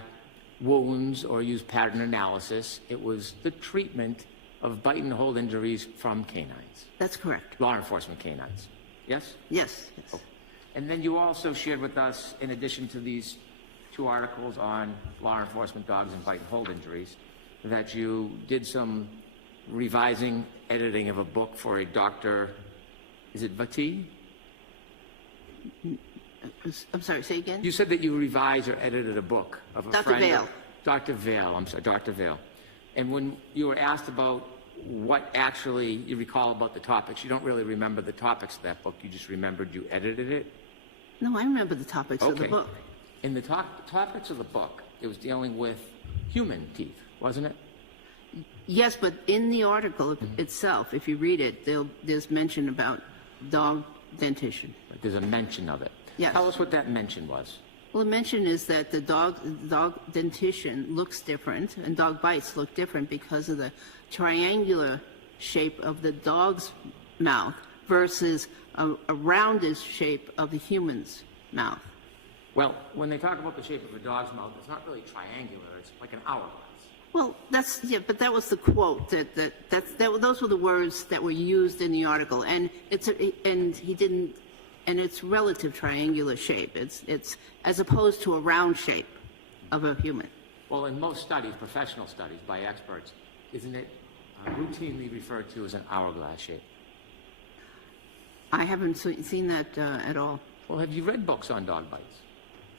wounds or use pattern analysis. It was the treatment of bite and hold injuries from canines. That's correct. Law enforcement canines. Yes? Yes, yes. Okay. And then you also shared with us, in addition to these 2 articles on law enforcement dogs and bite and hold injuries, that you did some revising, editing of a book for a Dr. Is it Vati? I'm sorry, say again? You said that you revised or edited a book of a Dr. friend. Vail. Dr. Vail, I'm sorry, Dr. Vail. And when you were asked about what actually you recall about the topics, you don't really remember the topics of that book, you just remembered you edited it? No, I remember the topics of the book. In the topics of the book, it was dealing with human teeth, wasn't it? Yes, but in the article itself, if you read it, there's mention about dog dentition. There's a mention of it. Yes. Tell us what that mention was. Well, the mention is that the dog dentition looks different and dog bites look different because of the triangular shape of the dog's mouth versus a rounded shape of the human's mouth. Well, when they talk about the shape of a dog's mouth, it's not really triangular, it's like an hourglass. Well, but that was the quote. Those were the words that were used in the article, and it's relative triangular shape. It's as opposed to a round shape of a human. Well, in most studies, professional studies by experts, isn't it routinely referred to as an hourglass shape? I haven't seen that at all. Well, have you read books on dog bites?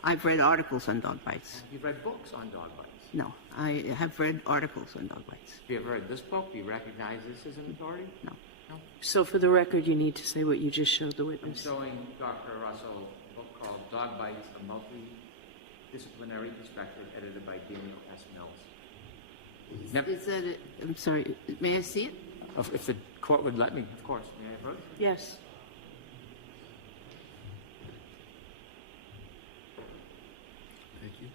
I've read articles on dog bites. Have you read books on dog bites? No, I have read articles on dog bites. Have you ever read this book? Do you recognize this as an authority? No. No? So for the record, you need to say what you just showed the witness. I'm showing Dr. Russell a book called Dog Bites, a Multidisciplinary Perspective, edited by Daniel S. Mills. Is that it? I'm sorry, may I see it? If the court would let me, of course. May I approach? Yes. Thank you.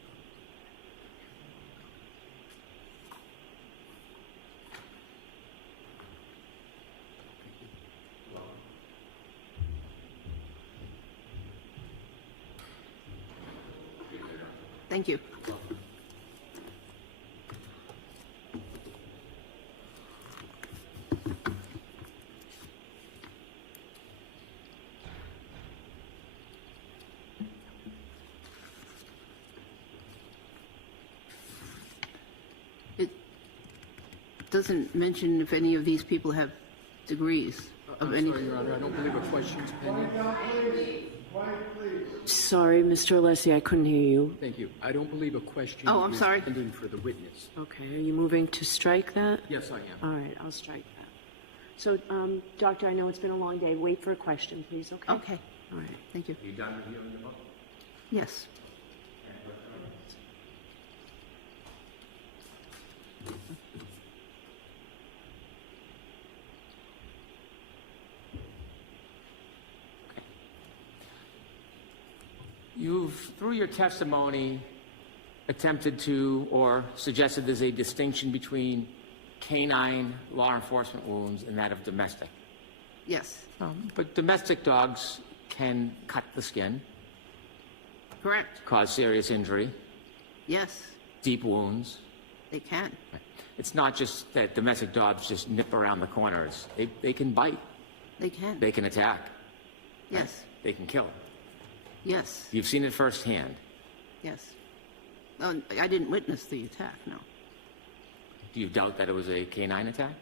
Thank you. It doesn't mention if any of these people have degrees of I'm any. sorry, Your Honor, I don't believe a question's pending. Sorry, Mr. Alessi, I couldn't hear you. Thank you. I don't believe a question Oh, I'm is sorry. pending for the witness. Okay, are you moving to strike that? Yes, I am. All right, I'll strike that. So, Doctor, I know it's been a long day. Wait for a question, please, okay? Okay, All right. thank you. Are you done reviewing the book? Yes. You've, through your testimony, attempted to or suggested there's a distinction between canine law enforcement wounds and that of domestic. Yes. But domestic dogs can cut the skin, Correct. cause serious injury, Yes, deep wounds. they can. It's not just that domestic dogs just nip around the corners. They can bite. They can. They can attack. Yes. They can kill. Yes. You've seen it firsthand. Yes. Oh, I didn't witness the attack, no. Do you doubt that it was a canine attack?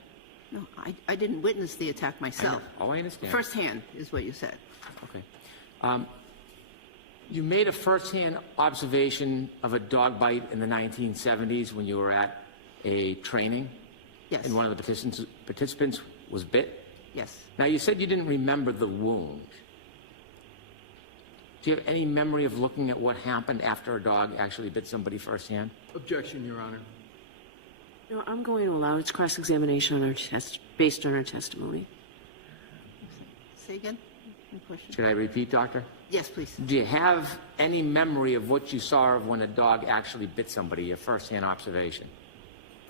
No, I didn't witness the attack myself. I understand. Firsthand is what you said. Okay. You made a firsthand observation of a dog bite in the 1970s when you were at a training? Yes. And one of the participants was bit? Yes. Now, you said you didn't remember the wound. Do you have any memory of looking at what happened after a dog actually bit somebody firsthand? Objection, Your Honor. No, I'm going to allow its cross-examination on our based on our testimony. Say again? My question. Should I repeat, Doctor? Yes, please. Do you have any memory of what you saw of when a dog actually bit somebody, your firsthand observation?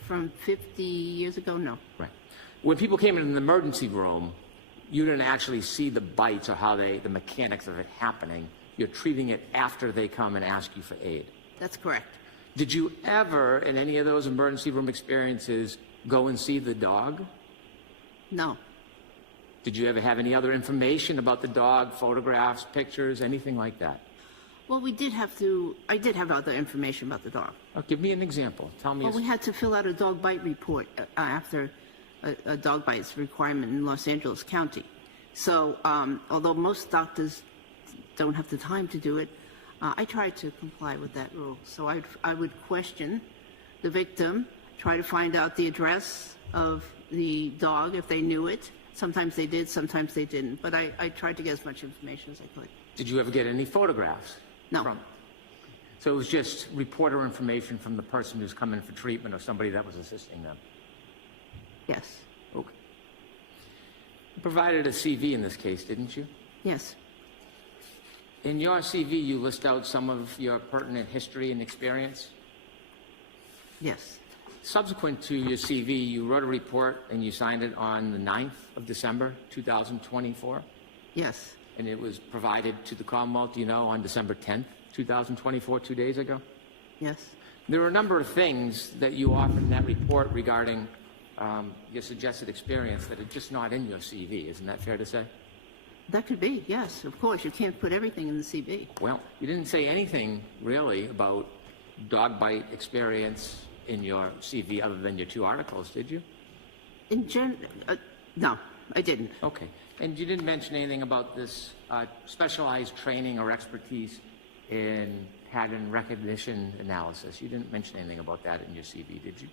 From 50 years ago, no. Right. When people came in the emergency room, you didn't actually see the bites or how the mechanics of it happening. You're treating it after they come and ask you for aid. That's correct. Did you ever, in any of those emergency room experiences, go and see the dog? No. Did you ever have any other information about the dog, photographs, pictures, anything like that? Well, I did have other information about the dog. Oh, give me an example. Tell me. Well, we had to fill out a dog bite report after a dog bite's requirement in Los Angeles County. So, although most doctors don't have the time to do it, I tried to comply with that rule. So I would question the victim, try to find out the address of the dog if they knew it. Sometimes they did, sometimes they didn't. But I tried to get as much information as I could. Did you ever get any photographs? No. So it was just reporter information from the person who's come in for treatment or somebody that was assisting them? Yes. Okay. You provided a CV in this case, didn't you? Yes. In your CV, you list out some of your pertinent history and experience? Yes. Subsequent to your CV, you wrote a report and you signed it on the 9th of December, 2024? Yes. And it was provided to the Commonwealth, on December 10th, 2024, 2 days ago? Yes. There are a number of things that you offered in that report regarding your suggested experience that are just not in your CV. Isn't that fair to say? That could be, yes, of course. You can't put everything in the CV. Well, you didn't say anything really about dog bite experience in your CV other than your 2 articles, did you? No, I didn't. Okay. And you didn't mention anything about this specialized training or expertise in pattern recognition analysis. You didn't mention anything about that in your CV, did you?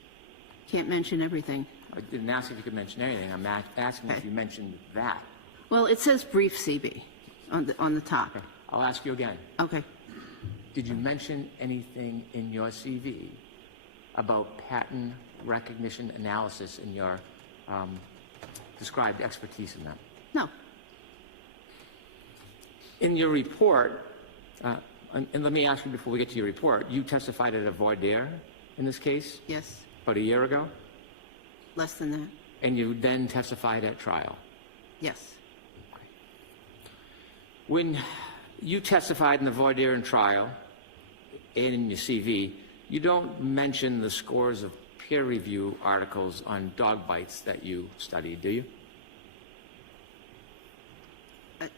Can't mention everything. I didn't ask if you could mention anything. I'm asking if you mentioned that. Well, it says brief CV on the top. Okay. I'll ask you again. Okay. Did you mention anything in your CV about pattern recognition analysis in your described expertise in that? No. In your report, and let me ask you before we get to your report, you testified at a voir dire in this case? Yes. About a year ago? Less than that. And you then testified at trial? Yes. When you testified in the voir dire and trial, and in your CV, you don't mention the scores of peer review articles on dog bites that you studied, do you?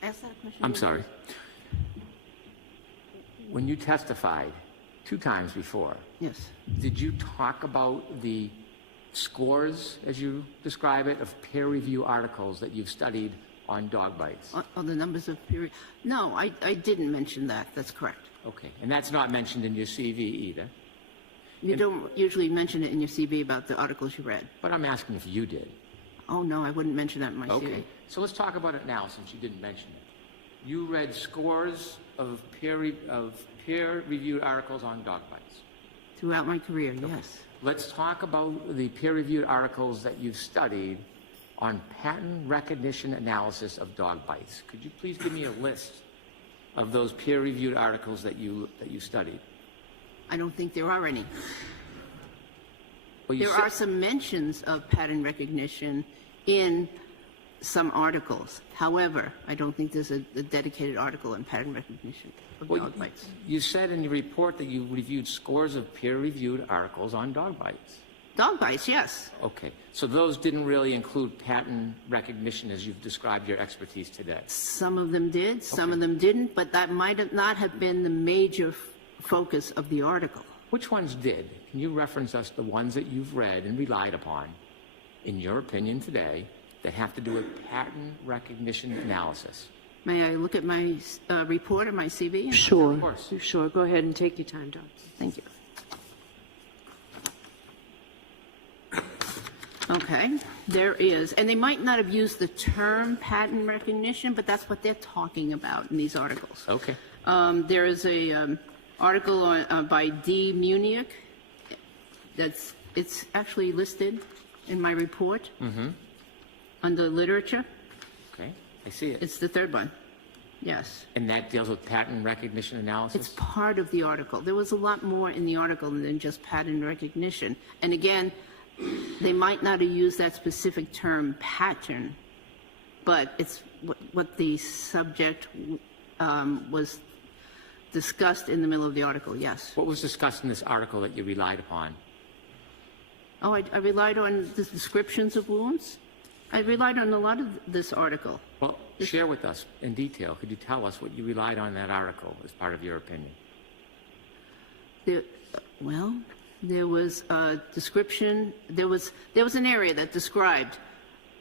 Ask that question. I'm sorry. When you testified 2 times before, yes, did you talk about the scores, as you describe it, of peer review articles that you've studied on dog bites? On the numbers of period? No, I didn't mention that. That's correct. Okay. And that's not mentioned in your CV either? You don't usually mention it in your CV about the articles you read. But I'm asking if you did. Oh, no, I wouldn't mention that in my CV. Okay. So let's talk about it now, since you didn't mention it. You read scores of peer-reviewed articles on dog bites. Throughout my career, yes. Let's talk about the peer-reviewed articles that you've studied on pattern recognition analysis of dog bites. Could you please give me a list of those peer-reviewed articles that you studied? I don't think there are any. Well, you There said- are some mentions of pattern recognition in some articles. However, I don't think there's a dedicated article on pattern recognition of Well, dog bites. you said in your report that you reviewed scores of peer-reviewed articles on dog bites. Dog bites, yes. Okay, so those didn't really include pattern recognition as you've described your expertise today. Some of them did, some of them didn't, but that might not have been the major focus of the article. Which ones did? Can you reference us the ones that you've read and relied upon, in your opinion today, that have to do with pattern recognition analysis? May I look at my report or my CV? Sure. Of course. Sure. Go ahead and take your time, Doc. Thank you. Okay, there is, and they might not have used the term pattern recognition, but that's what they're talking about in these articles. Okay. There is a article by D. Muniak it's actually listed in my report under literature. Okay, I see it. It's the third one. Yes. And that deals with pattern recognition analysis? It's part of the article. There was a lot more in the article than just pattern recognition. And again, they might not have used that specific term pattern, but it's what the subject was discussed in the middle of the article, yes. What was discussed in this article that you relied upon? Oh, I relied on the descriptions of wounds. I relied on a lot of this article. Well, share with us in detail. Could you tell us what you relied on in that article as part of your opinion? There was a description. There was an area that described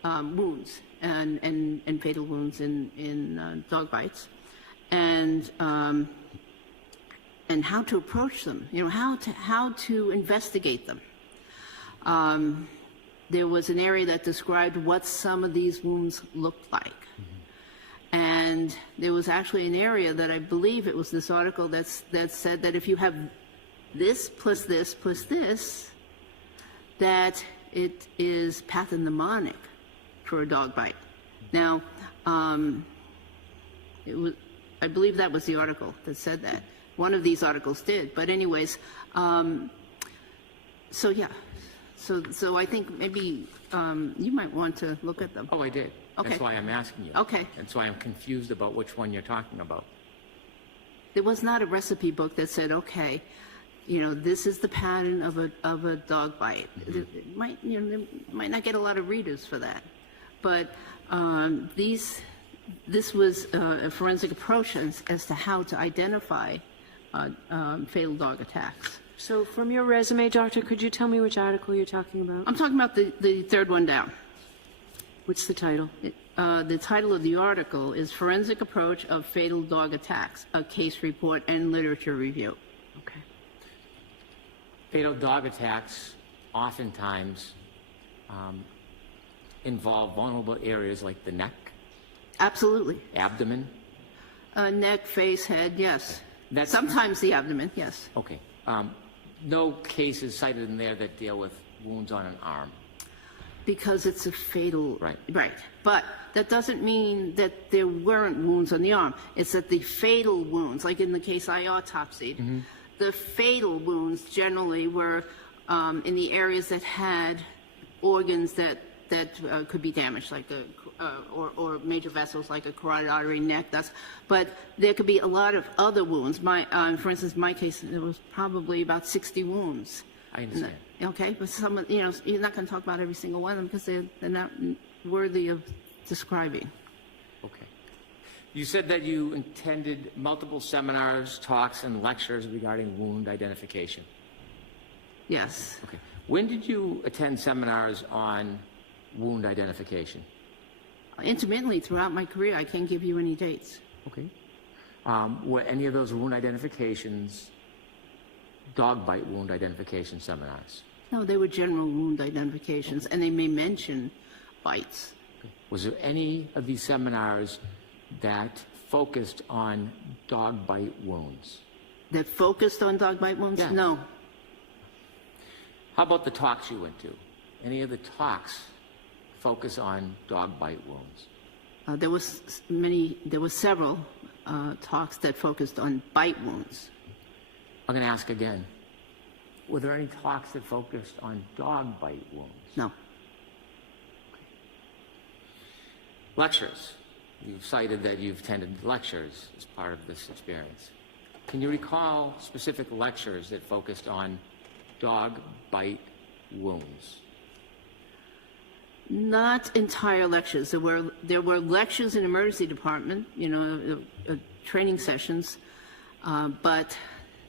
wounds and fatal wounds in dog bites, and how to approach them. You know, how to investigate them. There was an area that described what some of these wounds looked like. And there was actually an area that I believe it was this article that said that if you have this plus this plus this, that it is pathognomonic for a dog bite. Now, I believe that was the article that said that. One of these articles did. But anyways, so yeah. So I think maybe you might want to look at them. Oh, I did. Okay. That's why I'm asking you. Okay. That's why I'm confused about which one you're talking about. There was not a recipe book that said, okay, you know, this is the pattern of a dog bite. It might, you know, they might not get a lot of readers for that, but this was a forensic approach as to how to identify fatal dog attacks. So from your resume, Doctor, could you tell me which article you're talking about? I'm talking about the third one down. What's the title? The title of the article is Forensic Approach of Fatal Dog Attacks, a Case Report and Literature Review. Okay. Fatal dog attacks oftentimes involve vulnerable areas like the neck. Absolutely. Abdomen. Neck, face, head, yes. Sometimes the abdomen, yes. Okay. No cases cited in there that deal with wounds on an arm. Because it's a fatal... Right. Right. But that doesn't mean that there weren't wounds on the arm. It's that the fatal wounds, like in the case I autopsied, the fatal wounds generally were in the areas that had organs that could be damaged, like or major vessels like a carotid artery, neck. But there could be a lot of other wounds. For instance, in my case, there was probably about 60 wounds. I understand. Okay, but some of, you know, you're not going to talk about every single one of them because they're not worthy of describing. Okay. You said that you attended multiple seminars, talks, and lectures regarding wound identification. Yes. Okay. When did you attend seminars on wound identification? Intermittently throughout my career. I can't give you any dates. Okay. Were any of those wound identifications dog bite wound identification seminars? No, they were general wound identifications, and they may mention bites. Okay. Was there any of these seminars that focused on dog bite wounds? That focused on dog bite wounds? Yes. No. How about the talks you went to? Any of the talks focus on dog bite wounds? There were several. talks that focused on bite wounds. I'm going to ask again. Were there any talks that focused on dog bite wounds? No. Lectures. You've cited that you've attended lectures as part of this experience. Can you recall specific lectures that focused on dog bite wounds? Not entire lectures. There were lectures in emergency department, training sessions, but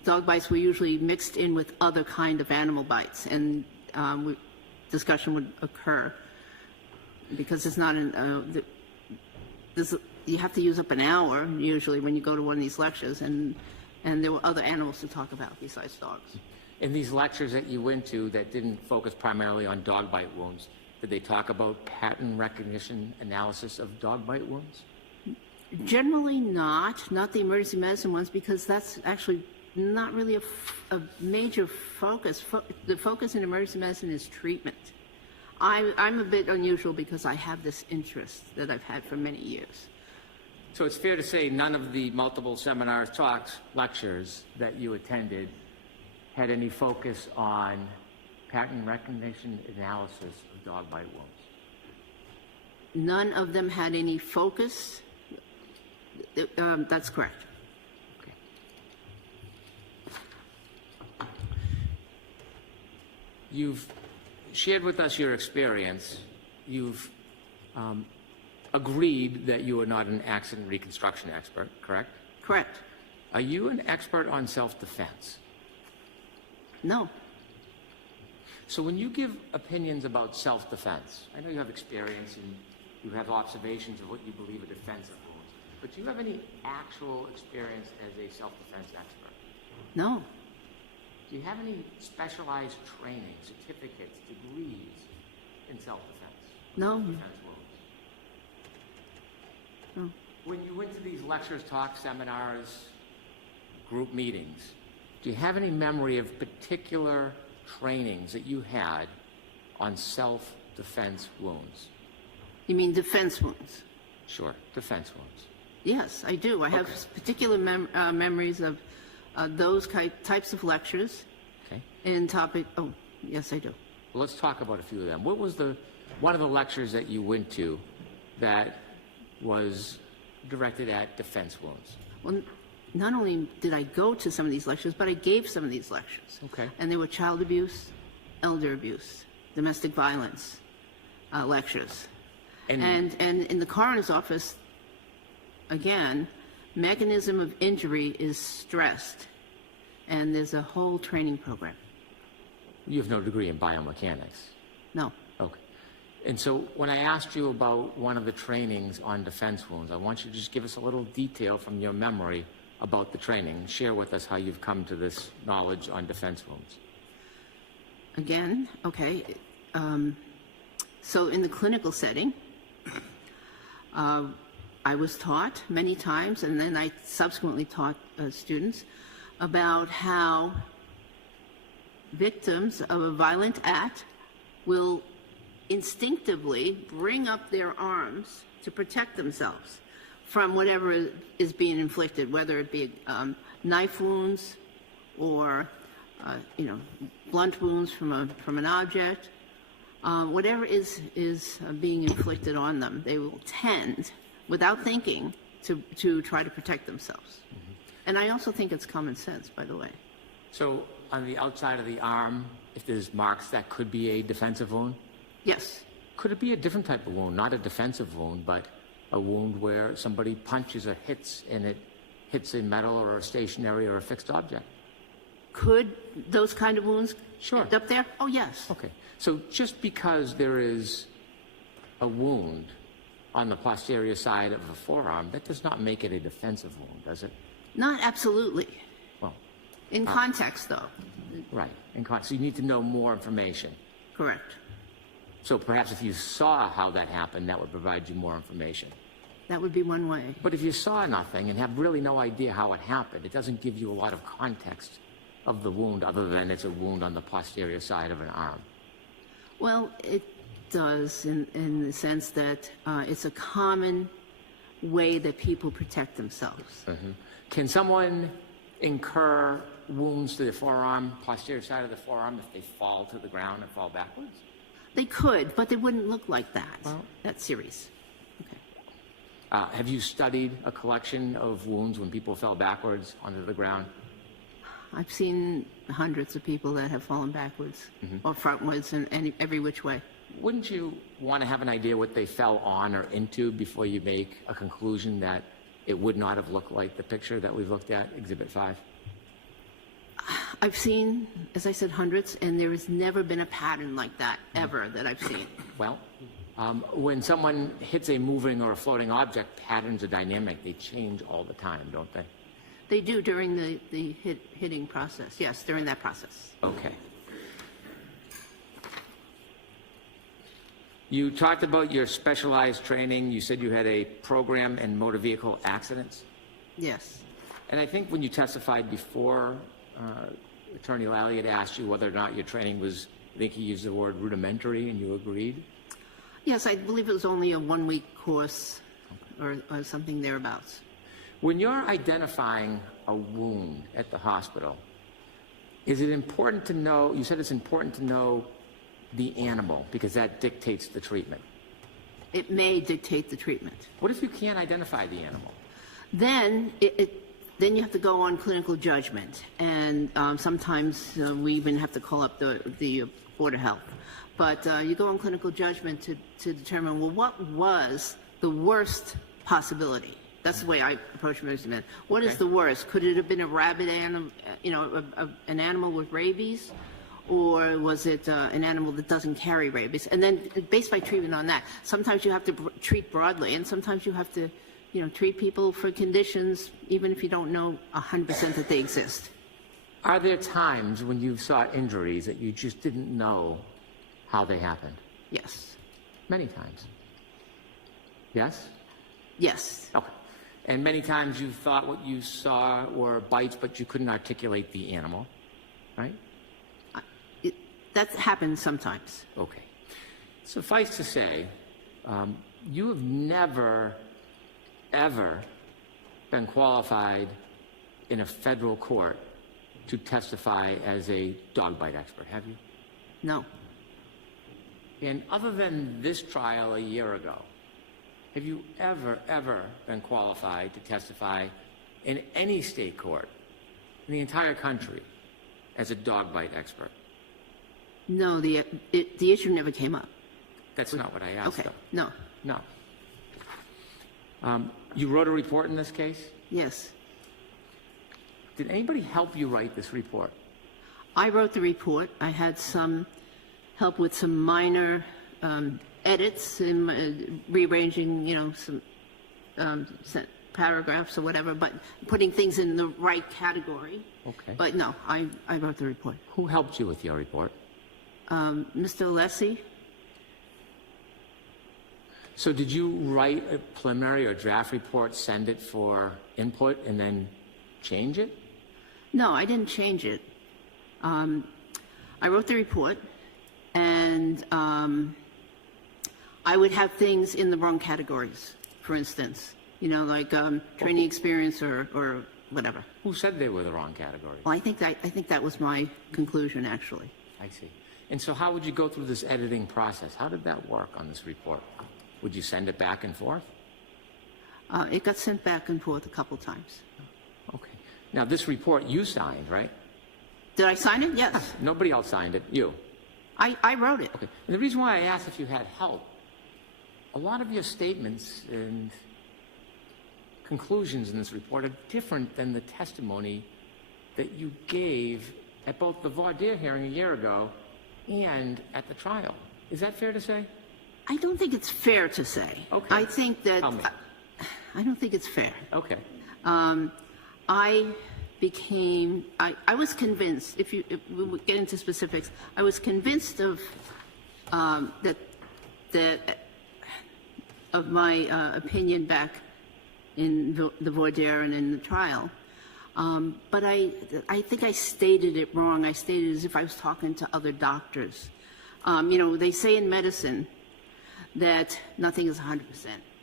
dog bites were usually mixed in with other kind of animal bites, and discussion would occur because it's not you have to use up an hour usually when you go to one of these lectures, and there were other animals to talk about besides dogs. In these lectures that you went to that didn't focus primarily on dog bite wounds, did they talk about pattern recognition analysis of dog bite wounds? Generally not the emergency medicine ones, because that's actually not really a major focus. The focus in emergency medicine is treatment. I'm a bit unusual because I have this interest that I've had for many years. So it's fair to say none of the multiple seminars, talks, lectures that you attended had any focus on pattern recognition analysis of dog bite wounds? None of them had any focus. That's correct. Okay. You've shared with us your experience. You've agreed that you are not an accident reconstruction expert, correct? Correct. Are you an expert on self-defense? No. So when you give opinions about self-defense, I know you have experience and you have observations of what you believe are defensive wounds, but do you have any actual experience as a self-defense expert? No. Do you have any specialized training, certificates, degrees in self-defense? No. Self-defense wounds? No. When you went to these lectures, talks, seminars, group meetings, do you have any memory of particular trainings that you had on self-defense wounds? You mean defense wounds? Sure, defense wounds. Yes, I do. I have particular memories of those types of lectures. Okay. And topic. Oh, yes, I do. Well, let's talk about a few of them. What was one of the lectures that you went to that was directed at defense wounds? Well, not only did I go to some of these lectures, but I gave some of these lectures. Okay. And they were child abuse, elder abuse, domestic violence lectures. And in the coroner's office, again, mechanism of injury is stressed, and there's a whole training program. You have no degree in biomechanics? No. Okay. And so when I asked you about one of the trainings on defense wounds, I want you to just give us a little detail from your memory about the training. Share with us how you've come to this knowledge on defense wounds. Again, okay. So in the clinical setting, I was taught many times, and then I subsequently taught students about how victims of a violent act will instinctively bring up their arms to protect themselves from whatever is being inflicted, whether it be knife wounds or blunt wounds from an object. Whatever is being inflicted on them, they will tend, without thinking, to try to protect themselves. Mm-hmm. And I also think it's common sense, by the way. So on the outside of the arm, if there's marks, that could be a defensive wound? Yes. Could it be a different type of wound, not a defensive wound, but a wound where somebody punches or hits and it hits a metal or a stationary or a fixed object? Could those kind of wounds sure. end up there? Oh, yes. Okay. So just because there is a wound on the posterior side of the forearm, that does not make it a defensive wound, does it? Not absolutely. Well, in context, though. Right. So you need to know more information. Correct. So perhaps if you saw how that happened, that would provide you more information. That would be one way. But if you saw nothing and have really no idea how it happened, it doesn't give you a lot of context of the wound other than it's a wound on the posterior side of an arm. Well, it does in the sense that it's a common way that people protect themselves. Can someone incur wounds to the forearm, posterior side of the forearm, if they fall to the ground and fall backwards? They could, but they wouldn't look like that. Well, that series. Have you studied a collection of wounds when people fell backwards onto the ground? I've seen hundreds of people that have fallen backwards or frontwards and every which way. Wouldn't you want to have an idea what they fell on or into before you make a conclusion that it would not have looked like the picture that we've looked at, Exhibit 5? I've seen, as I said, hundreds, and there has never been a pattern like that ever that I've seen. Well, when someone hits a moving or a floating object, patterns are dynamic. They change all the time, don't they? They do during the hitting process. Yes, during that process. Okay. You talked about your specialized training. You said you had a program in motor vehicle accidents. Yes. And I think when you testified before, Attorney Lally had asked you whether or not your training was, I think he used the word rudimentary, and you agreed? Yes, I believe it was only a one-week course or something thereabouts. When you're identifying a wound at the hospital, is it important to know, you said it's important to know the animal because that dictates the treatment. It may dictate the treatment. What if you can't identify the animal? Then then you have to go on clinical judgment, and sometimes we even have to call up the Board of Health. But you go on clinical judgment to determine, well, what was the worst possibility? That's the way I approach measurement. What is the worst? Could it have been a rabid animal, an animal with rabies? Or was it an animal that doesn't carry rabies? And then based my treatment on that, sometimes you have to treat broadly, and sometimes you have to, treat people for conditions, even if you don't know 100% that they exist. Are there times when you saw injuries that you just didn't know how they happened? Yes. Many times. Yes? Yes. Okay. And many times you thought what you saw were bites, but you couldn't articulate the animal, right? That happens sometimes. Okay. Suffice to say, you have never, ever been qualified in a federal court to testify as a dog bite expert, have you? No. And other than this trial a year ago, have you ever been qualified to testify in any state court in the entire country as a dog bite expert? No, the issue never came up. That's not what I asked, Okay, though. no. No. You wrote a report in this case? Yes. Did anybody help you write this report? I wrote the report. I had some help with some minor edits and rearranging, some paragraphs or whatever, but putting things in the right category. Okay. But no, I wrote the report. Who helped you with your report? Mr. Alessi. So did you write a preliminary or draft report, send it for input, and then change it? No, I didn't change it. I wrote the report, and I would have things in the wrong categories, for instance, like training experience or whatever. Who said they were the wrong category? Well, I think that was my conclusion, actually. I see. And so how would you go through this editing process? How did that work on this report? Would you send it back and forth? It got sent back and forth a couple times. Okay. Now, this report you signed, right? Did I sign it? Yes. Nobody else signed it. You. I wrote it. Okay. And the reason why I asked if you had help, a lot of your statements and conclusions in this report are different than the testimony that you gave at both the voir dire hearing a year ago and at the trial. Is that fair to say? I don't think it's fair to say. Okay. I think that Tell me. I don't think it's fair. Okay. I was convinced, if we would get into specifics, I was convinced of of my opinion back in the voir dire and in the trial. But I think I stated it wrong. I stated it as if I was talking to other doctors. They say in medicine that nothing is 100%.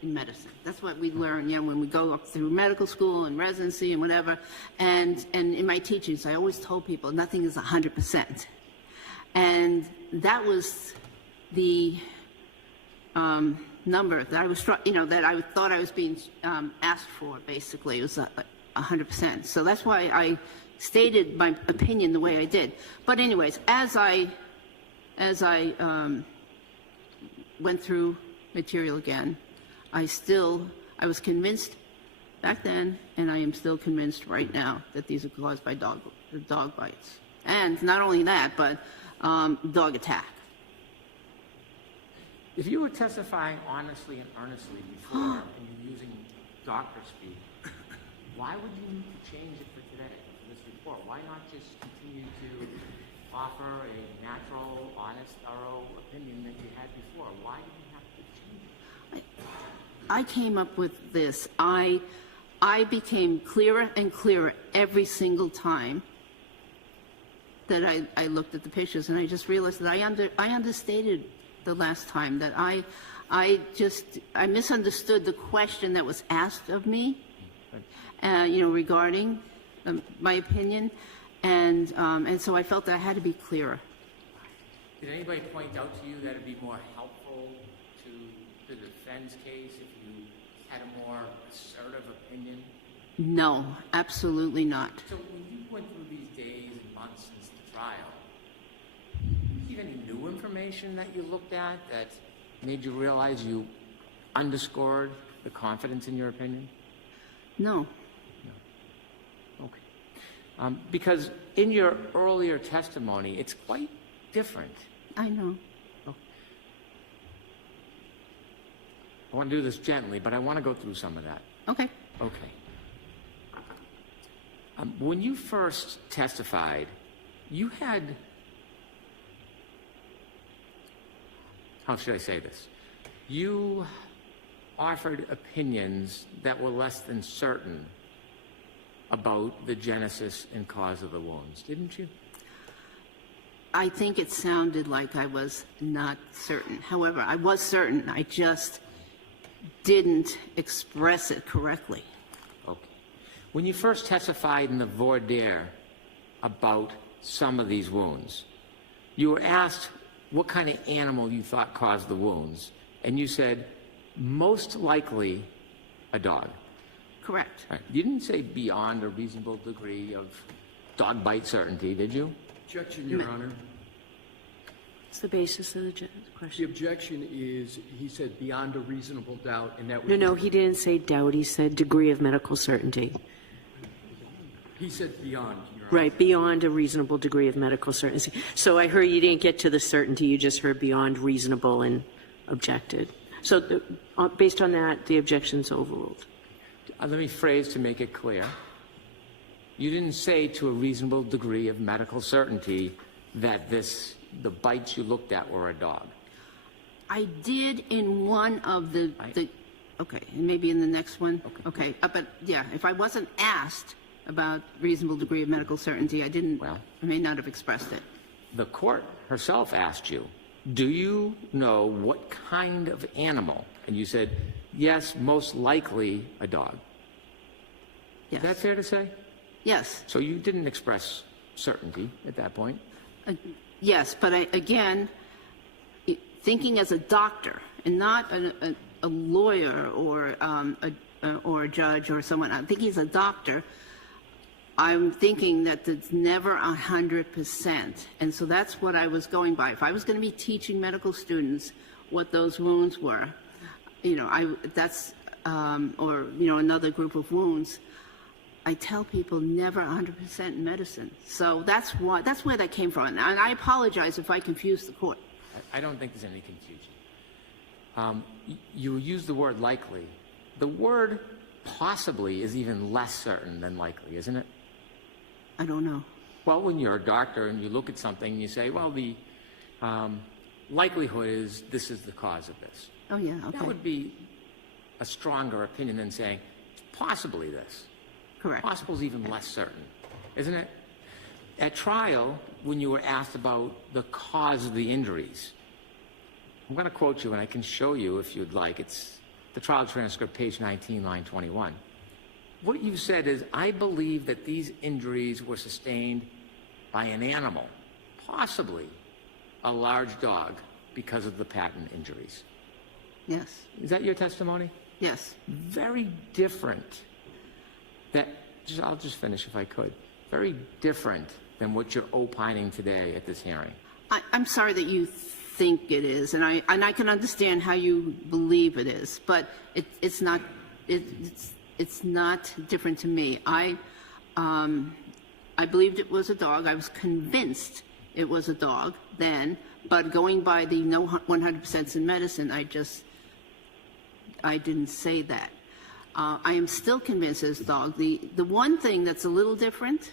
in medicine. That's what we learn, when we go up through medical school and residency and whatever. And in my teachings, I always told people nothing is 100%. And that was the number that I was, that I thought I was being asked for, basically. It was 100%. So that's why I stated my opinion the way I did. But anyways, as I went through material again, I was convinced back then, and I am still convinced right now, that these are caused by dog bites. And not only that, but dog attack. If you were testifying honestly and earnestly before and you're using doctor speak, why would you need to change it for today, for this report? Why not just continue to offer a natural, honest, thorough opinion that you had before? Why did you have to change it? I came up with this. I became clearer and clearer every single time that I looked at the pictures, and I just realized that I understated the last time, that I misunderstood the question that was asked of me, regarding my opinion, and so I felt that I had to be clearer. Did anybody point out to you that it'd be more helpful to the defense case if you had a more assertive opinion? No, absolutely not. So when you went through these days and months since the trial, did you have any new information that you looked at that made you realize you underscored the confidence in your opinion? No. Okay. Because in your earlier testimony, it's quite different. I know. I want to do this gently, but I want to go through some of that. Okay. Okay. When you first testified, you had, how should I say this? You offered opinions that were less than certain about the genesis and cause of the wounds, didn't you? I think it sounded like I was not certain. However, I was certain. I just didn't express it correctly. Okay. When you first testified in the voir dire about some of these wounds, you were asked what kind of animal you thought caused the wounds, and you said, most likely a dog. Correct. Right. You didn't say beyond a reasonable degree of dog bite certainty, did you? Objection, Your Honor. What's the basis of the The question? objection is, he said beyond a reasonable doubt, and that No, he didn't say doubt. He said degree of medical certainty. He said beyond, Your Honor. Right, beyond a reasonable degree of medical certainty. So I heard you didn't get to the certainty. You just heard beyond reasonable and objected. So based on that, the objection's overruled. Let me phrase to make it clear. You didn't say to a reasonable degree of medical certainty that the bites you looked at were a dog. I did in one of the okay, maybe in the next one. Okay. But yeah, if I wasn't asked about reasonable degree of medical certainty, I may not have expressed it. The court herself asked you, do you know what kind of animal? And you said, yes, most likely a dog. Yes. Is that fair to say? Yes. So you didn't express certainty at that point? Yes, but again, thinking as a doctor and not a lawyer or a judge or someone, I'm thinking as a doctor, I'm thinking that it's never 100%. And so that's what I was going by. If I was going to be teaching medical students what those wounds were, another group of wounds, I tell people never 100% in medicine. So that's where that came from. And I apologize if I confused the court. I don't think there's any confusion. You used the word likely. The word possibly is even less certain than likely, isn't it? I don't know. Well, when you're a doctor and you look at something and you say, well, the likelihood is this is the cause of this. Oh, yeah, okay. That would be a stronger opinion than saying, possibly this. Correct. Possible is even less certain, isn't it? At trial, when you were asked about the cause of the injuries, I'm going to quote you, and I can show you if you'd like. It's the trial transcript, page 19, line 21. What you said is, I believe that these injuries were sustained by an animal, possibly a large dog, because of the patent injuries. Yes. Is that your testimony? Yes. Very different. I'll just finish if I could. Very different than what you're opining today at this hearing. I'm sorry that you think it is, and I can understand how you believe it is, but it's not different to me. I believed it was a dog. I was convinced it was a dog then, but going by the no 100% in medicine, I didn't say that. I am still convinced it's a dog. The one thing that's a little different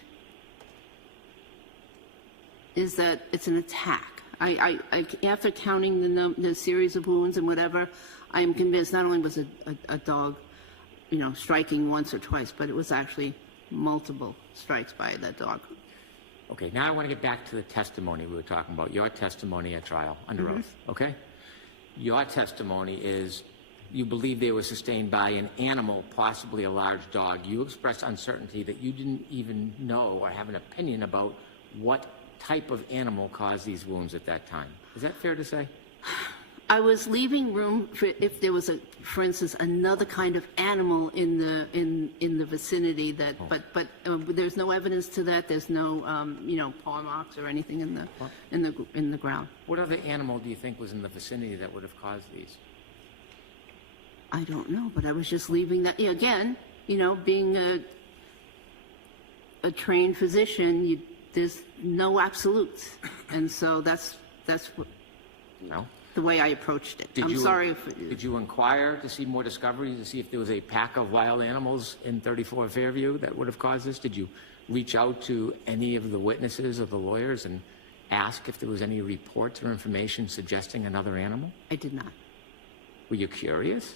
is that it's an attack. I after counting the series of wounds and whatever, I am convinced not only was it a dog, striking once or twice, but it was actually multiple strikes by that dog. Okay, now I want to get back to the testimony we were talking about, your testimony at trial, under oath, okay? Your testimony is you believe they were sustained by an animal, possibly a large dog. You expressed uncertainty that you didn't even know or have an opinion about what type of animal caused these wounds at that time. Is that fair to say? I was leaving room for if there was for instance, another kind of animal in the vicinity that, but there's no evidence to that. There's no, paw marks or anything in the ground. What other animal do you think was in the vicinity that would have caused these? I don't know, but I was just leaving that. Again, being a trained physician, there's no absolutes, and so that's what. No. The way I approached it. Did you inquire to see more discovery, to see if there was a pack of wild animals in 34 Fairview that would have caused this? Did you reach out to any of the witnesses or the lawyers and ask if there was any reports or information suggesting another animal? I did not. Were you curious?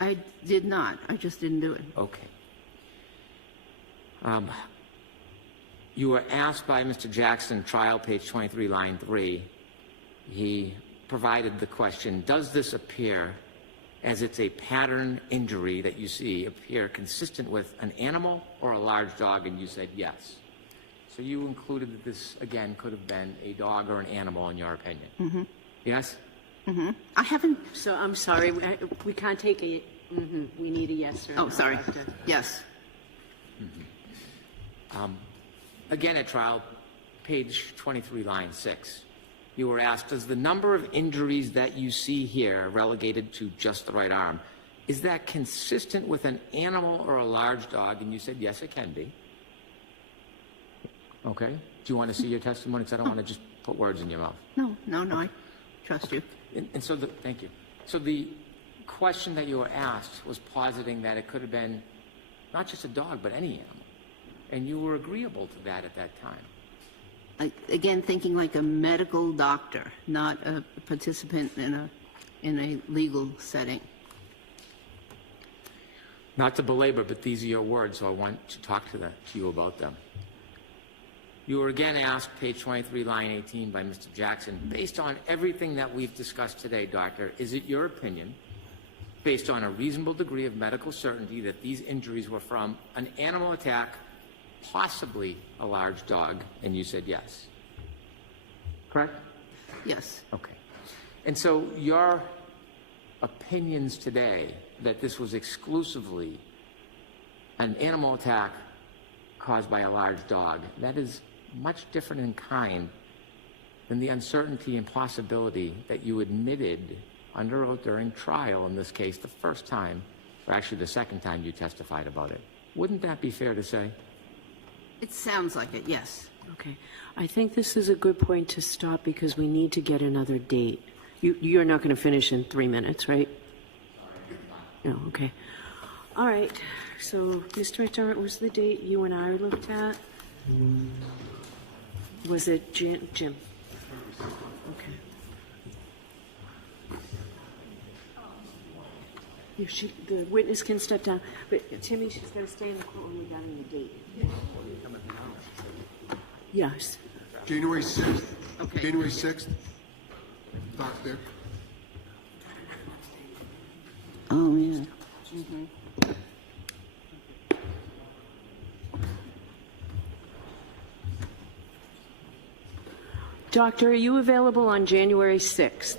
I did not. I just didn't do it. Okay. You were asked by Mr. Jackson, trial page 23, line 3. He provided the question, does this appear, as it's a pattern injury that you see, appear consistent with an animal or a large dog? And you said yes. So you included that this, again, could have been a dog or an animal in your opinion. Mm-hmm. Yes? Mm-hmm. I haven't... So I'm sorry, we can't take a... Mm-hmm. We need a yes or no. Oh, sorry. Yes. Mm-hmm. Again, at trial, page 23, line 6, you were asked, does the number of injuries that you see here relegated to just the right arm, is that consistent with an animal or a large dog? And you said, yes, it can be. Okay. Do you want to see your testimony? Because I don't want to just put words in your mouth. No, okay. I trust you. And so, thank you. So the question that you were asked was positing that it could have been not just a dog, but any animal. And you were agreeable to that at that time. Again, thinking like a medical doctor, not a participant in a legal setting. Not to belabor, but these are your words, so I want to talk to you about them. You were again asked, page 23, line 18, by Mr. Jackson, based on everything that we've discussed today, doctor, is it your opinion, based on a reasonable degree of medical certainty, that these injuries were from an animal attack, possibly a large dog? And you said yes. Correct? Yes. Okay. And so your opinions today that this was exclusively an animal attack caused by a large dog, that is much different in kind than the uncertainty and possibility that you admitted under oath during trial, in this case, the first time, or actually the second time you testified about it. Wouldn't that be fair to say? It sounds like it, yes. Okay. I think this is a good point to stop because we need to get another date. You're not going to finish in 3 minutes, right? No, okay. All right. So, Mr. McDermott, was the date you and I looked at? Was it Jim? Okay. The witness can step down. But Timmy, she's going to stay in the courtroom regarding the date. Yes. January 6th. Okay. January 6th. Doc there. Oh, yeah. Mhm. Doctor, are you available on January 6th?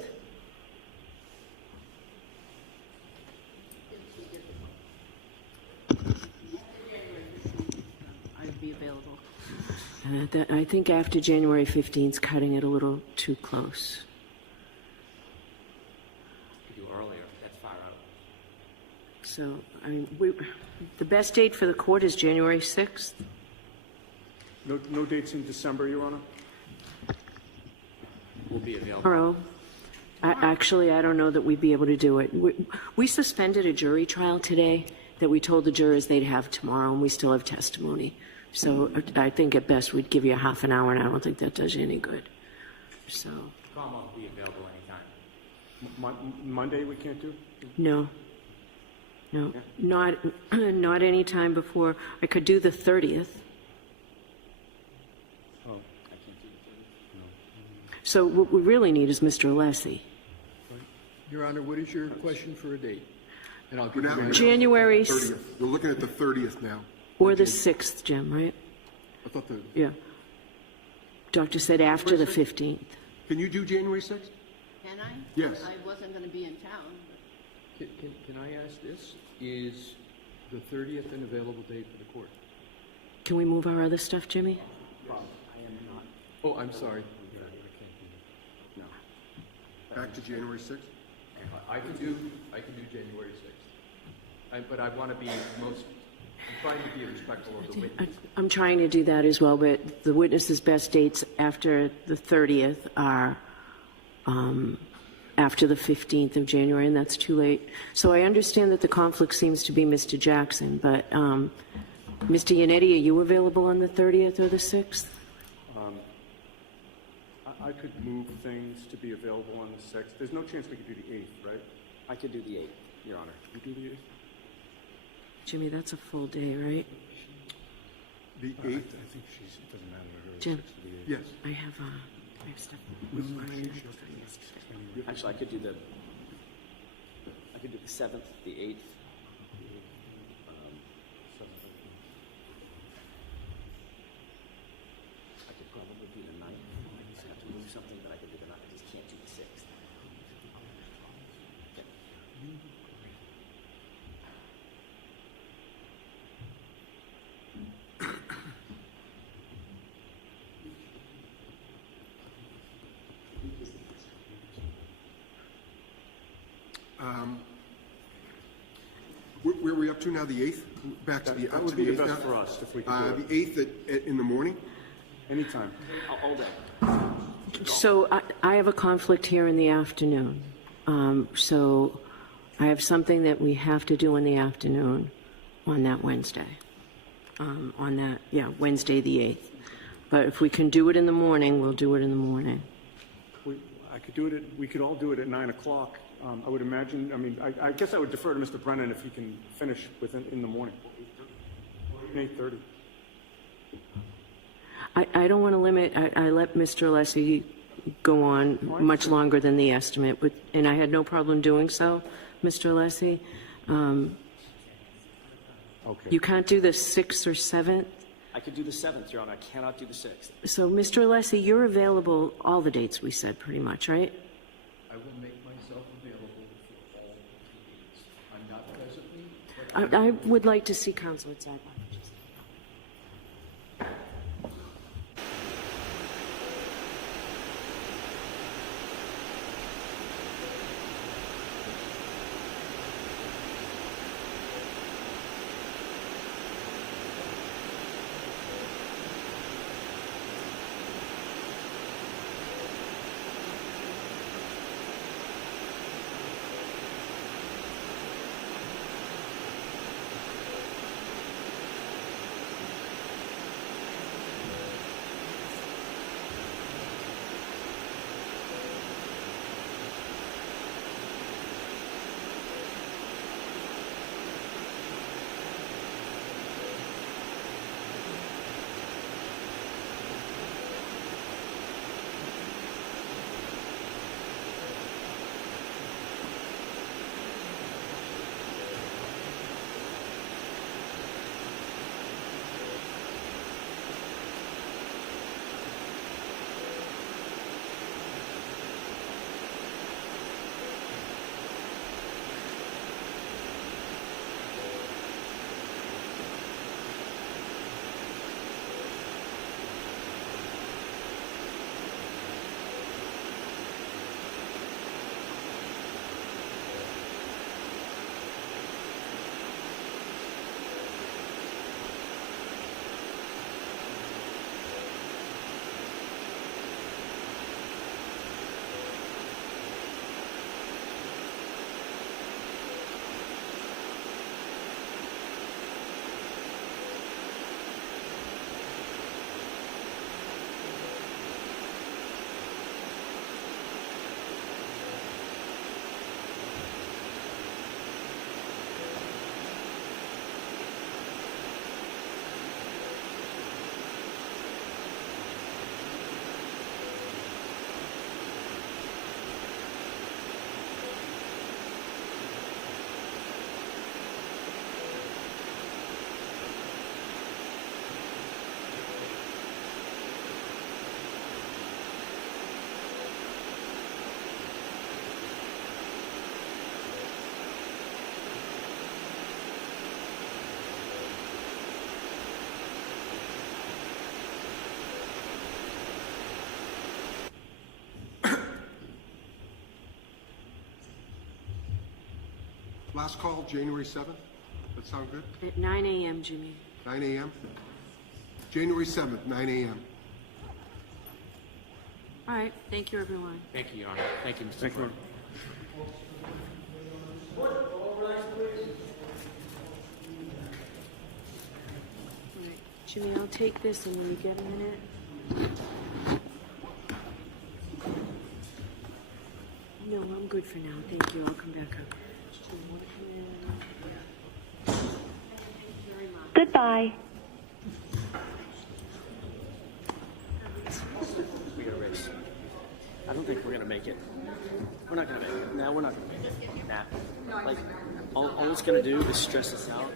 I'd be available. I think after January 15th is cutting it a little too close. You do earlier, that's far out. So, I mean, the best date for the court is January 6th. No dates in December, Your Honor? Will be available. Tomorrow. Actually, I don't know that we'd be able to do it. We suspended a jury trial today that we told the jurors they'd have tomorrow, and we still have testimony. So I think at best we'd give you a half an hour, and I don't think that does you any good. So. Commonwealth will be available anytime. Monday we can't do? No. No, not any time before. I could do the 30th. Oh. So what we really need is Mr. Alessi. Your Honor, what is your question for a date? And I'll give Now, you January 30th. We're looking at the 30th now. or the 6th, Jim, right? I thought the... Yeah. Doctor said after the 15th. Can you do January 6th? Can I? Yes. I wasn't going to be in town. Can I ask this? Is the 30th an available date for the court? Can we move our other stuff, Jimmy? I am not. Oh, I'm sorry. No. Back to January 6th? I can do January 6th. But I want to be I'm trying to be respectful of the witness. I'm trying to do that as well, but the witness's best dates after the 30th are after the 15th of January, and that's too late. So I understand that the conflict seems to be Mr. Jackson, but Mr. Yannetti, are you available on the 30th or the 6th? I could move things to be available on the 6th. There's no chance we could do the 8th, right? I could do the 8th, Your Honor. You do the 8th? Jimmy, that's a full day, right? The 8th? I think it doesn't matter to her. Jim. 6th or the 8th. Yes. I have stuff. Actually, I could do the 7th, the 8th. I could probably do the 9th. I just have to move something, but I could do the 9th. I just can't do the 6th. Okay. Where are we up to now? The 8th? Back to the That up would to be the the 8th best now? for us if we could do The 8th in the morning? Anytime. All day. So I have a conflict here in the afternoon. So I have something that we have to do in the afternoon on that Wednesday. Wednesday the 8th. But if we can do it in the morning, we'll do it in the morning. We could all do it at 9 o'clock. I would imagine, I guess I would defer to Mr. Brennan if he can finish in the morning. 8:30. I don't want to limit, I let Mr. Alessi go on much longer than the estimate, and I had no problem doing so, Mr. Alessi. Okay. You can't do the 6th or 7th? I could do the 7th, Your Honor. I cannot do the 6th. So, Mr. Alessi, you're available all the dates we said, pretty much, right? I will make myself available for all dates. I'm not presently. I would like to see counsel at sidebar. Last call, January 7th. That sound good? At 9 a.m., Jimmy. 9 a.m.? January 7th, 9 a.m. All right. Thank you, everyone. Thank you, Your Honor. Thank you, Mr. Thank you. Clerk. All right. Jimmy, I'll take this, and when you get a minute. No, I'm good for now. Thank you. I'll come back up. Do you want to come in? Thank you very much. Goodbye. We got a race. I don't think we're gonna make it. We're not gonna make it. No, we're not gonna make it. Nah. Like, all it's gonna do is stress us out.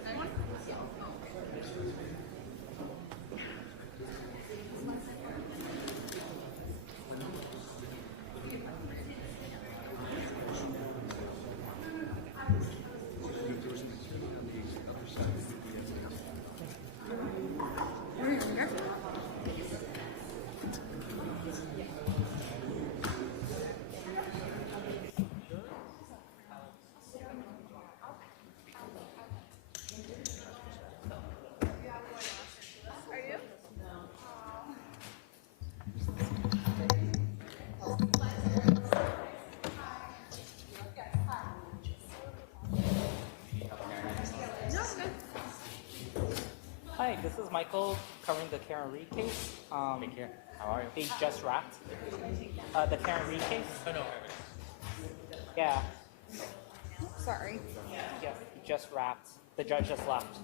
Hi, this is Michael covering the Karen Reed case. Take care. How are you? They just wrapped. The Karen Reed case? Oh, no. Yeah. Sorry. Yeah, just wrapped. The judge just left.